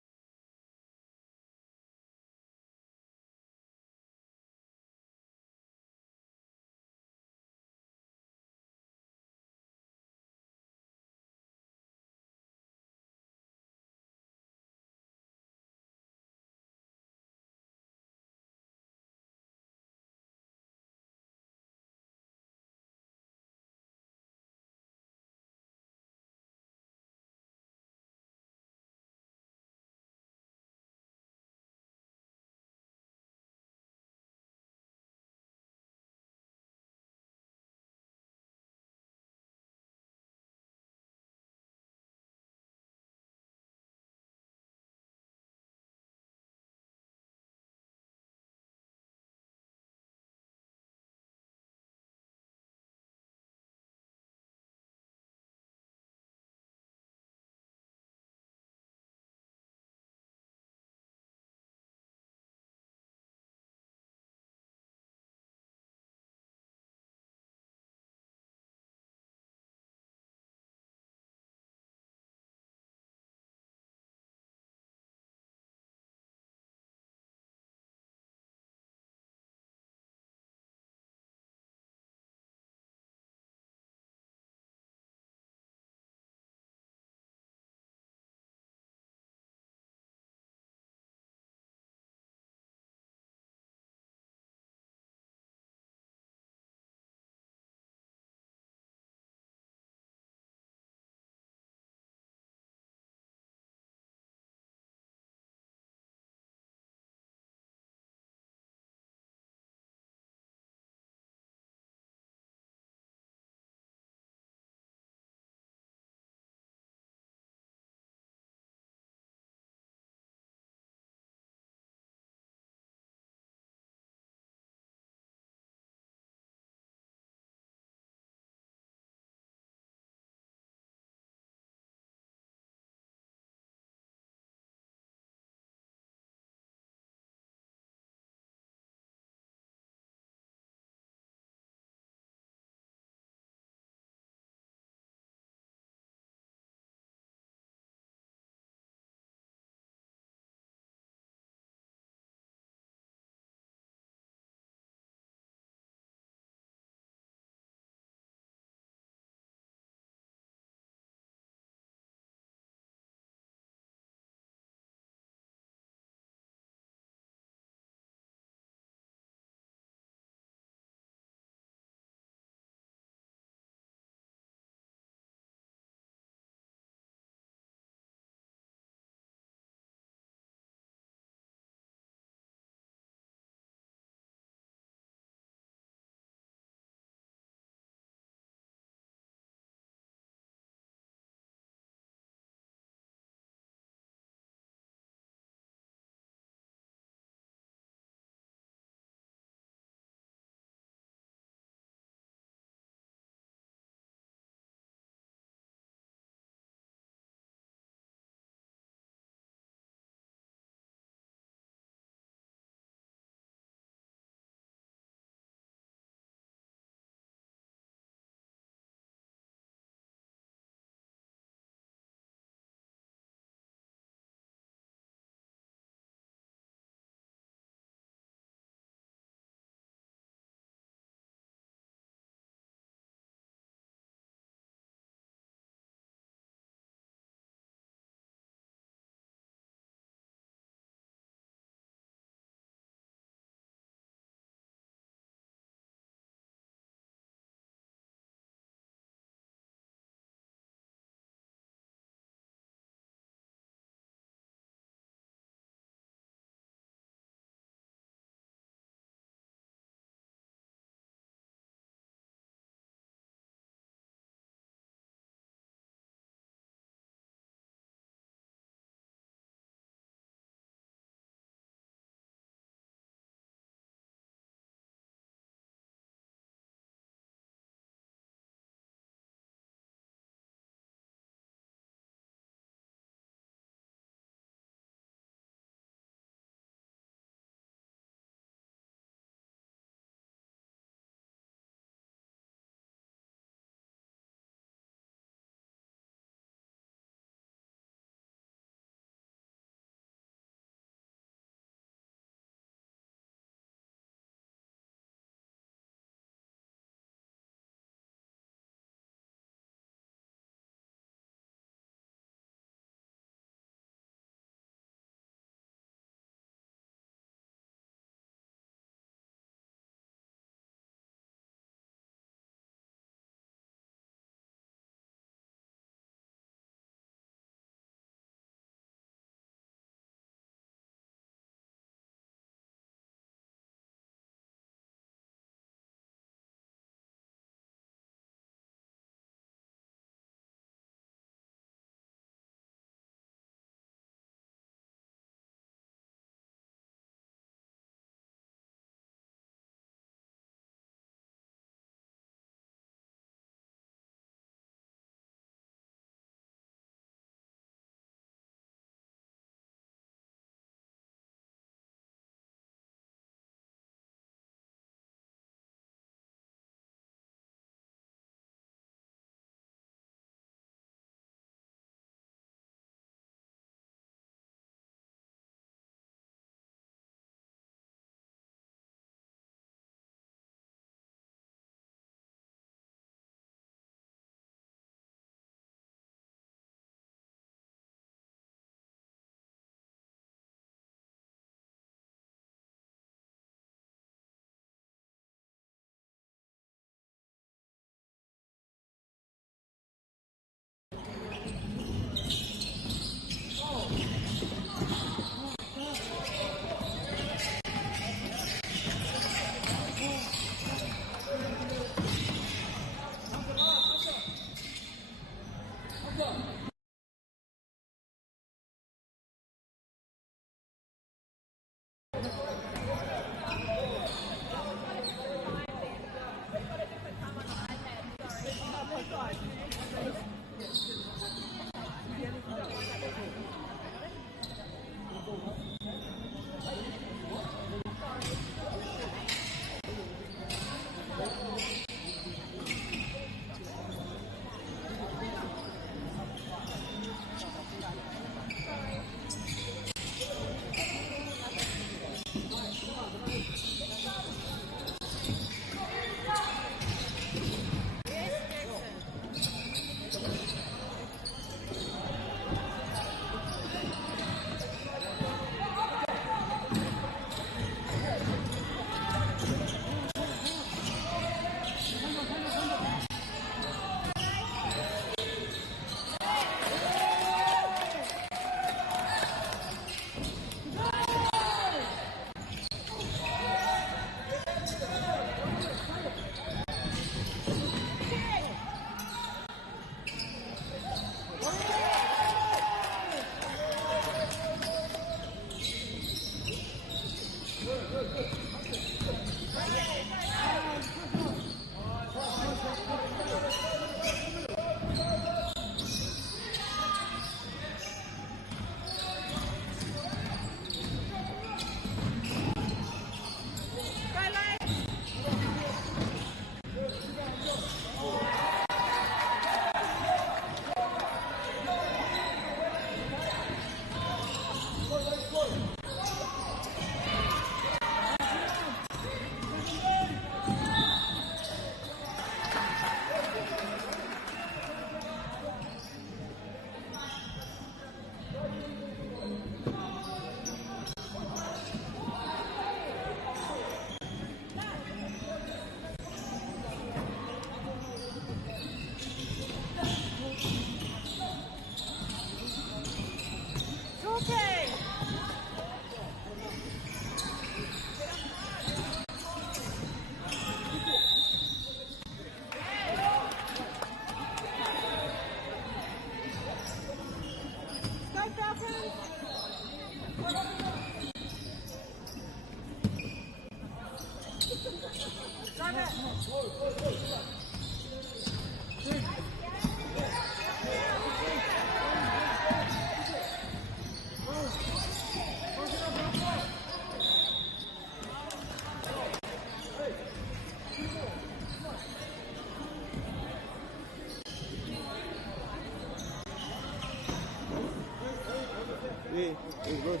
Yeah, it's good.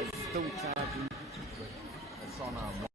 It's still charging. It's on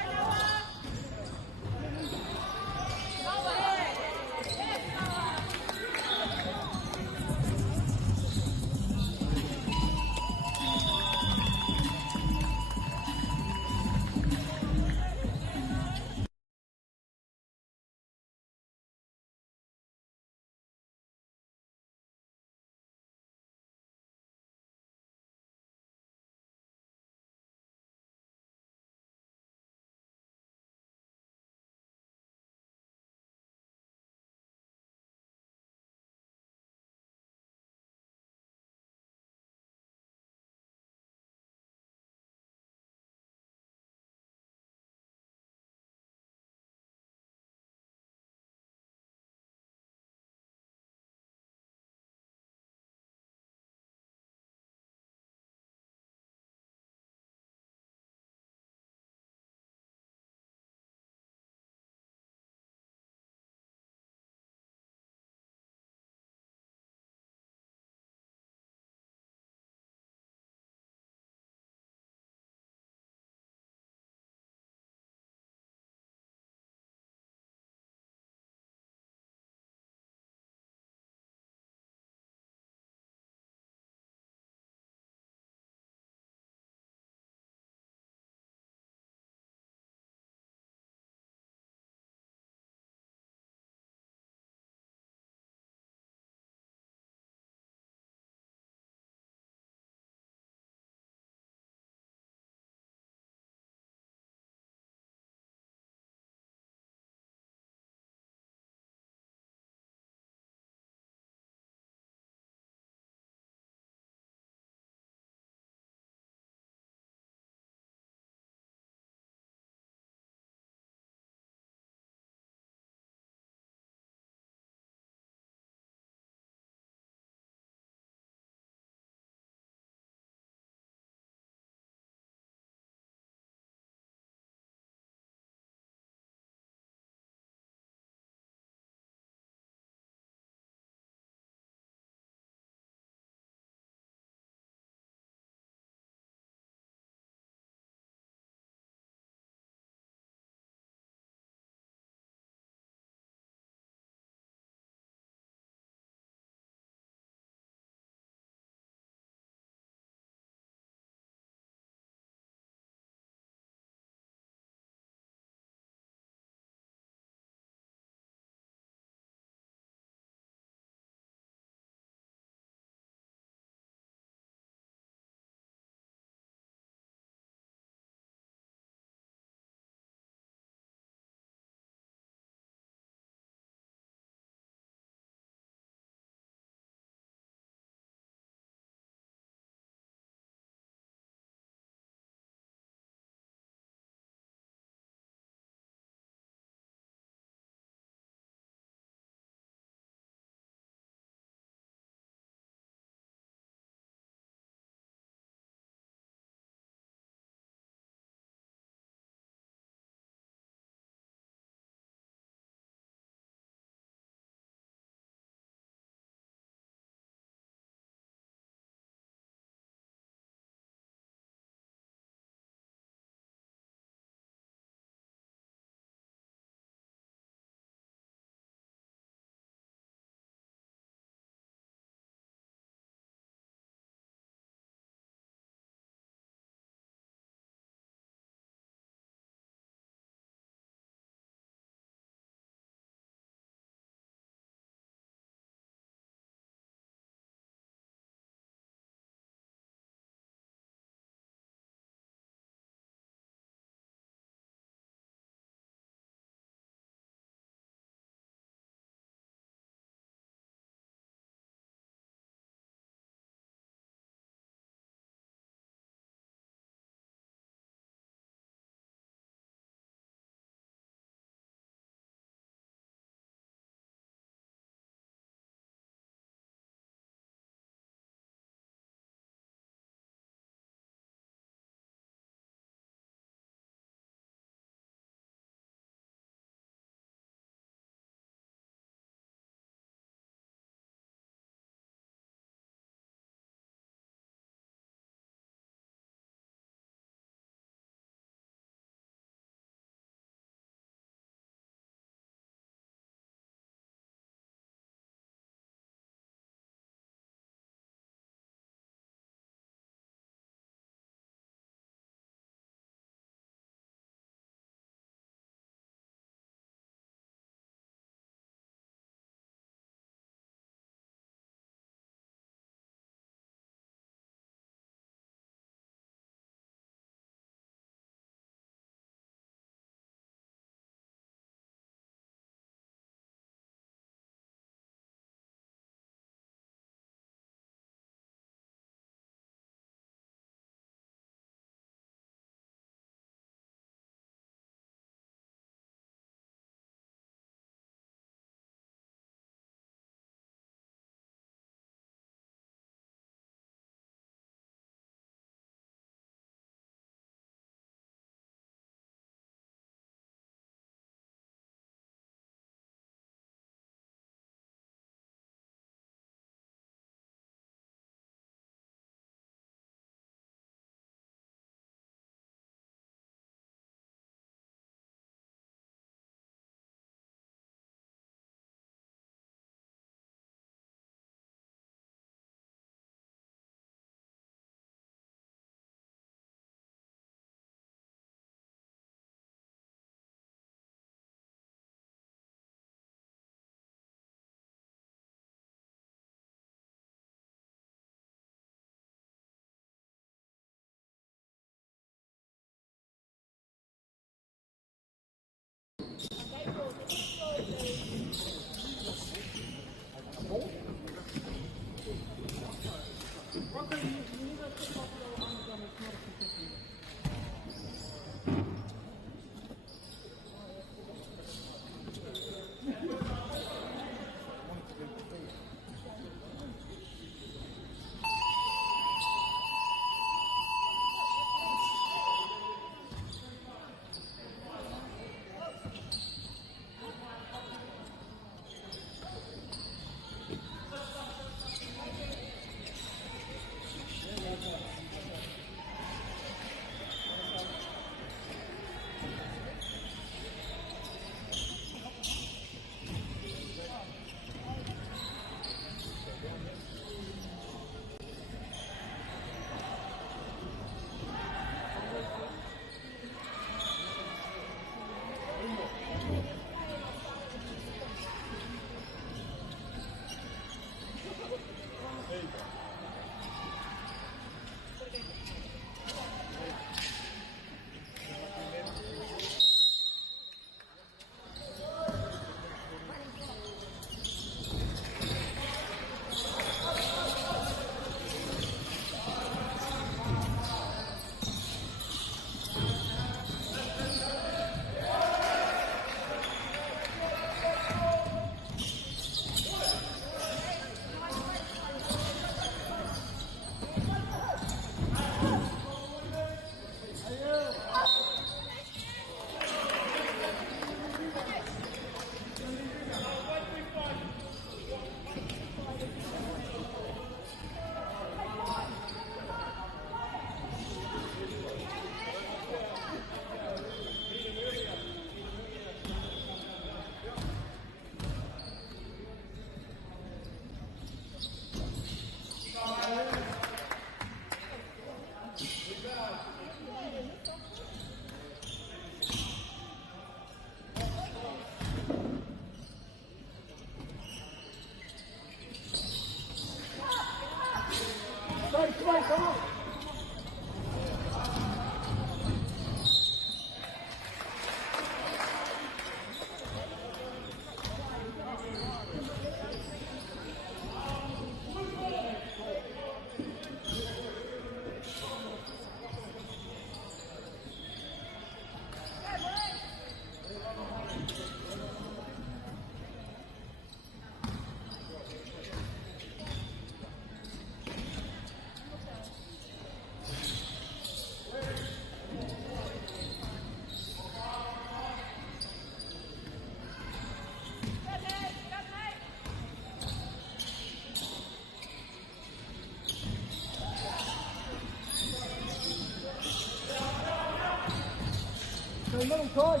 middle, Ty.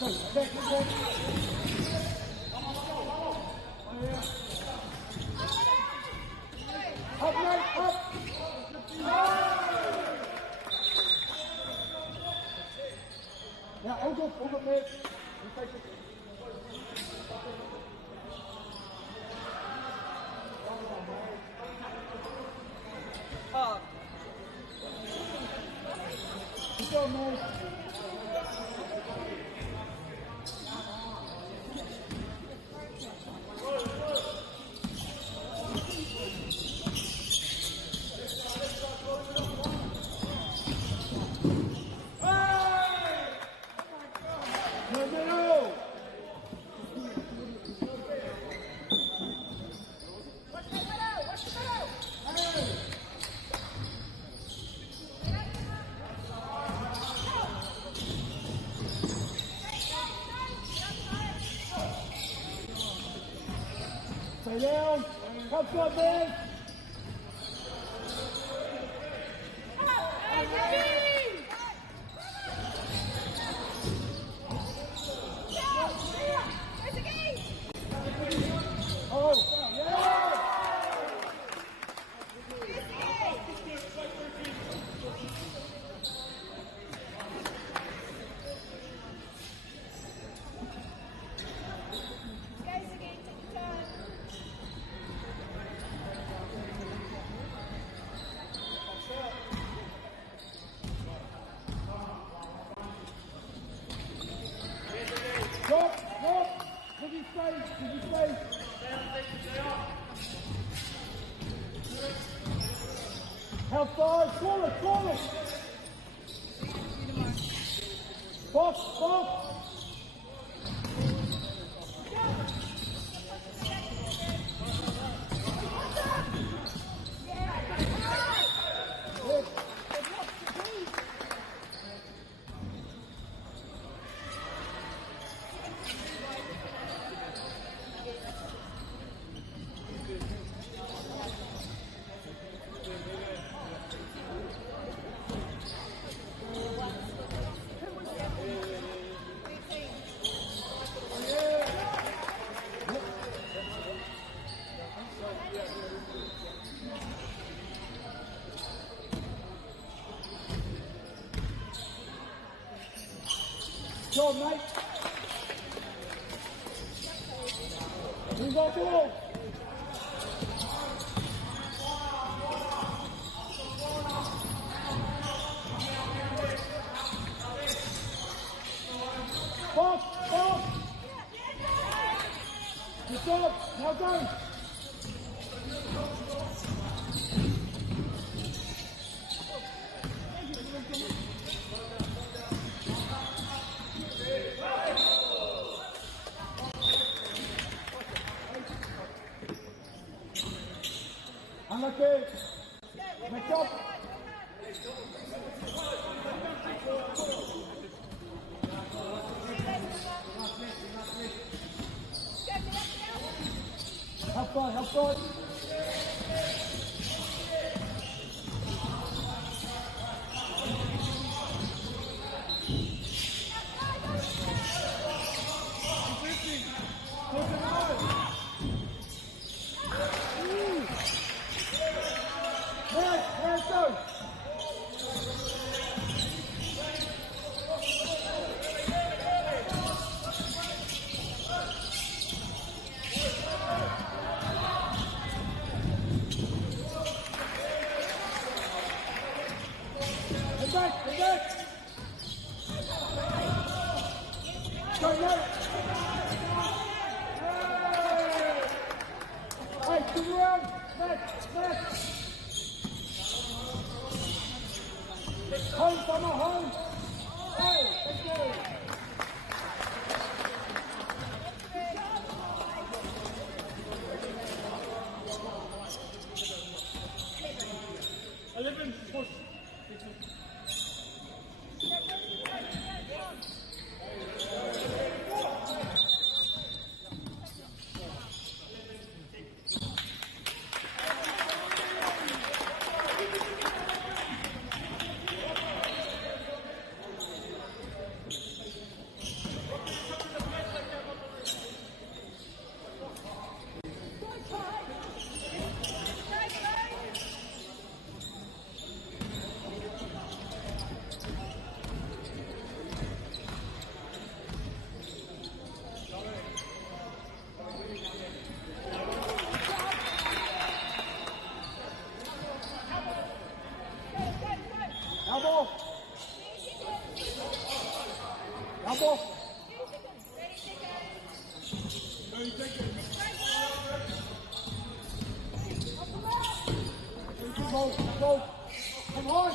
Go, back. Up, mate, up. Yeah, all good, mate. You take it. Good job, mate. Stay down. Come on, man. Drop. Give you space. Help side, forward. Box. Go, mate. Move on, ball. Box. Good job. Now go. Unlucky. Make up. Help side. Let's go. Get back. Go, mate. Hey, to the round. Back. Home, summer, home. Hey, let's go. Come on.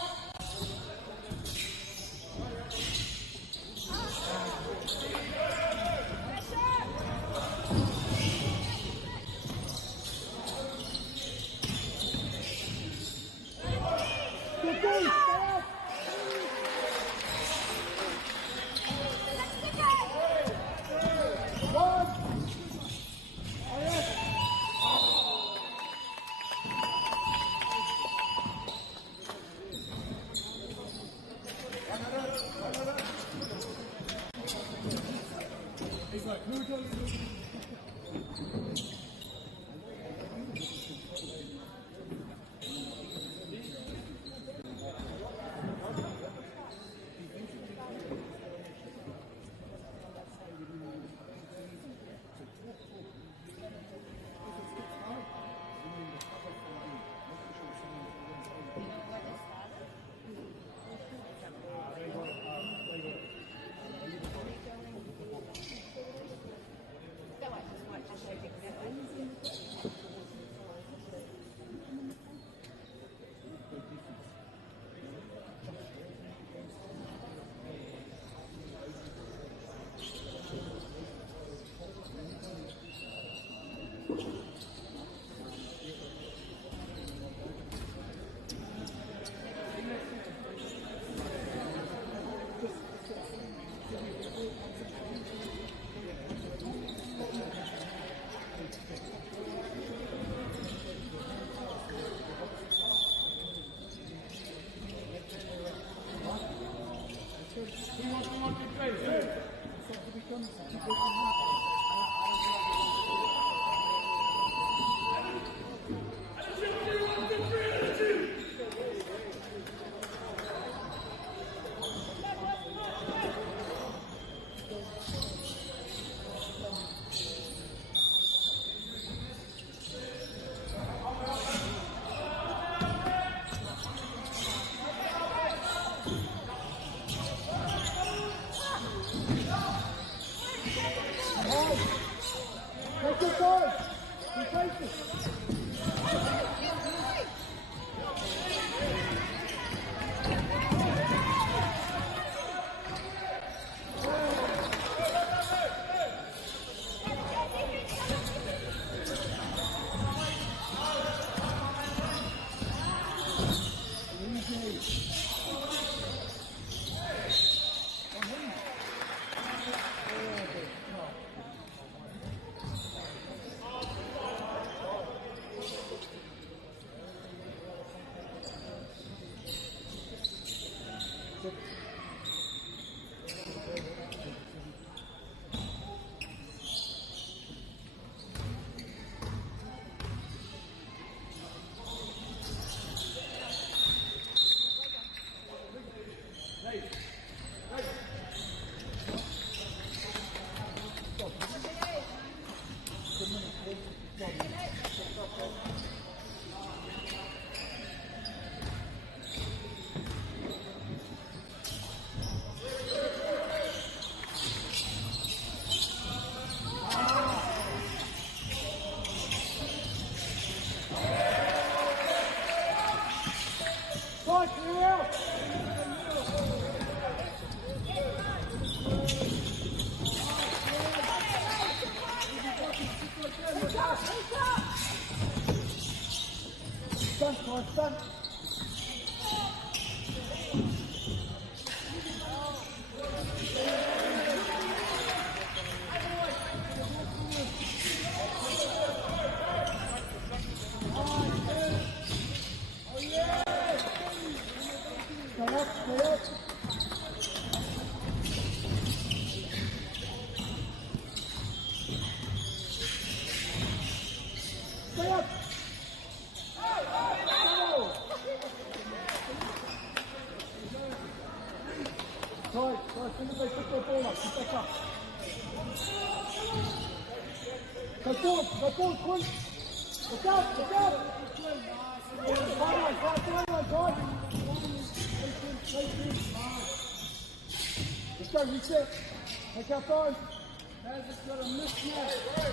Magic's got a mismatch.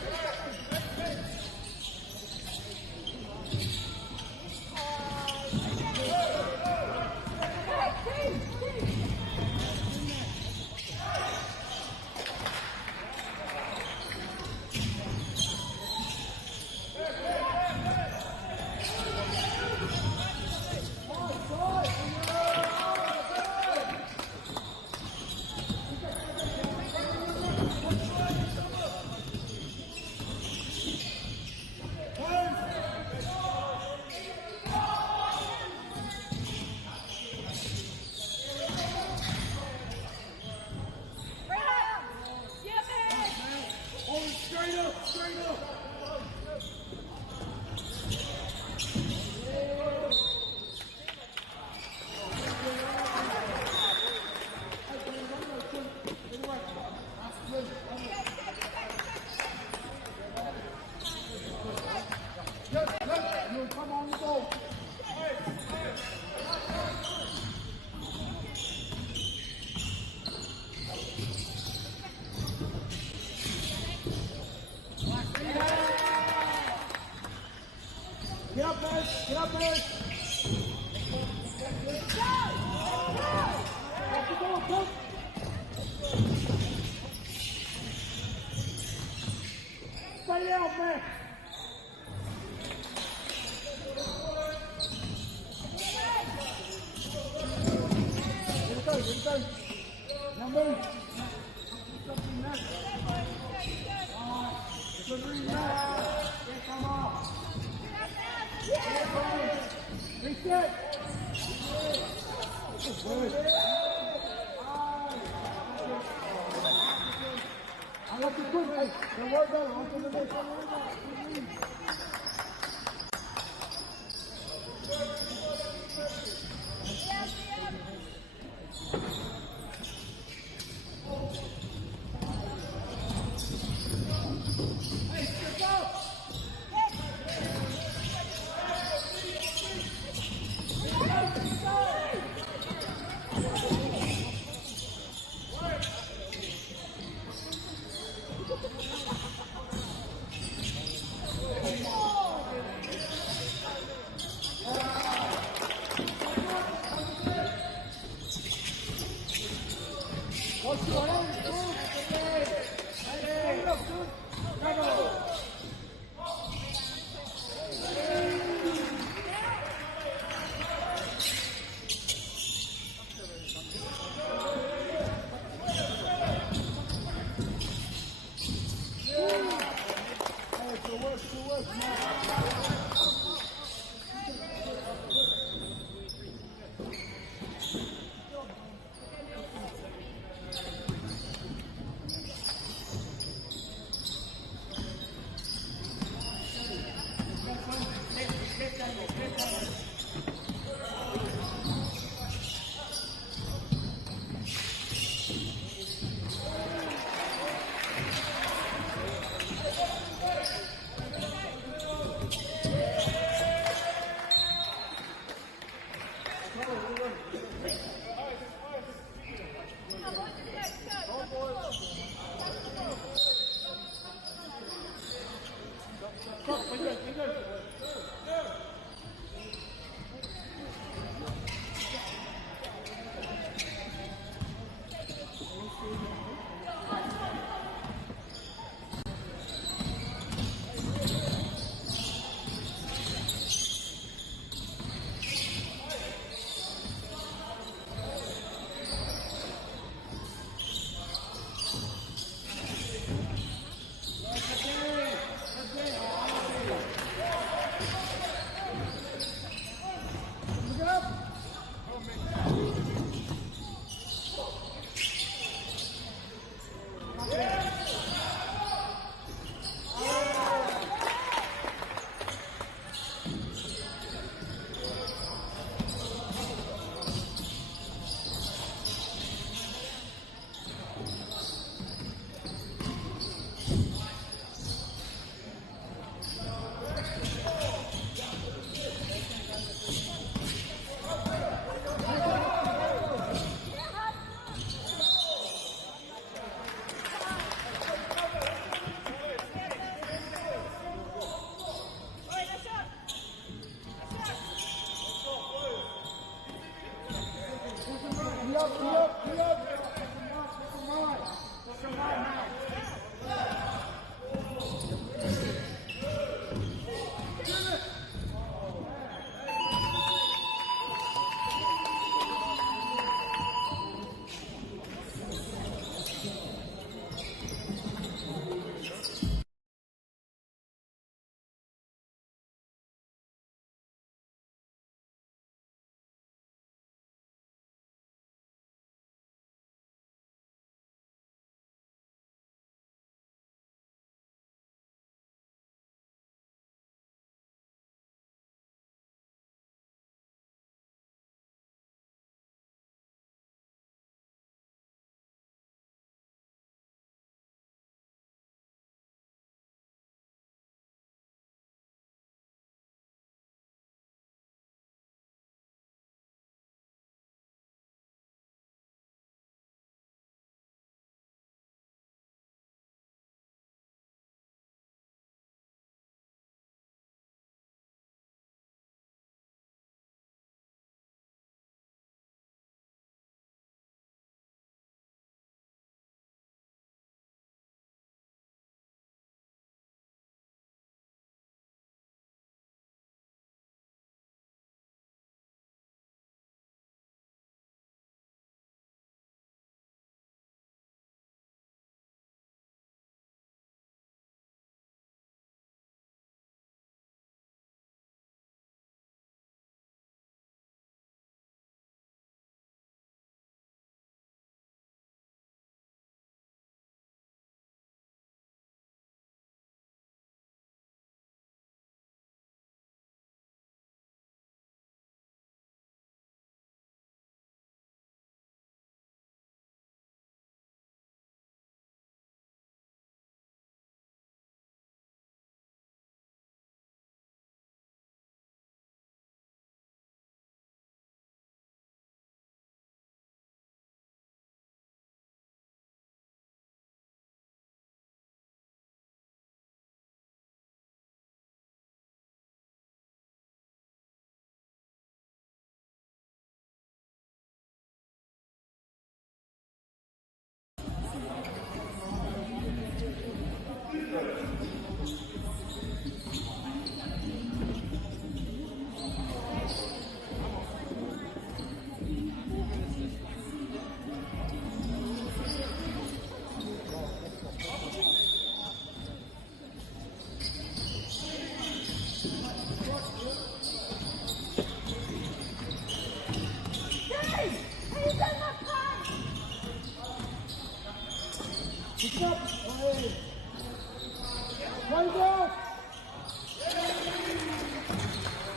Stay out, man. I like the good, hey, the word go, on to the next one.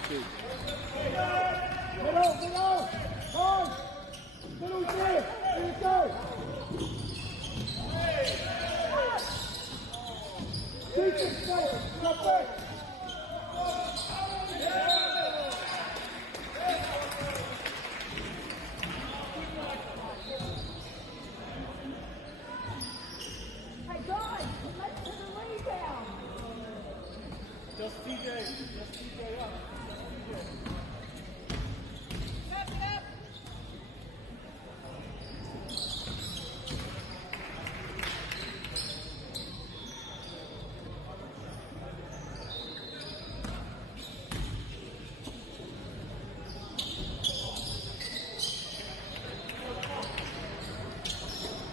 Middle, middle! On! Middle here! Here we go! Defense forward! Come back! Hey guys, let's do the rebound! Just TJ up.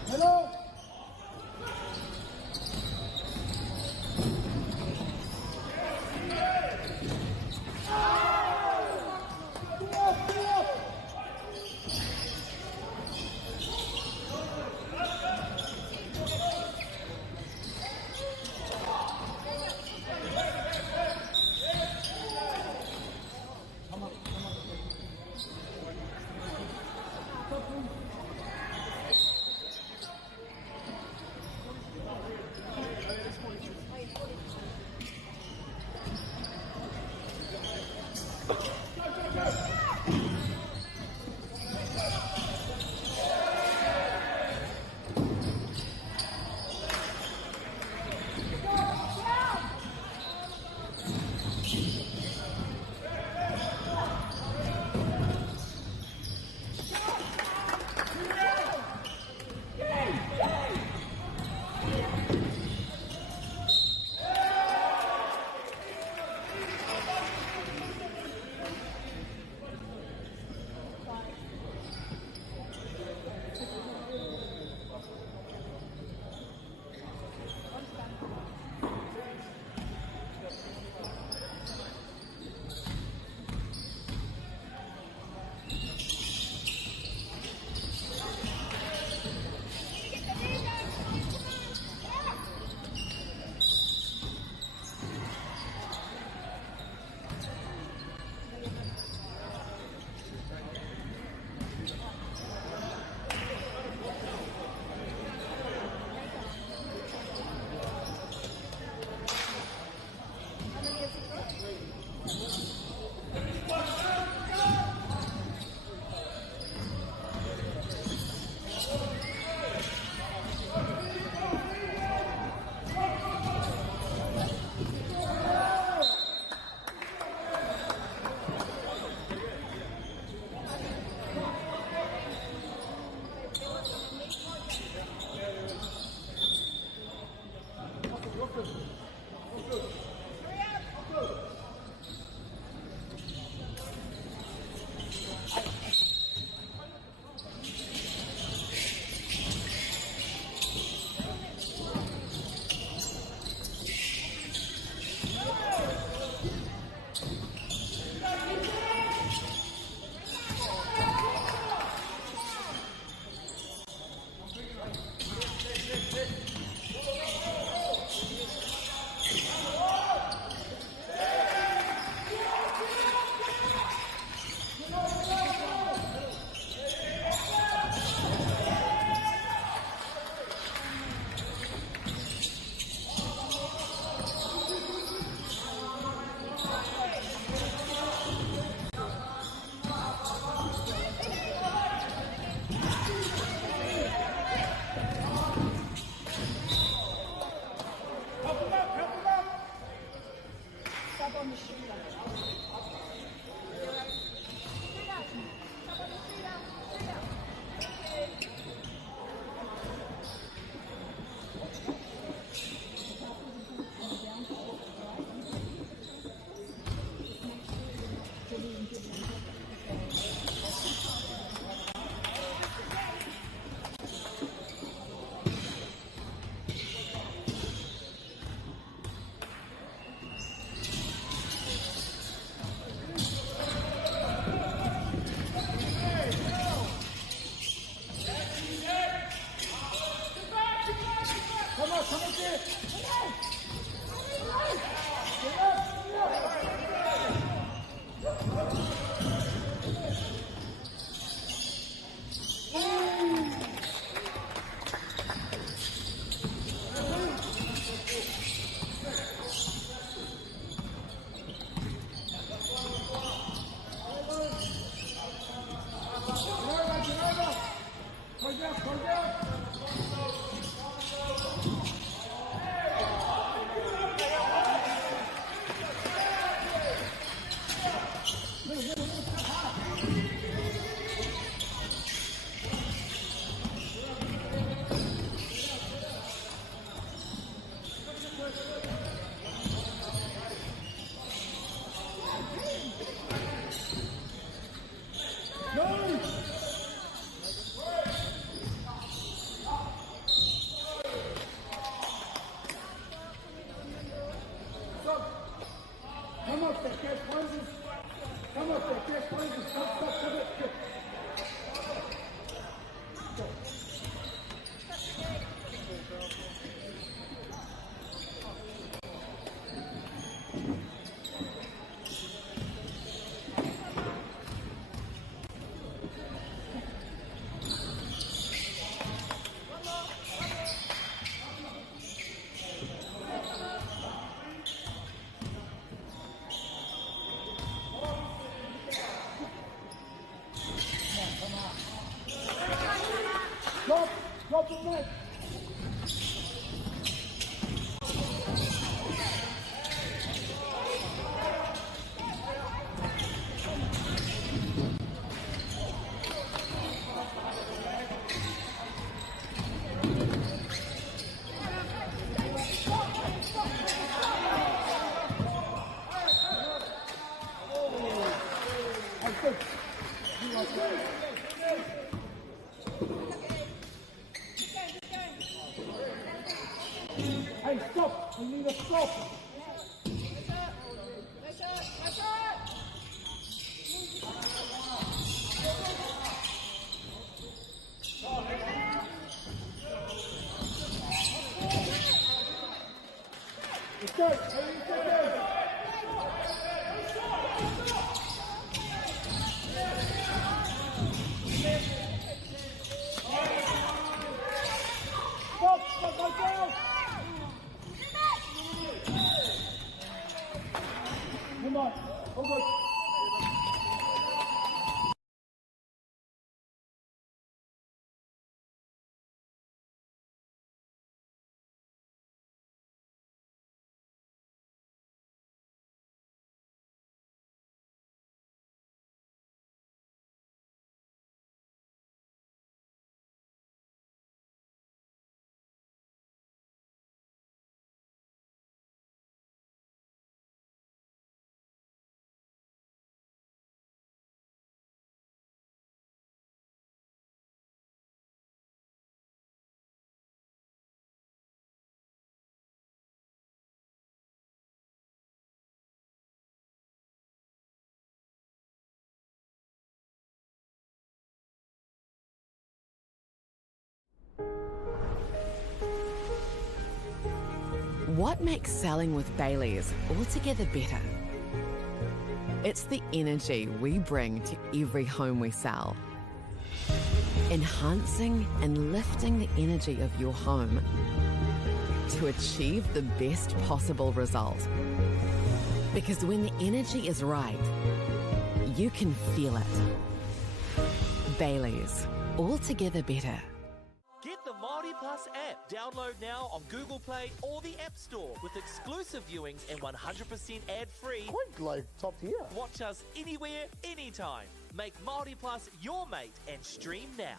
Hello! there, Cash poses. Come up there, Cash poses. Stop, come up. Drop it back. Hey, stop! We need a stop! Let's go! Stop! Go down! Come on, over. What makes selling with Baileys altogether better? It's the energy we bring to every home we sell. Enhancing and lifting the energy of your home to achieve the best possible result. Because when the energy is right, you can feel it. Baileys, altogether better. Get the Māori Plus app. Download now on Google Play or the App Store with exclusive viewings and 100% ad-free. Quite like top tier. Watch us anywhere, anytime. Make Māori Plus your mate and stream now.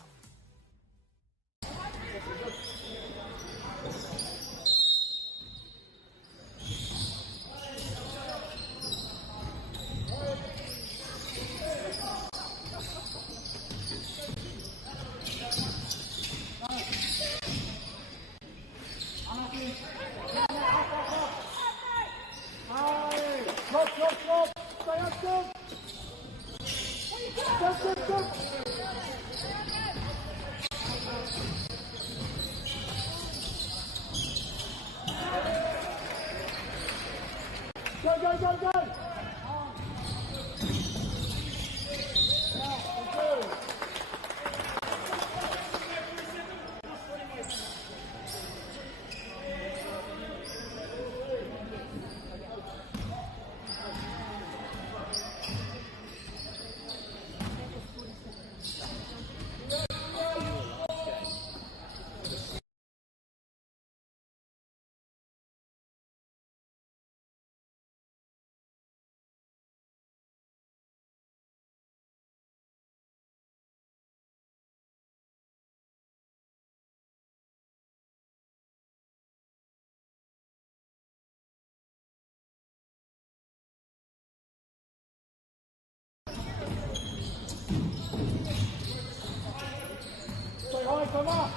Go! Come on!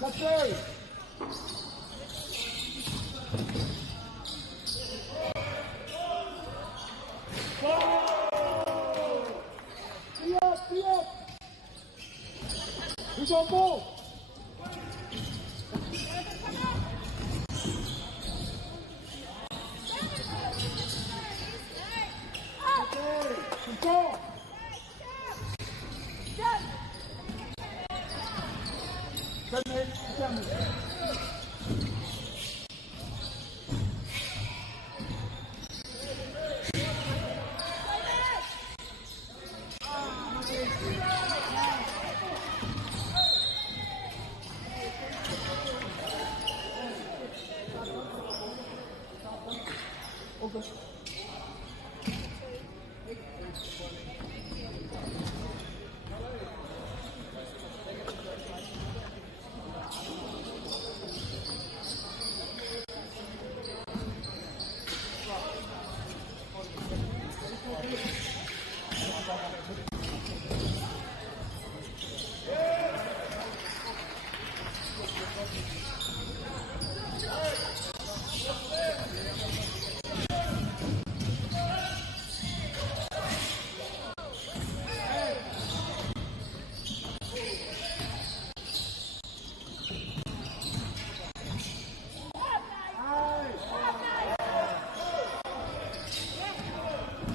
Let's go!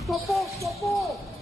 Stop ball, stop ball!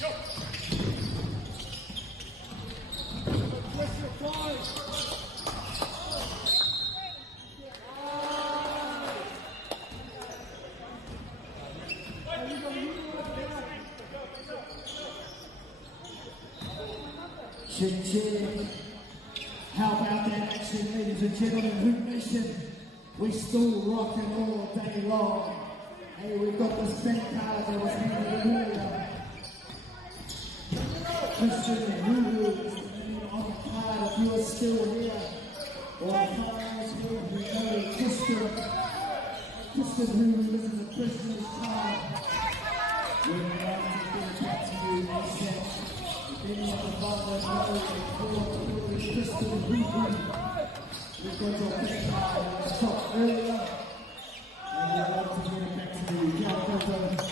Chin chin. How about that action, ladies and gentlemen? Hoop Nation, we still rocking all day long. Hey, we've got this bank card that was handed earlier. Christian Hulu is the name on the card if you are still here. Or fans here who know Christian Hulu is the Christmas card. We're going to give it back to you, ASAP. If any of the bottom knows the Christian Hulu, we've got your bank card on the top earlier. And we're going to give it back to you. Calcutta.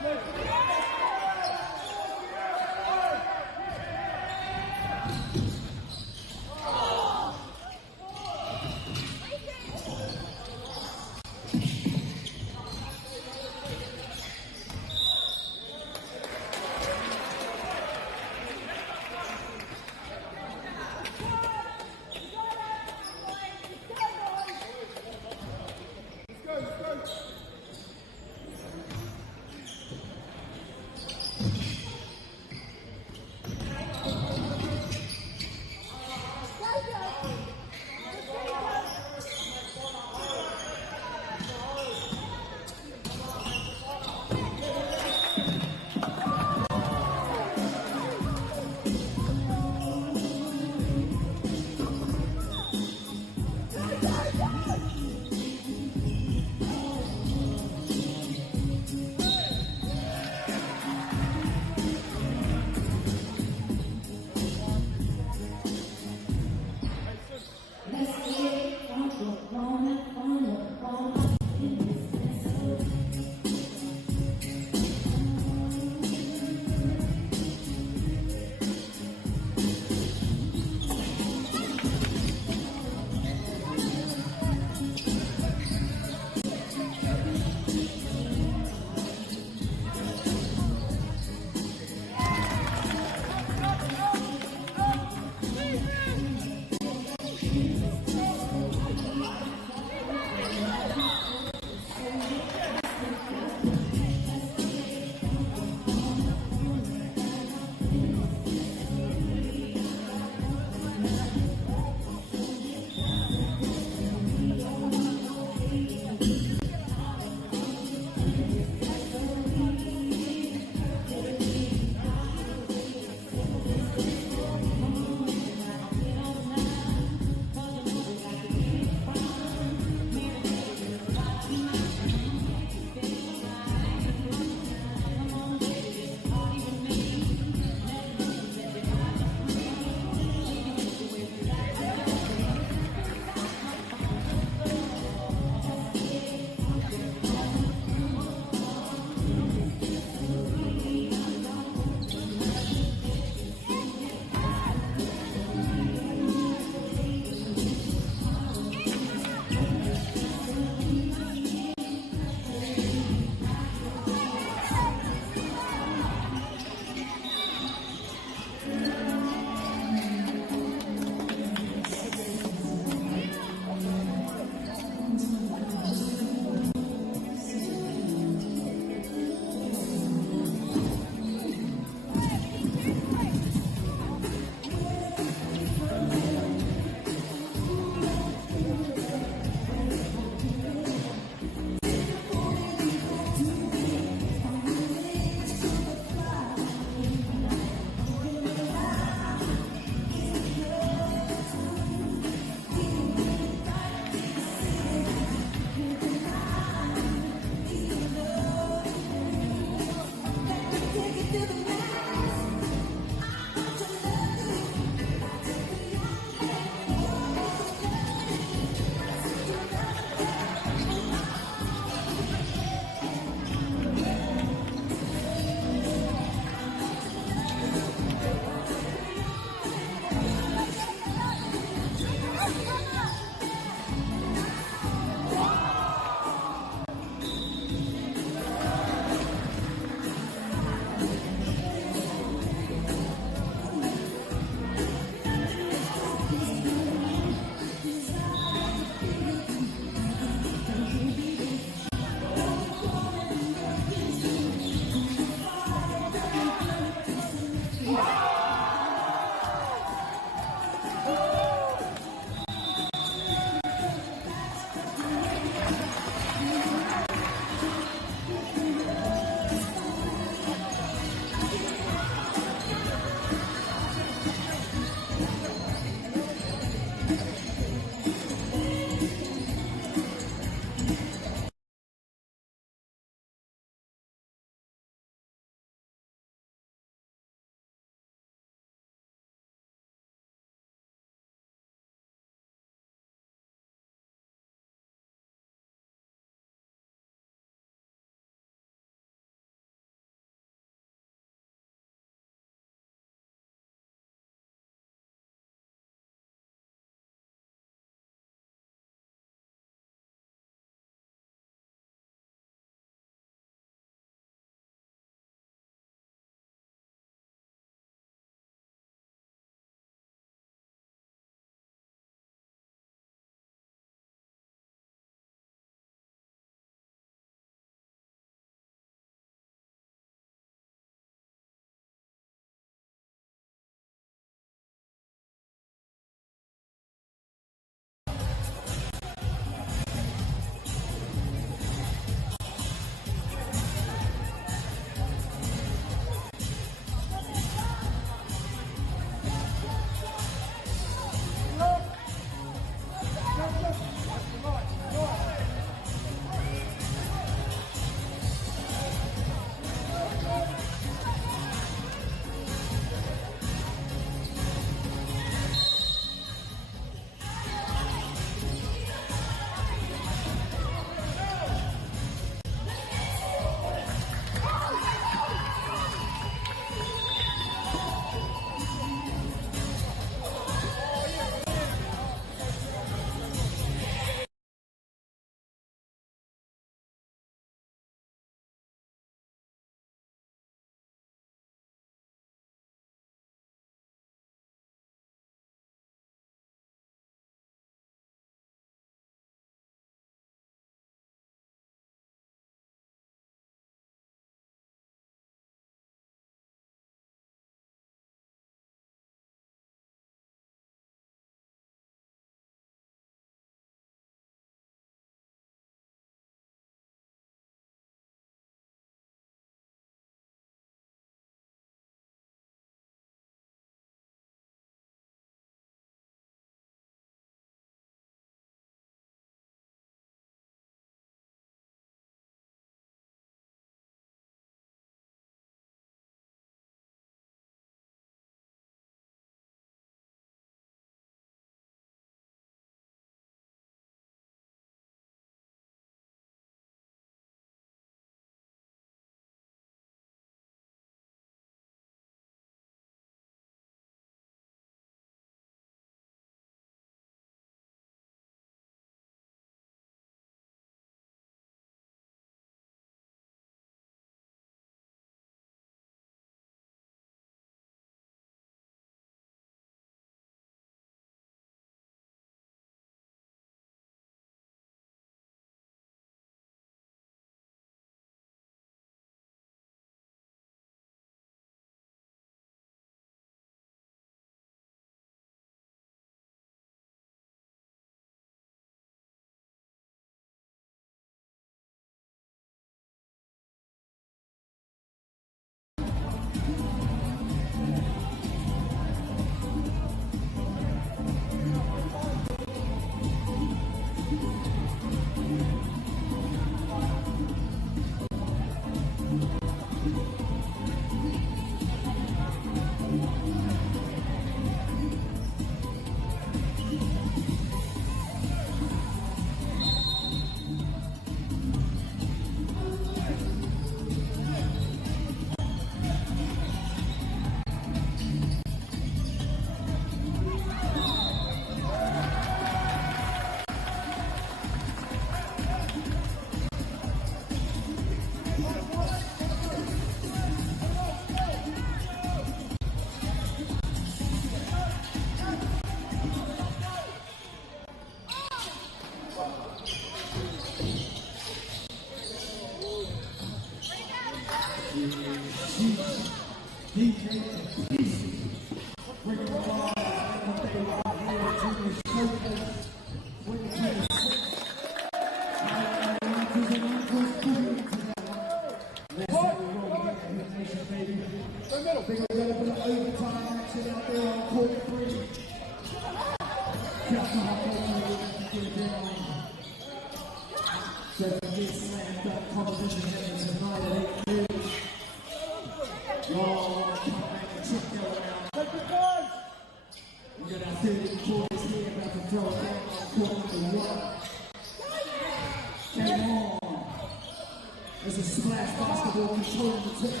There's a splash basketball control the tip.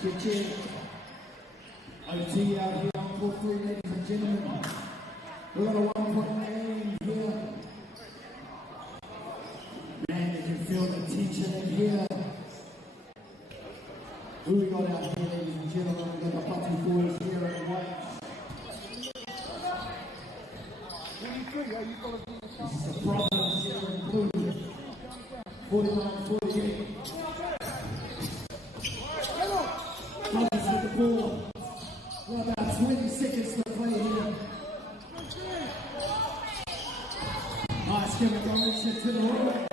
Kitchen. OT out here on court 3, ladies and gentlemen. We've got a 1-point game here. Man, you can feel the tension in here. Who we got out here, ladies and gentlemen? We've got the Putty boys here at white. This is the Brothers here in blue. 49-48. Brothers with the ball. We're about 20 seconds to play here. Nice Kevin Garrison to the right.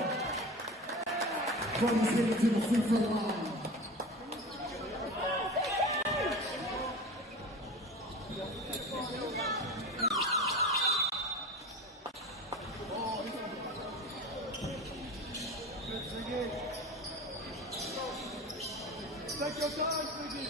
Brothers heading to the free throw line. Take your time, Ziggy.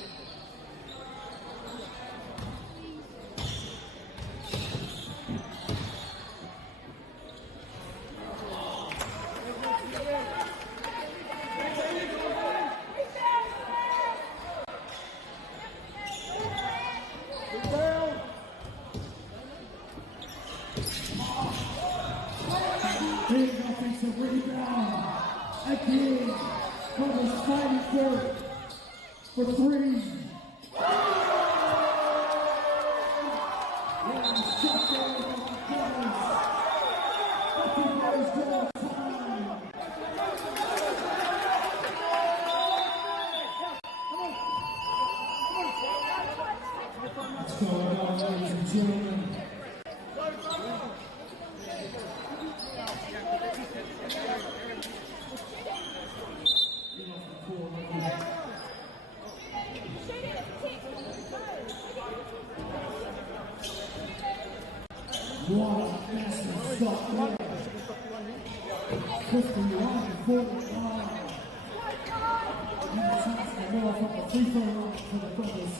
Big offensive rebound. Again, Brothers fighting for 3. What's going on, ladies and gentlemen? What a massive stop there. 51-45. And chance to go off on the free throw line for the Brothers.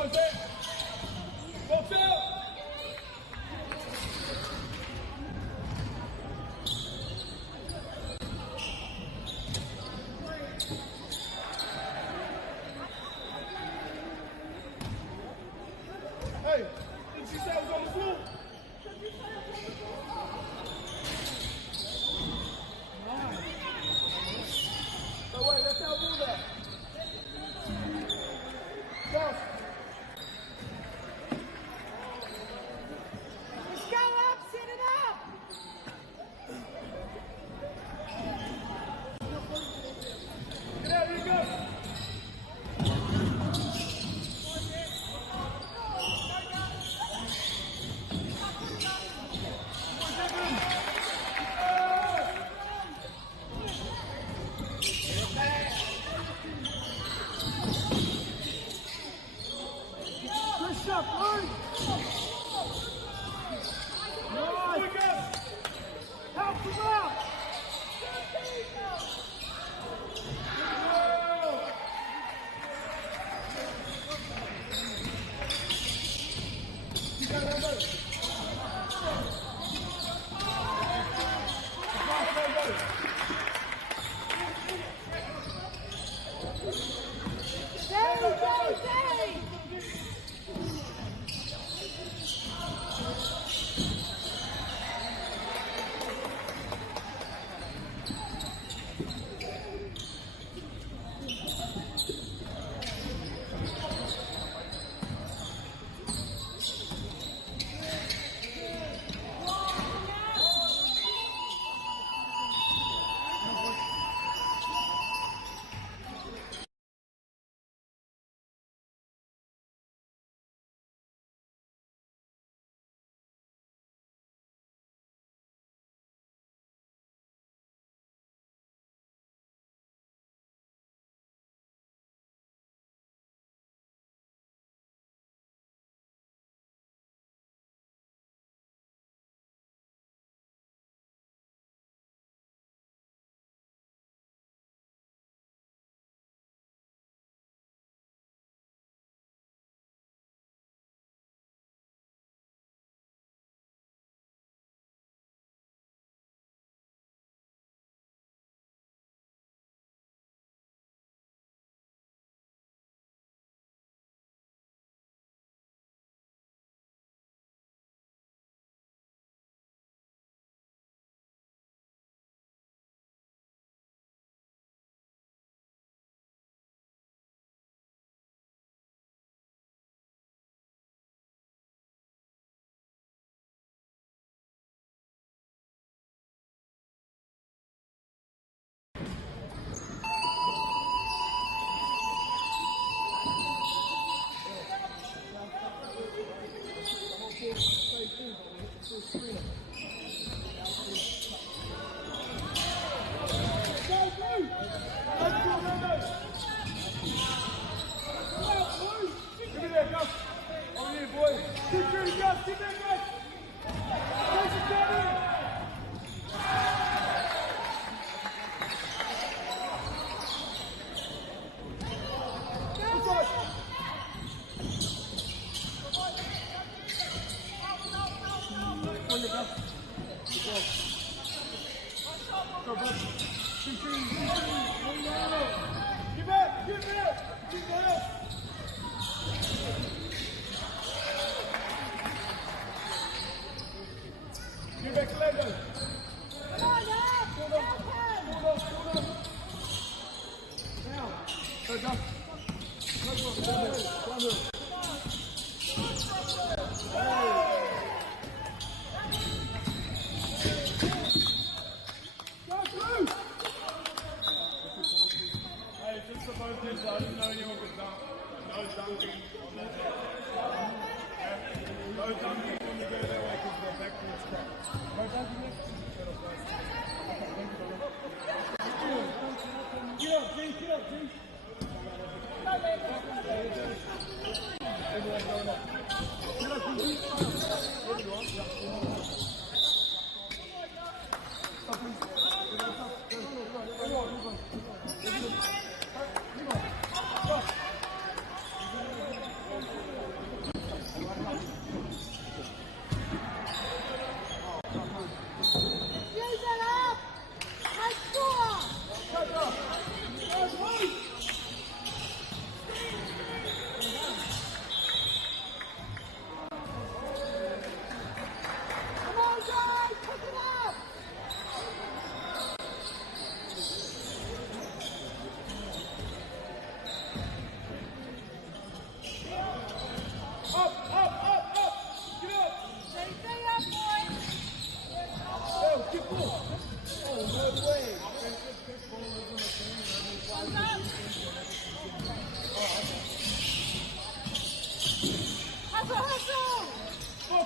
Hey, did you say I was on the floor? No way, let's have all that. Go. Let's go up, set it up. Get out, here you go.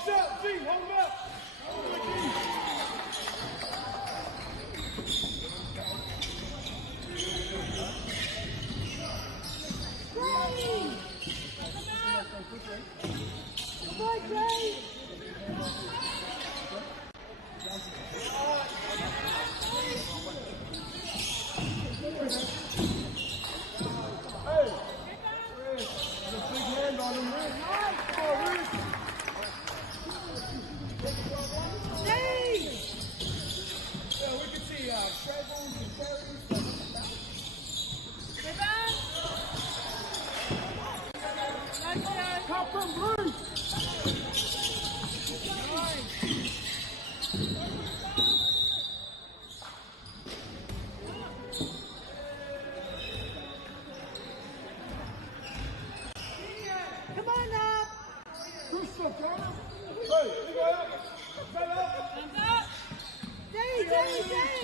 up, G, hold him up. Come on, Jay. Come on now. Day.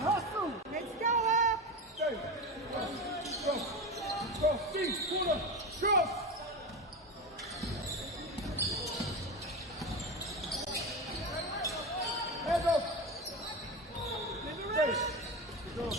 Hustle. Let's go up. Go, Steve, corner, cross. Hands up. Go.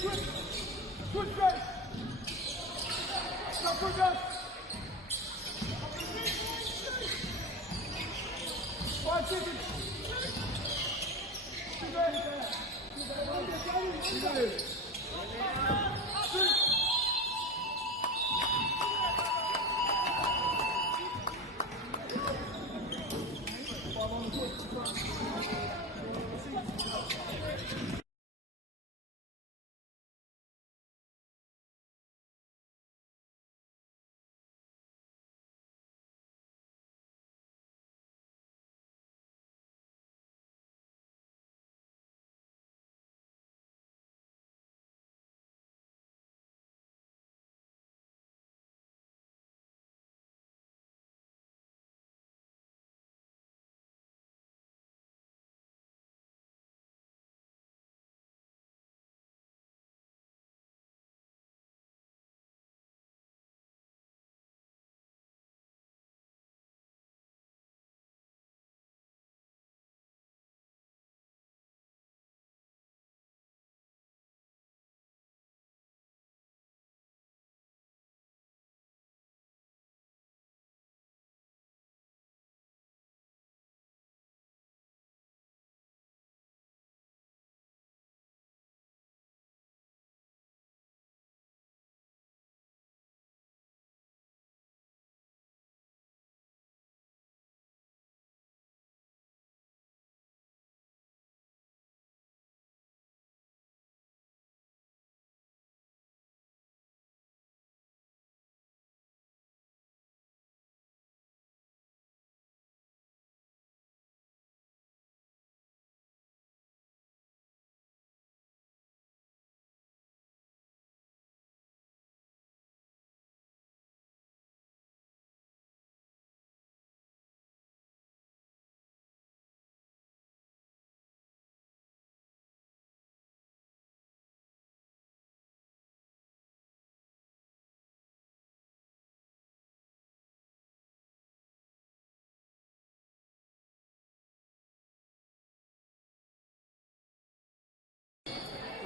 Switch back. Stop, push up. 5 seconds. Keep it.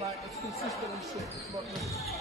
Like, it's consistent and shit. It's not just...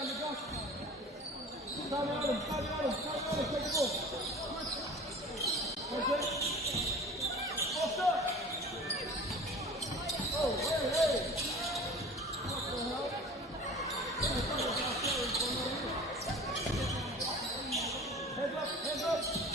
down the gas. Down the Adam, take the ball. Okay. Off that. Oh, hey. What the hell? Heads up.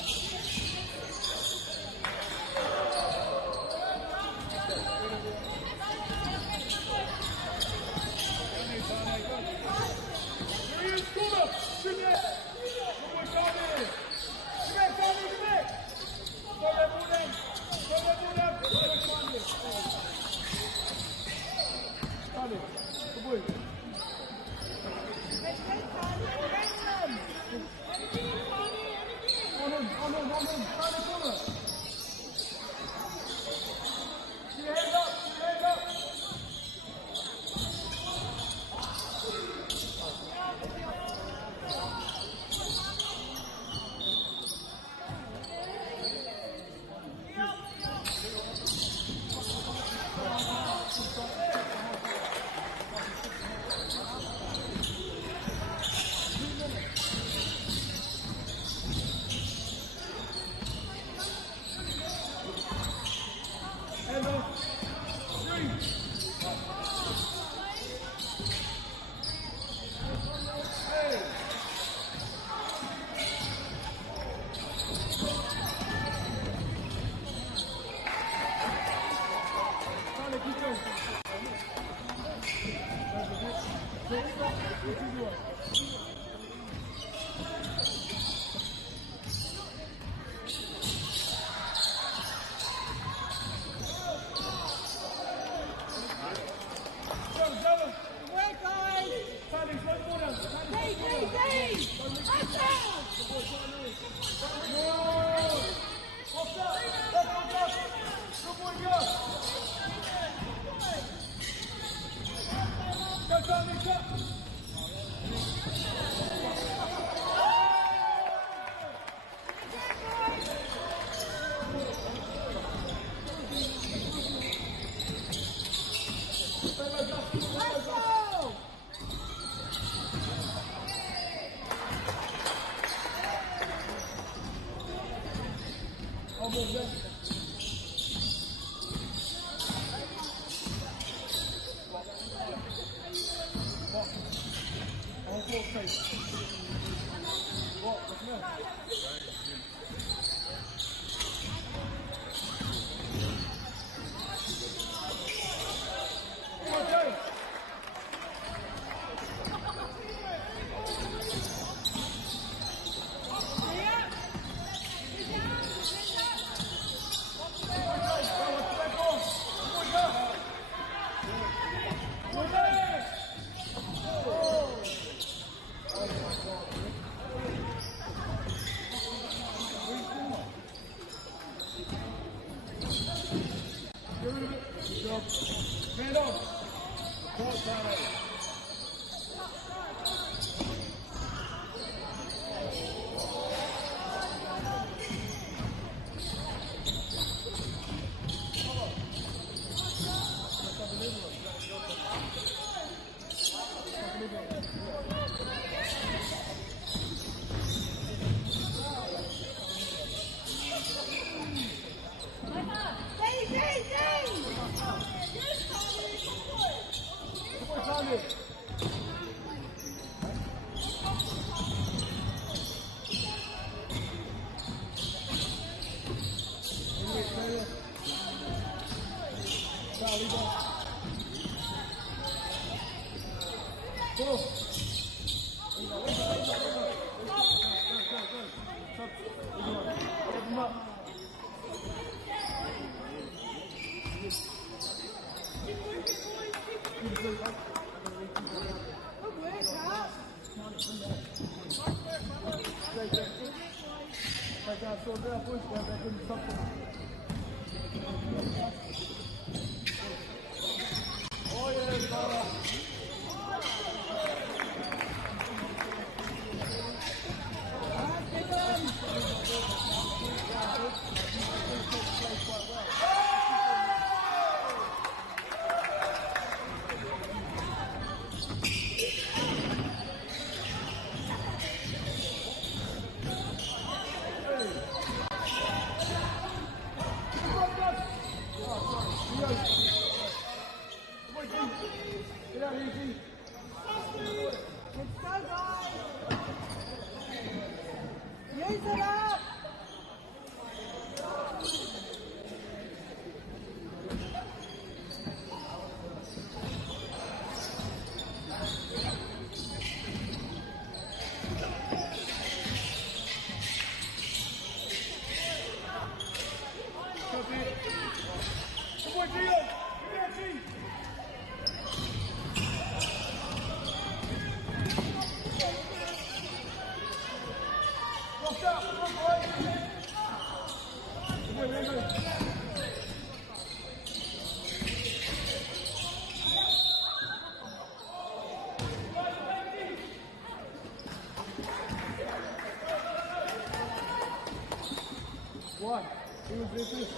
One. Who was this?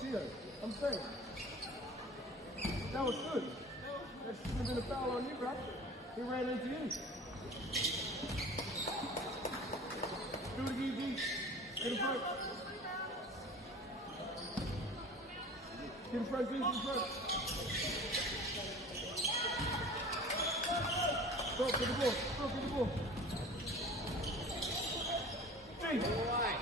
Tito, I'm saying. That was good. That shouldn't have been a foul on you, bro. He ran into you. Do it again, D. Get in front. Get in front, D. Get in front. Go, get the ball. Go, get the ball. D.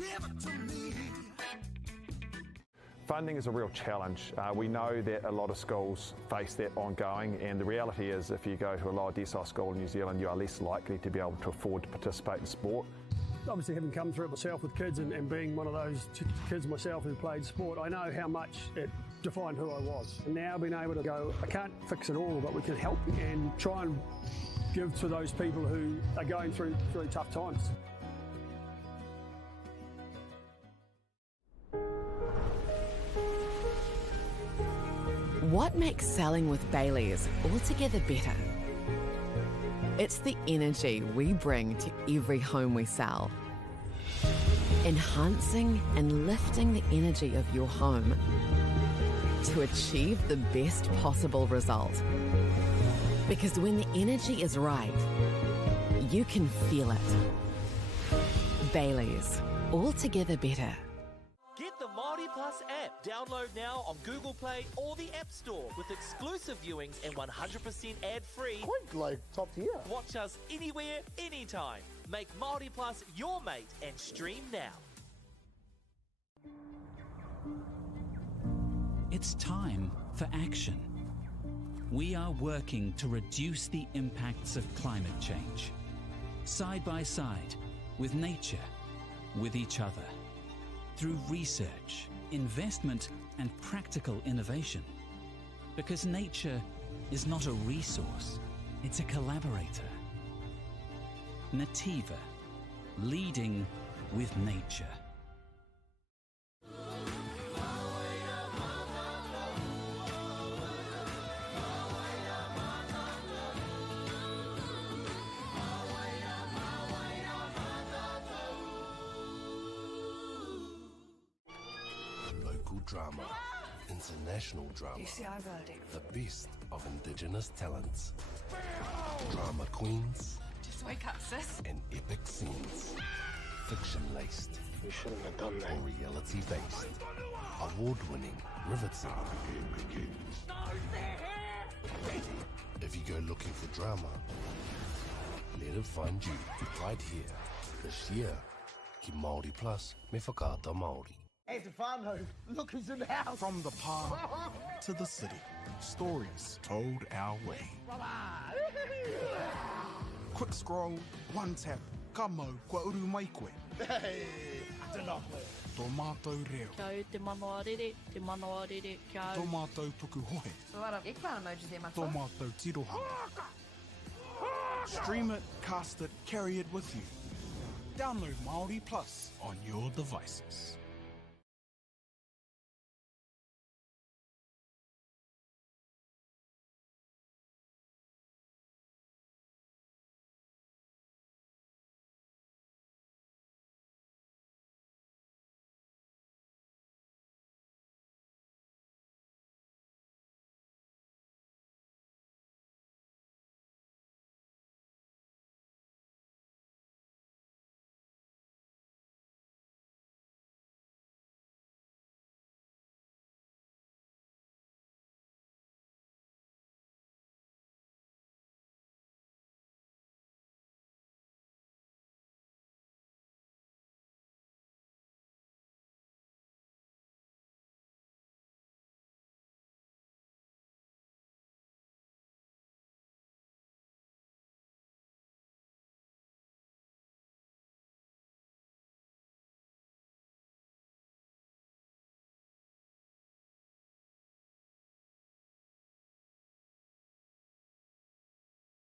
Give it to me. Funding is a real challenge. We know that a lot of schools face that ongoing, and the reality is if you go to a lower decile school in New Zealand, you are less likely to be able to afford to participate in sport. Obviously, having come through it myself with kids and being one of those kids myself who played sport, I know how much it defined who I was. And now being able to go, I can't fix it all, but we can help and try and give to those people who are going through really tough times. What makes selling with Baileys altogether better? It's the energy we bring to every home we sell. Enhancing and lifting the energy of your home to achieve the best possible result. Because when the energy is right, you can feel it. Baileys, altogether better. Get the Māori Plus app. Download now on Google Play or the App Store with exclusive viewings and 100% ad-free. Quite like top tier. Watch us anywhere, anytime. Make Māori Plus your mate and stream now. It's time for action. We are working to reduce the impacts of climate change. Side by side, with nature, with each other. Through research, investment, and practical innovation. Because nature is not a resource, it's a collaborator. Nativa, leading with nature. Local drama, international drama, UCI verdict. the best of Indigenous talents, drama queens, Just wake up, sis. and epic scenes, fiction-laced, You shouldn't have done that. or reality-based, award-winning, riveting. If you go looking for drama, let it find you right here. This year, ki Māori Plus me whakaata Māori. Hey, Stefano, look who's in the house. From the park to the city, stories told our way. Quick scroll, one tap, ka mau kua uru mai koe. Hey, Denohle. Tō mātou reo, Kau te manoa rere, te manoa rere, kia tō mātou puku hohe, So what are eggplant emojis there, my tō mātou tirohanga. Stream it, cast it, carry it with you. Download Māori Plus on your devices.